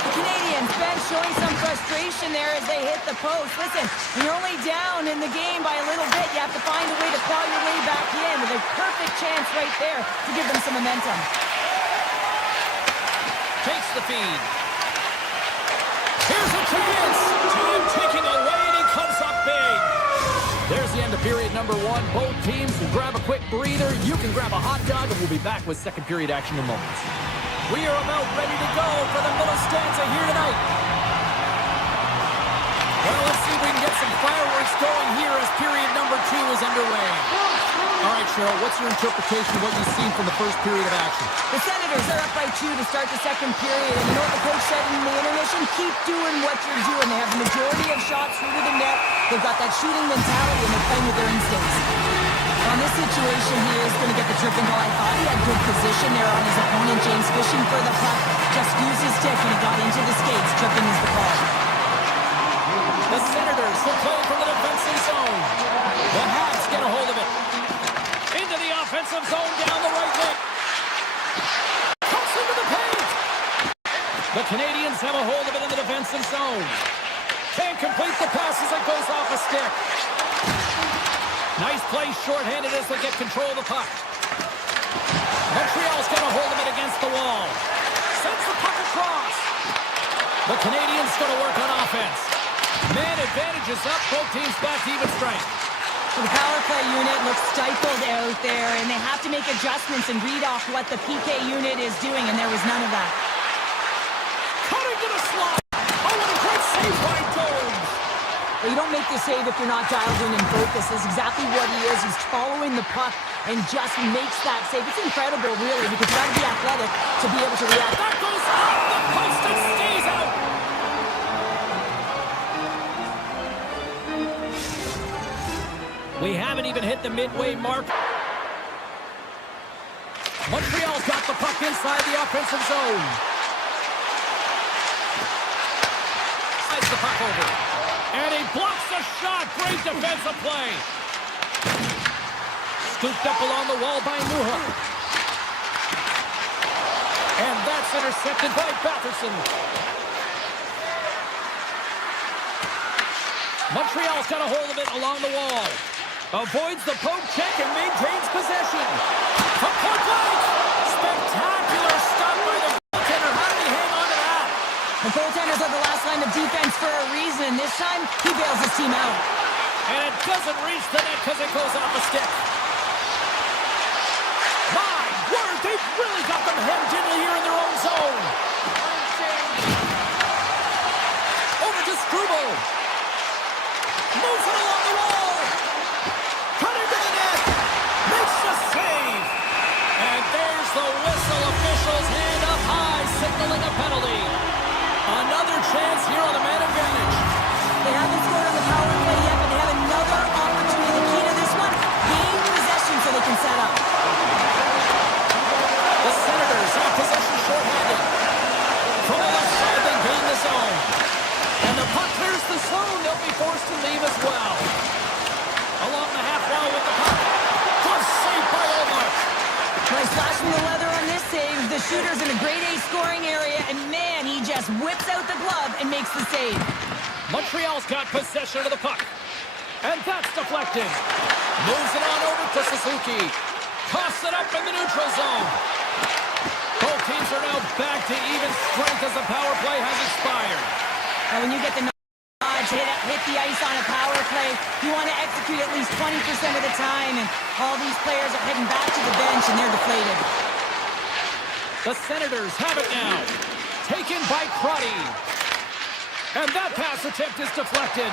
The Canadians bench showing some frustration there as they hit the post. Listen, when you're only down in the game by a little bit, you have to find a way to claw your way back in with a perfect chance right there to give them some momentum. Takes the feed. Here's a chance. Time ticking away, and he comes up to period number one. Both teams will grab a quick breather. You can grab a hot dog, and we'll be back with second period action in moments. We are about ready to go for the middle stanza here tonight. Well, let's see if we can get some fireworks going here as period number two is underway. All right, Cheryl, what's your interpretation of what you've seen from the first period of action? The Senators are up by 2 to start the second period, and you know what the coach said in the intermission? Keep doing what you're doing. They have the majority of shots through to the net. They've got that shooting mentality, and they're playing with their instincts. On this situation, he is going to get the tripping goal. I thought he had good position there on his opponent. James fishing for the puck. Just used his stick, and he got into the skates. Tripping is the call. The Senators will play from the defensive zone. The Habs get a hold of it. Into the offensive zone down the right wing. Cuts into the paint. The Canadians have a hold of it in the defensive zone. Can't complete the pass as it goes off a stick. Nice play shorthanded as they get control of the puck. Montreal's got a hold of it against the wall. Sends the puck across. The Canadians going to work on offense. Man advantage is up. Both teams back to even strength. The power play unit looks stifled out there, and they have to make adjustments and read off what the PK unit is doing, and there was none of that. Cutting to the slot. Oh, what a great save by Jones. But you don't make the save if you're not dialed in and focused. That's exactly what he is. He's following the puck and just makes that save. It's incredible, really, because you got to be athletic to be able to react. That goes off the post and stays out. We haven't even hit the midway mark. Montreal's got the puck inside the offensive zone. Slides the puck over. And he blocks the shot. Great defensive play. Scooped up along the wall by Newhook. And that's intercepted by Batherson. Montreal's got a hold of it along the wall. Avoids the poke check and maintains possession. From point blank. Spectacular stop by the goaltender. How did he hang on to that? The goaltenders are the last line of defense for a reason. This time, he bails his team out. And it doesn't reach the net because it goes off a stick. My word, they've really got them hemmed in here in their own zone. Over to Struble. Moves it along the wall. Cutting to the net. Makes the save. And there's the whistle. Officials hand up high, signaling a penalty. Another chance here on the man advantage. They haven't scored on the power play yet, but they have another opportunity. The key to this one, gain possession so they can set up. The Senators have possession shorthanded. From the left side, they gain the zone. And the puck clears the zone. They'll be forced to leave as well. Along the half wall with the puck. Tough save by Omar. Nice flash from the leather on this save. The shooter's in a grade A scoring area, and man, he just whips out the glove and makes the save. Montreal's got possession of the puck. And that's deflected. Moves it on over to Suzuki. Toss it up in the neutral zone. Both teams are now back to even strength as the power play has expired. And when you get the nod to hit the ice on a power play, you want to execute at least 20% of the time, and all these players are heading back to the bench, and they're deflated. The Senators have it now. Taken by Crotty. And that pass attempt is deflected.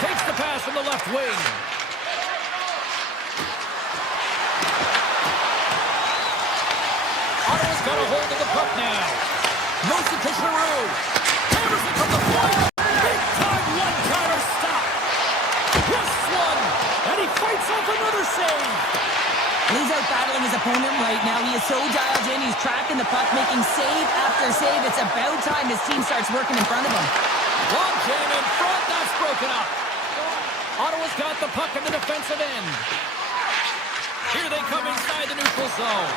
Takes the pass from the left wing. Ottawa's got a hold of the puck now. Moves it to Giroux. Hammers it from the point. Big time one-timer stop. Twists one. And he fights off another save. He's out battling his opponent right now. He is so dialed in. He's tracking the puck, making save after save. It's about time his team starts working in front of him. Long jam in front. That's broken up. Ottawa's got the puck in the defensive end. Here they come inside the neutral zone.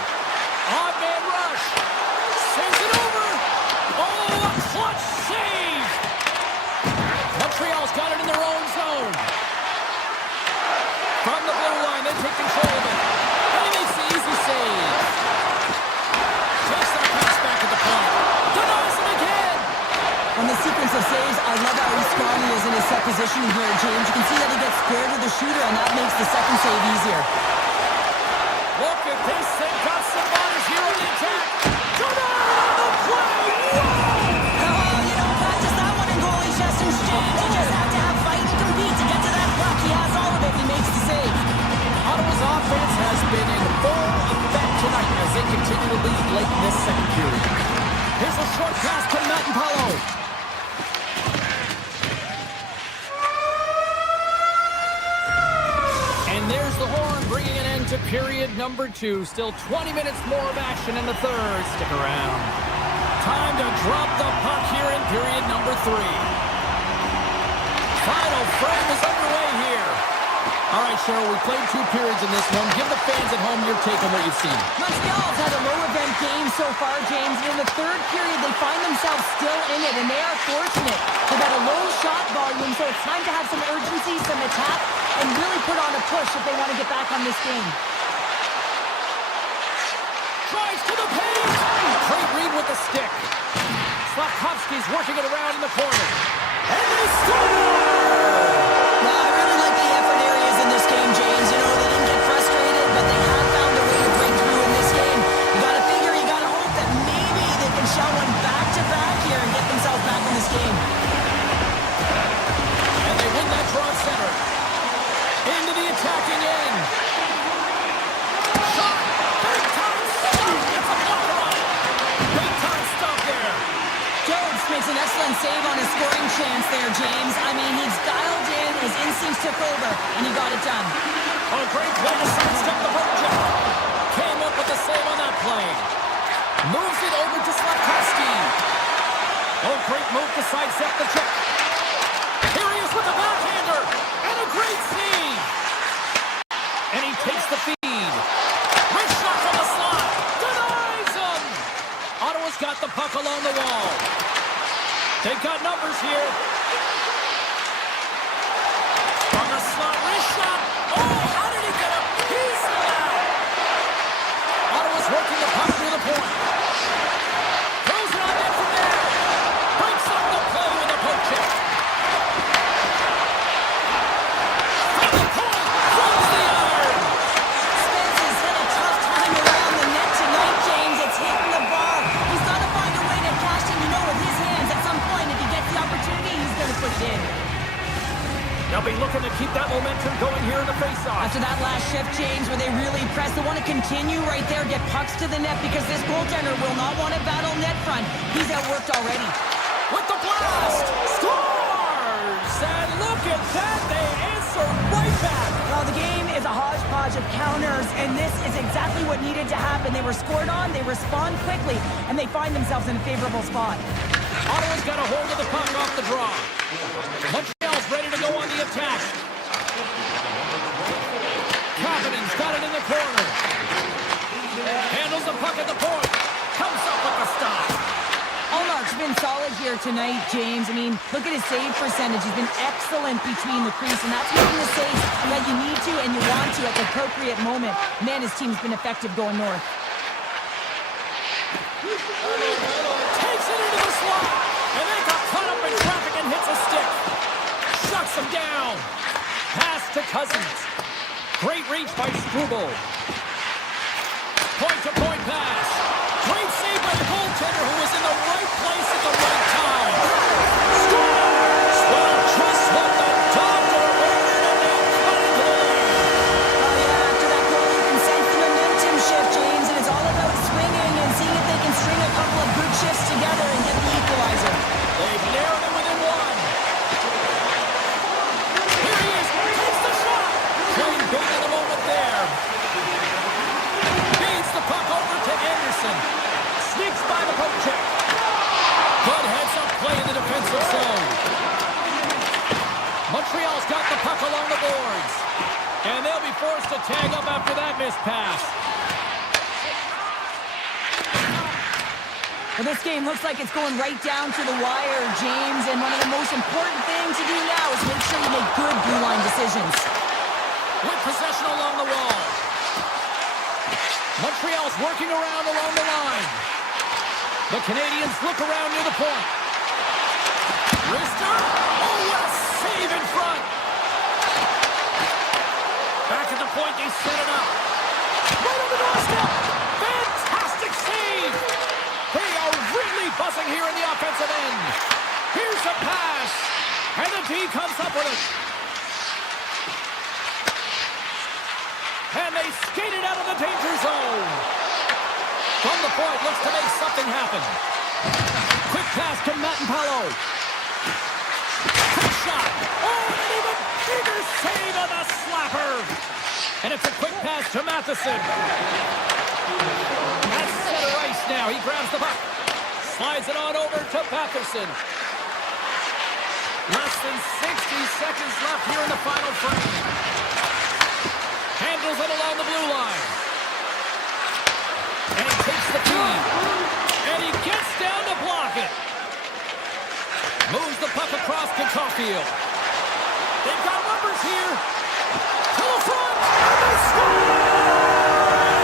Odd man rush. Sends it over. Oh, a clutch save. Montreal's got it in their own zone. From the blue line, they take control of it. And he makes the easy save. Takes that pass back at the point. Denies him again. On the sequence of saves, I love how he's strong he is in his set positioning here, James. You can see that he gets square to the shooter, and that makes the second save easier. Look at this. They've got some bodies here on the attack. Denied on the play. Whoa! Oh, you don't practice that one in goalie sessions, James. You just have to have fight and compete to get to that puck. He has all of it, and he makes the save. Ottawa's offense has been in full effect tonight as they continue to lead late in this second period. Here's a short pass to Matt and Paulo. And there's the horn, bringing an end to period number 2. Still 20 minutes more of action in the third. Stick around. Time to drop the puck here in period number 3. Final frame is underway here. All right, Cheryl, we played 2 periods in this one. Give the fans at home your take on what you've seen. Montreal's had a low-event game so far, James. And in the third period, they find themselves still in it, and they are fortunate. They've had a low shot volume, so it's time to have some urgency, some attack, and really put on a push if they want to get back on this game. Drives to the paint. Great read with the stick. Slafkovsky's working it around in the corner. And they score! Well, I really like the effort areas in this game, James. You know, they didn't get frustrated, but they have found a way to break through in this game. You gotta figure, you gotta hope that maybe they can shell one back-to-back here and get themselves back in this game. And they win that draw center. Into the attacking end. Shot! Big time stop! It's a blocker on it! Big time stop there! Jones makes an excellent save on his scoring chance there, James. I mean, he's dialed in, his instincts took over, and he got it done. Oh, great play to sidestep the poke check. Came up with the save on that play. Moves it over to Slafkovsky. Oh, great move to sidestep the check. Here he is with the backhander. And a great save. And he takes the feed. Wrist shot from the slot. Denies him. Ottawa's got the puck along the wall. They've got numbers here. From the slot, wrist shot. Oh, how did he get a piece of that? Ottawa's working the puck through the point. Throws it on net from there. Breaks up the play with a poke check. From the point, throws the iron. Spence has had a tough time around the net tonight, James. It's hitting the bar. He's got to find a way to cash in, with his hands at some point. If he gets the opportunity, he's going to put it in. They'll be looking to keep that momentum going here in the faceoff. After that last shift, James, where they really press, they want to continue right there, get pucks to the net, because this goaltender will not want to battle net front. He's outworked already. With the blast! Scores! And look at that! They answer right back! Well, the game is a hodgepodge of counters, and this is exactly what needed to happen. They were scored on, they respond quickly, and they find themselves in a favorable spot. Ottawa's got a hold of the puck off the draw. Montreal's ready to go on the attack. Kapanen's got it in the corner. Handles the puck at the point. Comes up with the stop. Allmark's been solid here tonight, James. I mean, look at his save percentage. He's been excellent between the crease, and that's making the saves that you need to and you want to at the appropriate moment. Man, his team's been effective going north. Takes it into the slot. And then got caught up in traffic and hits a stick. Shuts him down. Pass to Cousins. Great reach by Struble. Point-to-point pass. Great save by the goaltender who was in the right place at the right time. Scores! Well, just what the doctor ordered, and they cut it in. Oh, yeah, after that goal, you can sense the momentum shift, James, and it's all about swinging and seeing if they can string a couple of good shifts together and get the equalizer. They've narrowed it within one. Here he is. Takes the shot. Playing big in the moment there. Feeds the puck over to Anderson. Sneaks by the poke check. Good heads-up play in the defensive zone. Montreal's got the puck along the boards. And they'll be forced to tag up after that missed pass. Well, this game looks like it's going right down to the wire, James, and one of the most important things to do now is make sure you make good blue line decisions. With possession along the wall. Montreal's working around along the line. The Canadians look around near the point. Wrister. Oh! what a save in front. Back at the point, they set it up. Right on the doorstep. Fantastic save. They are really buzzing here in the offensive end. Here's a pass. And the D comes up with it. And they skated out of the danger zone. From the point, looks to make something happen. Quick pass to Matt. Quick shot. Oh, and an even bigger save on the slapper. And it's a quick pass to Matheson. That's center ice now. He grabs the puck. Slides it on over to Matheson. Less than 60 seconds left here in the final frame. Handles it along the blue line. And he takes the feed. And he gets down to block it. Moves the puck across to Caulfield. They've got numbers here. To the front. And they score!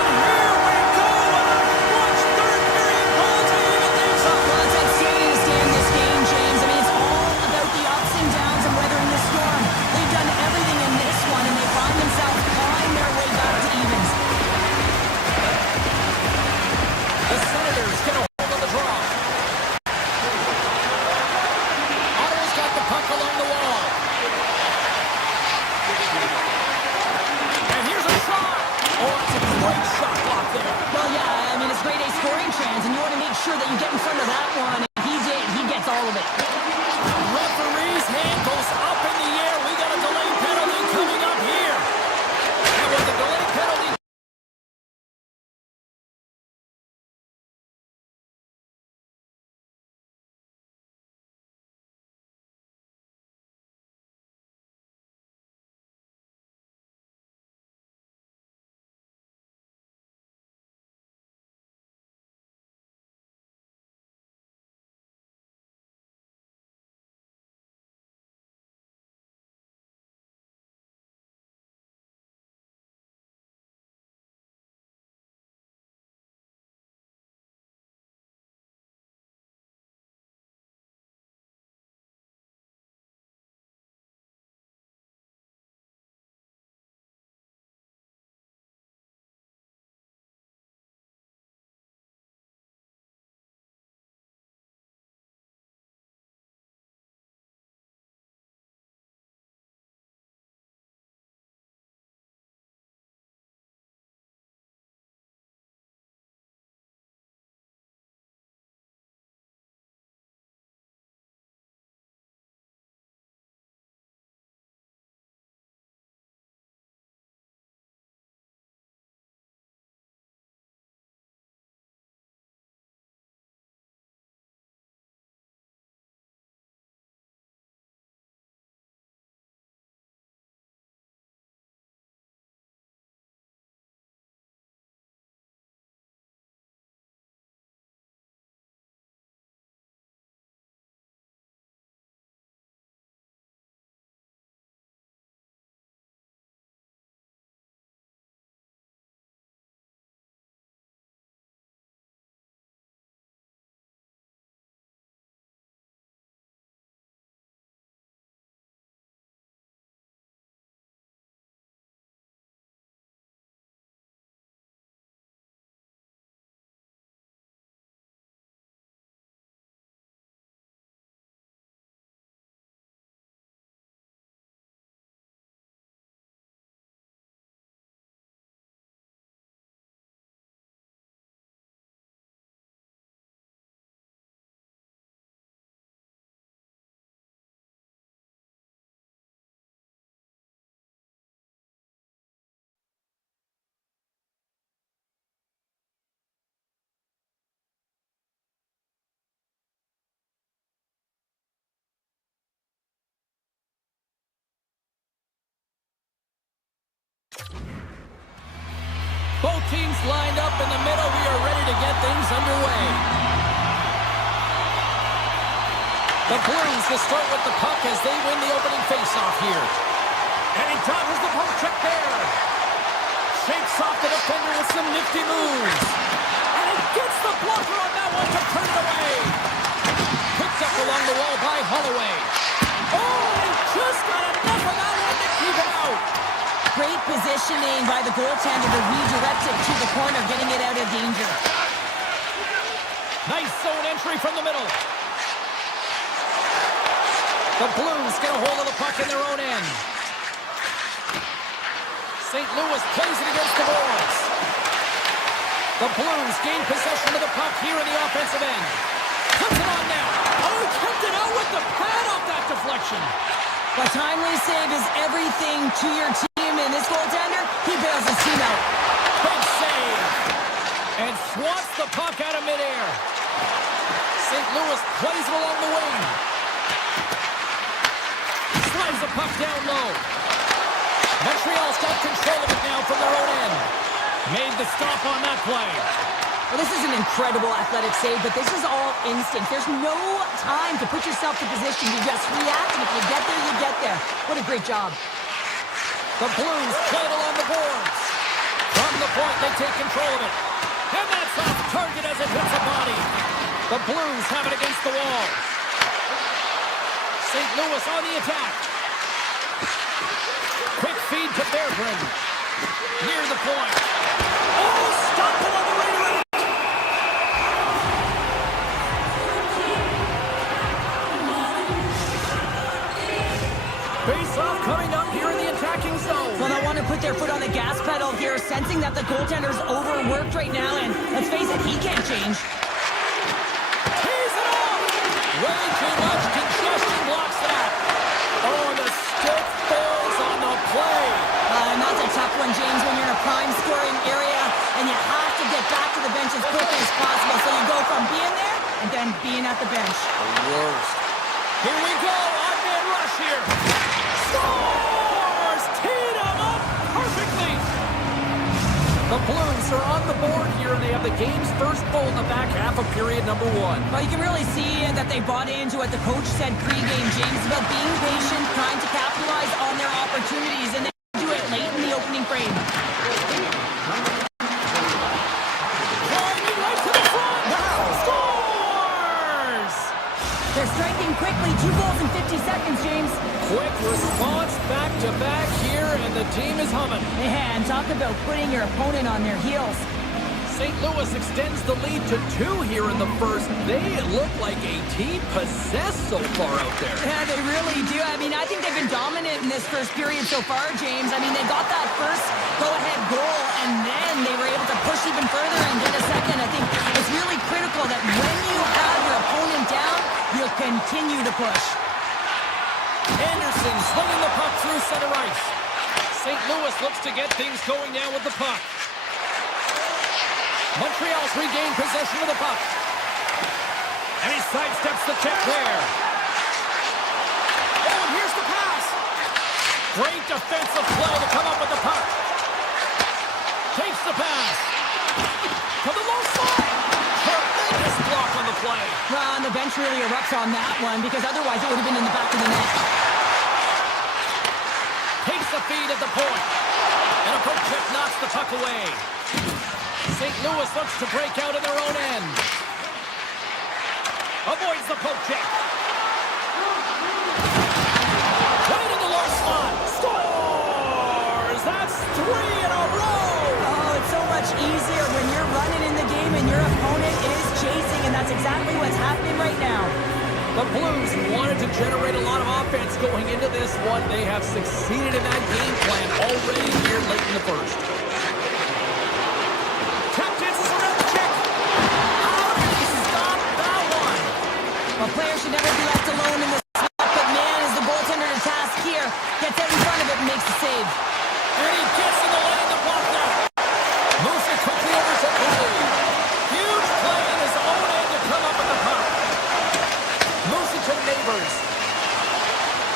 And here we go. And a clutch third period goal to even things up. Well, it's exciting to stay in this game, James. I mean, it's all about the ups and downs and weathering the storm. They've done everything in this one, and they find themselves clawing their way back to evens. The Senators get a hold of the draw. Ottawa's got the puck along the wall. And here's a shot. Oh, it's a great shot block there. Well, yeah, I mean, it's grade A scoring chance, and you want to make sure that you get in front of that one. And he did. He gets all of it. Referee's hand goes up in the air. We got a delayed penalty coming up here. And with the delayed penalty, both teams lined up in the middle. We are ready to get things underway. The Blues to start with the puck as they win the opening faceoff here. And he dodges the poke check there. Shakes off the defender with some nifty moves. And he gets the blocker on that one to turn it away. Picked up along the wall by Holloway. Oh! just got enough of that one to keep it out. Great positioning by the goaltender to redirect it to the corner, getting it out of danger. Nice zone entry from the middle. The Blues get a hold of the puck in their own end. St. Louis plays it against the boards. The Blues gain possession of the puck here in the offensive end. Puts it on now. Oh, kept it out with the pad off that deflection. A timely save is everything to your team, and this goaltender, he bails his team out. Big save. And swats the puck out of midair. St. Louis plays it along the wing. Slides the puck down low. Montreal's got control of it now from their own end. Made the stop on that play. Well, this is an incredible athletic save, but this is all instinct. There's no time to put yourself in position. You just react, and if you get there, you get there. What a great job. The Blues play it along the boards. From the point, they take control of it. And that's off target as it hits a body. The Blues have it against the wall. St. Louis on the attack. Quick feed to Berggren. Near the point. Oh, stop it on the way to it. Face-off coming up here in the attacking zone. Well, they want to put their foot on the gas pedal here, sensing that the goaltender's overworked right now, and let's face it, he can't change. Tees it off! Way too much congestion blocks that. Oh, and the stick falls on the play. And that's a tough one, James, when you're in a prime scoring area, and you have to get back to the bench as quickly as possible. So you go from being there, and then being at the bench. The worst. Here we go, odd-man rush here. Scores! Teed him up perfectly. The Blues are on the board here, and they have the game's first goal in the back half of period number one. Well, you can really see that they bought into what the coach said pregame, James, about being patient, trying to capitalize on their opportunities, and they do it late in the opening frame. Driving right to the front. Now scores! They're striking quickly, 2 goals in 50 seconds, James. Quick response back-to-back here, and the team is humming. Man, talk about putting your opponent on their heels. St. Louis extends the lead to 2 here in the first. They look like a team possessed so far out there. Yeah, they really do. I mean, I think they've been dominant in this first period so far, James. I mean, they got that first go-ahead goal, and then they were able to push even further and get a second. I think it's really critical that when you have your opponent down, you'll continue to push. Anderson swinging the puck through center ice. St. Louis looks to get things going now with the puck. Montreal's regained possession of the puck. And he sidesteps the check there. Oh, and here's the pass. Great defensive play to come up with the puck. Takes the pass. To the low side. Tremendous block on the play. Well, and the bench really erupts on that one because otherwise it would have been in the back of the net. Takes the feed at the point. And a poke check knocks the puck away. St. Louis looks to break out in their own end. Avoids the poke check. Right in the low slot. Scores! That's 3 in a row! Oh, it's so much easier when you're running in the game and your opponent is chasing, and that's exactly what's happening right now. The Blues wanted to generate a lot of offense going into this one. They have succeeded in that game plan already here late in the first. Tap dances around the check. How did he stop that one? A player should never be left alone in this spot, but man, is the goaltender to task here. Gets out in front of it and makes the save. And he gets in the lane to block that. Moves it quickly over to Lee. Huge play in his own end to come up with the puck. Moves it to Neighbors.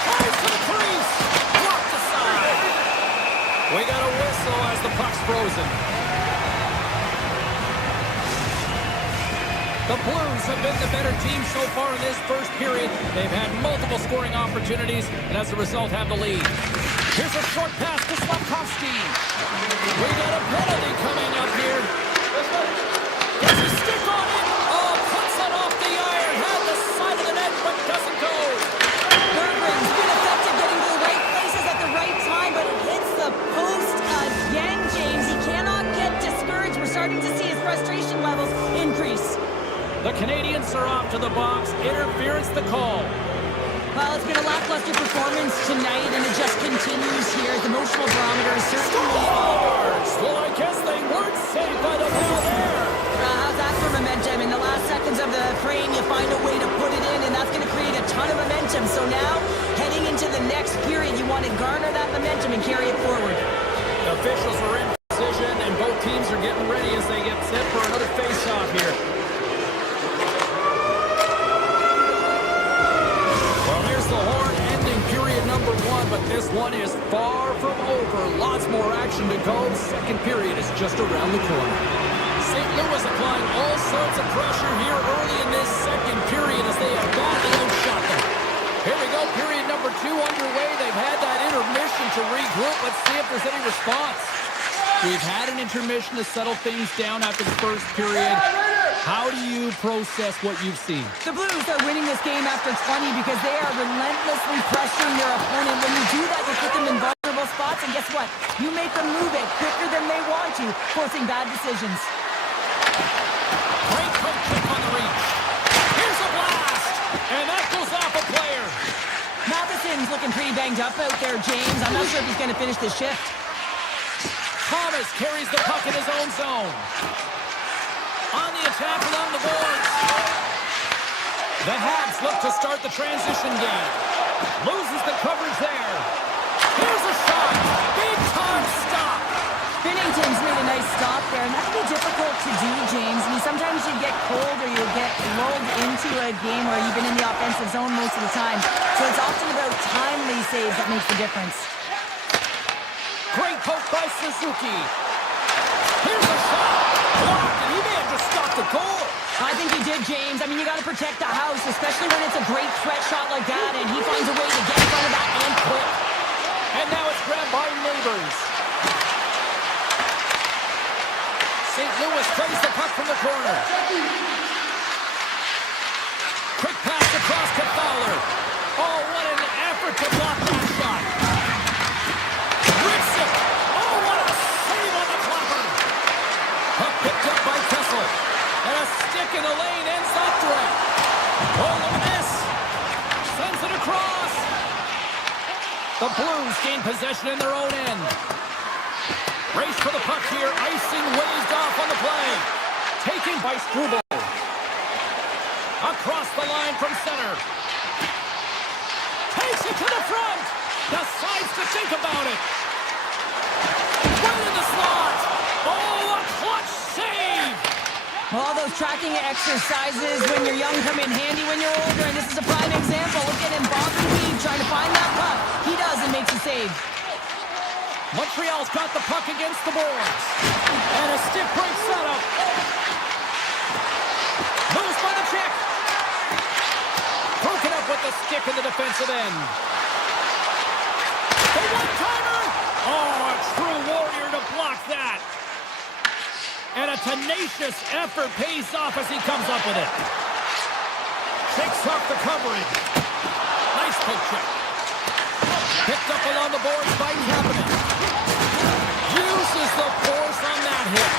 Tries to the crease. Blocked aside. We got a whistle as the puck's frozen. The Blues have been the better team so far in this first period. They've had multiple scoring opportunities, and as a result have the lead. Here's a short pass to Slavkovsky. We got a penalty coming up here. Gets a stick on it. Oh, puts it off the iron. Had the side of the net, but doesn't go. Berggren's been effective getting to the box. Interference the call. Well, it's been a lackluster performance tonight, and it just continues here. The emotional barometer is certainly off. Well, I guess they weren't saved by the ball there. How's that for momentum? In the last seconds of the frame, you find a way to put it in, and that's going to create a ton of momentum. So now, heading into the next period, you want to garner that momentum and carry it forward. The officials are in position, and both teams are getting ready as they get set for another face-off here. Well, here's the horn ending period number 1, but this one is far from over. Lots more action to go. Second period is just around the corner. St. Louis applying all sorts of pressure here early in this second period as they have badly outshot them. Here we go, period number 2 underway. They've had that intermission to regroup. Let's see if there's any response. We've had an intermission to settle things down after the first period. How do you process what you've seen? The Blues are winning this game after 20 because they are relentlessly pressuring their opponent. When you do that, you put them in vulnerable spots, and guess what? You make them move it quicker than they want to, forcing bad decisions. Great poke check on the reach. Here's a blast, and that goes off a player. Matheson's looking pretty banged up out there, James. I'm not sure if he's going to finish this shift. Thomas carries the puck in his own zone. On the attack along the boards. The Habs look to start the transition game. Loses the coverage there. Here's a shot. Big time stop. Binnington's made a nice stop there, and that can be difficult to do, James. I mean, sometimes you get cold or you get lulled into a game where you've been in the offensive zone most of the time. So it's often about timely saves that makes the difference. Great poke by Suzuki. Here's a shot. Blocked, and he may have just stopped the goal. I think he did, James. I mean, you got to protect the house, especially when it's a great threat shot like that, and he finds a way to get in front of that and quick. And now it's grabbed by Neighbors. St. Louis plays the puck from the corner. Quick pass across to Fowler. Oh, what an effort to block that shot. Rips it. Oh, what a save on the flapper. Puck picked up by Kessel. And a stick in the lane ends that threat. Oh, look at this. Sends it across. The Blues gain possession in their own end. Race for the puck here. Icing waved off on the play. Taken by Struble. Across the line from center. Takes it to the front. Decides to think about it. Right in the slot. Oh, a clutch save. All those tracking exercises when you're young come in handy when you're older, and this is a prime example. Look at him bobbing weave, trying to find that puck. He does and makes a save. Montreal's got the puck against the boards. And a stick break setup. Moves by the check. Broken up with the stick in the defensive end. The one-timer. Oh, a true warrior to block that. And a tenacious effort pays off as he comes up with it. Shakes off the coverage. Nice poke check. Picked up along the boards by Kapanen. Uses the force on that hit.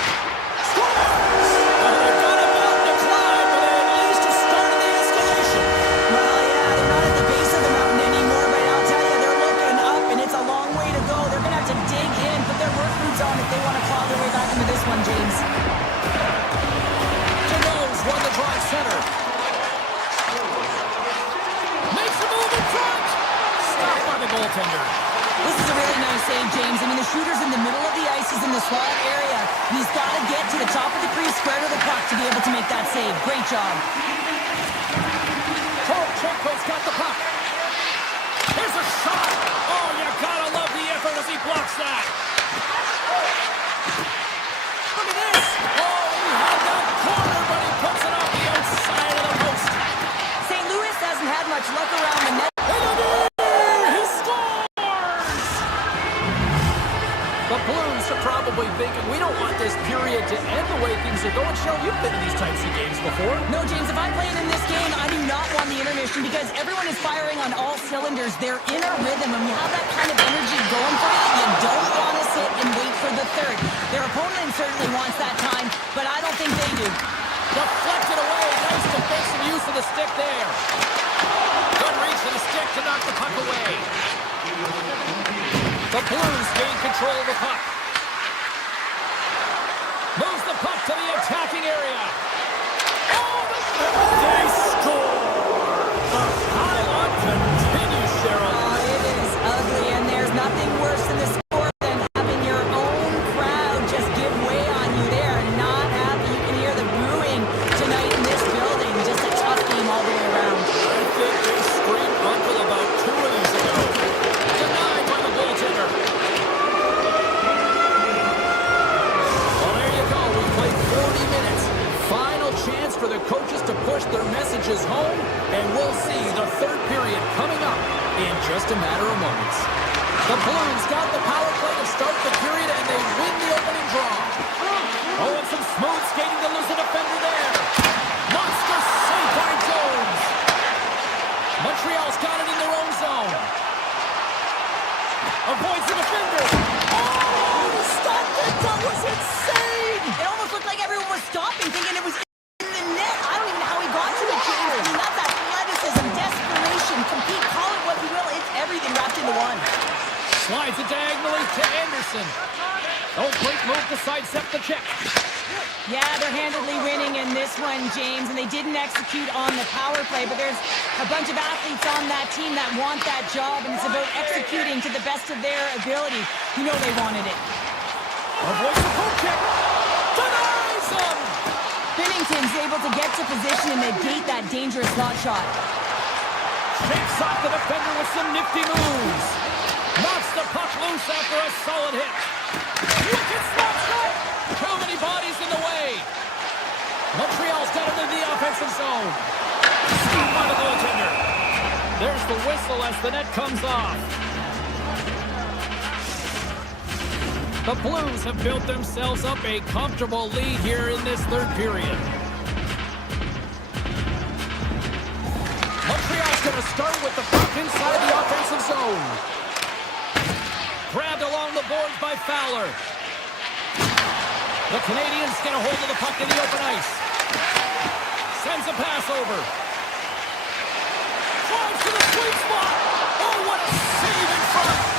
Scores! Oh, they've got a mountain to climb, but at least a start of the escalation. Well, yeah, they're not at the base of the mountain anymore, but I'll tell you, they're looking up, and it's a long way to go. They're going to have to dig in, put their work boots on if they want to claw their way back into this one, James. Canoes won the drive center. Makes a move in front. Stopped by the goaltender. This is a really nice save, James. I mean, the shooter's in the middle of the ice. He's in the slot area. He's got to get to the top of the crease, square to the puck to be able to make that save. Great job. Chenko's got the puck. Here's a shot. Oh, you gotta love the effort as he blocks that. Look at this. Oh, he had that corner, but he puts it off the outside of the post. St. Louis hasn't had much luck around the net. He scores! The Blues are probably thinking, we don't want this period to end the way things are going. Cheryl, you've been in these types of games before. No, James, if I'm playing in this game, I do not want the intermission because everyone is firing on all cylinders. They're in a rhythm, and you have that kind of energy going for you. You don't want to sit and wait for the third. Their opponent certainly wants that time, but I don't think they do. Deflected away. Nice defensive use of the The Blues gain control of the puck. Moves the puck to the attacking area. Oh, they score! The pile-on continues, Cheryl. Oh, it is ugly, and there's nothing worse than the score than having your own crowd just give way on you. They are not happy. You can hear the booing tonight in this building. Just a tough game all the way around. I think they screamed uncle about 2 innings ago. Denied by the goaltender. Well, there you go. We played 40 minutes. Final chance for the coaches to push their messages home, and we'll see the third period coming up in just a matter of moments. The Blues got the power play to start the period, and they win the opening draw. Oh, and some smooth skating to lose a defender there. Monster save by Jones. Montreal's got it in their own zone. Avoids the defender. Oh, stop it! That was insane! It almost looked like everyone was stopping, thinking it was in the net. I don't even know how he got to it, James. I mean, that's athleticism, desperation, compete, call it what you will. It's everything wrapped into one. Slides it diagonally to Anderson. Oh, great move to sidestep the check. Yeah, they're handily winning in this one, James, and they didn't execute on the power play, but there's a bunch of athletes on that team that want that job, and it's about executing to the best of their ability. You know they wanted it. Avoids the poke check. Denies him! Binnington's able to get to position and negate that dangerous slot shot. Shakes off the defender with some nifty moves. Knocks the puck loose after a solid hit. Look at slot shot! Too many bodies in the way. Montreal's got it in the offensive zone. Stopped by the goaltender. There's the whistle as the net comes off. The Blues have built themselves up a comfortable lead here in this third period. Montreal's going to start with the puck inside the offensive zone. Grabbed along the boards by Fowler. The Canadians get a hold of the puck in the open ice. Sends a pass over. Drives to the sweet spot. Oh, what a save in front.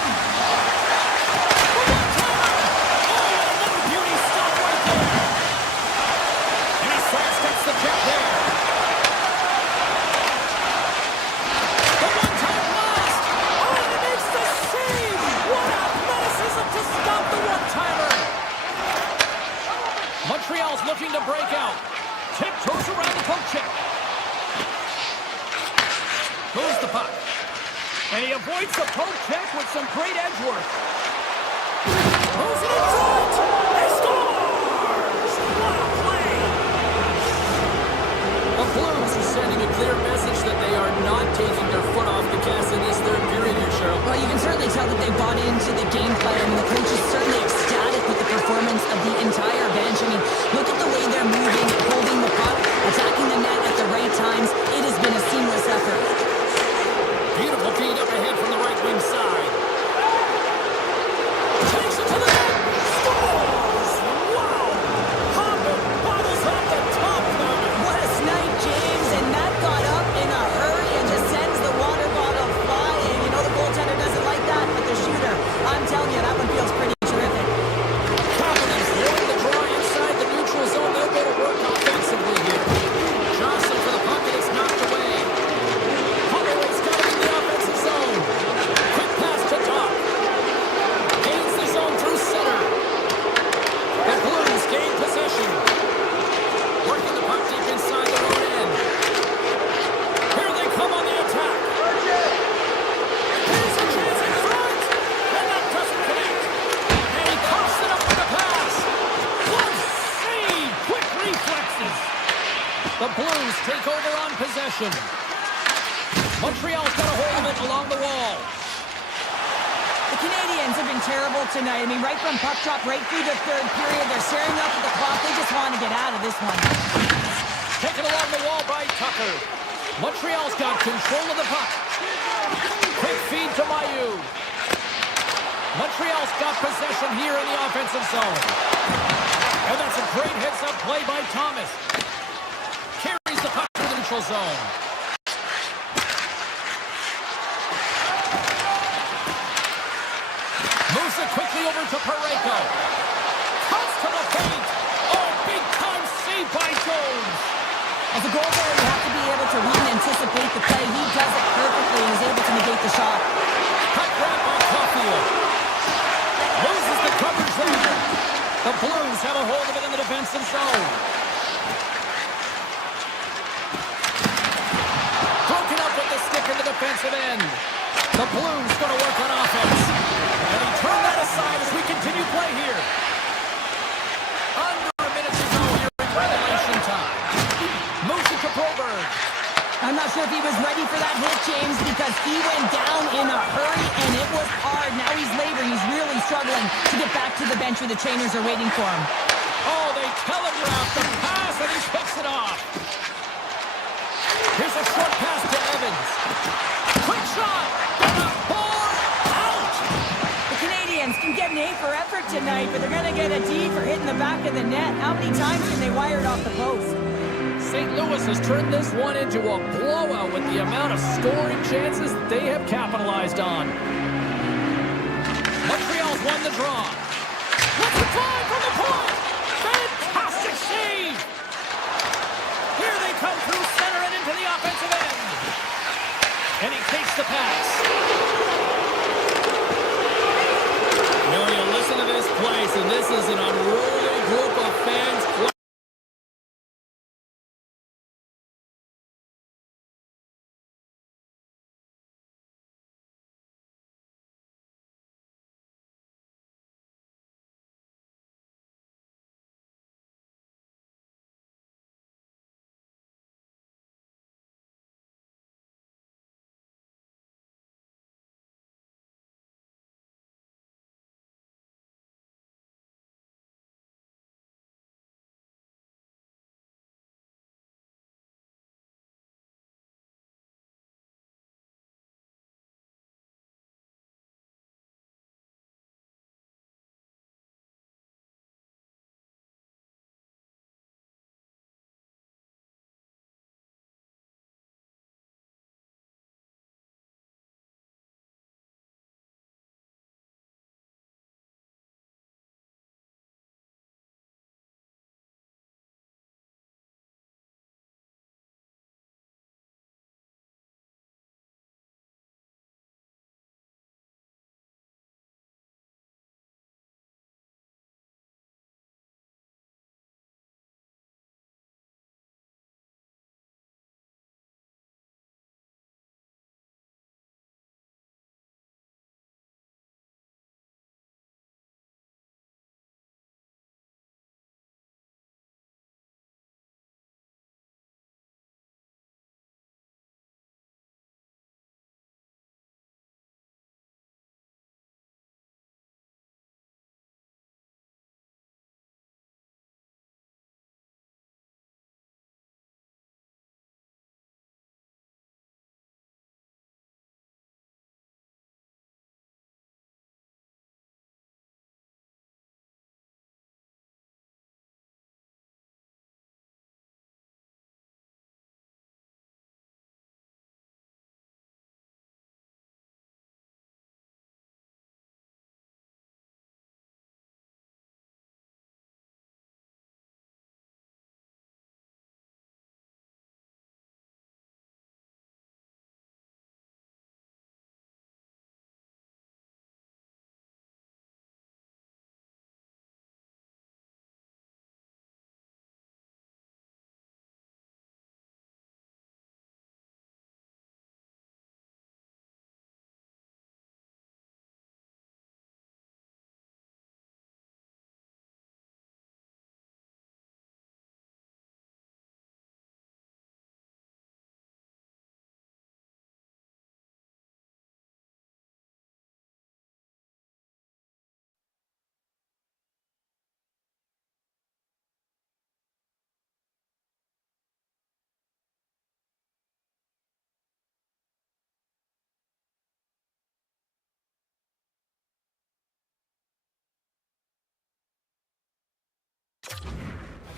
The check there. The one-time blast. Oh, and it makes the save. What athleticism to stop the one-timer. Montreal's looking to break out. Tiptoes around the poke check. Moves the puck. And he avoids the poke check with some great edge work. Moves it in front. He scores. What a play. The Blues are sending a clear message that they are not taking their foot off the gas in this third period here, Cheryl. Well, you can certainly tell that they bought into the game plan, and the coach is certainly ecstatic with the performance of the entire bench. I mean, look at the way they're moving, holding the puck, attacking the net at the right times. It has been a seamless effort. Beautiful feed up ahead from the right wing side. Takes it to the net. Scores! Wow! Hopping bottles off the top corner. What a snipe, James, and that got up in a hurry and just sends the water bottle flying. You know the goaltender doesn't like that, but the shooter, I'm telling you, that one feels pretty terrific. Confidence blowing the draw inside the neutral zone. They'll go to work offensively here. Johnson for the puck, and it's knocked away. Holloway's got it in the offensive zone. Quick pass to Doc. Gains the zone through center. The Blues gain possession. Working the puck deep inside their own end. Here they come on the attack. Here's a chance in front. And that doesn't connect. And he coughs it up with a pass. What save! Quick reflexes. The Blues take over on possession. Montreal's got a hold of it along the wall. The Canadians have been terrible tonight. I mean, right from puck drop, right through the third period, they're staring up at the clock. They just want to get out of this one. Taken along the wall by Tucker. Montreal's got control of the puck. Quick feed to Mailloux. Montreal's got possession here in the offensive zone. And that's a great heads-up play by Thomas. Carries the puck to the neutral zone. Moves it quickly over to Parayko. Cuts to the paint. Oh, big-time save by Jones. As a goaltender, you have to be able to read and anticipate the play. He does it perfectly and is able to negate the shot. Cut grab by Caulfield. Loses the coverage there. The Blues have a hold of it in the defensive zone. Broken up with the stick in the defensive end. The Blues going to work on offense. And he turned that aside as we continue play here. Under a minute to go here in regulation time. Moves it to Broberg. I'm not sure if he was ready for that hit, James, because he went down in a hurry, and it was hard. Now he's laboring. He's really struggling to get back to the bench where the trainers are waiting for him. Oh, they telegraphed the pass, and he picks it off. Here's a short pass to Evans. Quick shot. And a ball out. The Canadians can get an A for effort tonight, but they're going to get a D for hitting the back of the net. How many times can they wire it off the post? St. Louis has turned this one into a blowout with the amount of scoring chances they have capitalized on. Montreal's won the draw. Let's drive from the point. Fantastic save. Here they come through center and into the offensive end. And he takes the pass. Now you listen to this place, and this is an unruly group of fans.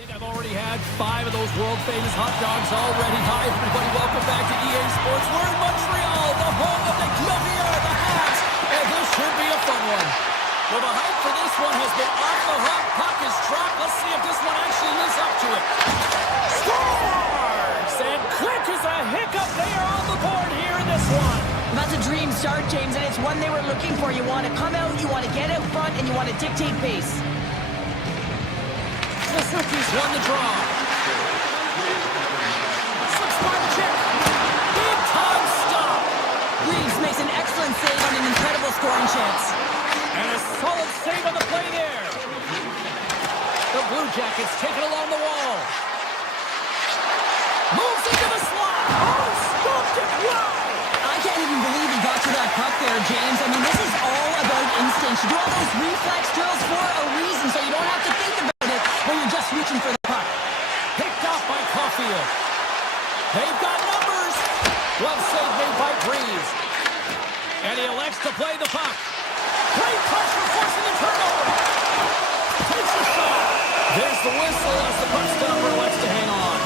I've already had 5 of those world-famous hot dogs already. Hi, everybody. Welcome back to EA Sports. We're in Montreal, the home of the Gloria, the Habs, and this should be a fun one. Well, the hype for this one has been off the hook. Puck is dropped. Let's see if this one actually lives up to it. Scores! And quick as a hiccup, they are on the board here in this one. That's a dream start, James, and it's one they were looking for. You want to come out, you want to get out front, and you want to dictate pace. The Rookies won the draw. Six-point check. Big time stop. Reeves makes an excellent save on an incredible scoring chance. And a solid save on the play there. The Blue Jackets take it along the wall. Moves into the slot. Oh, scooped it. Wow. I can't even believe he got to that puck there, James. I mean, this is all about instinct. You do all those reflex drills for a reason, so you don't have to think about it when you're just reaching for the puck. Picked off by Caulfield. They've got numbers. Glove save made by Reeves. And he elects to play the puck. Great pressure forcing the turnover. Takes a shot. There's the whistle as the puck stopper elects to hang on.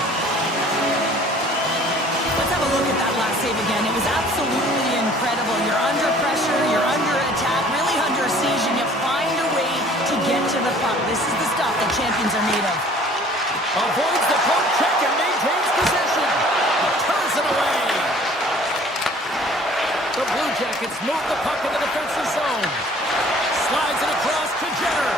Let's have a look at that last save again. It was absolutely incredible. You're under pressure, you're under attack, really under siege, and you find a way to get to the puck. This is the stuff that champions are made of. Avoids the poke check and maintains possession. Turns it away. The Blue Jackets move the puck in the defensive zone. Slides it across to Jenner.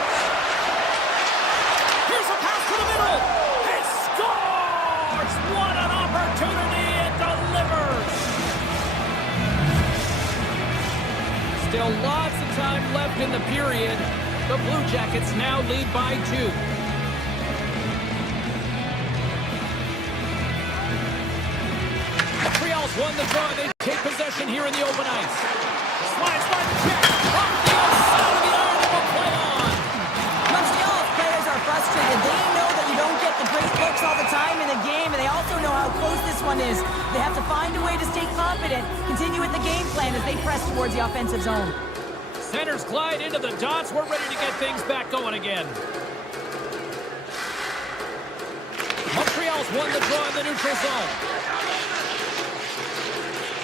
Here's a pass to the middle. He scores! What an opportunity! It delivers! Still lots of time left in the period. The Blue Jackets now lead by 2. Montreal's won the draw. They take possession here in the open ice. Slides by the check. Off the outside of the iron and will play on. Montreal's players are frustrated. They know that you don't get the great looks all the time in the game, and they also know how close this one is. They have to find a way to stay confident, continue with the game plan as they press towards the offensive zone. Centers glide into the dots. We're ready to get things back going again. Montreal's won the draw in the neutral zone.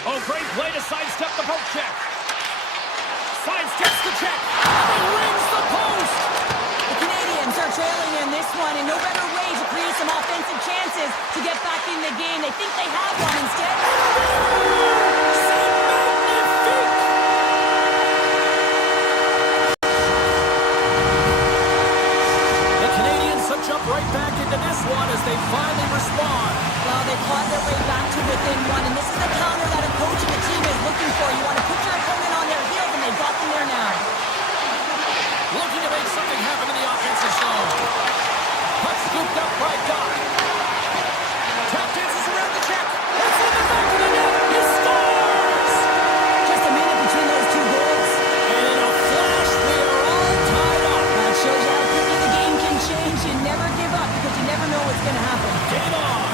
Oh, great play to sidestep the poke check. Sidesteps the check. And he rings the post. The Canadians are trailing in this one, and no better way to create some offensive chances to get back in the game. They think they have one instead. C'est magnifique. The Canadians have jumped right back into this one as they finally respond. Well, they clawed their way back to within one, and this is the counter that a coach and a team is looking for. You want to put your opponent on their heels, and they got them there now. Looking to make something happen in the offensive zone. Puck scooped up by Doc. Tap dances around the check. It's in the back of the net. He scores! Just a minute between those two goals. And in a flash, we are all tied up. That shows you how quickly the game can change. You never give up because you never know what's going to happen. Game on.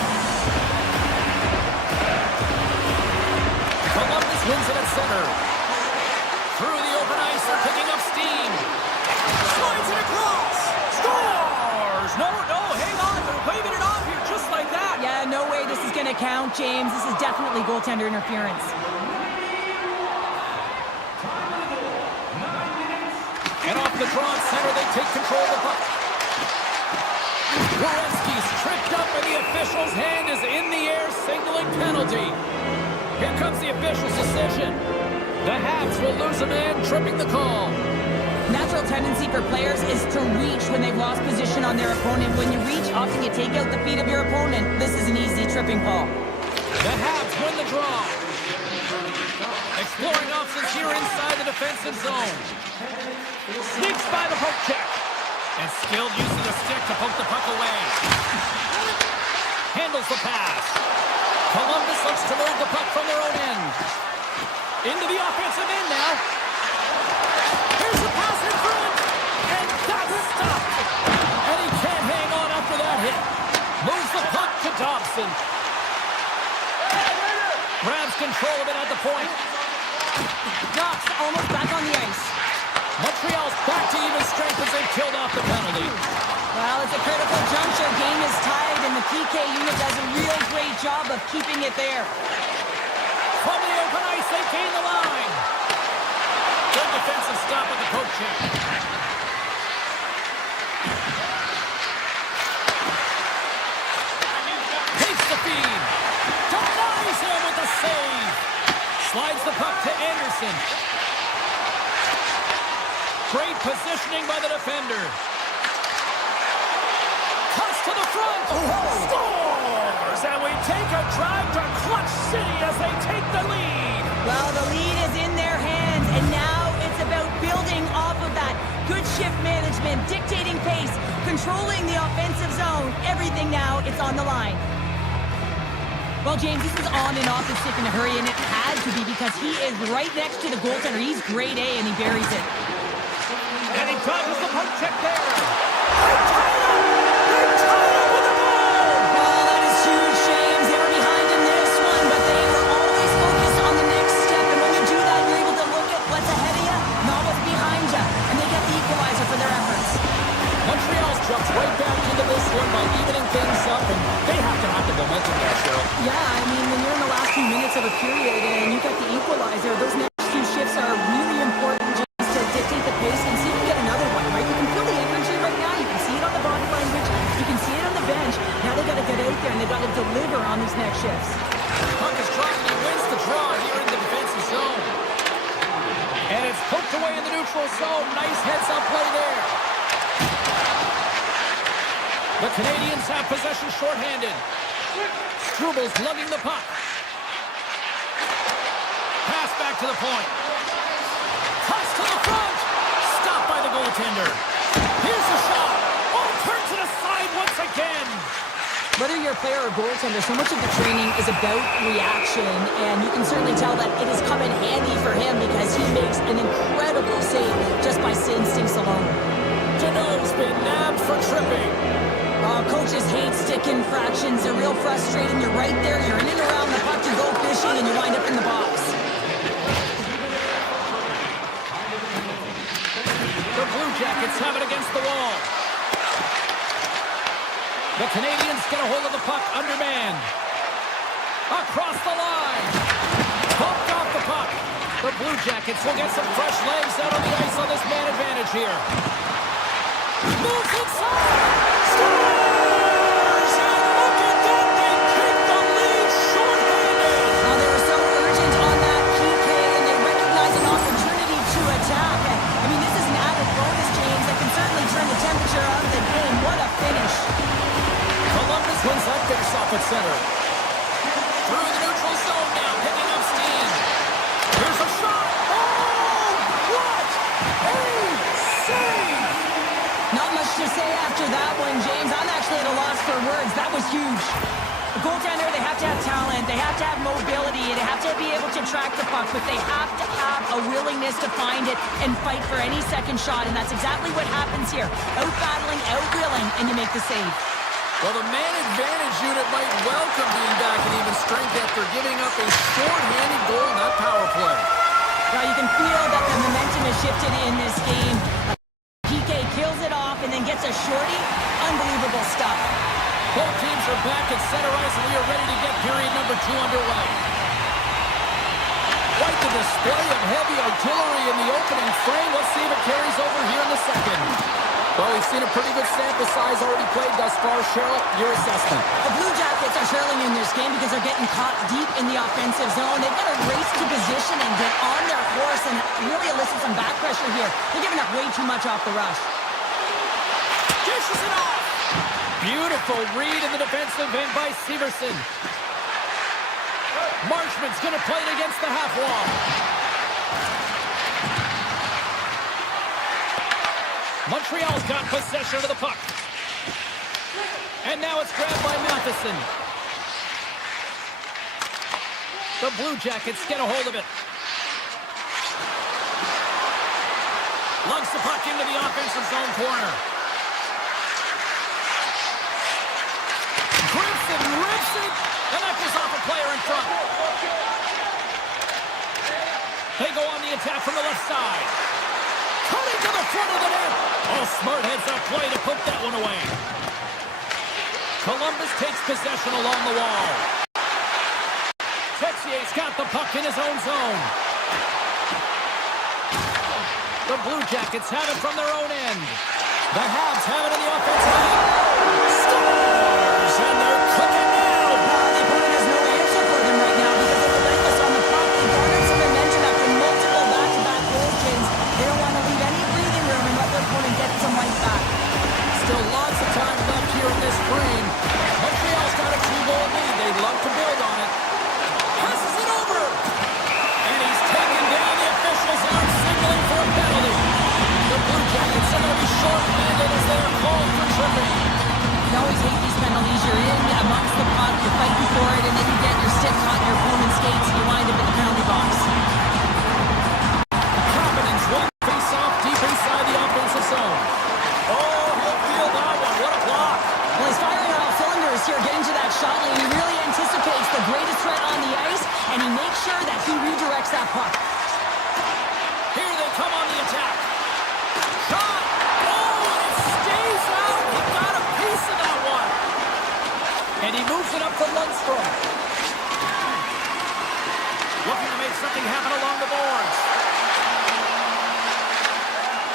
Columbus wins it at center. Through the open ice, they're picking up steam. Slides it across. Scores! No, hang on. They're waving it off here just like that. Yeah, no way this is going to count, James. This is definitely goaltender interference. And off the draw at center, they take control of the puck. Werenski's tripped up, and the official's hand is in the air, signaling penalty. Here comes the official's decision. The Habs will lose a man, tripping the call. Natural tendency for players is to reach when they've lost position on their opponent. When you reach, often you take out the feet of your opponent. This is an easy tripping call. The Habs win the draw. Exploring options here inside the defensive zone. Sneaks by the poke check. And skilled use of the stick to poke the puck away. Handles the pass. Columbus looks to move the puck from their own end. Into the offensive end now. Here's the pass in front. And that's stopped. And he can't hang on after that hit. Moves the puck to Dobson. Grabs control of it at the point. Knox almost back on the ice. Montreal's back to even strength as they've killed off the penalty. Well, it's a critical juncture. Game is tied, and the PK unit does a real great job of keeping it there. From the open ice, they gain the line. Good defensive stop at the poke check. save. Slides the puck to Anderson. Great positioning by the defender. Cuts to the front. Scores! And we take a drive to Clutch City as they take the lead. Well, the lead is in their hands, and now it's about building off of that. Good shift management, dictating pace, controlling the offensive zone. Everything now, it's on the line. Well, James, this is on and off the stick in a hurry, and it had to be because he is right next to the goaltender. He's grade A, and he buries it. And he dodges the puck check there. They're tied up! They're tied up with the ball! Oh, that is huge, James. They were behind in this one, but they were always focused on the next step. And when you do that, you're able to look at what's ahead of you, not what's behind you. And they get the equalizer for their efforts. Montreal's jumped right back into this one by evening things up, and they have to have the momentum there, Cheryl. Yeah, I mean, when you're in the last few minutes of a period and you got the equalizer, those next few shifts are really important, James, to dictate the pace and see if you can get another one, right? You can feel the energy right now. You can see it on the body language. You can see it on the bench. Now they got to get out there and they got to deliver on these next shifts. Puck is trying, he wins the draw here in the defensive zone. And it's poked away in the neutral zone. Nice heads-up play there. The Canadians have possession shorthanded. Strubles lugging the puck. Pass back to the point. Cuts to the front. Stopped by the goaltender. Here's the shot. Oh, turns it aside once again. Whether you're a player or goaltender, so much of the training is about reaction, and you can certainly tell that it has come in handy for him because he makes an incredible save just by instincts alone. Janot's been nabbed for tripping. Coaches hate stick infractions. They're real frustrating. You're right there. You're in and around the puck. You go fishing, and you wind up in the box. The Blue Jackets have it against the wall. The Canadians get a hold of the puck undermanned. Across the line. Bumped off the puck. The Blue Jackets will get some fresh legs out on the ice on this man advantage here. Moves inside. Scores! And look at that. They take the lead shorthanded. They were so urgent on that PK, and they recognize an opportunity to attack. I mean, this is an added bonus, James, that can certainly turn the temperature of the game. What a finish. Columbus wins that face off at center. Through the neutral zone now, picking up steam. Here's a shot. Oh, what a save! Not much to say after that one, James. I'm actually at a loss for words. That was huge. The goaltender, they have to have talent. They have to have mobility. They have to be able to track the puck, but they have to have a willingness to find it and fight for any second shot, and that's exactly what happens here. Out-battling, out-willing, and you make the save. Well, the man advantage unit might welcome being back at even strength after giving up a short-handed goal in that power play. Now you can feel that the momentum has shifted in this game. PK kills it off and then gets a shorty. Unbelievable stuff. Both teams are back at center ice, and we are ready to get period number 2 underway. Quite the display of heavy artillery in the opening frame. Let's see if it carries over here in the second. Well, we've seen a pretty good sample size already played thus far. Cheryl, your assessment. The Blue Jackets are surely in this game because they're getting caught deep in the offensive zone. They've got to race to position and get on their horse and really elicit some back pressure here. They're giving up way too much off the rush. Dishes it off. Beautiful read in the defensive end by Severson. Marchman's going to play it against the half wall. Montreal's got possession of the puck. And now it's grabbed by Matheson. The Blue Jackets get a hold of it. Lugs the puck into the offensive zone corner. Grips it, rips it, and that goes off a player in front. They go on the attack from the left side. Cutting to the front of the net. Oh, smart heads-up play to put that one away. Columbus takes possession along the wall. Texier's got the puck in his own zone. The Blue Jackets have it from their own end. The Habs have it in the offensive end. Scores! And they're cooking now. The opponent has no answer for them right now because of the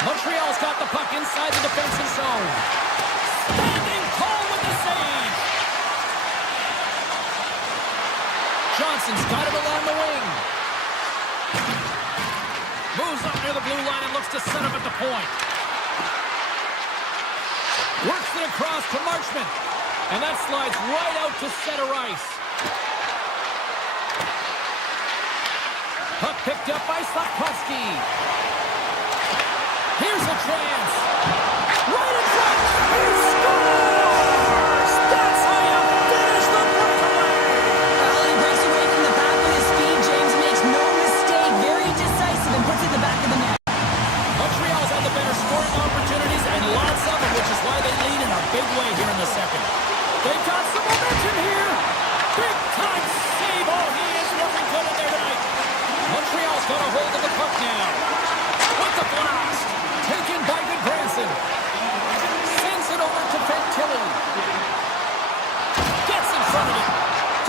Montreal's got the puck inside the defensive zone. Standing tall with the save. Johnson's got it along the wing. Moves up near the blue line and looks to set up at the point. Works it across to Marchment. And that slides right out to center ice. Puck picked up by Slafkovsky. Here's a chance. Right in front. He scores! That's how you finish the breakaway. Well, he breaks away from the back with his speed. James makes no mistake. Very decisive and puts it in the back of the net. Montreal's had the better scoring opportunities and lots of them, which is why they lead in a big way here in the second. They've got some momentum here. Big time save. Oh, he is looking good in there tonight. Montreal's got a hold of the puck now. With the blast. Taken by Goodbranson. Sends it over to Fantilli. Gets in front of it.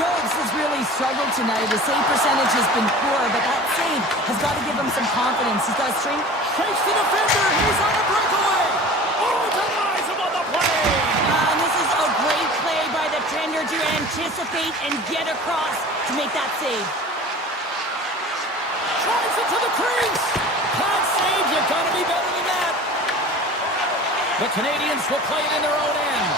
Jones has really struggled tonight. His save percentage has been poor, but that save has got to give him some confidence. He's got a string. Shakes the defender. He's on a breakaway. Oh, denies him on the play. And this is a great play by the tender to anticipate and get across to make that save. Tries it to the crease. Can't save. You got to be better than that. The Canadians will play it in their own end.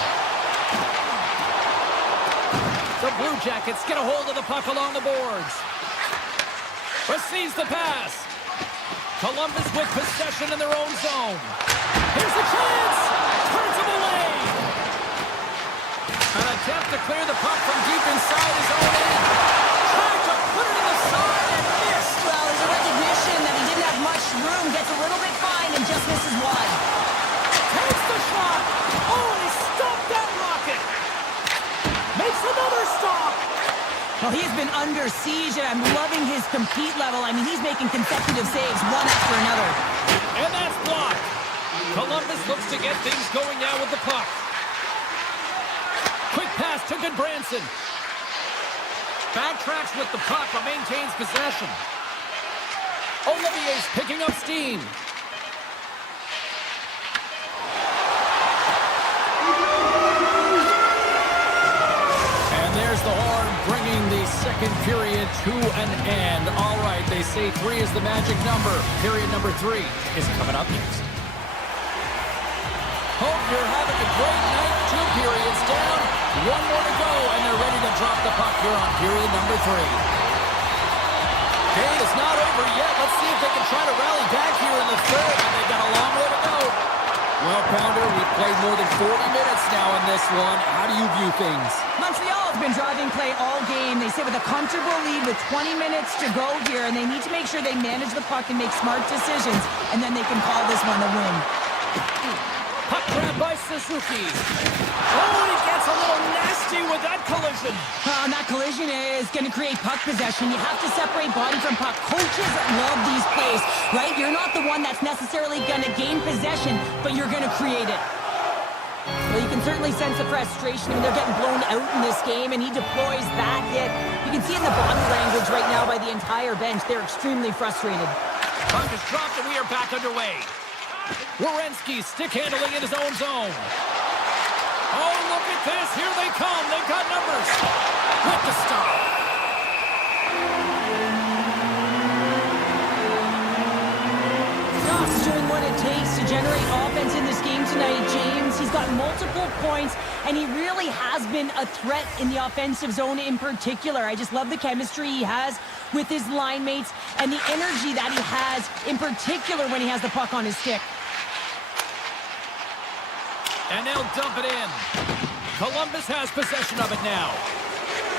The Blue Jackets get a hold of the puck along the boards. Receives the pass. Columbus with possession in their own zone. Here's the chance. Turns him away. An attempt to clear the puck from deep inside his own end. Trying to put it in the side and missed. Well, there's a recognition that he didn't have much room. Gets a little bit fine and just misses wide. Takes the shot. Oh, he stopped that rocket. Makes another stop. Well, he's been under siege, and I'm loving his compete level. I mean, he's making consecutive saves, one after another. And that's blocked. Columbus looks to get things going now with the puck. Quick pass to Goodbranson. Backtracks with the puck, but maintains possession. Olivier's picking up steam. And there's the horn, bringing the second period to an end. All right, they say 3 is the magic number. Period number 3 is coming up next. Hope you're having a great night. 2 periods down, 1 more to go, and they're ready to drop the puck here on period number 3. Game is not over yet. Let's see if they can try to rally back here in the third, and they've got a long way to go. Well, Pounder, we've played more than 40 minutes now in this one. How do you view things? Montreal has been driving play all game. They sit with a comfortable lead with 20 minutes to go here, and they need to make sure they manage the puck and make smart decisions, and then they can call this one a win. Puck grab by Suzuki. Oh, he gets a little nasty with that collision. And that collision is going to create puck possession. You have to separate body from puck. Coaches love these plays, right? You're not the one that's necessarily going to gain possession, but you're going to create it. Well, you can certainly sense the frustration. I mean, they're getting blown out in this game, and he deploys that hit. You can see in the body language right now by the entire bench. They're extremely frustrated. Puck is dropped, and we are back underway. Werenski stick handling in his own zone. Oh, look at this. Here they come. They've got numbers. With the stop. Knox doing what it takes to generate offense in this game tonight, James. He's got multiple points, and he really has been a threat in the offensive zone in particular. I just love the chemistry he has with his line mates and the energy that he has in particular when he has the puck on his stick. And they'll dump it in. Columbus has possession of it now.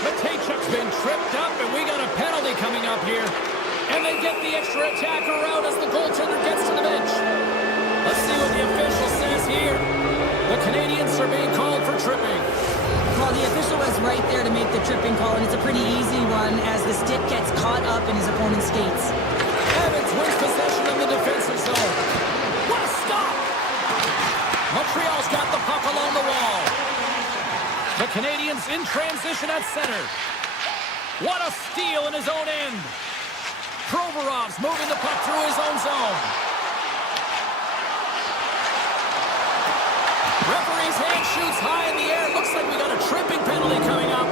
Matejchuk's been tripped up, and we got a penalty coming up here. And they get the extra attacker out as the goaltender gets to the bench. Let's see what the official says here. The Canadians are being called for tripping. Well, the official was right there to make the tripping call, and it's a pretty easy one as the stick gets caught up in his opponent's skates. Evans wins possession in the defensive zone. What a stop! Montreal's got the puck along the wall. The Canadians in transition at center. What a steal in his own end. Provorov's moving the puck through his own zone. Referee's hand shoots high in the air. Looks like we got a tripping penalty coming up.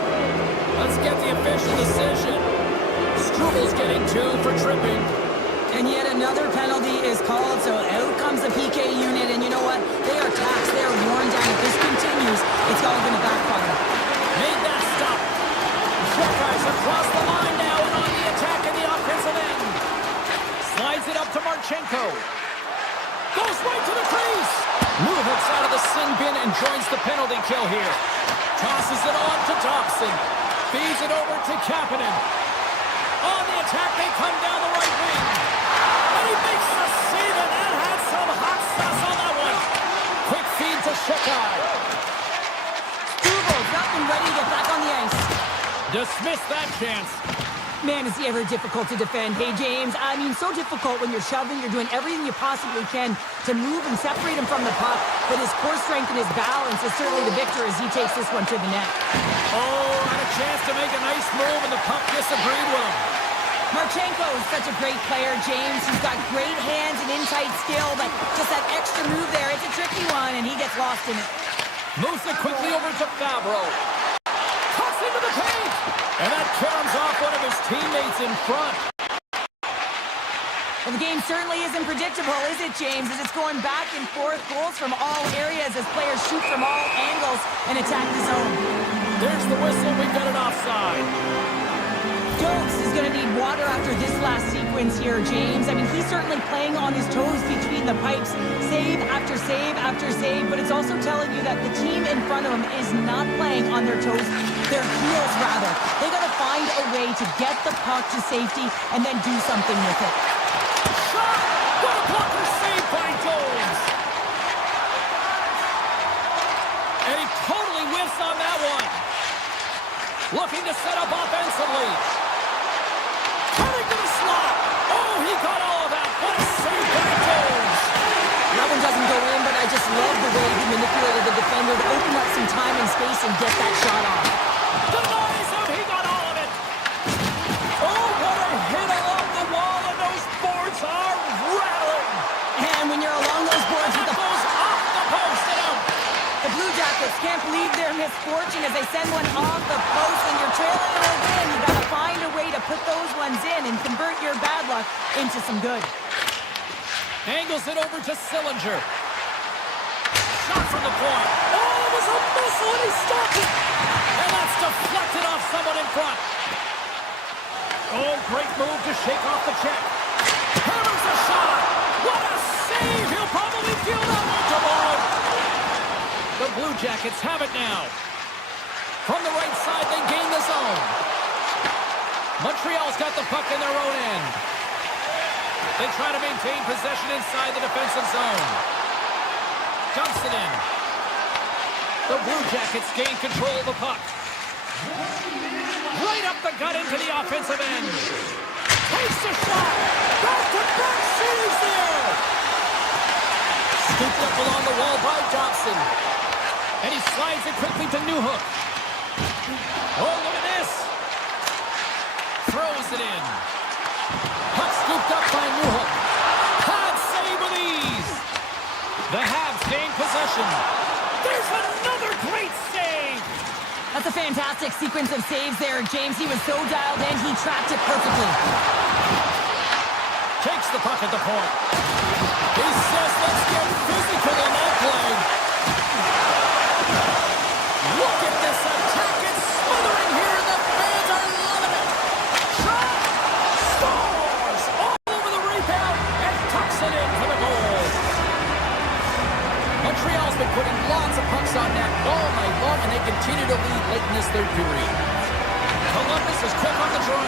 Let's get the official decision. Struvel's getting 2 for tripping. And yet another penalty is called, so out comes the PK unit, and you know what? They are taxed, they are worn down. If this continues, it's all going to backfire. Made that stop. Buckeyes across the line now and on the attack in the offensive end. Slides it up to Marchenko. Goes right to the crease. Newhook's out of the sin bin and joins the penalty kill here. Tosses it on to Dobson. Feeds it over to Kapanen. On the attack, they come down the right wing. And he makes the save, and that had some hot sauce on that one. Quick feed to Shekai. Struvel's up and ready to get back on the ice. Dismiss that chance. Man, is he ever difficult to defend. Hey, James, I mean, so difficult when you're shoving. You're doing everything you possibly can to move and separate him from the puck. But his core strength and his balance is certainly the victor as he takes this one to the net. Oh, had a chance to make a nice move, and the puck disagreed with him. Marchenko is such a great player, James. He's got great hands and in-tight skill, but just that extra move there, it's a tricky one, and he gets lost in it. Moves it quickly over to Fabro. Cuts into the paint! And that caroms off one of his teammates in front. Well, the game certainly isn't predictable, is it, James? As it's going back and forth, goals from all areas as players shoot from all angles and attack the zone. There's the whistle. We've got an offside. Stokes is going to need water after this last sequence here, James. I mean, he's certainly playing on his toes between the pipes, save after save after save, but it's also telling you that the team in front of him is not playing on their toes, their heels rather. They got to find a way to get the puck to safety and then do something with it. Shot! What a blocker save by Jones! And he totally whiffs on that one. Looking to set up offensively. Coming to the slot. Oh, he got all of that. What a save by Jones. That one doesn't go in, but I just love the way he manipulated the defender to open up some time and space and get that shot off. Denies him. He got all of it. Oh, what a hit along the wall, and those boards are rattling. And when you're along those boards with That the goes off the post and out. The Blue Jackets can't believe their misfortune as they send one off the post, and you're trailing again. You got to find a way to put those ones in and convert your bad luck into some good. Angles it over to Sillinger. Shot from the point. Oh, it was a missile, and he stopped it. And that's deflected off someone in front. Oh, great move to shake off the check. Hammers a shot. What a save. He'll probably feel that one tomorrow. The Blue Jackets have it now. From the right side, they gain the zone. Montreal's got the puck in their own end. They try to maintain possession inside the defensive zone. Dumps it in. The Blue Jackets gain control of the puck. Right up the gut into the offensive end. Takes the shot. Back-to-back saves there. Scooped up along the wall by Dobson. And he slides it quickly to Newhook. Oh, look at this. Throws it in. Puck scooped up by Newhook. Hard save with ease. The Habs gain possession. There's another great save. That's a fantastic sequence of saves there, James. He was so dialed in, he tracked it perfectly. Takes the puck at the point. He says, let's get physical on that play. Look at this attack. It's smothering here, and the fans are loving it. Shot! Scores! All over the rebound and tucks it in for the goal. Montreal's been putting lots of pucks on net all night long, and they continue to lead late in this third period. Columbus is quick on the draw.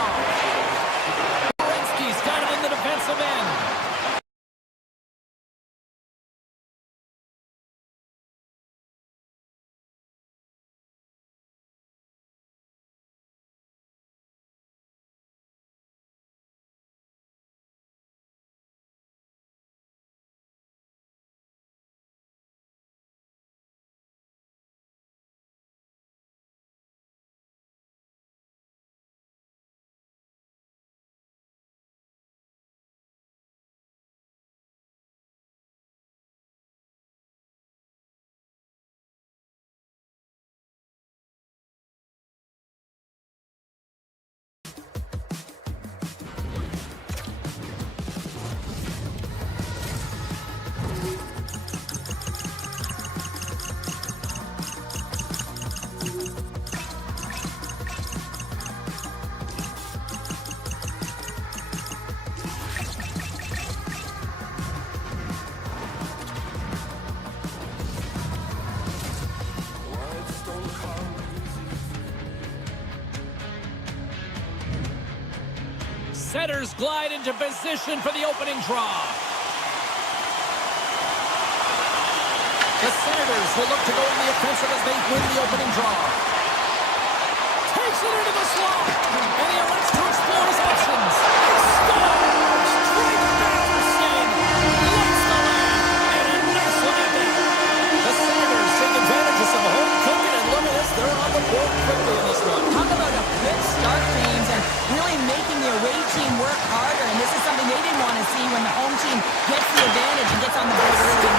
Senators glide into position for the opening draw. The Senators will look to go on the offensive as they win the opening draw. Takes it into the slot, and he elects to explore his options. He scores! Straight back for Singh. Lights the land, and a nice one at that. The Senators take advantage of some home cooking, and look at this, they're on the board quickly in this one. Talk about a quick start, James, and really making the away team work harder, and this is something they didn't want to see when the home team gets the advantage and gets on the board early.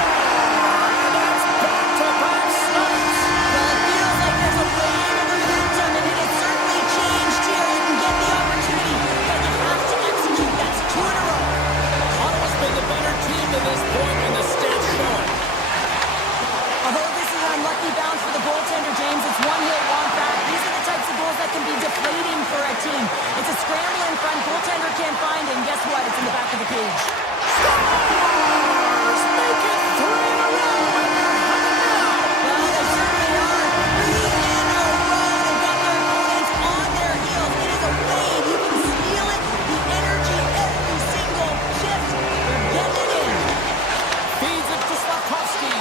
This point and the stats show it. Although this is an unlucky bounce for the goaltender, James, it's one hit, one back. These are the types of goals that can be deflating for a team. It's a scramble in front, goaltender can't find it, and guess what? It's in the back of the cage. Stars! Make it 3 in a row, and they're headed now. Well, they certainly are. 3 in a row. They've got their opponents on their heels. It is a wave. You can feel it. The energy every single shift. They're getting it in. Feeds it to Slavkovsky.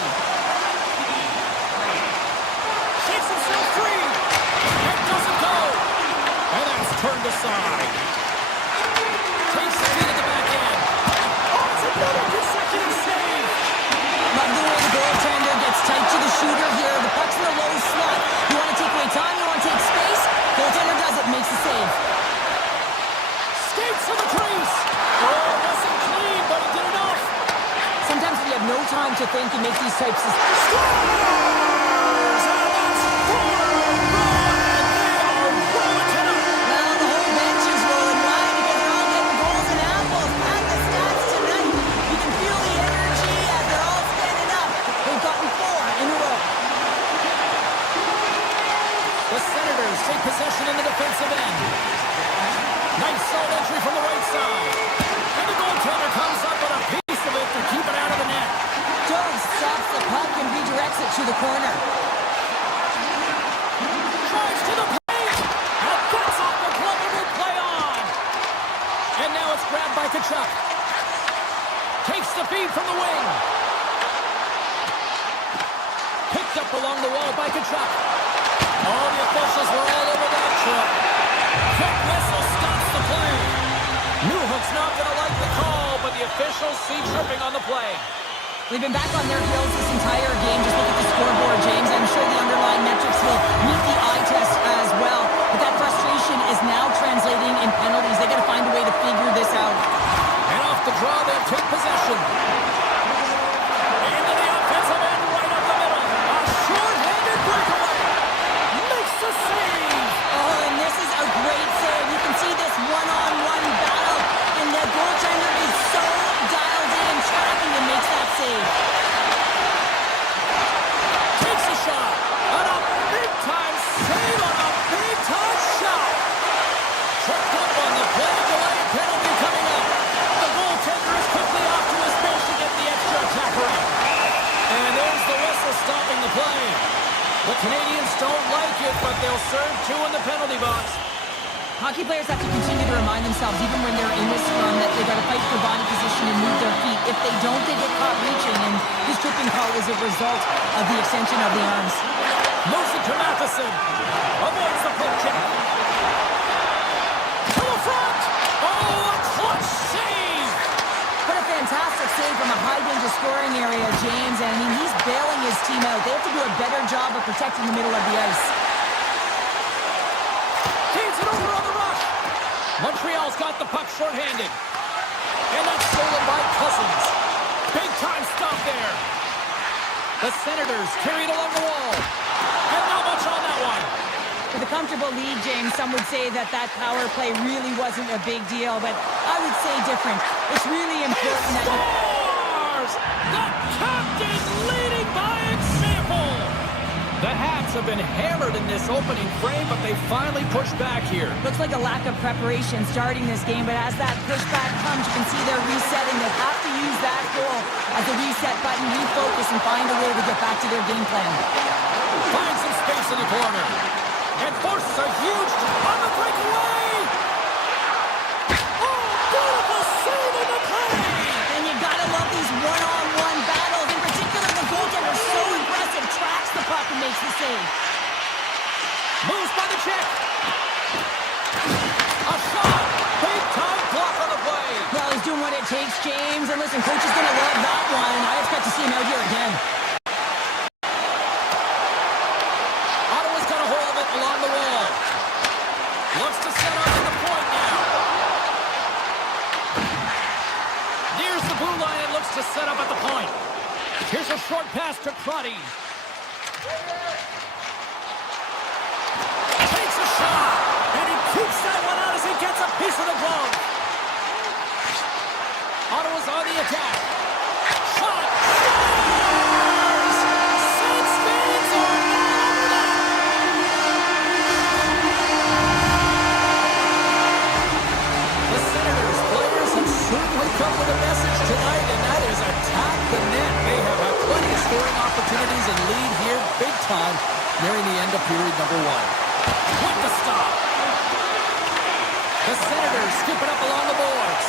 Shakes himself free. And doesn't go. And that's turned aside. Takes the feed at the back end. Oh, it's another consecutive save. Love the way the goaltender gets tight to the shooter here. The puck's in the low slot. You want to take away time? You want to take space? Goaltender does it. Makes the save. Skates to the crease. Oh, wasn't clean, but he did enough. Sometimes when you have no time to think, you make these types of... Scores! And that's 4 in a row, and they are rolling tonight. Well, the whole bench is rolling. Why? Because they're all getting goals and apples. At the stats tonight, you can feel the energy as they're all standing up. They've gotten 4 in a row. The Senators take possession in the defensive end. Nice solid entry from the right side. And the goaltender comes up with a piece of it to keep it out of the net. Jones stops the puck and redirects it to the corner. Drives to the paint. And gets off the glove and will play on. And now it's grabbed by Tkachuk. Takes the feed from the wing. Picked up along the wall by Tkachuk. Oh, the officials were all over that trip. Quick whistle stops the play. Newhook's not going to like the call, but the officials see tripping on the play. They've been back on their heels this entire game. Just look at the scoreboard, James. I'm sure the underlying metrics will meet the eye test as well. But that frustration is now translating in penalties. They got to find a way to figure this out. And off the draw, they'll take possession. Into the offensive end, right up the middle. A short-handed breakaway. Makes the save. Oh, and this is a great save. You can see this one-on-one battle. And the goaltender is so dialed in and tracking and makes that save. Takes a shot. And a big-time save on a big-time shot. Tripped up on the play delay penalty coming up. The goaltender is quickly off to his bench to get the extra attacker in. And there's the whistle stopping the play. The Canadians don't like it, but they'll serve 2 in the penalty box. Hockey players have to continue to remind themselves, even when they're in this scrum, that they've got to fight for body position and move their feet. If they don't, they get caught reaching, and this tripping call is a result of the extension of the arms. Moves it to Matheson. Avoids the poke check. To the front. Oh, a clutch save. What a fantastic save from a high-danger scoring area, James. And I mean, he's bailing his team out. They have to do a better job of protecting the middle of the ice. Feeds it over on the rush. Montreal's got the puck shorthanded. And that's stolen by Cousins. Big-time stop there. The Senators carried along the wall. And not much on that one. With a comfortable lead, James, some would say that that power play really wasn't a big deal, but I would say different. It's really important that... Scores! The captain leading by example! The Hats have been hammered in this opening frame, but they finally pushed back here. Looks like a lack of preparation starting this game, but as that pushback comes, you can see they're resetting. They have to use that goal as a reset button, refocus, and find a way to get back to their game plan. Finds some space in the corner. And forces a huge on the breakaway! Oh, check. A shot. Big time block on the play. Well, he's doing what it takes, James. And listen, coach is going to love that one. I expect to see him out here again. Ottawa's got a hold of it along the wall. Looks to set up at the point now. Nears the blue line and looks to set up at the point. Here's a short pass to Crotty. Takes a shot. And he keeps that one out as he gets a piece of the glove. Ottawa's on the attack. Shot. Scores! Sens fans are over that. The Senators players have certainly come with a message tonight, and that is attack the net. They have had plenty of scoring opportunities and lead here big time nearing the end of period number one. With the stop. The Senators scoop it up along the boards.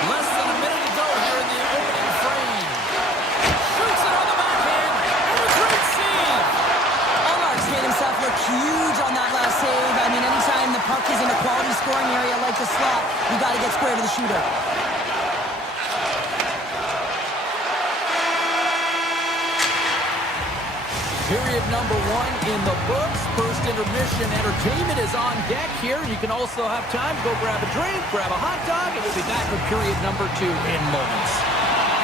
Less than a minute to go here in the opening frame. Shoots it on the backhand, and a great save. Allmark's made himself look huge on that last save. I mean, anytime the puck is in a quality scoring area like the slot, you got to get square to the shooter. Period number one in the books. First intermission entertainment is on deck here. You can also have time to go grab a drink, grab a hot dog, and we'll be back with period number two in moments.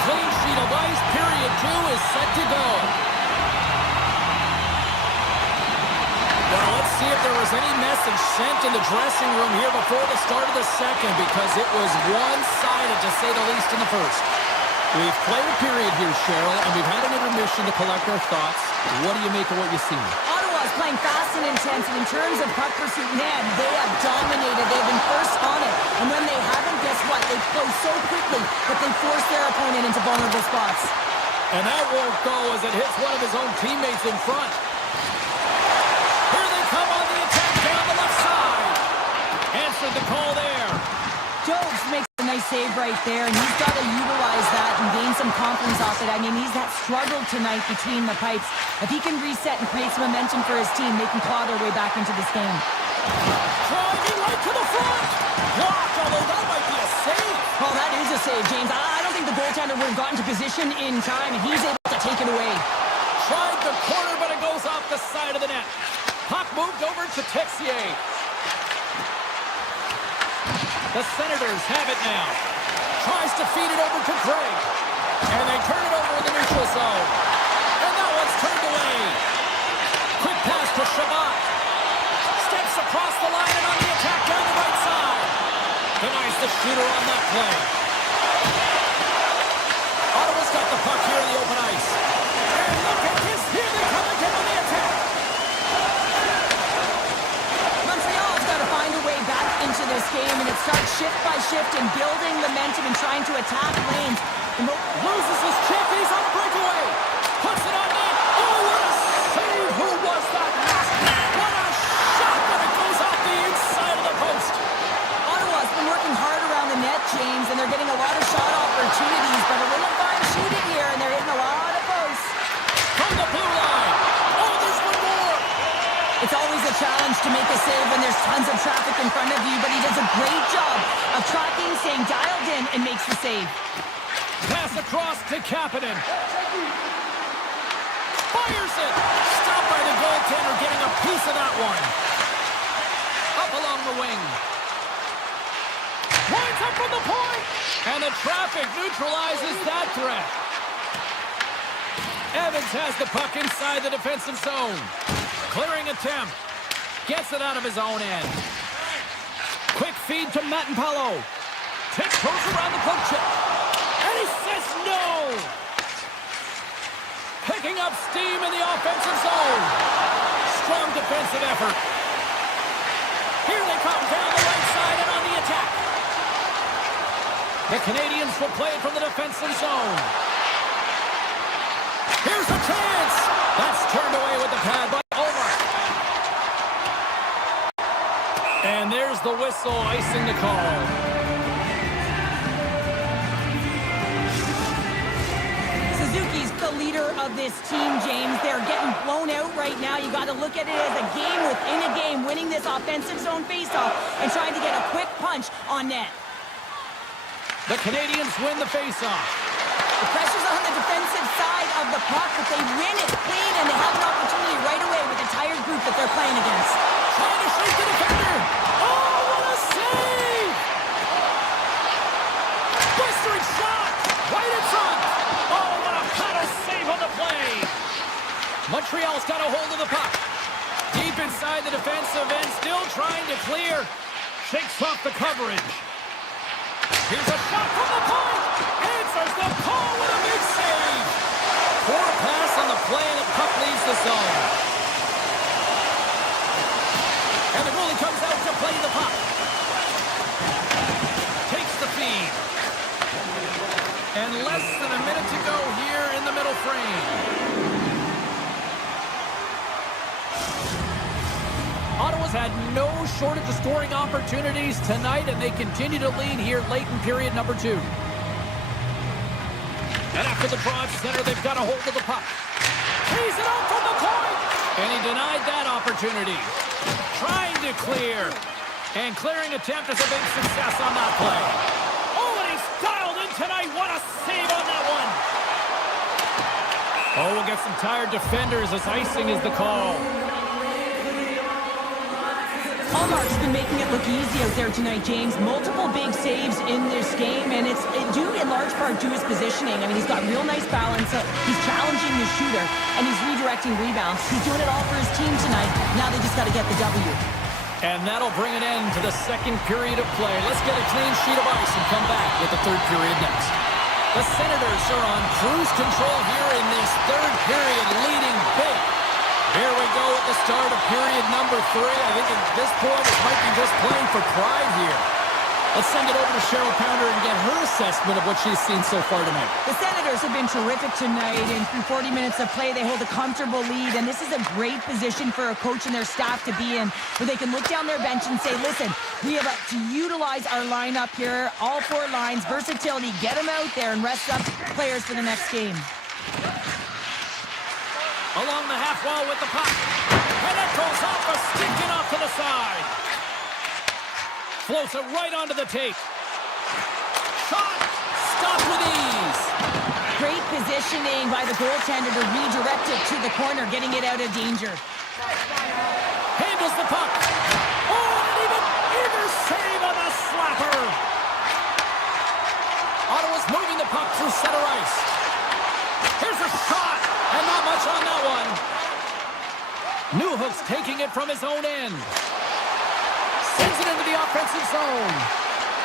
Clean sheet of ice. Period two is set to go. Well, let's see if there was any message sent in the dressing room here before the start of the second, because it was one-sided, to say the least, in the first. We've played a period here, Cheryl, and we've had an intermission to collect our thoughts. What do you make of what you see? Ottawa's playing fast and intense, and in terms of puck pursuit, man, they have dominated. They've been first on it. And when they haven't, guess what? They play so quickly that they force their opponent into vulnerable spots. And that won't go as it hits one of his own teammates in front. Here they come on the attack down the left side. Answered the call there. Jobs makes a nice save right there, and he's got to utilize that and gain some confidence off it. I mean, he's had struggled tonight between the pipes. If he can reset and create some momentum for his team, they can claw their way back into this game. Driving right to the front. Blocked, although that might be a save. Oh, that is a save, James. I don't think the goaltender would have gotten to position in time, and he's able to take it away. Tried the corner, but it goes off the side of the net. Puck moved over to Texier. The Senators have it now. Tries to feed it over to Craig. And they turn it over in the neutral zone. And that one's turned away. Quick pass to Shabbat. Steps across the line and on the attack down the right side. Denies the shooter on that play. Ottawa's got the puck here in the open ice. And look at this. Here they come again on the attack. Montreal's got to find a way back into this game, and it starts shift by shift and building momentum and trying to attack lanes. Loses his check, and he's on a breakaway. Puts it on net. Oh, what a save. Who was that? What a shot, but it goes off the inside of the post. Ottawa's been working hard around the net, James, and they're getting a lot of shot opportunities, but a little fine shooting here, and they're hitting a lot of posts. From the blue line. Oh, there's one more. It's always a challenge to make a save when there's tons of traffic in front of you, but he does a great job of tracking, staying dialed in, and makes the save. Pass across to Kapanen. Fires it. Stopped by the goaltender, getting a piece of that one. Up along the wing. Winds up from the point. And the traffic neutralizes that threat. Evans has the puck inside the defensive zone. Clearing attempt. Gets it out of his own end. Quick feed to Mattenpalo. Tiptoes around the poke check. And he says no! Picking up steam in the offensive zone. Strong defensive effort. Here they come down the right side and on the attack. The Canadians will play it from the defensive zone. Here's a chance! That's turned away with the pad by Ulmer. And there's the whistle icing the call. Suzuki's the leader of this team, James. They're getting blown out right now. You got to look at it as a game within a game, winning this offensive zone faceoff and trying to get a quick punch on net. The Canadians win the faceoff. The pressure's on the defensive side of the puck, but they win it clean, and they have an opportunity right away with the tired group that they're playing against. Trying to shake the defender. Oh, what a save! Blistering shot! Right in front! Oh, what a paddle save on the play! Montreal's got a hold of the puck. Deep inside the defensive end, still trying to clear. Shakes off the coverage. Here's a shot from the point! Answers the call with a big save! Poor pass on the play, and the puck leaves the zone. And the goalie comes out to play the puck. Takes the feed. And less than a minute to go here in the middle frame. Ottawa's had no shortage of scoring opportunities tonight, and they continue to lead here late in period number 2. And after the draw at center, they've got a hold of the puck. He's it out from the point! And he denied that opportunity. Trying to clear. And clearing attempt is a big success on that play. Oh, and he's dialed in tonight. What a save on that one. Oh, we'll get some tired defenders as icing is the call. Hallmark's been making it look easy out there tonight, James. Multiple big saves in this game, and it's due in large part to his positioning. I mean, he's got real nice balance. He's challenging the shooter, and he's redirecting rebounds. He's doing it all for his team tonight. Now they just got to get the W. And that'll bring an end to the second period of play. Let's get a clean sheet of ice and come back with the third period next. The Senators are on cruise control here in this third period, leading big. Here we go at the start of period number 3. I think at this point it might be just playing for pride here. Let's send it over to Cheryl Pounder and get her assessment of what she's seen so far tonight. The Senators have been terrific tonight, and through 40 minutes of play, they hold a comfortable lead, and this is a great position for a coach and their staff to be in, where they can look down their bench and say, listen, we have to utilize our lineup here, all 4 lines, versatility, get them out there and rest up players for the next game. Along the half wall with the puck. And it goes off a stick and off to the side. Floats it right onto the tape. Shot! Stop with ease. Great positioning by the goaltender to redirect it to the corner, getting it out of danger. Handles the puck. Oh, and an even save on the slapper. Ottawa's moving the puck through center ice. Here's a shot. And not much on that one. Newhook's taking it from his own end. Sends it into the offensive zone.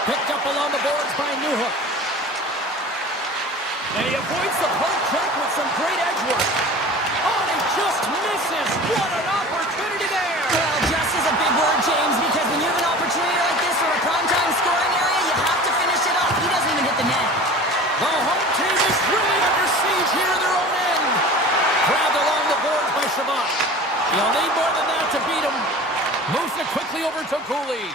Picked up along the boards by Newhook. And he avoids the poke check with some great edge work. Oh, and he just misses. What an opportunity there. Well, just is a big word, James, because when you have an opportunity like this from a primetime scoring area, you have to finish it off. He doesn't even hit the net. The home team is really under siege here in their own end. Grabbed along the boards by Shabbat. You'll need more than that to beat him. Moves it quickly over to Cooley.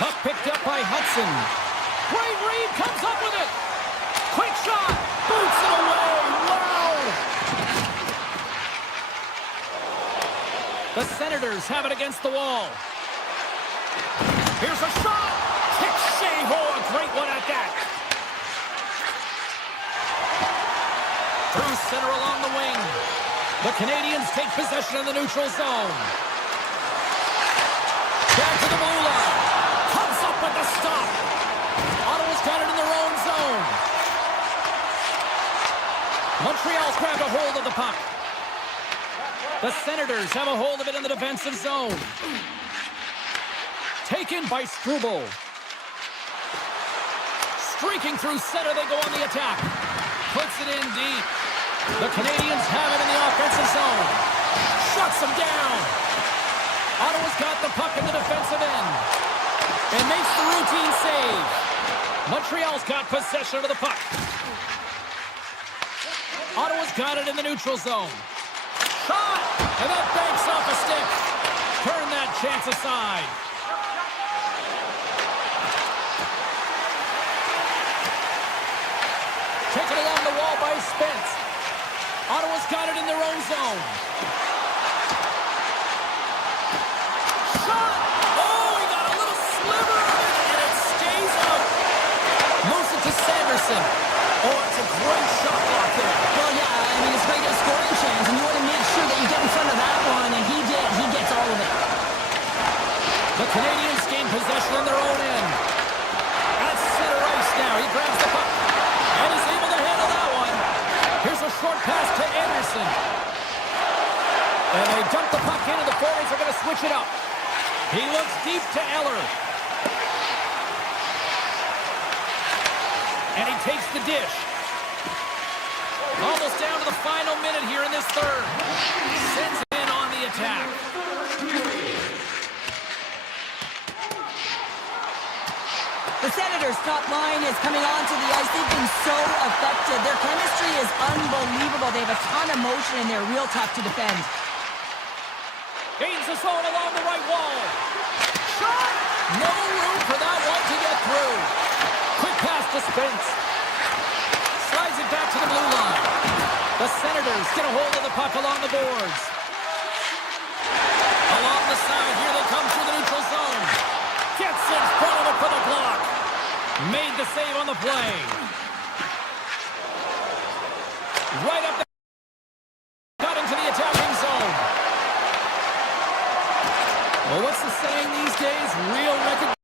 Puck picked up by Hudson. Great read, comes up with it. Quick shot, boots it away. Wow! The Senators have it against the wall. Here's a shot. Kick save. Oh, a great one at that. Through center along the wing. The Canadians take possession of the neutral zone. Back to the blue line. Comes up with the stop. Ottawa's got it in their own zone. Montreal's grabbed a hold of the puck. The Senators have a hold of it in the defensive zone. Taken by Struble. Streaking through center, they go on the attack. Puts it in deep. The Canadians have it in the offensive zone. Shuts them down. Ottawa's got the puck in the defensive end. And makes the routine save. Montreal's got possession of the puck. Ottawa's got it in the neutral zone. Shot! And that banks off a stick. Turn that chance aside. Taken along the wall by Spence. Ottawa's got it in their own zone. Shot! Oh, he got a little sliver of it, and it stays up. Moves it to Sanderson. Oh, it's a great shot block there. Well, yeah, I mean, it's a great scoring chance, and you want to make sure that you get in front of that one, and he did. He gets all of it. The Canadians gain possession on their own end. At center ice now. He grabs the puck. And he's able to handle that one. Here's a short pass to Anderson. And they dump the puck in, and the forwards are going to switch it up. He looks deep to Eller. And he takes the dish. Almost down to the final minute here in this third. Sends it in on the attack. The Senators' top line is coming onto the ice. They've been so effective. Their chemistry is unbelievable. They have a ton of motion, and they're real tough to defend. Gains the zone along the right wall. Shot! No room for that one to get through. Quick pass to Spence. Slides it back to the blue line. The Senators get a hold of the puck along the boards. Along the side, here they come through the neutral zone. Gets in front of it for the block. Made the save on the play. Right up the cut into the attacking zone. Well, what's the saying these days? Real recognition.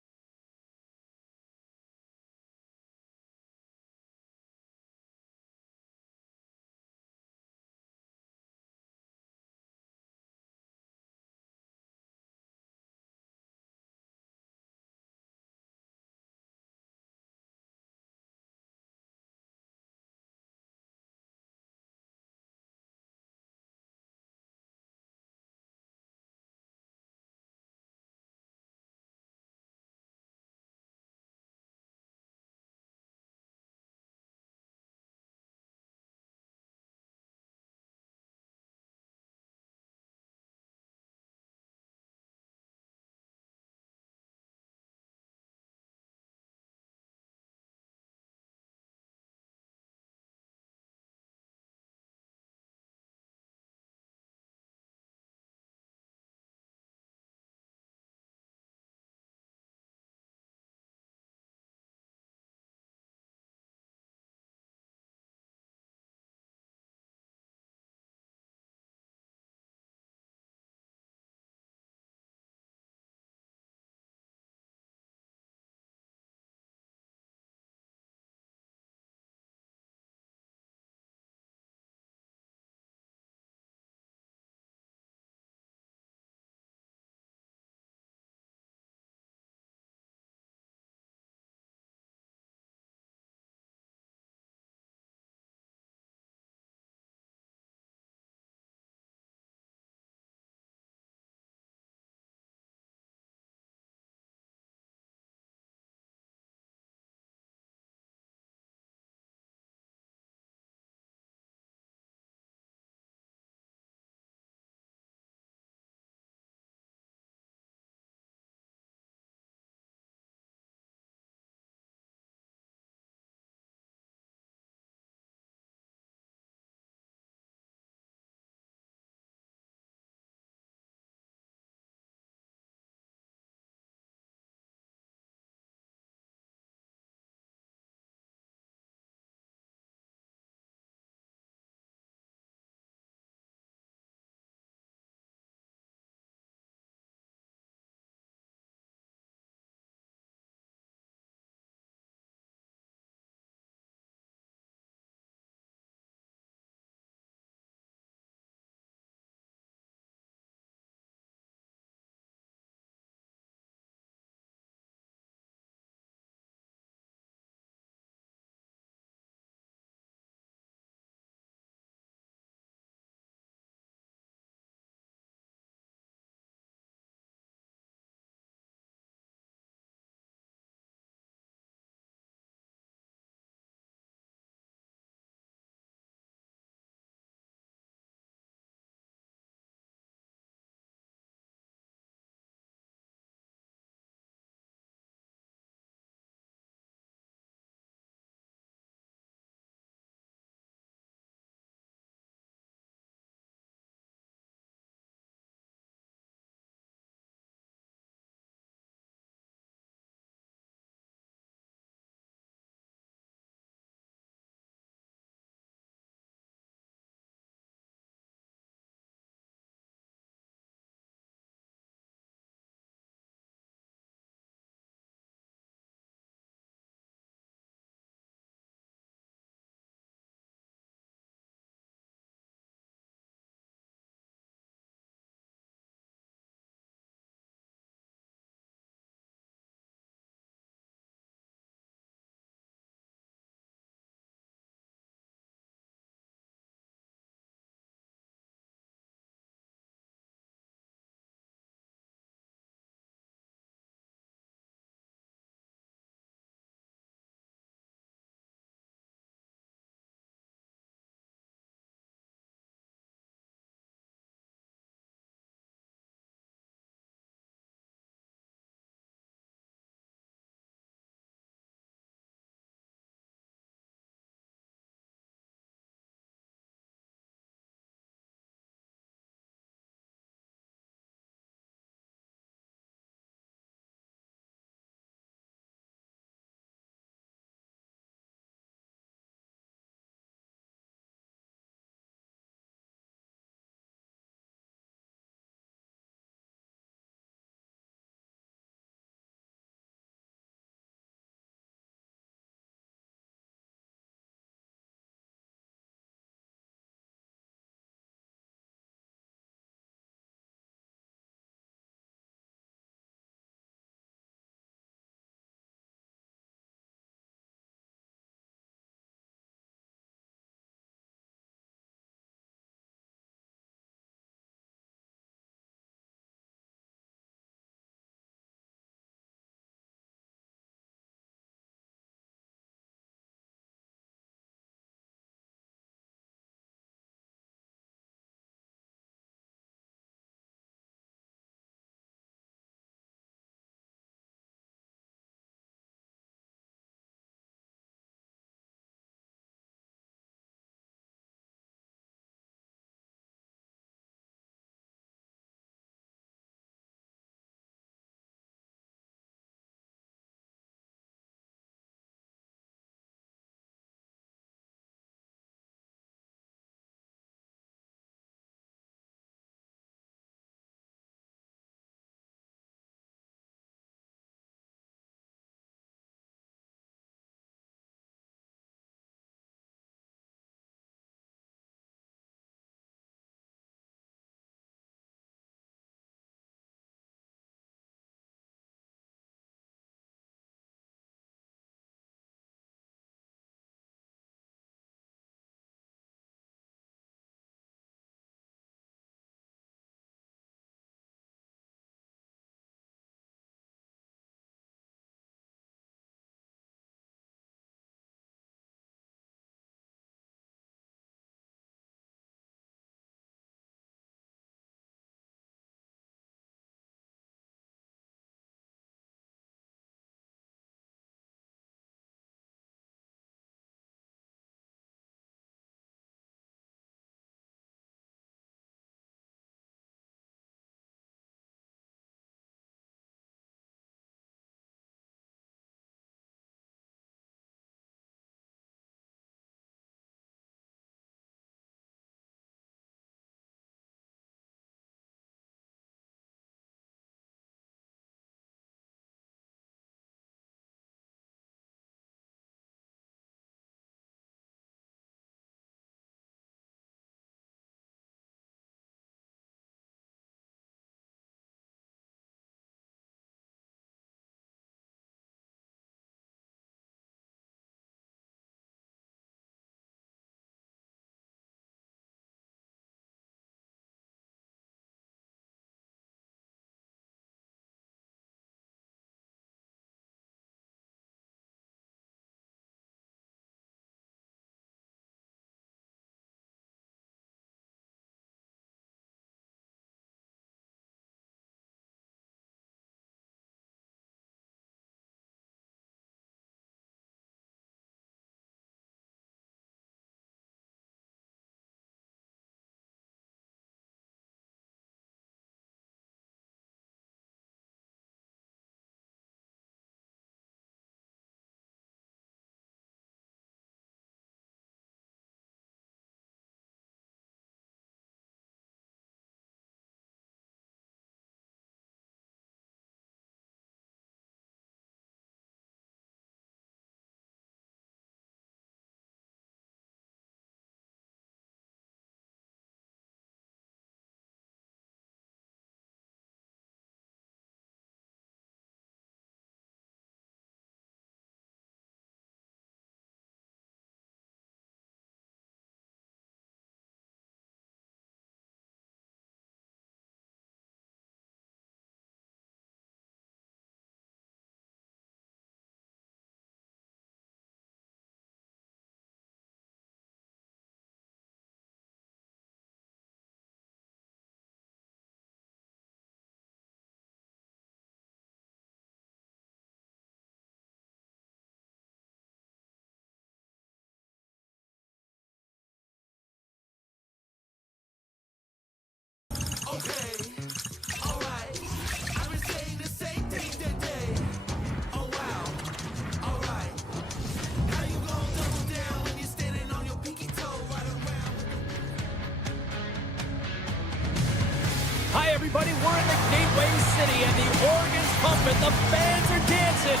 everybody. We're in the Gateway City, and the organ's pumping. The fans are dancing,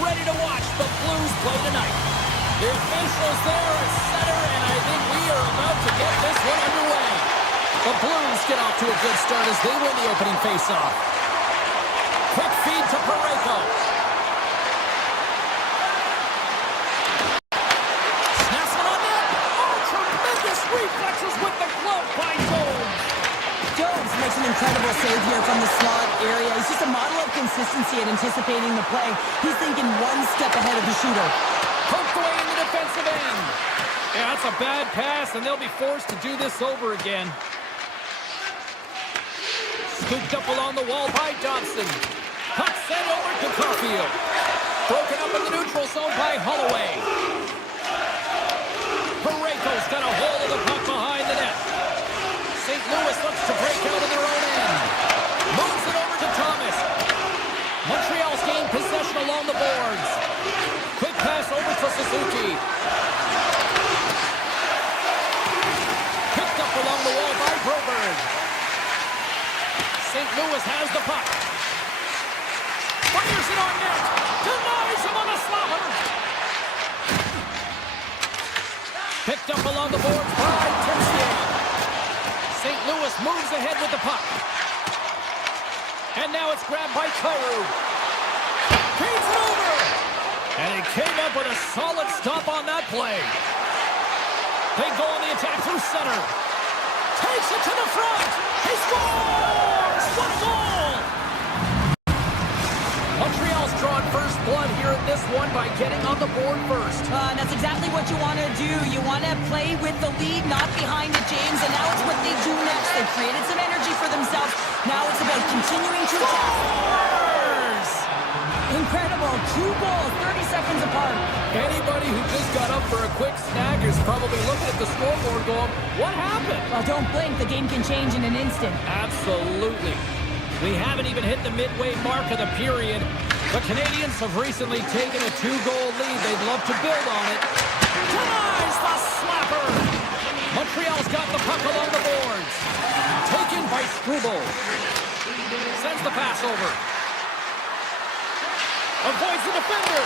ready to watch the Blues play tonight. The officials there at center, and I think we are about to get this one underway. The Blues get off to a good start as they win the opening faceoff. Quick feed to Parayko. Snaps one on net. Oh, tremendous reflexes with the glove by Jones. Jones makes an incredible save here from the slot area. He's just a model of consistency and anticipating the play. He's thinking one step ahead of the shooter. Poked away in the defensive end. Yeah, that's a bad pass, and they'll be forced to do this over again. Scooped up along the wall by Dobson. Puck sent over to Caulfield. Broken up in the neutral zone by Holloway. Parayko's got a hold of the puck behind the net. St. Louis looks to break out in their own end. Moves it over to Thomas. Montreal's gained possession along the boards. Quick pass over to Suzuki. Picked up along the wall by Broberg. St. Louis has the puck. Fires it on net. Denies him on a slapper. Picked up along the boards by Tessier. St. Louis moves ahead with the puck. And now it's grabbed by Kyrou. Feeds it over. And he came up with a solid stop on that play. They go on the attack through center. Takes it to the front. He scores! What a goal! Montreal's drawn first blood here in this one by getting on the board first. That's exactly what you want to do. You want to play with the lead, not behind it, James. And now it's what they do next. They've created some energy for themselves. Now it's about continuing to attack. Scores! Incredible. 2 goals, 30 seconds apart. Anybody who just got up for a quick snag is probably looking at the scoreboard going, what happened? Well, don't blink. The game can change in an instant. Absolutely. We haven't even hit the midway mark of the period. The Canadians have recently taken a 2-goal lead. They'd love to build on it. Denies the slapper. Montreal's got the puck along the boards. Taken by Struble. Sends the pass over. Avoids the defender.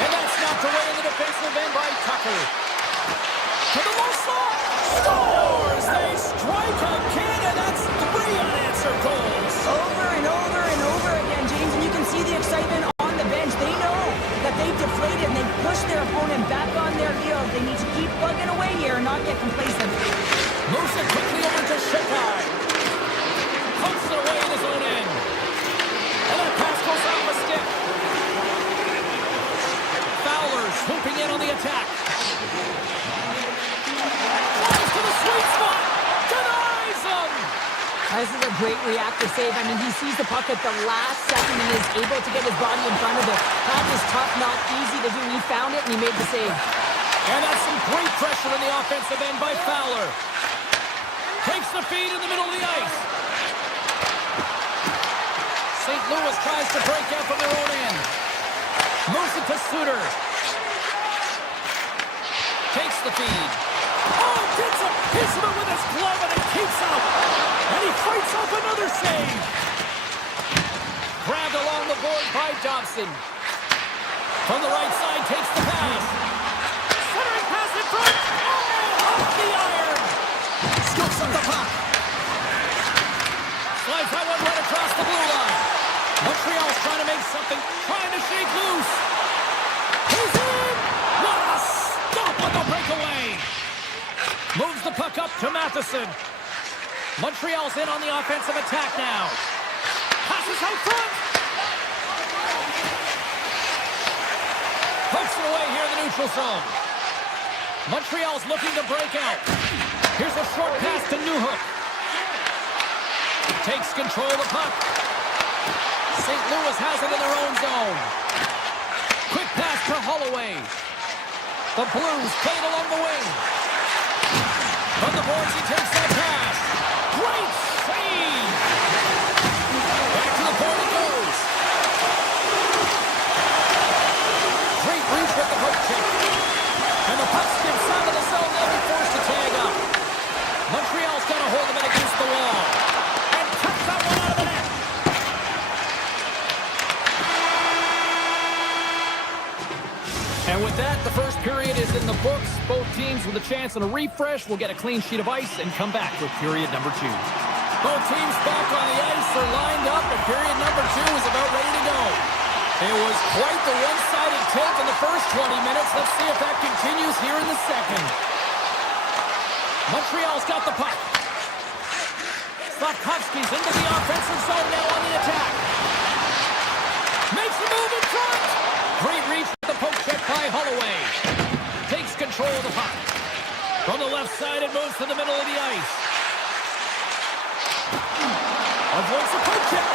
And that's knocked away in the defensive end by Tucker. To the low slot. Scores! They strike again, and that's 3 unanswered goals. Over and over and over again, James, and you can see the excitement on the bench. They know that they've deflated and they've pushed their opponent back on their heels. They need to keep plugging away here and not get complacent. Moves it quickly over to Shekai. Pumps it away in his own end. And that pass goes off a stick. Fowler swooping in on the attack. Flies to the sweet spot. Denies him. This is a great reactive save. I mean, he sees the puck at the last second and is able to get his body in front of it. That was tough, not easy to do. He found it and he made the save. And that's some great pressure in the offensive end by Fowler. Takes the feed in the middle of the ice. St. Louis tries to break out from their own end. Moves it to Suter. Takes the feed. Oh, gets a piece of it with his glove and it keeps up. And he fights off another save. Grabbed along the board by Dobson. From the right side, takes the pass. Centering pass in front. Oh, off the iron. Scoops up the puck. Slides that one right across the blue line. Montreal's trying to make something, trying to shake loose. He's in! What a stop on the breakaway! Moves the puck up to Matheson. Montreal's in on the offensive attack now. Passes out front. Pokes it away here in the neutral zone. Montreal's looking to break out. Here's a short pass to Newhook. Takes control of the puck. St. Louis has it in their own zone. Quick pass to Holloway. The Blues played along the wing. From the boards, he takes that pass. Great save! Back to the point it goes. Great reach with the hook check. And the puck skips out of the zone. They'll be forced to tag up. Montreal's got a hold of it against the wall. And cuts that And with that, the first period is in the books. Both teams with a chance on a refresh will get a clean sheet of ice and come back with period number 2. Both teams back on the ice are lined up, and period number 2 is about ready to go. It was quite the one-sided tilt in the first 20 minutes. Let's see if that continues here in the second. Montreal's got the puck. Slavkovsky's into the offensive zone now on the attack. Makes the move in front. Great reach with the poke check by Holloway. Takes control of the puck. From the left side, it moves to the middle of the ice. Avoids the poke check.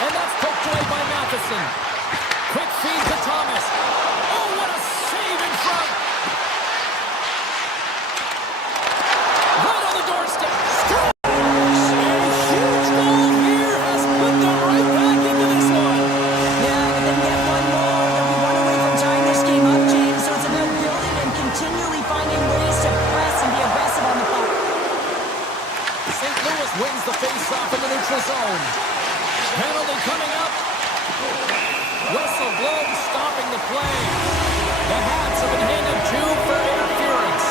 And that's poked away by Matheson. Quick feed to Thomas. Oh, what a save in front. Right on the doorstep. Scores! A huge goal here has put them right back into this one. Yeah, but then get one more. They'll be one away from tying this game up, James. So it's about building and continually finding ways to press and be aggressive on the puck. St. Louis wins the face-off in the neutral zone. Penalty coming up. Whistle blows, stopping the play. The Hats have been handed 2 for interference.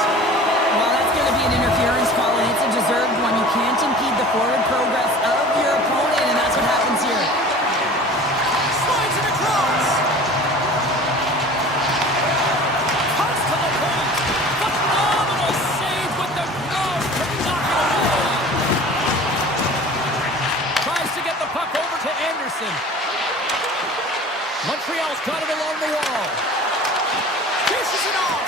Well, that's going to be an interference call, and it's a deserved one. You can't impede the forward progress of your opponent, and that's what happens here. Slides it across. Cuts to the point. Phenomenal save with the glove to knock it away. Tries to get the puck over to Anderson. Montreal's got it along the wall. Dishes it off.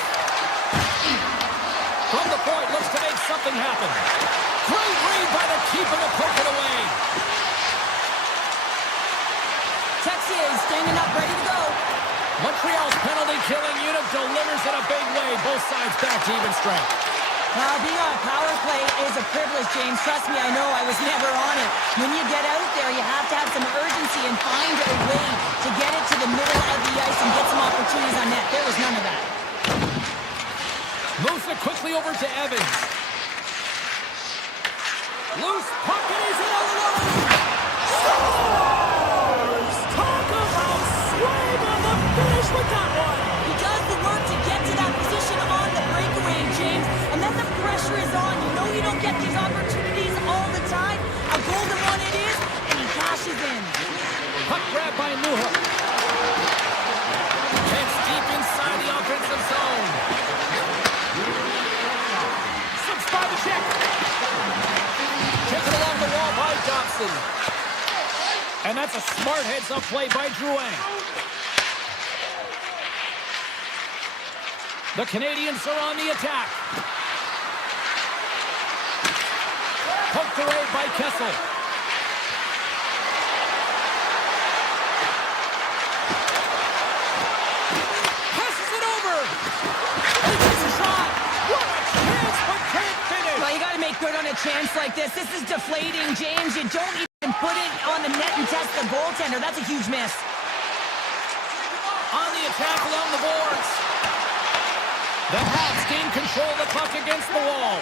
From the point, looks to make something happen. Great read by the keeper to poke it away. Texier is standing up, ready to go. Montreal's penalty-killing unit delivers in a big way. Both sides back to even strength. Being on a power play is a privilege, James. Trust me, I know. I was never on it. When you get out there, you have to have some urgency and find a way to get it to the middle of the ice and get some opportunities on net. There was none of that. Moves it quickly over to Evans. Loose puck, and he's in on the line. Scores! Talk about swing on the finish with that one. He does the work to get to that position on the breakaway, James, and then the pressure is on. You know you don't get these opportunities all the time. A golden one it is, and he cashes in. Puck grab by Newhook. It's deep inside the offensive zone. Slips by the check. Check it along the wall by Dobson. And that's a smart heads-up play by Drouin. The Canadians are on the attack. Poked away by Kessel. Passes it over. He takes a shot. What a chance, but can't finish. Well, you got to make good on a chance like this. This is deflating, James. You don't even put it on the net and test the goaltender. That's a huge miss. On the attack along the boards. The Hats gain control of the puck against the wall.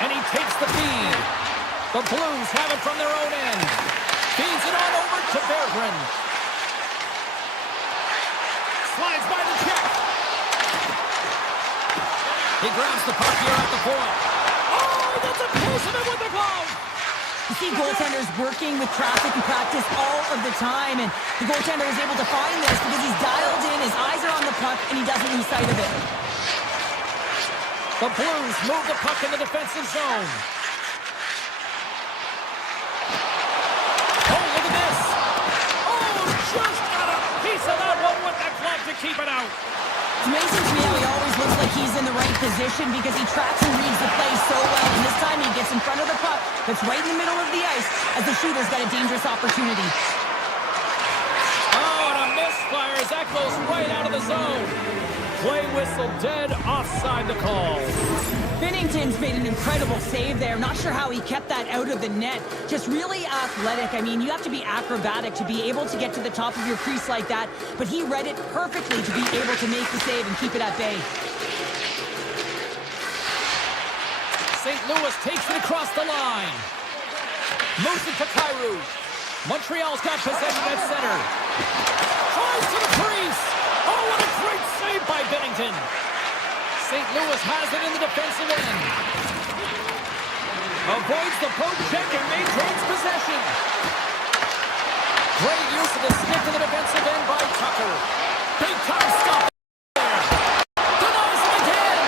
And he takes the feed. The Blues have it from their own end. Feeds it on over to Berggren. Slides by the check. He grabs the puck here at the point. Oh, he gets a piece of it with the glove. You see goaltenders working with traffic and practice all of the time, and the goaltender is able to find this because he's dialed in, his eyes are on the puck, and he doesn't lose sight of it. The Blues move the puck in the defensive zone. Oh, look at this. Oh, just got a piece of that one with the glove to keep it out. It's amazing to me how he always looks like he's in the right position because he tracks and reads the play so well, and this time he gets in front of the puck that's right in the middle of the ice as the shooter's got a dangerous opportunity. Oh, and a misfire as that goes right out of the zone. Play whistle dead, offside the call. Binnington's made an incredible save there. Not sure how he kept that out of the net. Just really athletic. I mean, you have to be acrobatic to be able to get to the top of your crease like that, but he read it perfectly to be able to make the save and keep it at bay. St. Louis takes it across the line. Moves it to Kyrou. Montreal's got possession at center. Tries to the crease. Binnington. St. Louis has it in the defensive end. Avoids the poke check and maintains possession. Great use of the stick in the defensive end by Tucker. Big time stop there. Denies him again.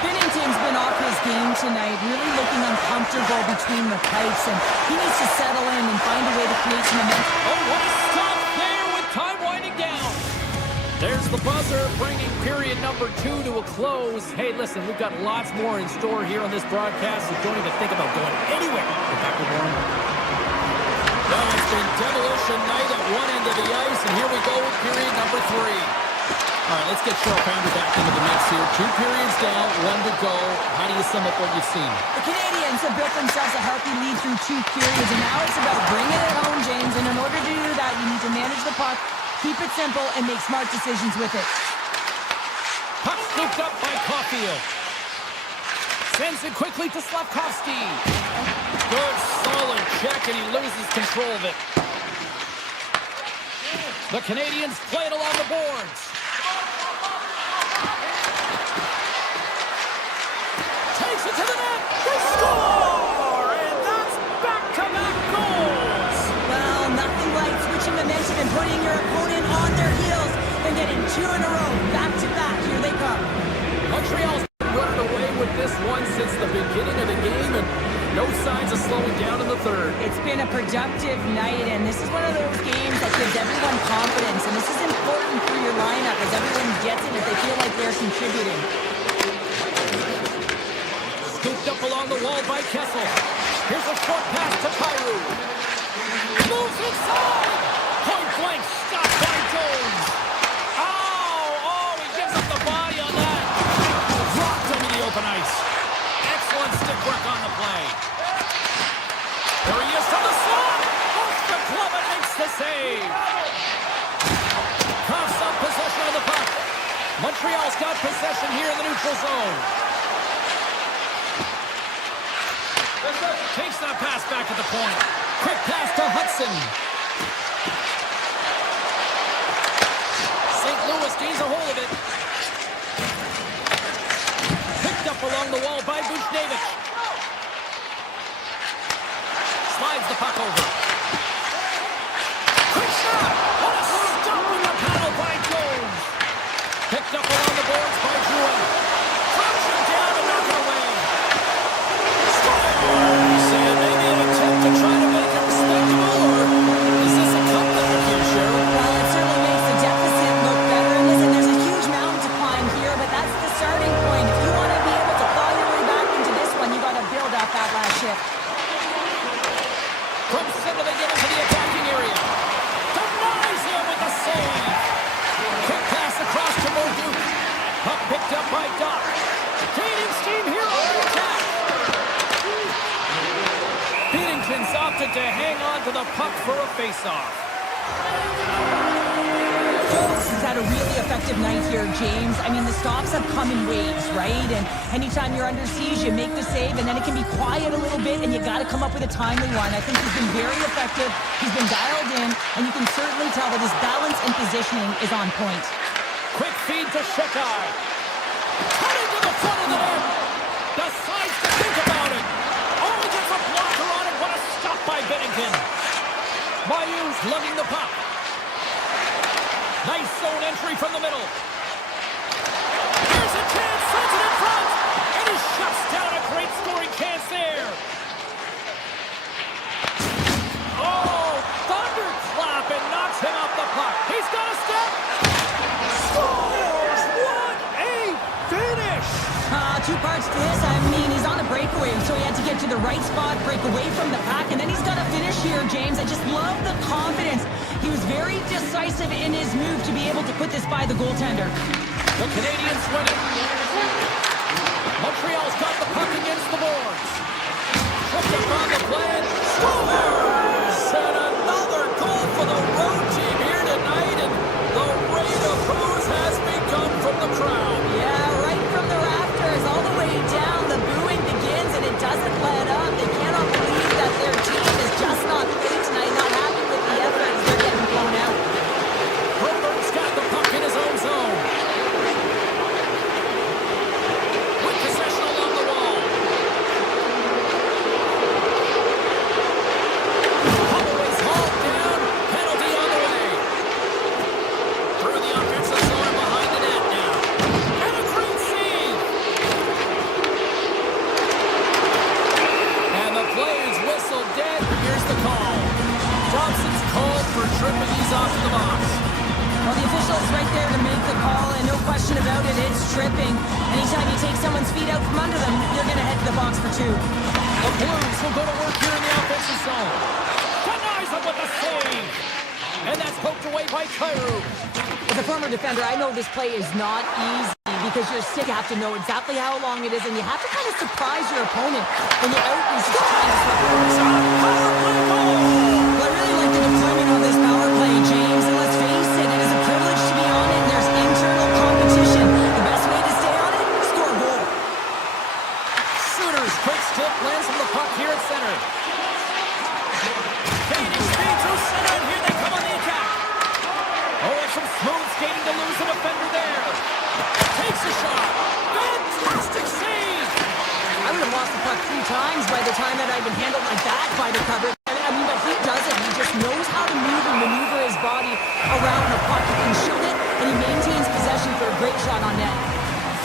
Binnington's been off his game tonight, really looking uncomfortable between the pipes, and he needs to settle in and find a way to create some momentum. Oh, what a stop there with time winding down. There's the buzzer, bringing period number 2 to a close. Hey, listen, we've got lots more in store here on this broadcast, so don't even think about going anywhere. We're back with more. Well, it's been demolition night at one end of the ice, and here we go with period number 3. All right, let's get Cheryl Pounder back into the mix here. 2 periods down, 1 to go. How do you sum up what you've seen? The Canadians have built themselves a healthy lead through 2 periods, and now it's about bringing it home, James. And in order to do that, you need to manage the puck, keep it simple, and make smart decisions with it. Puck scooped up by Caulfield. Sends it quickly to Slavkovsky. Good, solid check, and he loses control of it. The Canadians play it along the boards. Takes it to the net. They score! And that's back-to-back goals. Well, nothing like switching momentum and putting your opponent on their heels and getting 2 in a row. Back-to-back. Here they come. Montreal's been running away with this one since the beginning of the game, and no signs of slowing down in the third. It's been a productive night, and this is one of those games that gives everyone confidence, and this is important for your lineup as everyone gets it if they feel like they're contributing. Scooped up along the wall by Kessel. Here's a short pass to Kyrou. Moves inside. Point blank stopped by Jones. Oh, he gives up the body on that. Dropped into the open ice. Excellent stick work on the play. There he is from the slot. Off the glove and makes the save. Coughs up possession of the puck. Montreal's got possession here in the neutral zone. Takes that pass back at the point. Quick pass to Hudson. St. Louis gains a hold of it. Picked up along the wall by Buchnevich. Slides the puck over. Quick shot. What a stop in the panel by Jones. Picked up along the boards by Drouin. Throws him down and knocked it away. Maybe an attempt to try to make it respectable, or is this a comeback here, Cheryl? Well, it certainly makes the deficit look better. And listen, there's a huge mountain to climb here, but that's the starting point. If you want to be able to claw your way back into this one, you got to build off that last shift. From center, they get into the attacking area. Denies him with the save. Quick pass across to Mordu. Puck picked up by Doc. Gaining steam here on the attack. Binnington's opted to hang on to the puck for a face-off. Jones has had a really effective night here, James. I mean, the stops have come in waves, right? And anytime you're under siege, you make the save, and then it can be quiet a little bit, and you got to come up with a timely one. I think he's been very effective. He's been dialed in, and you can certainly tell that his balance and positioning is on point. Quick feed to Shekai. Cutting to the front of the net. Decides to think about it. Only gets a blocker on it. What a stop by Binnington. Mayu's lugging the puck. Nice zone entry from the middle. Here's a chance. Sends it in front. And he shuts down a great scoring chance there. Oh, thunderclap and knocks him off the puck. He's got a step. Scores! What a finish! Two parts to this. I mean, he's on a breakaway, so he had to get to the right spot, break away from the pack, and then he's got to finish here, James. I just love the confidence. He was very decisive in his move to be able to put this by the goaltender. The Canadians win it. Montreal's got the puck against the boards. Tripped up on the play. Scores! And another goal for the road team here tonight, and the rate of booze has begun from the crowd. Yeah, right from the rafters all the way down. The booing begins, and it doesn't let up. They cannot believe that their team is just not playing tonight, not happy with the effort as they're getting blown out. Herbert's got the puck in his own zone. cross the box. Well, the official is right there to make the call, and no question about it, it's tripping. Anytime you take someone's feet out from under them, you're going to head to the box for two. The Blues will go to work here in the offensive zone. Denies him with a save. And that's poked away by Kyrou. As a former defender, I know this play is not easy because you have to know exactly how long it is, and you have to kind of surprise your opponent when you're out and just trying to Shot, power play goal. Well, I really like the deployment of this power play, James, and let's face it, it is a privilege to be on it, and there's internal competition. The best way to stay on it, score a goal. Shooters, quick stick, lands from the puck here at center. Gaining speed through center, and here they come on the attack. Oh, and some smooth skating to lose a defender there. Takes a shot. Fantastic save. I would have lost the puck 3 times by the time that I'd been handled like that by the coverage. I mean, but he does it. He just knows how to move and maneuver his body around the puck. He can shoot it, and he maintains possession for a great shot on net.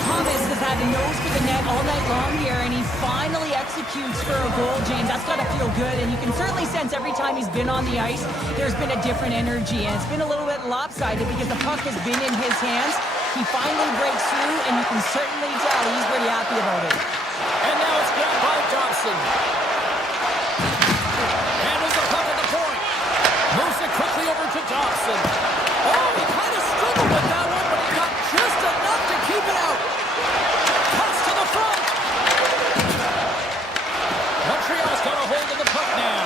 Thomas has had a nose for the net all night long here, and he finally executes for a goal, James. That's got to feel good, and you can certainly sense every time he's been on the ice, there's been a different energy, and it's been a little bit lopsided because the puck has been in his hands. He finally breaks through, and you can certainly tell he's pretty happy about it. And now it's grabbed by Dobson. Handles the puck at the point. Moves it quickly over to Dobson. Oh, he kind of struggled with that one, but he got just enough to keep it out. Pass to the front. Montreal's got a hold of the puck now.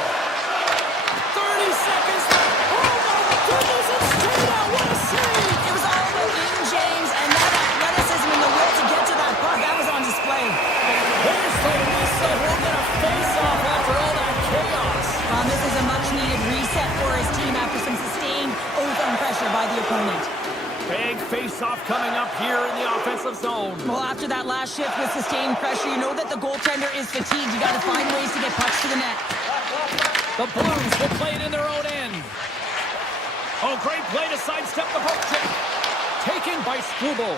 30 seconds left. Oh, my goodness, it's straight out. What a save. It was all in, James, and that athleticism and the will to get to that puck, that was on display. Here's Lisa. We'll get a face-off after all that chaos. This is a much-needed reset for his team after some sustained overthrown pressure by the opponent. Big face-off coming up here in the offensive zone. Well, after that last shift with sustained pressure, you know that the goaltender is fatigued. You got to find ways to get pucks to the net. The Blues will play it in their own end. Oh, great play to sidestep the poke check. Taken by Struble.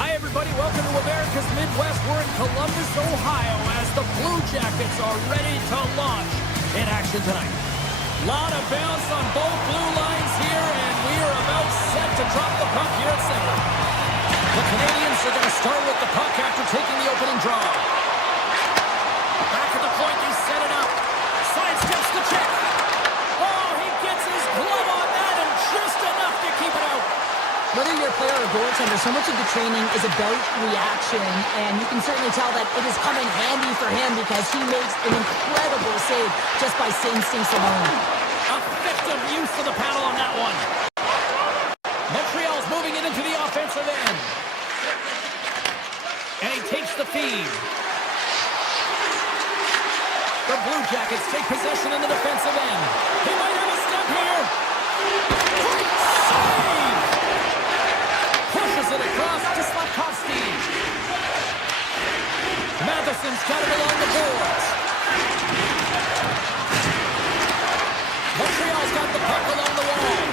Hi, everybody. Welcome to America's Midwest. We're in Columbus, Ohio, as the Blue Jackets are ready to launch in action tonight. Lot of bounce on both blue lines here, and we are about set to drop the puck here at center. The Canadians are going to start with the puck after taking the opening draw. Back at the point, they set it up. Sidesteps the check. Oh, he gets his glove on that, and just enough to keep it out. Whether you're a player or goaltender, so much of the training is about reaction, and you can certainly tell that it is coming handy for him because he makes an incredible save just by instincts alone. Effective use of the paddle on that one. Montreal's moving it into the offensive end. And he takes the feed. The Blue Jackets take possession in the defensive end. He might have a step here. Great save! Pushes it across to Slafkovsky. Matheson's got it along the boards. Montreal's got the puck along the wall.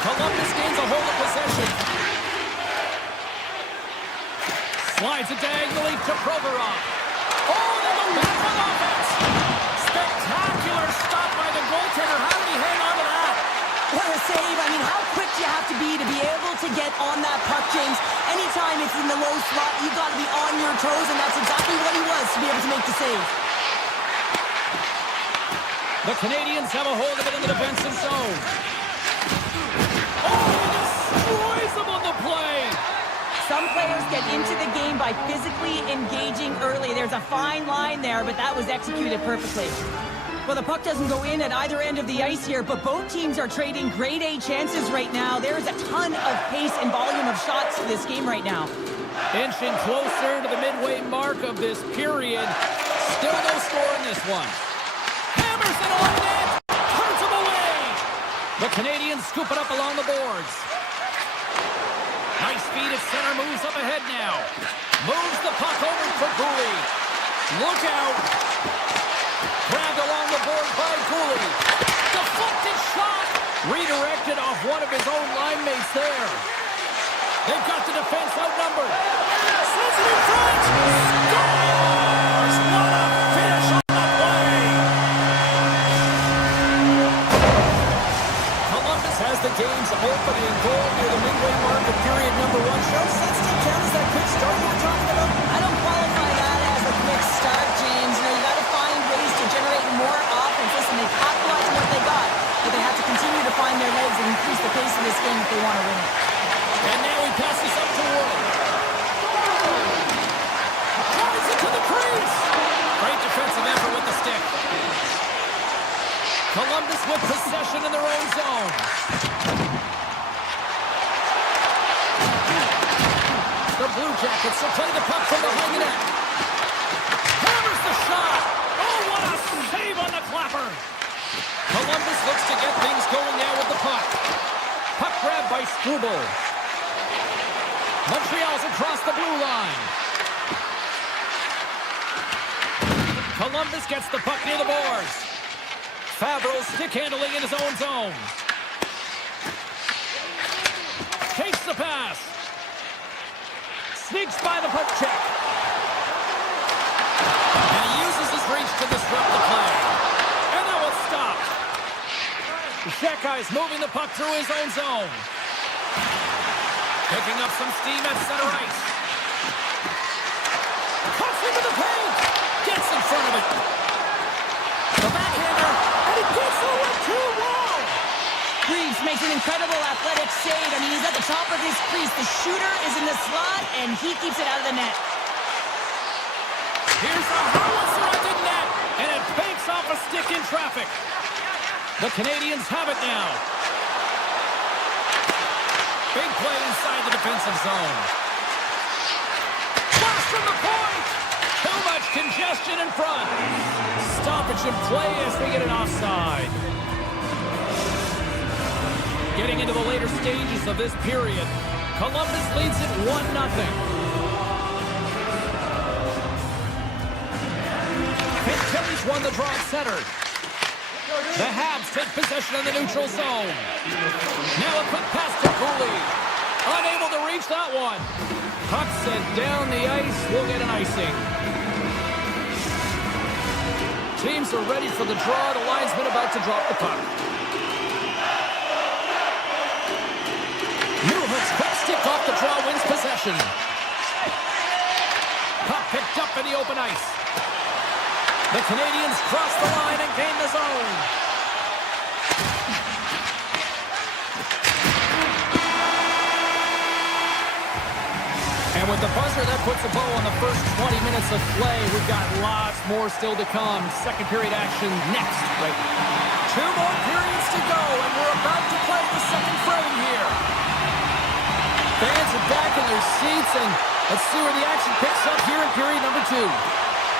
Columbus gains a hold of possession. Slides it diagonally to Provorov. Oh, and then the back on offense. Spectacular stop by the goaltender. How did he hang on to that? What a save. I mean, how quick do you have to be able to get on that puck, James? Anytime it's in the low slot, you got to be on your toes, and that's exactly what he was to be able to make the save. The Canadians have a hold of it in the defensive zone. Oh, he destroys them on the play. Some players get into the game by physically engaging early. There's a fine line there, but that was executed perfectly. Well, the puck doesn't go in at either end of the ice here, but both teams are trading grade A chances right now. There is a ton of pace and volume of shots to this game right now. Inching closer to the midway mark of this period. Still no score in this one. Hammers it on net. Turns him away. The Canadians scoop it up along the boards. Nice feed at center. Moves up ahead now. Moves the puck over for Cooley. Look out. Grabbed along the board by Cooley. Deflected shot. Redirected off one of his own line mates there. They've got the defense outnumbered. Sends it in front. Scores! What a finish on the play. Columbus has the game's opening goal near the midway mark of period number 1. Shows that still count as that quick start you were talking about? I don't qualify that as a quick start, James. You know, you got to find ways to generate more offense. Listen, they capitalized on what they got, but they have to continue to find their legs and increase the pace of this game if they want to win it. And now he passes up to Wood. Drives it to the crease. Great defensive effort with the stick. Columbus with possession in their own zone. The Blue Jackets will play the puck from behind the net. Hammers the shot. Oh, what a save on the clapper. Columbus looks to get things going now with the puck. Puck grab by Struble. Montreal's across the blue line. Columbus gets the puck near the boards. Favreau stick handling in his own zone. Takes the pass. Sneaks by the puck check. And he uses his reach to disrupt the play. And that will stop. Shekai's moving the puck through his own zone. Picking up some steam at center ice. Cuts into the paint. Gets in front of it. The backhander. And he gets over two wall. Reeves makes an incredible athletic save. I mean, he's at the top of his crease. The shooter is in the slot, and he keeps it out of the net. Here's a howitzer at the net. And it banks off a stick in traffic. The Canadians have it now. Big play inside the defensive zone. Flash from the point. Too much congestion in front. Stoppage in play as we get an offside. Getting into the later stages of this period, Columbus leads it 1-0. Phillies won the draw at center. The Habs take possession in the neutral zone. Now a quick pass to Cooley. Unable to reach that one. Puck sent down the ice. We'll get an icing. Teams are ready for the draw. The linesman about to drop the puck. Newhook's quick stick off the draw wins possession. Puck picked up in the open ice. The Canadians cross the line and gain the zone. And with the buzzer, that puts a bow on the first 20 minutes of play. We've got lots more still to come. Second period action next. Right. 2 more periods to go, and we're about to play the second frame here. Fans are back in their seats, and let's see where the action picks up here in period number 2.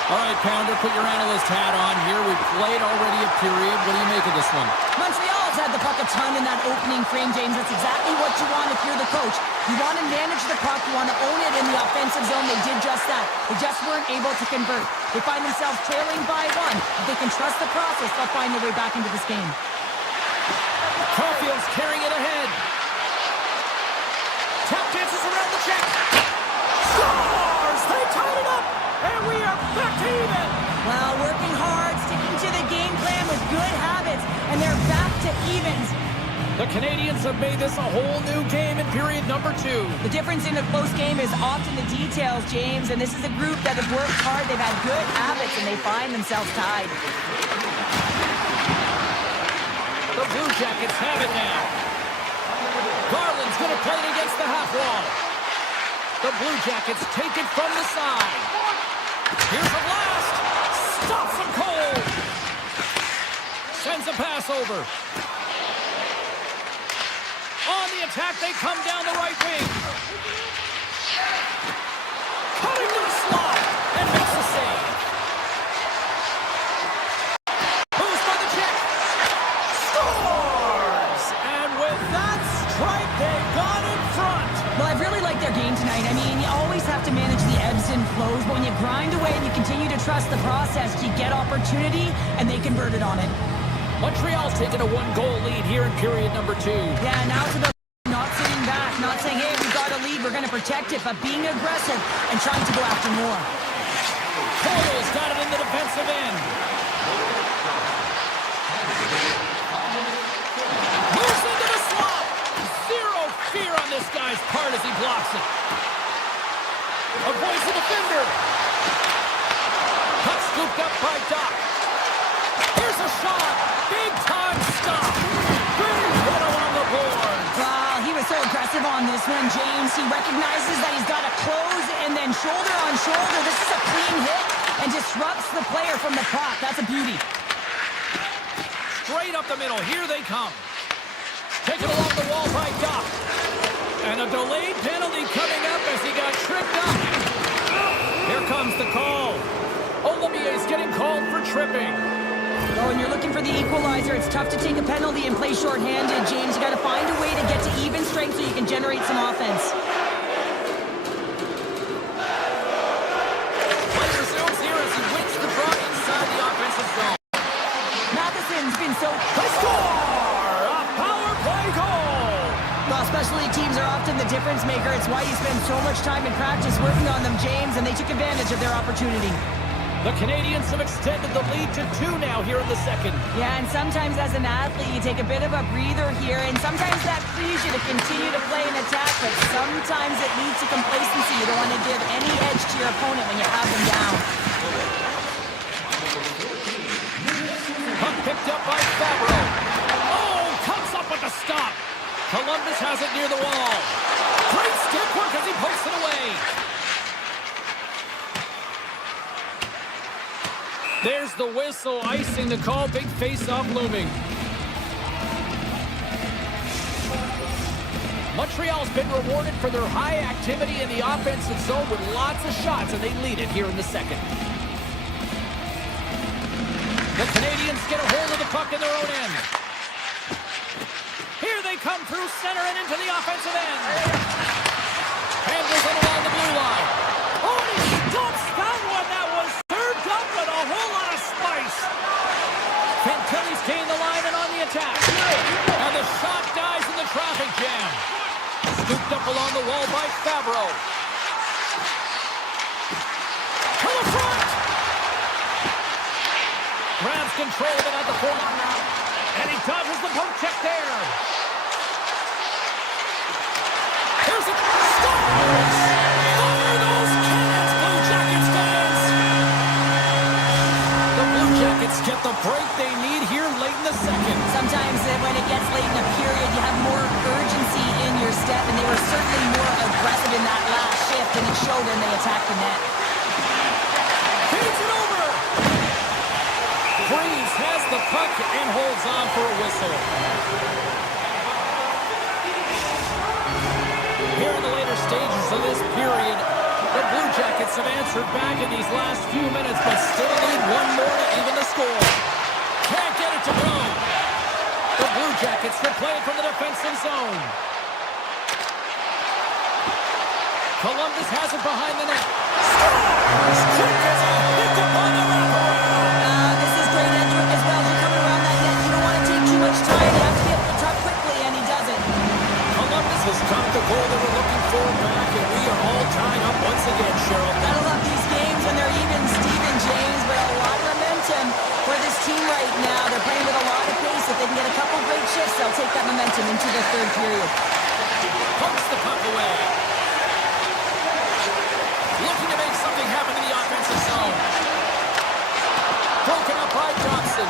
All right, Pounder, put your analyst hat on here. We've played already a period. What do you make of this one? Montreal's had the puck a ton in that opening frame, James. That's exactly what you want if you're the coach. You want to manage the puck. You want to own it in the offensive zone. They did just that. They just weren't able to convert. They find themselves trailing by 1. If they can trust the process, they'll find their way back into this game. Caulfield's carrying it ahead. Tap dances around the check. Scores! They tied it up, and we are back to even. Well, working hard, sticking to the game plan with good habits, and they're back to evens. The Canadians have made this a whole new game in period number 2. The difference in a close game is often the details, James, and this is a group that has worked hard. They've had good habits, and they find themselves tied. The Blue Jackets have it now. Garland's going to play it against the half wall. The Blue Jackets take it from the side. Here's a blast. Stops him cold. Sends a pass over. On the attack, they come down the right wing. Cutting to the slot and makes the save. Boost by the check. Scores! And with that strike, they got in front. Well, I've really liked their game tonight. I mean, you always have to manage the ebbs and flows, but when you grind away and you continue to trust the process, you get opportunity, and they converted on it. Montreal's taken a 1-goal lead here in period number 2. Yeah, now it's about not sitting back, not saying, hey, we've got a lead, we're going to protect it, but being aggressive and trying to go after more. Cole's got it in the defensive end. Moves into the slot. Zero fear on this guy's part as he blocks it. Avoids the defender. Puck scooped up by Doc. Here's a shot. Big time stop. Big hit along the board. Wow, he was so aggressive on this one, James. He recognizes that he's got to close and then shoulder on shoulder. This is a clean hit and disrupts the player from the puck. That's a beauty. Straight up the middle. Here they come. Taken along the wall by Doc. And a delayed penalty coming up as he got tripped up. Here comes the call. Olivier's getting called for tripping. Oh, and you're looking for the equalizer. It's tough to take a penalty and play shorthanded, James. You got to find a way to get to even strength so you can generate some offense. Play resumes here as he wins the draw inside the offensive zone. Matheson's been so... They score! A power play goal! Well, special league teams are often the difference maker. It's why you spend so much time in practice working on them, James, and they took advantage of their opportunity. The Canadians have extended the lead to 2 now here in the second. Yeah, and sometimes as an athlete, you take a bit of a breather here, and sometimes that frees you to continue to play and attack, but sometimes it leads to complacency. You don't want to give any edge to your opponent when you have them down. Puck picked up by Favreau. Oh, comes up with the stop. Columbus has it near the wall. Great stick work as he pokes it away. There's the whistle, icing the call. Big face-off looming. Montreal's been rewarded for their high activity in the offensive zone with lots of shots, and they lead it here in the second. The Canadians get a hold of the puck in their own end. Here they come through center and into the offensive end. Handles it along the blue line. Oh, and he stops that one. That was served up with a whole lot of spice. Fantilli's gained the line and on the attack. And the shot dies in the traffic jam. Scooped up along control of it at the point. And he dodges the poke check there. Here's it. Scores! Fire those cannons, Blue Jackets fans! The Blue Jackets get the break they need here late in the second. Sometimes when it gets late in a period, you have more urgency in your step, and they were certainly more aggressive in that last shift, and it showed when they attacked the net. Feeds it over! Freeze has the puck and holds on for a whistle. Here in the later stages of this period, the Blue Jackets have answered back in these last few minutes, but still need one more to even the score. Can't get it to go. The Blue Jackets will play it from the defensive zone. Columbus has it behind the net. Scores! Quick as a hit upon the wraparound. This is great entry as well. You're coming around that net. You don't want to take too much time. You have to be able to talk quickly, and he does it. Columbus has got the goal they were looking for back, and we are all tied up once again, Cheryl. Gotta love these games when they're even, Steven James, but a lot of momentum for this team right now. They're playing with a lot of pace. If they can get a couple great shifts, they'll take that momentum into the third period. Pumps the puck away. Looking to make something happen in the offensive zone. Broken up by Johnson.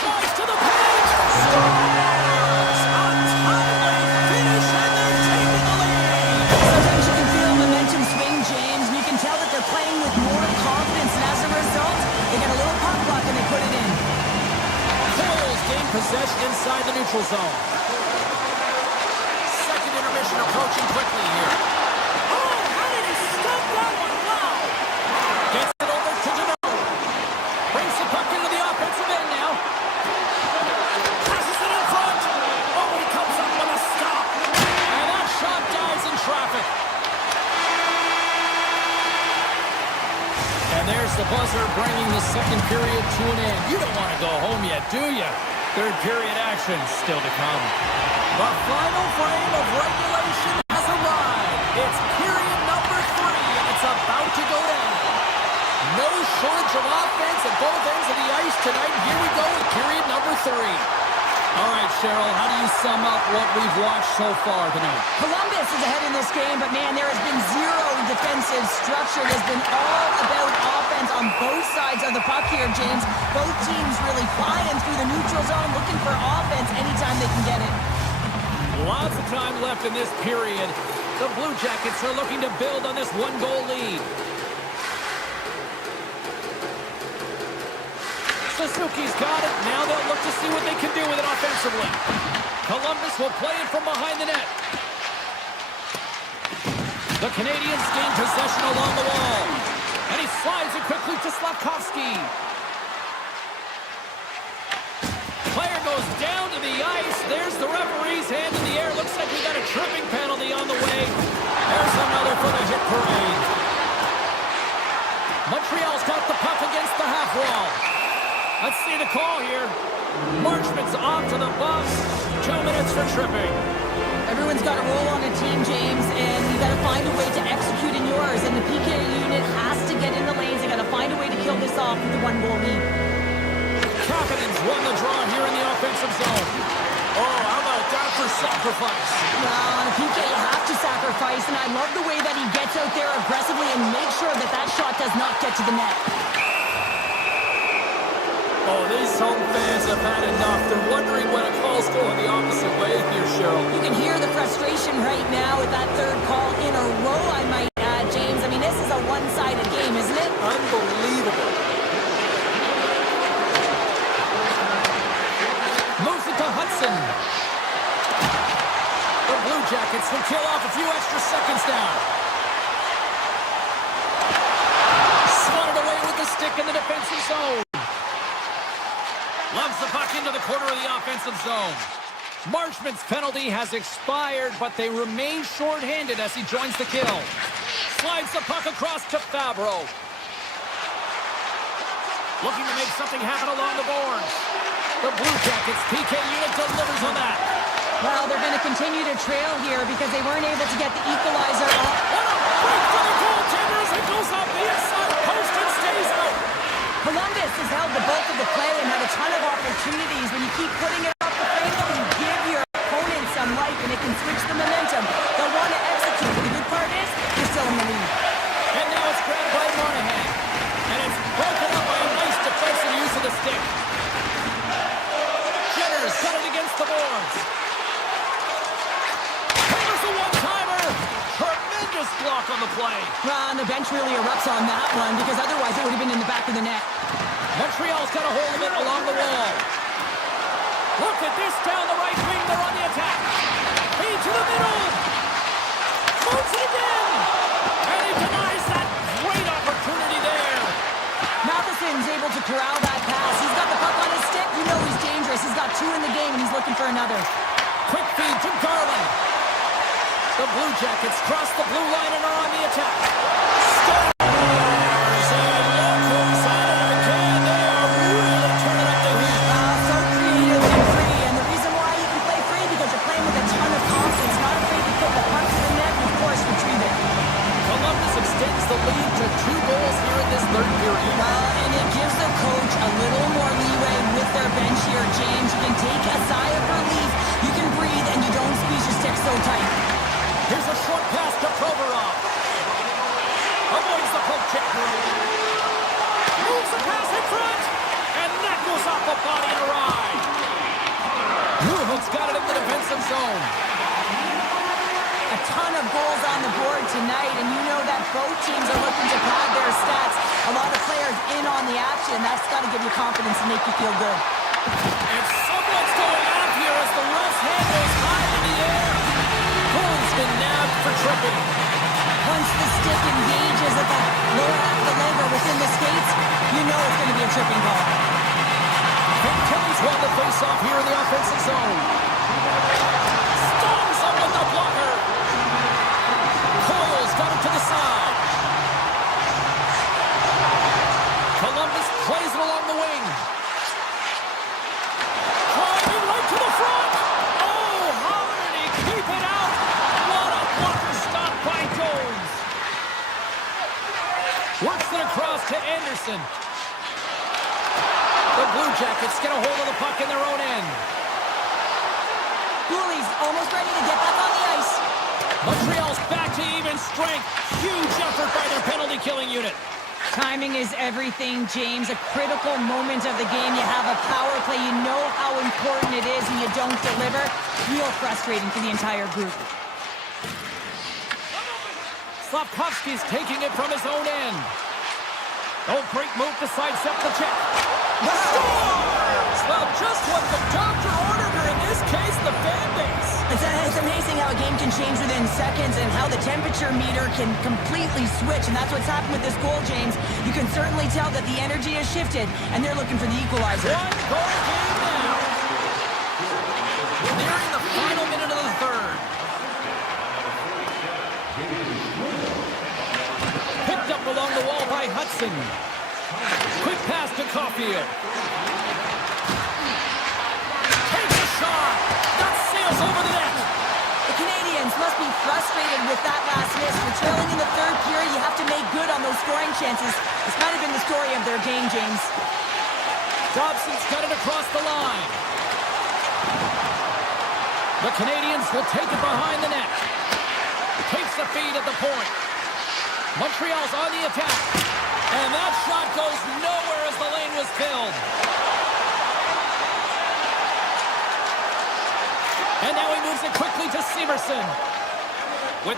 Tries to the paint. Scores! Untimely finish, and they're taking the lead. Sometimes you can feel momentum swing, James, and you can tell that they're playing with more confidence, and as a result, they get a little pop block and they put it in. Coils gain possession inside the neutral zone. Second intermission approaching quickly here. Oh, how did he stop that one? Wow! Gets it over to Janot. Brings the puck into the offensive end now. Passes it in front. Oh, he comes up with a stop. And that shot dies in traffic. And there's the buzzer bringing the second period to an end. You don't want to go home yet, do you? Third period action still to come. The final frame of regulation has arrived. It's period number 3, and it's about to go down. No shortage of offense at both ends of the ice tonight. Here we go with period number 3. All right, Cheryl, how do you sum up what we've watched so far tonight? Columbus is ahead in this game, but man, there has been zero defensive structure. It has been all about offense on both sides of the puck here, James. Both teams really flying through the neutral zone, looking for offense anytime they can get it. Lots of time left in this period. The Blue Jackets are looking to build on this one-goal lead. Suzuki's got it. Now they'll look to see what they can do with it offensively. Columbus will play it from behind the net. The Canadians gain possession along the wall. And he slides it quickly to Slavkovsky. Player goes down to the ice. There's the referee's hand in the air. Looks like we got a tripping penalty on the way. There's another for the hit parade. Montreal's got the puck against the half wall. Let's see the call here. Marchman's off to the bus. 2 minutes for tripping. Everyone's got a role on a team, James, and you got to find a way to execute in yours. And the PK unit has to get in the lanes. They got to find a way to kill this off with the one-goal lead. Kapanen's won the draw here in the offensive zone. Oh, how about that for sacrifice? Well, on a PK, you have to sacrifice, and I love the way that he gets out there aggressively and makes sure that that shot does not get to the net. Oh, these home fans have had enough. They're wondering when a call's going the opposite way here, Cheryl. You can hear the frustration right now with that third call in a row, I might add, James. I mean, this is a one-sided game, isn't it? Unbelievable. Moves it to Hudson. The Blue Jackets will kill off a few extra seconds now. Swatted away with the stick in the defensive zone. Loves the puck into the corner of the offensive zone. Marchman's penalty has expired, but they remain shorthanded as he joins the kill. Slides the puck across to Fabro. Looking to make something happen along the boards. The Blue Jackets PK unit delivers on that. Well, they're going to continue to trail here because they weren't able to get the equalizer off. What a break for the goaltender as it goes off the inside post and stays out. Columbus has held the boards. Here's the one-timer. Tremendous block on the play. Well, and the bench really erupts on that one because otherwise it would have been in the back of the net. Montreal's got a hold of it along the wall. Look at this down the right wing. They're on the attack. Feed to the middle. Moves it again. And he denies that great opportunity there. Matheson's able to corral that pass. He's got the puck on his stick. You know he's dangerous. He's got 2 in the game, and he's looking for another. Quick feed to Garland. The Blue Jackets cross the blue line and are on the attack. Stars and locals at it again. They are really turning up the heat. So creative and free, and the reason why you can play free because you're playing with a ton of confidence, not afraid to put the puck to the net and, of course, retrieve it. Columbus extends the lead to 2 goals here in this third period. Well, and it gives the coach a little more leeway with their bench here, James. You can take a sigh of relief, you can breathe, and you don't squeeze your stick so tight. Here's a short pass to Provorov. Avoids the poke check. Moves the pass in front. And that goes off the body and awry. Newhook's got it in the defensive zone. A ton of goals on the board tonight, and you know that both teams are looking to pad their stats. A lot of players in on the action. That's got to give you confidence and make you feel good. And someone's going off here as the ref's hand goes high in the air. Boom's been nabbed for tripping. Once the stick engages at the lower half of the leg or within the skates, you know it's going to be a tripping call. Kelly's won the face-off here in the offensive zone. Stongs him with the blocker. Coyle's got it to the side. Columbus plays it along the wing. Driving right to the front. Oh, how did he keep it out? What a blocker stop by Jones. Works it across to Anderson. The Blue Jackets get a hold of the puck in their own end. Cooley's almost ready to get back on the ice. Montreal's back to even strength. Huge effort by their penalty-killing unit. Timing is everything, James. A critical moment of the game. You have a power play. You know how important it is, and you don't deliver. Real frustrating for the entire group. Slafkovsky's taking it from his own end. Oh, great move to sidestep the check. The Stars! Well, just what the doctor ordered, or in this case, the fan base. It's amazing how a game can change within seconds and how the temperature meter can completely switch, and that's what's happened with this goal, James. You can certainly tell that the energy has shifted, and they're looking for the equalizer. 1-goal game now. Nearing the final minute of the third. Picked up along the wall by Hudson. Quick pass to Caulfield. Takes a shot. That sails over the net. The Canadians must be frustrated with that last miss. We're trailing in the third period. You have to make good on those scoring chances. It's kind of been the story of their game, James. Dobson's got it across the line. The Canadians will take it behind the net. Takes the feed at the point. Montreal's on the attack. And that shot goes nowhere as the lane was filled. And now he moves it quickly to Severson. With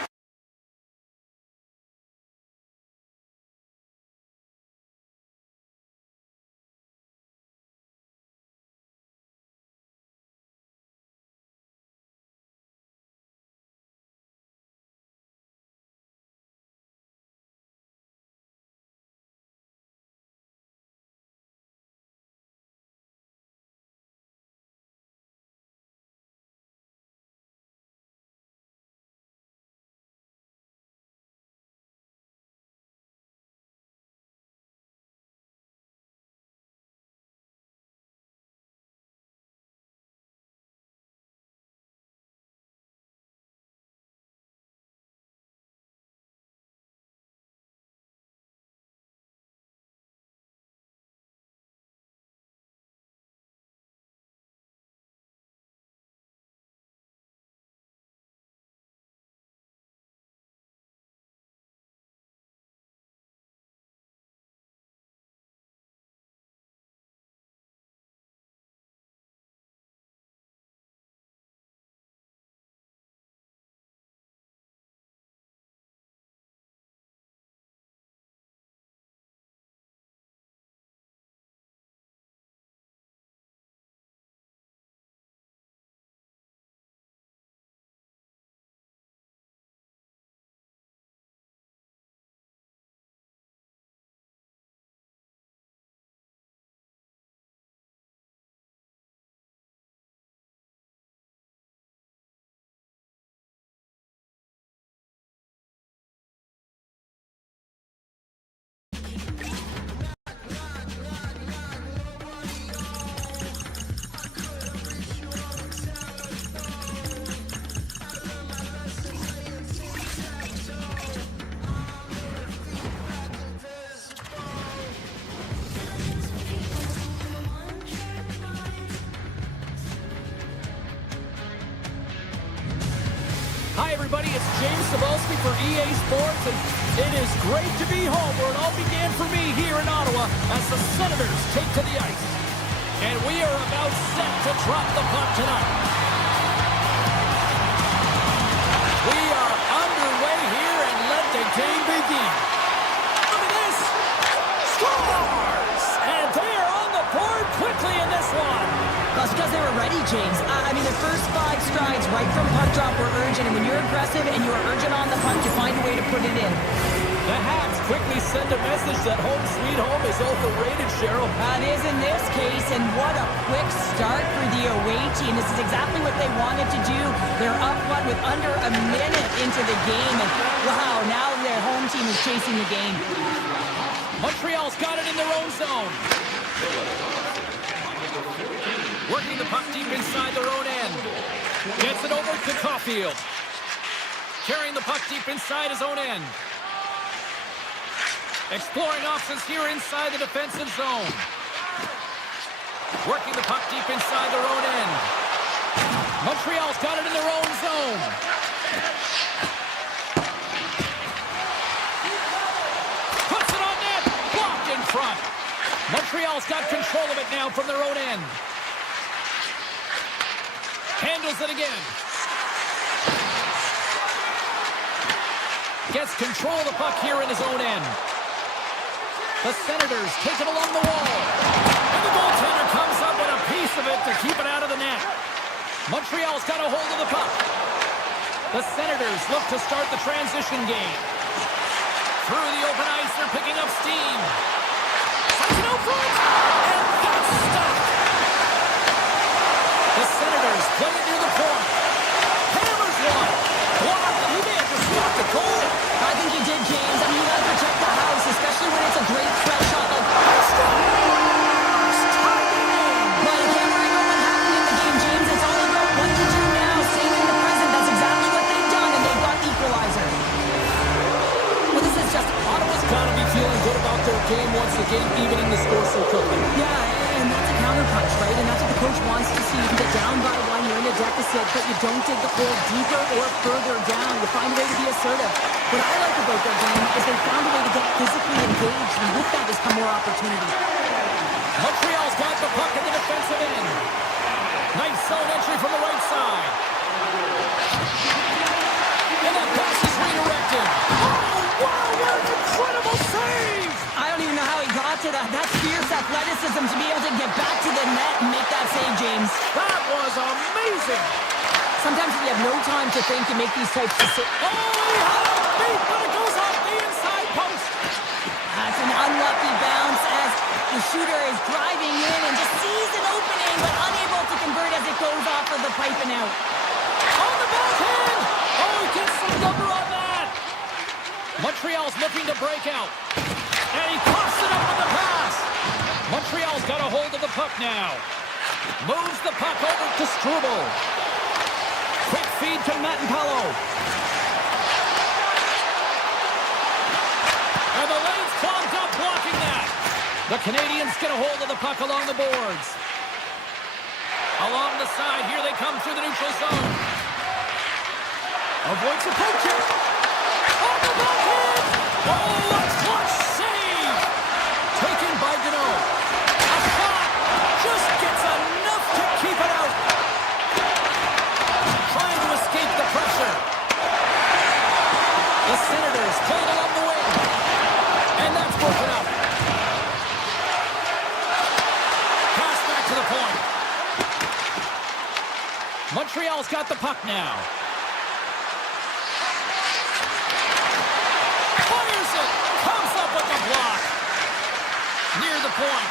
for EA Sports, and it is great to be home where it all began for me here in Ottawa as the Senators take to the ice. And we are about set to drop the puck tonight. We are underway here, and let the game begin. Look at this. Scores! And they are on the board quickly in this one. That's because they were ready, James. I mean, the first 5 strides right from puck drop were urgent, and when you're aggressive and you're urgent on the puck, you find a way to put it in. The Habs quickly send a message that home sweet home is overrated, Cheryl. That is in this case, and what a quick start for the away team. This is exactly what they wanted to do. They're up one with under a minute into the game, and wow, now their home team is chasing the game. Montreal's got it in their own zone. Working the puck deep inside their own end. Gets it over to Caulfield. Carrying the puck deep inside his own end. Exploring options here inside the defensive zone. Working the puck deep inside their own end. Montreal's got it in their own zone. Puts it on net. Blocked in front. Montreal's got control of it now from their own end. Handles it again. Gets control of the puck here in his own end. The Senators take it along the wall. And the goaltender comes up with a piece of it to keep it out of the net. Montreal's got a hold of the puck. The Senators look to start the transition game. Through the open ice, they're picking up steam. Fights it out front. And that's stopped. The Senators play it near the point. Hammers one. Blocked. He may have just stopped the goal. I think he did, James. I mean, you got to protect the house, especially when it's a great threat shot like Scores! Tied the game. Well, you can't worry about what happened in the game, James. It's all about what to do now. Staying in the present. That's exactly what they've done, and they've got the equalizer. Well, this is just Ottawa's got to be feeling good about their game once the game evening the score so quickly. Yeah, and that's a counterpunch, right? And that's what the coach wants to see. You can get down by 1, you're in a deficit, but you don't dig the hole deeper or further down. You find a way to be assertive. What I like about their game is they found a way to get physically engaged, and with that has come more opportunity. Montreal's got the puck in the defensive end. Nice zone entry from the right side. And that pass is redirected. Oh, wow, what an incredible save! I don't even know how he got to that. That's fierce athleticism to be able to get back to the net and make that save, James. That was amazing. Sometimes if you have no time to think, you make these types of saves. Oh, he had it beat, but it goes off the inside post. That's an unlucky bounce as the shooter is driving in and just sees an opening, but unable to convert as it goes off of the pipe and out. On the backhand. Oh, he gets some number on that. Montreal's looking to break out. And he pops it up with the pass. Montreal's got a hold of the puck now. Moves the puck over to Struble. Quick feed to Matanpalo. And the lane's clogged up blocking that. The Canadians get a hold of the puck along the boards. Along the side, here they come through the neutral zone. Avoids the poke check. On the backhand. Oh, a clutch save. Taken by Gano. A shot. Just gets enough to keep it out. Trying to escape the pressure. The Senators playing along the wing. And that's broken up. Pass back to the point. Montreal's got the puck now. Fires it. Comes up with the block. Near the point.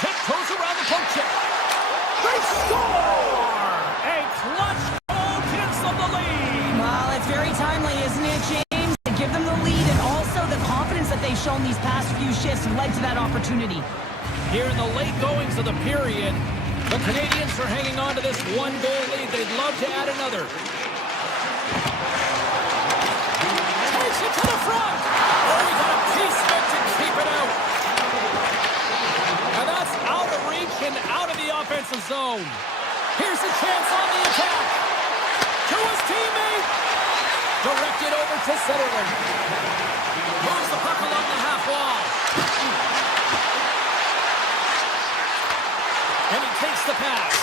Tiptoes around the poke check. They score! A clutch goal gives them the lead. Well, it's very timely, isn't it, James? To give them the lead and also the confidence that they've shown these past few shifts led to that opportunity. Here in the late goings of the period, the Canadians are hanging on to this one-goal lead. They'd love to add another. Takes it to the front. Oh, he got a piece of it to keep it out. And that's out of reach and out of the offensive zone. Here's a chance on the attack. To his teammate. Directed it over to Centerland. Moves the puck along the half wall. And he takes the pass.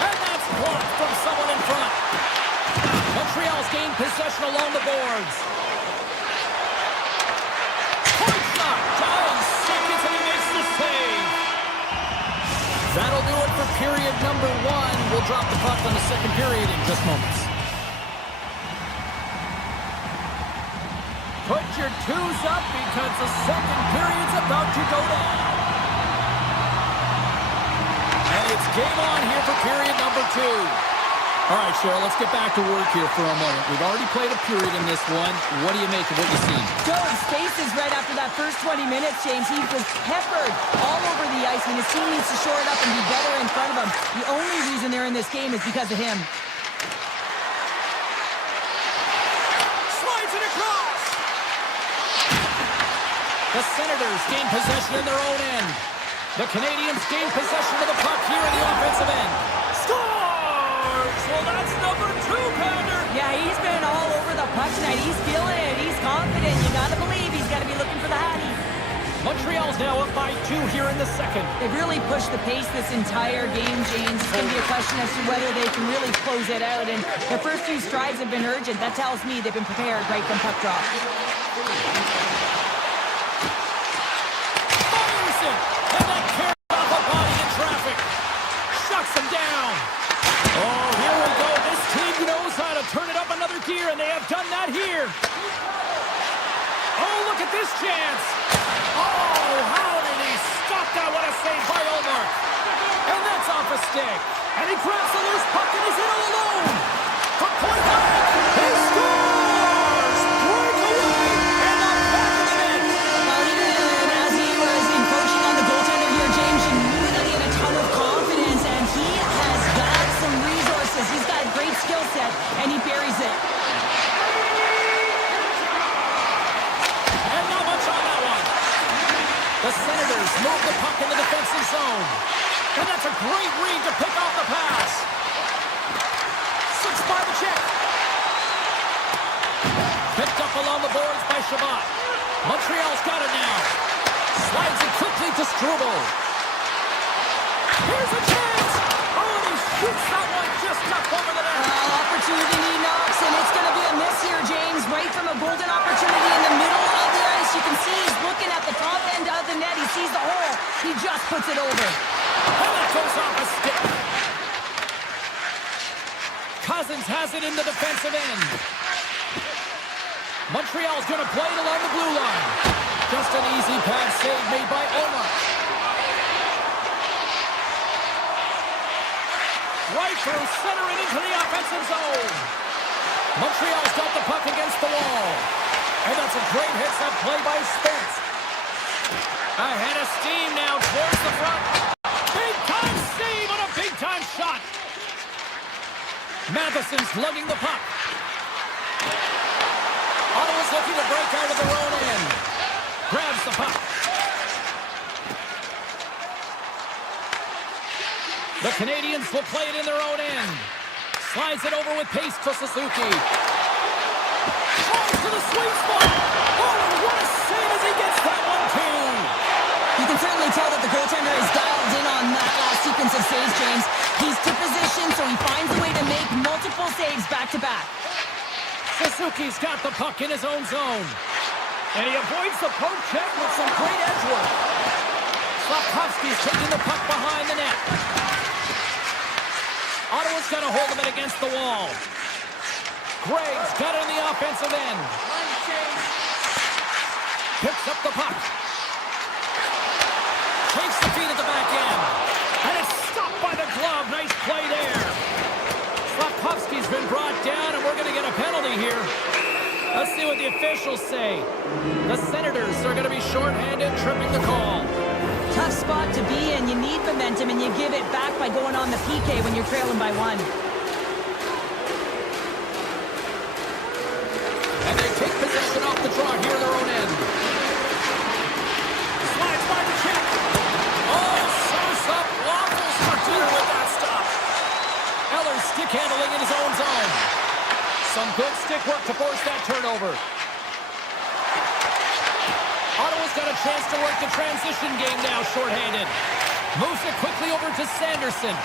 And that's blocked from someone in front. Montreal's gained possession along the boards. Point shot. Down seconds and he makes the save. That'll do it for period number 1. We'll drop the puck on the second period in just moments. Put your twos up because the second period's about to go down. And it's game on here for period number 2. All right, Cheryl, let's get back to work here for a moment. We've already played a period in this one. What do you make of what you've seen? Joe's faces right after that first 20 minutes, James. He was peppered all over the ice, and his team needs to shore it up and be better in front of him. The only reason they're in this game is because of him. Slides it across. The Senators gain possession in their own end. The Canadians gain possession of the puck here in the offensive end. Scores! Well, that's number 2, Pounder. Yeah, he's been all over the puck tonight. He's feeling it. He's confident. You got to believe he's got to be looking for the hattie. Montreal's now up by 2 here in the second. They've really pushed the pace this entire game, James. It's going to be a question as to whether they can really close it out. And their first 2 strides have been urgent. That tells me they've been prepared right from puck drop. And that carries off a body in traffic. Shuts him down. Oh, here we go. This team knows how to turn it up another gear, and they have done that here. Oh, look at this chance. Oh, how did he stop that? What a save by Omar. And that's off a stick. And he grabs the loose puck and is in all alone. From point blank, he scores! Breakaway in the back of the net. Well, even as he was encroaching on the goaltender here, James, you knew that he had a ton of confidence, and he has got some resources. He's got a great skill set, and he buries it. And not much on that one. The Senators move the puck in the defensive zone. And that's a great read to pick off the pass. 6 by the check. Picked up along the boards by Shabbat. Montreal's got it now. Slides it quickly to Struble. Here's a chance. Oh, and he shoots that one just up over the net. Opportunity knocks, and it's going to be a miss here, James. Right from a golden opportunity in the middle of the ice. You can see he's looking at the top end of the net. He sees the hole. He just puts it over. And that goes off a stick. Cousins has it in the defensive end. Montreal's going to play it along the blue line. Just an easy pad save made by Omar. Right through center and into the offensive zone. Montreal's got the puck against the wall. And that's a great hits-up play by Spence. Ahead of steam now towards the front. Big-time save on a big-time shot. Matheson's lugging the puck. Ottawa's looking to break out of their own end. Grabs the puck. The Canadians will play it in their own end. Slides it over with pace to Suzuki. Falls to the sweet spot. Oh, what a save as he gets that one, too. You can certainly tell that the goaltender is dialed in on that last sequence of saves, James. He's to position, so he finds a way to make multiple saves back-to-back. Suzuki's got the puck in his own zone. And he avoids the poke check with some great edge work. Slavkovsky's taking the puck behind the net. Ottawa's got a hold of it against the wall. Gregg's got it on the offensive end. Picks up the puck. Takes the feed at the back end. And it's stopped by the glove. Nice play there. Slavkovsky's been brought down, and we're going to get a penalty here. Let's see what the officials say. The Senators are going to be shorthanded, tripping the call. Tough spot to be in. You need momentum, and you give it back by going on the PK when you're trailing by 1. And they take possession off the draw here in their own end. Slides by the check. Oh, serves up waffles for dinner with that stop. Eller's stick handling in his own zone. Some good stick work to force that turnover. over. Ottawa's got a chance to work the transition game now, shorthanded. Moves it quickly over to Sanderson.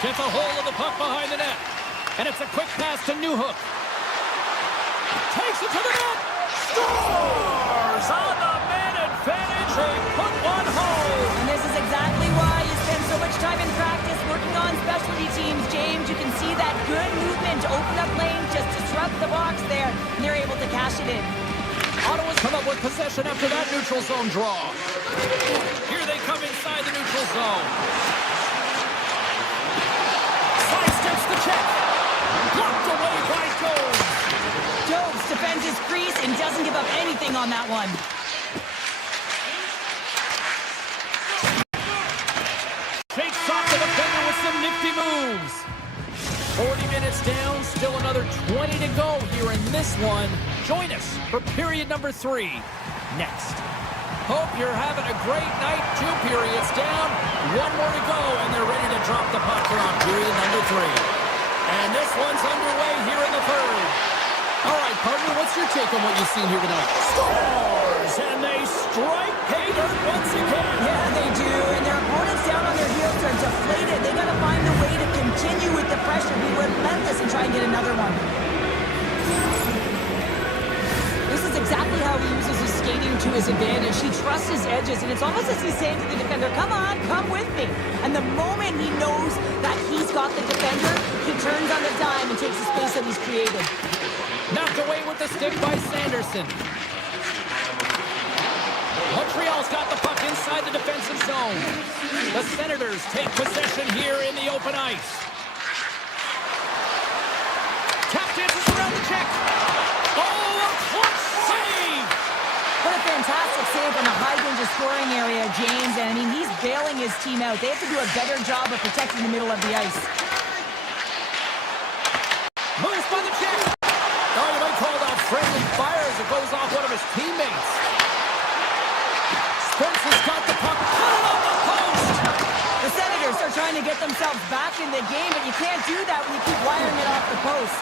Gets a hold of the puck behind the net. And it's a quick pass to Newhook. Takes it to the net. Scores on the man advantage. They put one home. And this is exactly why you spend so much time in practice working on specialty teams, James. You can see that good movement to open up lanes, just disrupt the box there, and they're able to cash it in. Ottawa's come up with possession after that neutral zone draw. Here they come inside the neutral zone. Sidesteps the check. Blocked away by Jones. Jones defends his crease and doesn't give up anything on that one. Shakes off the defender with some nifty moves. 40 minutes down, still another 20 to go here in this one. Join us for period number 3 next. Hope you're having a great night. 2 periods down, 1 more to go, and they're ready to drop the puck on period number 3. And this one's underway here in the 3rd. All right, partner, what's your take on what you've seen here tonight? Scores! And they strike pay dirt once again. Yeah, they do. And their opponents down on their heels are deflated. They got to find a way to continue with the pressure, be relentless, and try and get another one. This is exactly how he uses his skating to his advantage. He trusts his edges, and it's almost as he's saying to the defender, come on, come with me. And the moment he knows that he's got the defender, he turns on the dime and takes the space that he's created. Knocked away with the stick by Sanderson. Montreal's got the puck inside the defensive zone. The Senators take possession here in the open ice. Tap dances around the check. Oh, a clutch save! What a fantastic save in a high-danger scoring area, James. And, I mean, he's bailing his team out. They have to do a better job of protecting the middle of the ice. Moves by the check. Oh, you might call that friendly fire as it goes off one of his teammates. Spence has got the puck. Put it on the post. The Senators are trying to get themselves back in the game, but you can't do that when you keep wiring it off the post.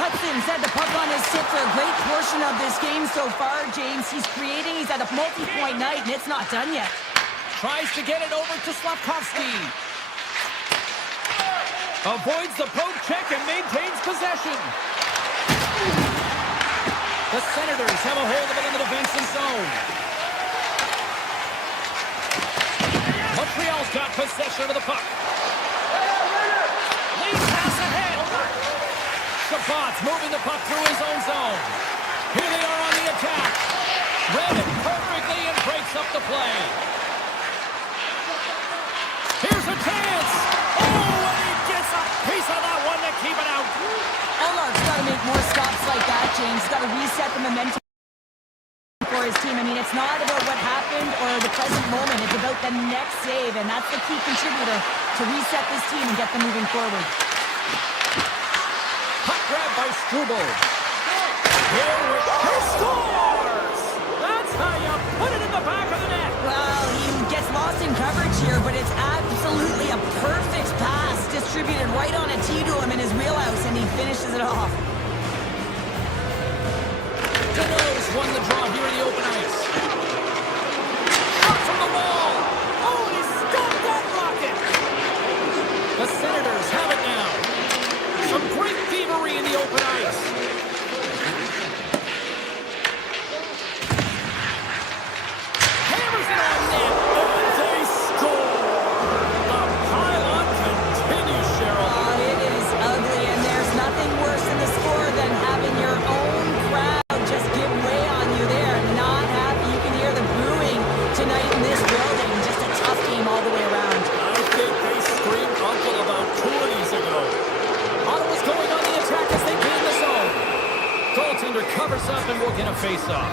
Hudson's had the puck on his stick for a great portion of this game so far, James. He's creating. He's at a multi-point night, and it's not done yet. Tries to get it over to Slavkovsky. Avoids the poke check and maintains possession. The Senators have a hold of it in the defensive zone. Montreal's got possession of the puck. Lead pass ahead. Chabot's moving the puck through his own zone. Here they are on the attack. Read it perfectly and breaks up the play. Here's a chance. Oh, and he gets a piece of that one to keep it out. Allard's got to make more stops like that, James. He's got to reset the momentum for his team. I mean, it's not about what happened or the present moment. It's about the next save, and that's the key contributor to reset this team and get them moving forward. Puck grab by Struble. Here he scores! That's how you put it in the back of the net. Well, he gets lost in coverage here, but it's absolutely a perfect pass distributed right on a tee to him in his wheelhouse, and he finishes it off. Deneau's won the draw here in the open ice. Shot from the wall. Oh, and he stopped that rocket. The Senators have it now. Some great thievery in the open ice. Hammers it on net. And they score. The pile-on continues, Cheryl. Oh, it is ugly, and there's nothing worse in the score than having your own crowd just give way on you there. Not happy. You can hear the booing tonight in this building. Just a tough game all the way around. I think they screamed uncle about 2 innings ago. Ottawa's going on the attack as they gain the zone. Goaltender covers up and will get a face-off.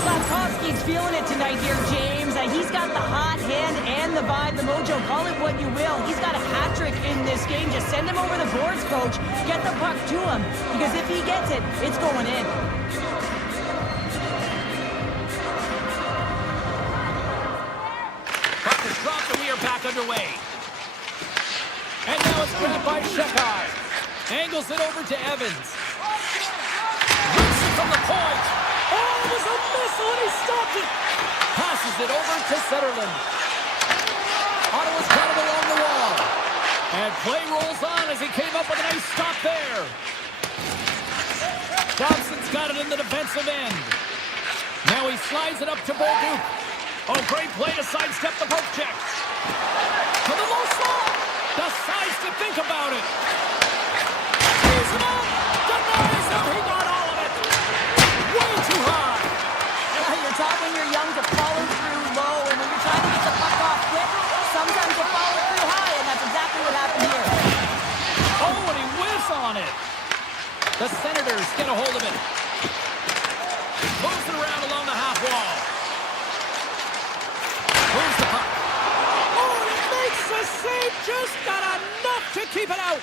Slavkovsky's feeling it tonight here, James. He's got the hot hand and the vibe, the mojo. Call it what you will. He's got a hat trick in this game. Just send him over the boards, coach. Get the puck to him. Because if he gets it, it's going in. Puck is dropped and we are back underway. And now it's grabbed by Shekai. Angles it over to Evans. Rips it from the point. Oh, it was a missile, and he stopped it. Passes it over to Zetterlund. Ottawa's got it along the wall. And play rolls on as he came up with a nice stop there. Thompson's got it in the defensive end. Now he slides it up to Bolduc. Oh, great play to sidestep the poke check. To the low slot. Decides to think about it. He's him up. Denies him. He got all of it. Way too high. You're taught when you're young to follow through low, and when you're trying to get the puck off quick, sometimes you follow through high, and that's exactly what happened here. Oh, and he whiffs on it. The Senators get a hold of it. Moves it around along the half wall. Moves the puck. Oh, and he makes the save. Just got enough to keep it out.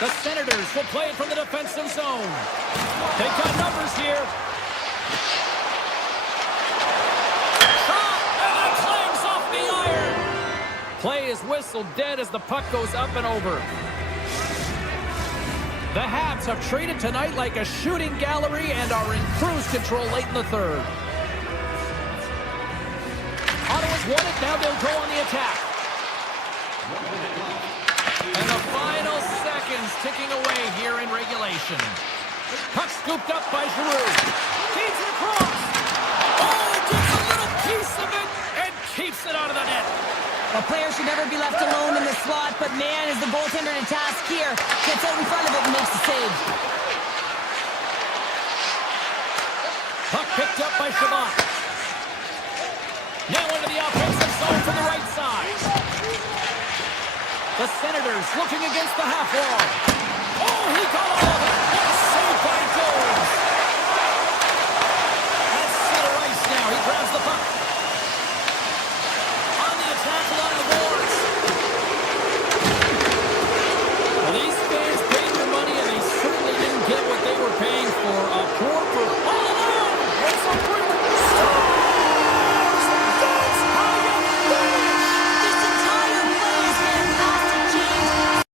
The Senators will play it from the defensive zone. They've got numbers here. Shot, and that clangs off the iron. Play is whistled dead as the puck goes up and over. The Habs have traded tonight like a shooting gallery and are in cruise control late in the third. Ottawa's won it. Now they'll go on the attack. And the final seconds ticking away here in regulation. Puck scooped up by Giroux. Feeds it across. Oh, he gets a little piece of it and keeps it out of the net. A player should never be left alone in the slot, but man, is the goaltender to task here. Gets out in front of it and makes the save. Puck picked up by Chabot. Now into the offensive zone from the right side. The Senators looking against the half wall. Oh, he got all of it. What a save by Jones. That's center ice now. He grabs the puck. On the attack along the boards. Well, these fans paid their money, and they certainly didn't get what they were paying for. A poor for all alone. What's up, Brink? That's how you finish. This entire play is fantastic, James.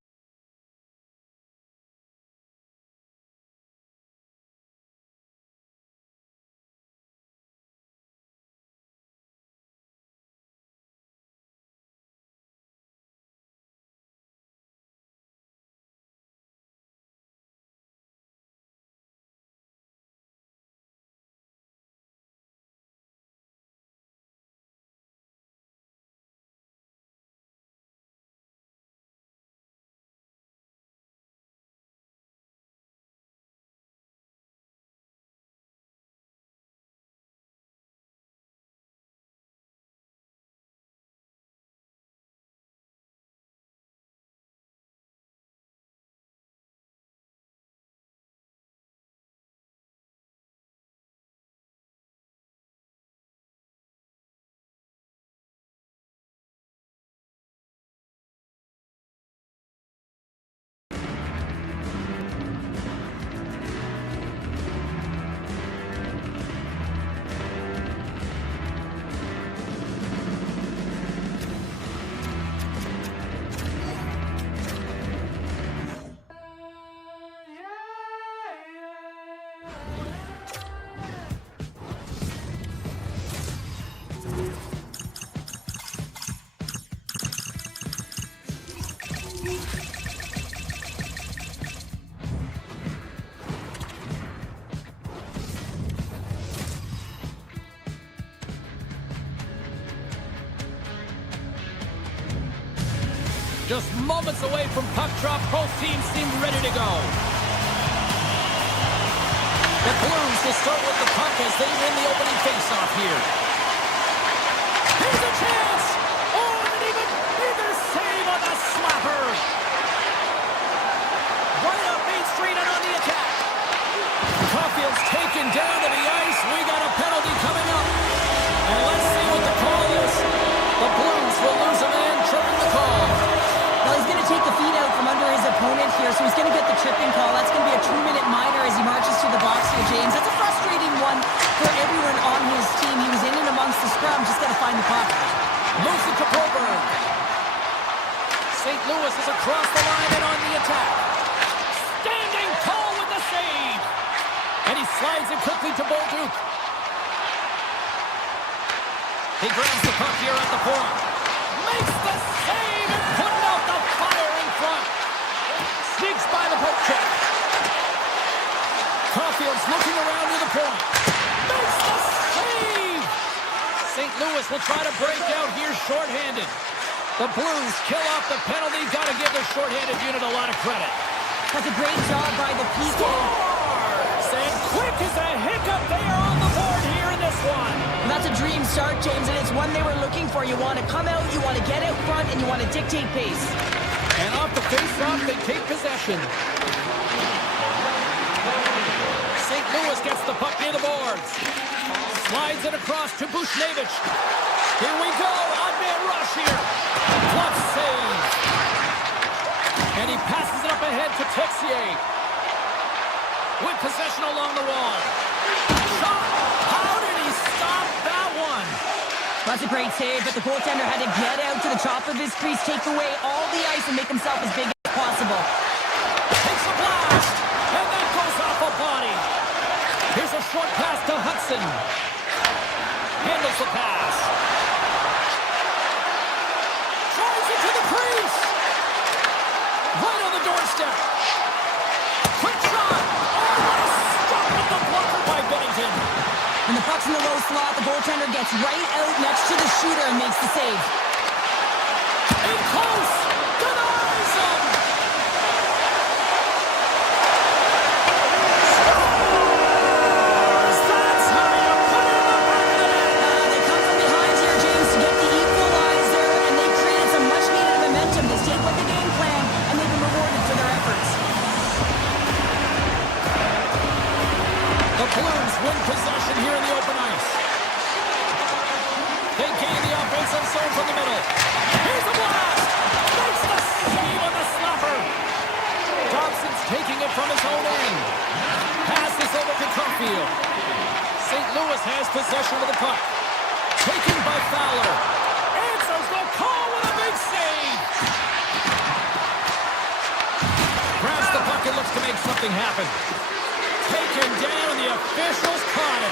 Just moments away from puck drop, both teams seem ready to go. The Blues will start with the puck as they win the opening faceoff here. Here's a chance! Oh, and even bigger save on the slapper! Right up Main Street and on the attack. Caulfield's taken down to the ice. We got a penalty coming up. And let's see what the call is. The Blues will lose a man, tripping the call. Well, he's going to take the feet out from under his opponent here, so he's going to get the tripping call. That's going to be a 2-minute minor as he marches to the box here, James. That's a frustrating one for everyone on his team. He was in and amongst the scrum, just got to find the puck. Louis is across the line and on the attack. Standing tall with the save. And he slides it quickly to Bolduc. He grabs the puck here at the point. Makes the save and putting out the fire in front. Sneaks by the poke check. Caulfield's looking around near the point. Makes the save! St. Louis will try to break out here shorthanded. The Blues kill off the penalty. Got to give the shorthanded unit a lot of credit. That's a great job by the people. Scores! And quick as a hiccup, they are on the board here in this one. And that's a dream start, James, and it's one they were looking for. You want to come out, you want to get out front, and you want to dictate pace. And off the face-off, they take possession. St. Louis gets the puck near the boards. Slides it across to Buchnevich. Here we go. Odd-man rush here. Glove save. And he passes it up ahead to Texier. With possession along the wall. Shot. How did he stop that one? That's a great save, but the goaltender had to get out to the top of his crease, take away all the ice, and make himself as big as possible. Takes a blast. And that goes off a body. Here's a short pass to Hudson. Handles the pass. Drives it to the crease. Right on the doorstep. Quick shot. Oh, what a stop with the blocker by Bennington. When the puck's in the low slot, the goaltender gets right out next to the shooter and makes the save. In close. Denies him. Scores. That's how you put it in the back of the net. They come from behind here, James, to get the equalizer, and they created some much-needed momentum. They stayed with the game plan, and they've been rewarded for their efforts. The Blues win possession here in the open ice. They gain the offensive zone from the middle. Here's the blast! Makes the save on the slapper. Dobson's taking it from his own end. Passes over to Caulfield. St. Louis has possession of the puck. Taken by Fowler. Answers the call with a big save. Grabs the puck and looks to make something happen. Taken down, the officials caught it.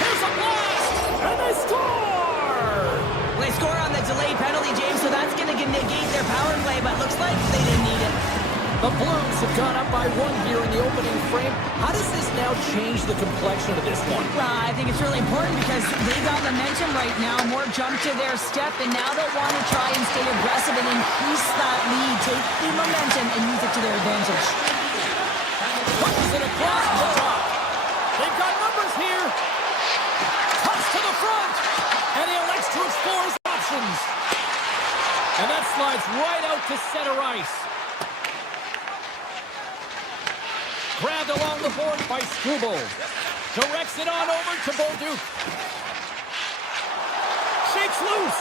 Here's a blast, and they score! They score on the delayed penalty, James, so that's going to negate their power play, but looks like they didn't need it. The Blues have gone up by one here in the opening frame. How does this now change the complexion of this one? Well, I think it's really important because they got momentum right now, more jump to their step, and now they'll want to try and stay aggressive and increase that lead, take the momentum, and use it to their advantage. Pushes it across the top. They've got numbers here. Cuts to the front. And he elects to explore his options. And that slides right out to center ice. Grabbed along the board by Struble. Directs it on over to Bolduc. Shakes loose.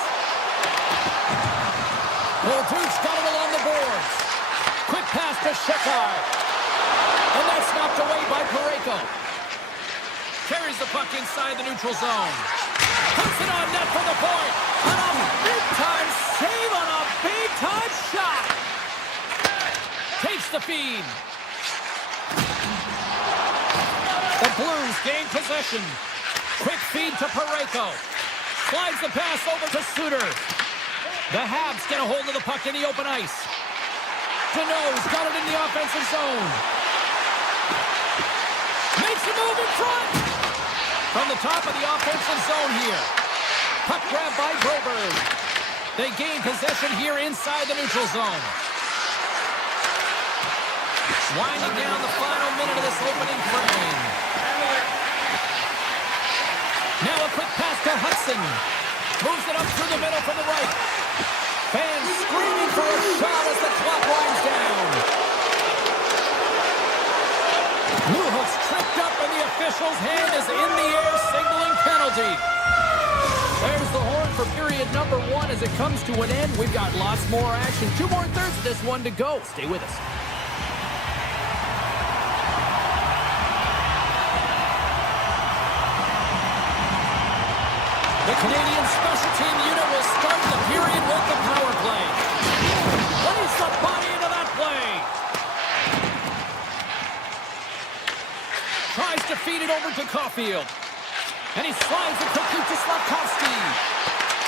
Bolduc's got it along the boards. Quick pass to Sheckar. And that's knocked away by Parayko. Carries the puck inside the neutral zone. Puts it on net for the point. And a big-time save on a big-time shot. Takes the feed. The Blues gain possession. Quick feed to Parayko. Slides the pass over to Suter. The Habs get a hold of the puck in the open ice. Deneau's got it in the offensive zone. Makes a move in front. From the top of the offensive zone here. Puck grab by Broberg. They gain possession here inside the neutral zone. Winding down the final minute of this opening frame. Now a quick pass to Hudson. Moves it up through the middle from the right. Fans screaming for a shot as the clock winds down. Newhook's tripped up and the official's hand is in the air signaling penalty. There's the horn for period number 1 as it comes to an end. We've got lots more action. 2 more thirds of this one to go. Stay with us. The Canadian special team unit will start the period with the power play. 20 over to Caulfield. And he slides it quickly to Slavkovsky.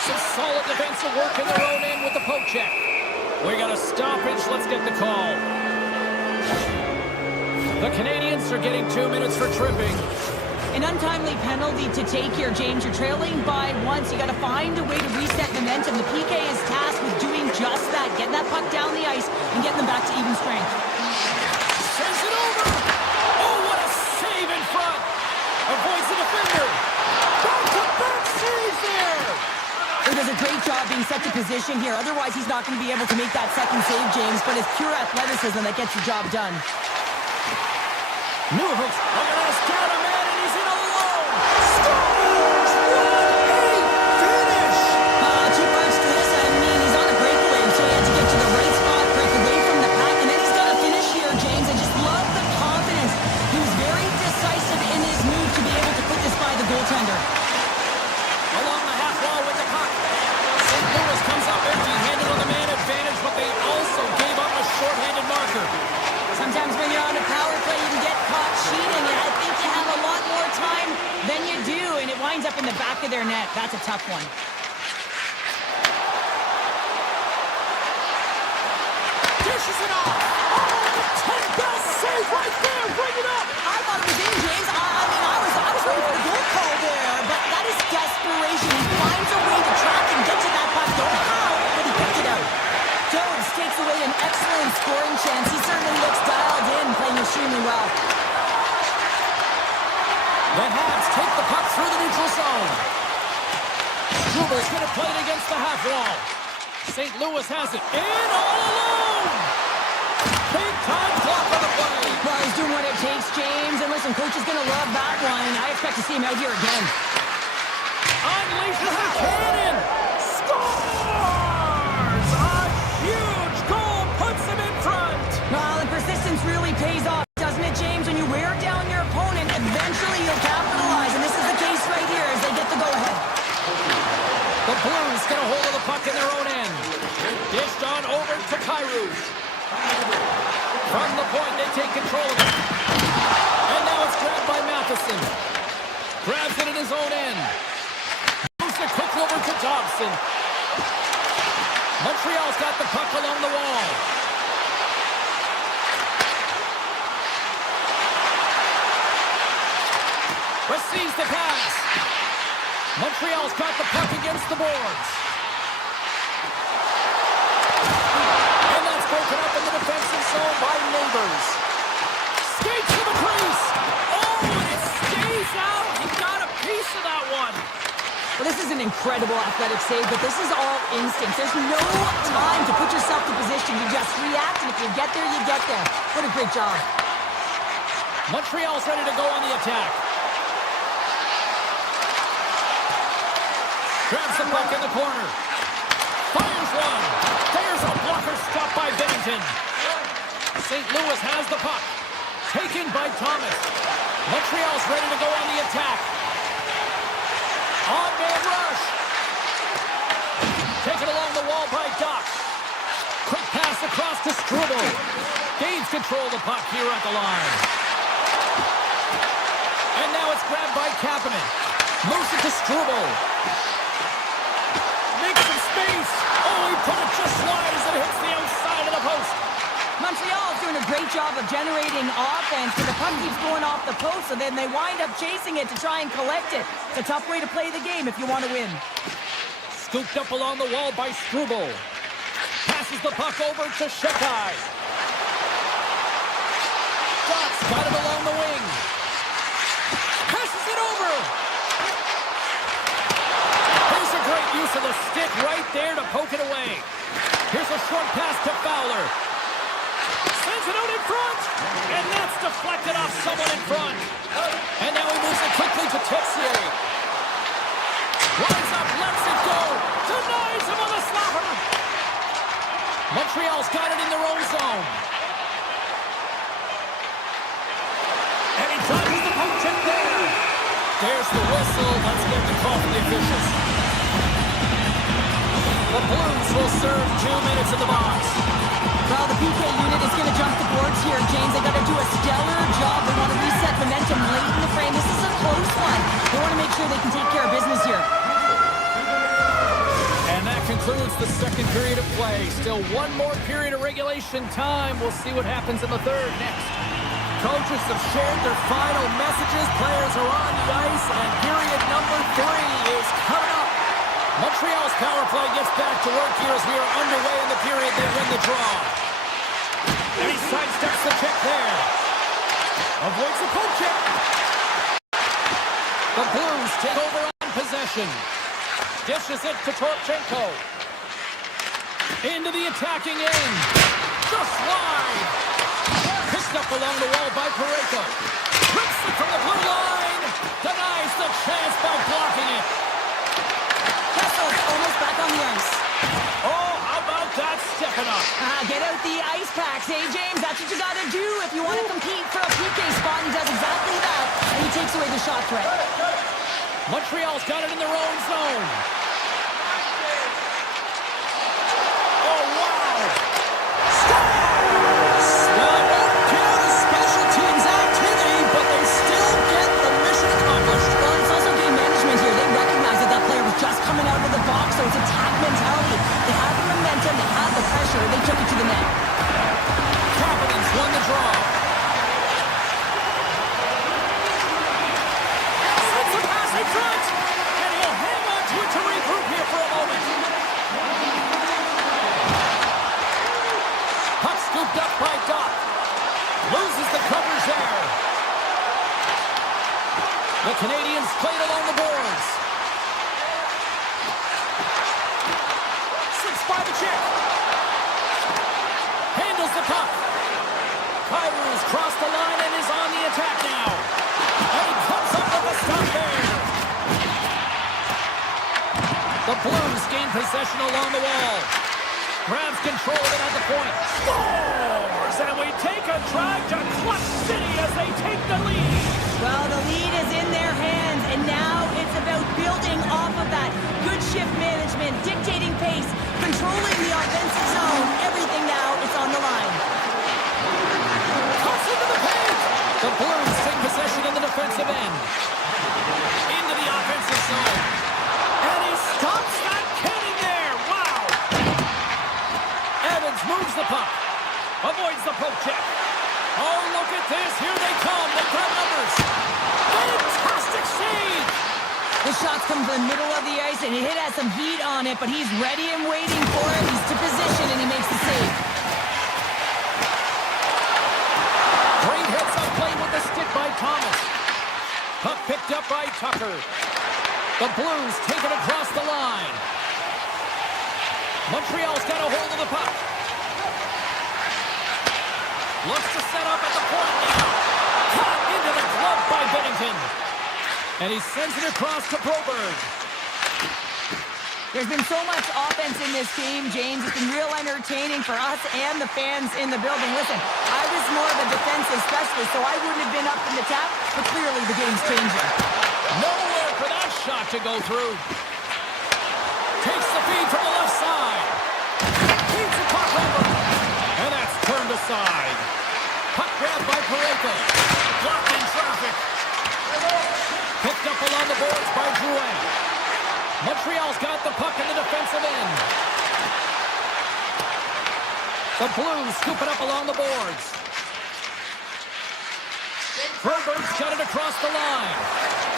Some solid defensive work in their own end with the poke check. We got a stoppage. Let's get the call. The Canadians are getting 2 minutes for tripping. An untimely penalty to take here, James. You're trailing by once. You got to find a way to reset momentum. The PK is tasked with doing just that, getting that puck down the ice and getting them back to even strength. Sends it over. Oh, what a save in front. Avoids the defender. Back-to-back saves there. He does a great job being set to position here. Otherwise, he's not going to be able to make that second save, James. But it's pure athleticism that gets the job done. Newhook's looking at us down a man, and he's in alone. Scores! What a finish! Two parts to this. I mean, he's on a breakaway, so he had to get to the right spot, break away from the pack, and then he's got to finish here, James. I just love the confidence. He was very decisive in his move to be able to put this by the goaltender. Along the half wall with the puck. St. Louis comes up empty-handed on the man advantage, but they also gave up a shorthanded marker. Sometimes when you're on a power play, you can get caught cheating, and I think you have a lot more time than you do, and it winds up in the back of their net. That's a tough one. Dishes it off. Oh, 10 best save right there. Bring it up. I thought it was in, James. I was ready for the goal call there, but that is desperation. He finds a way to track and get to that puck. Don't know how, but he picked it out. Jones takes away an excellent scoring chance. He certainly looks dialed in, playing extremely well. The Habs take the puck through the neutral zone. Struber's going to play it against the half wall. St. Louis has it. In all alone! Big time block on the play. Well, he's doing what it takes, James. And listen, coach is going to love that one. I expect to see him out here again. Unleashes the cannon. Scores! A huge goal puts him in front. Well, the persistence really pays off, doesn't it, James? When you wear down your opponent, eventually you'll capitalize. And this is the case right here as they get the go-ahead. The Blues get a hold of the puck in their own end. Dished on over to Kyrou. From the point, they take control of it. And now it's grabbed by Matheson. Grabs it in his own end. Moves it quickly over to Dobson. Montreal's got the puck along the wall. Receives the pass. Montreal's got the puck against the boards. And that's broken up in the defensive zone by Neighbors. Skates to the crease. Oh, and it stays out. He got a piece of that one. Well, this is an incredible athletic save, but this is all instinct. There's no time to put yourself to position. You just react, and if you get there, you get there. What a great job. Montreal's ready to go on the attack. Grabs the puck in the corner. Fires one. There's a blocker stop by Bennington. St. Louis has the puck. Taken by Thomas. Montreal's ready to go on the attack. On-man rush. Taken along the wall by Doc. Quick pass across to Struble. Gains control of the puck here at the line. And now it's grabbed by Kapanen. Moves it to Struble. Makes some space. Oh, he put it just wide as it hits the outside of the post. Montreal is doing a great job of generating offense, but the puck keeps going off the post, and then they wind up chasing it to try and collect it. It's a tough way to play the game if you want to win. Scooped up along the wall by Struble. Passes the puck over to Shekai. Doc's got it along the wing. Passes it over. Here's a great use of the stick right there to poke it away. Here's a short pass to Fowler. Sends it out in front. And that's deflected off someone in front. And now he moves it quickly to Texier. Lines up, lets it go. Denies him on the slapper. Montreal's got it in their own zone. And he dodges the poke check there. There's the whistle. Let's get the call from the officials. The Blues will serve 2 minutes in the box. Well, the PK unit is going to jump the boards here, James. They got to do a stellar job. They want to reset momentum late in the frame. This is close one. They want to make sure they can take care of business here. And that concludes the second period of play. Still one more period of regulation time. We'll see what happens in the third next. Coaches have shared their final messages. Players are on the ice, and period number 3 is coming up. Montreal's power play gets back to work here as we are underway in the period. They win the draw. And he sidesteps the check there. Avoids the poke check. The Blues take over on possession. Dishes it to Torchenko. Into the attacking end. Just wide. Picked up along the wall by Parayko. Rips it from the blue line. Denies the chance by blocking it. Kessel's almost back on the ice. Oh, how about that stepping up? Get out the ice packs, hey, James? That's what you got to do if you want to compete for a PK spot. He does exactly that, and he takes away the shot threat. Montreal's got it in their own zone. Oh, wow. Scores! Well, it won't kill the special teams activity, but they still get the mission accomplished. Well, it's also game management here. They recognize that that player was just coming out of the box, so it's attack mentality. They had the momentum, they had the pressure, they took it to the net. Providence won the draw. Sends the pass in front, and he'll hang on to it to regroup here for a moment. Puck scooped up by Doc. Loses the coverage there. The Canadians played along the boards. Slips by the check. Handles the puck. Kyrie's crossed the line and is on the attack now. And he comes up with a stop there. The Blues gain possession along the wall. Grabs control of it at the point. Scores! And we take a drive to Clutch City as they take the lead. Well, the lead is in their hands, and now it's about building off of that. Good shift management, dictating pace, controlling the offensive zone. Everything now is on the line. Cuts into the paint. The Blues take possession in the defensive end. Into the offensive zone. And he stops that cannon there. Wow. Evans moves the puck. Avoids the poke check. Oh, look at this. Here they come. They've got numbers. Fantastic save. The shots come from the middle of the ice, and it has some heat on it, but he's ready and waiting for it. He's to position, and he makes the save. Great heads-up play with the stick by Thomas. Puck picked up by Tucker. The Blues take it across the line. Montreal's got a hold of the puck. Looks to set up at the point now. Caught into the glove by Bennington. And he sends it across to Broberg. There's been so much offense in this game, James. It's been real entertaining for us and the fans in the building. Listen, I was more of a defensive specialist, so I wouldn't have been up in the tap, but clearly the game's changing. Nowhere for that shot to go through. Takes the feed from the left side. Feeds the puck over. And that's turned aside. Puck grab by Parayko. Blocked in traffic. Picked up along the boards by Drouin. Montreal's got the puck in the defensive end. The Blues scoop it up along the boards. Broberg's got it across the line.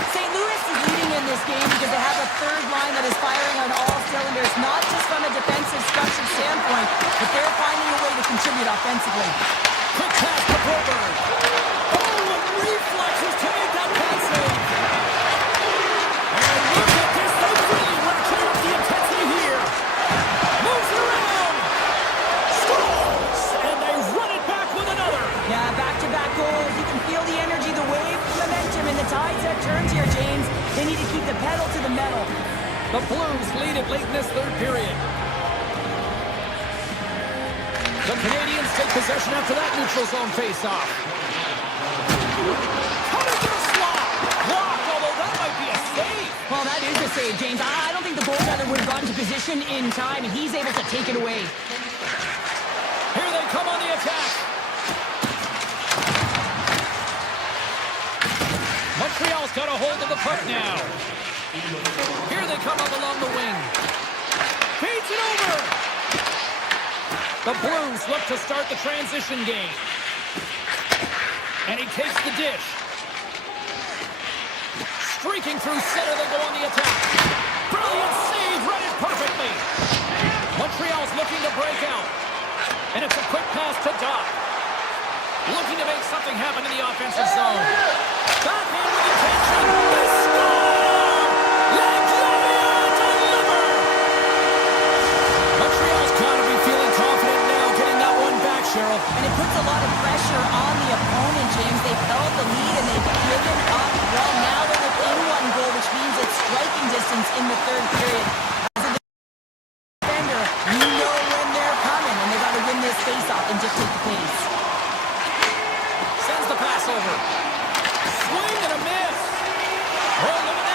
St. Louis is leading in this game because they have a third line that is firing on all cylinders, not just from a defensive structure standpoint, but they're finding a way to contribute offensively. Quick pass to Broberg. Oh, and reflexes to make that pass save. And look at this. They really ratchet up the intensity here. Moves it around. Scores. And they run it back with another. Yeah, back-to-back goals. You can feel the energy, the wave, the momentum, and the tides have turned here, James. They need to keep the pedal to the metal. The Blues lead it late in this third period. The Canadians take possession after that neutral zone face-off. Cut into the slot. Blocked, although that might be a save. Well, that is a save, James. I don't think the goaltender would have gotten to position in time, and he's able to take it away. Here they come on the attack. Montreal's got a hold of the puck now. Here they come up along the wing. Feeds it over. The Blues look to start the transition game. And he takes the dish. Streaking through center, they go on the attack. Brilliant save, read it perfectly. Montreal's looking to break out. And it's a quick pass to Doc. Looking to make something happen in the offensive zone. Backhand with intention. They score! Leglavia deliver! Montreal's got to be feeling confident now, getting that one back, Cheryl. And it puts a lot of pressure on the opponent, James. They've held the lead and they've given up. Well, now they're within one goal, which means it's striking distance in the third period. As a defender, you know when they're coming, and they've got to win this face-off and dictate the pace. Sends the pass over. Swing and a miss. Oh, look at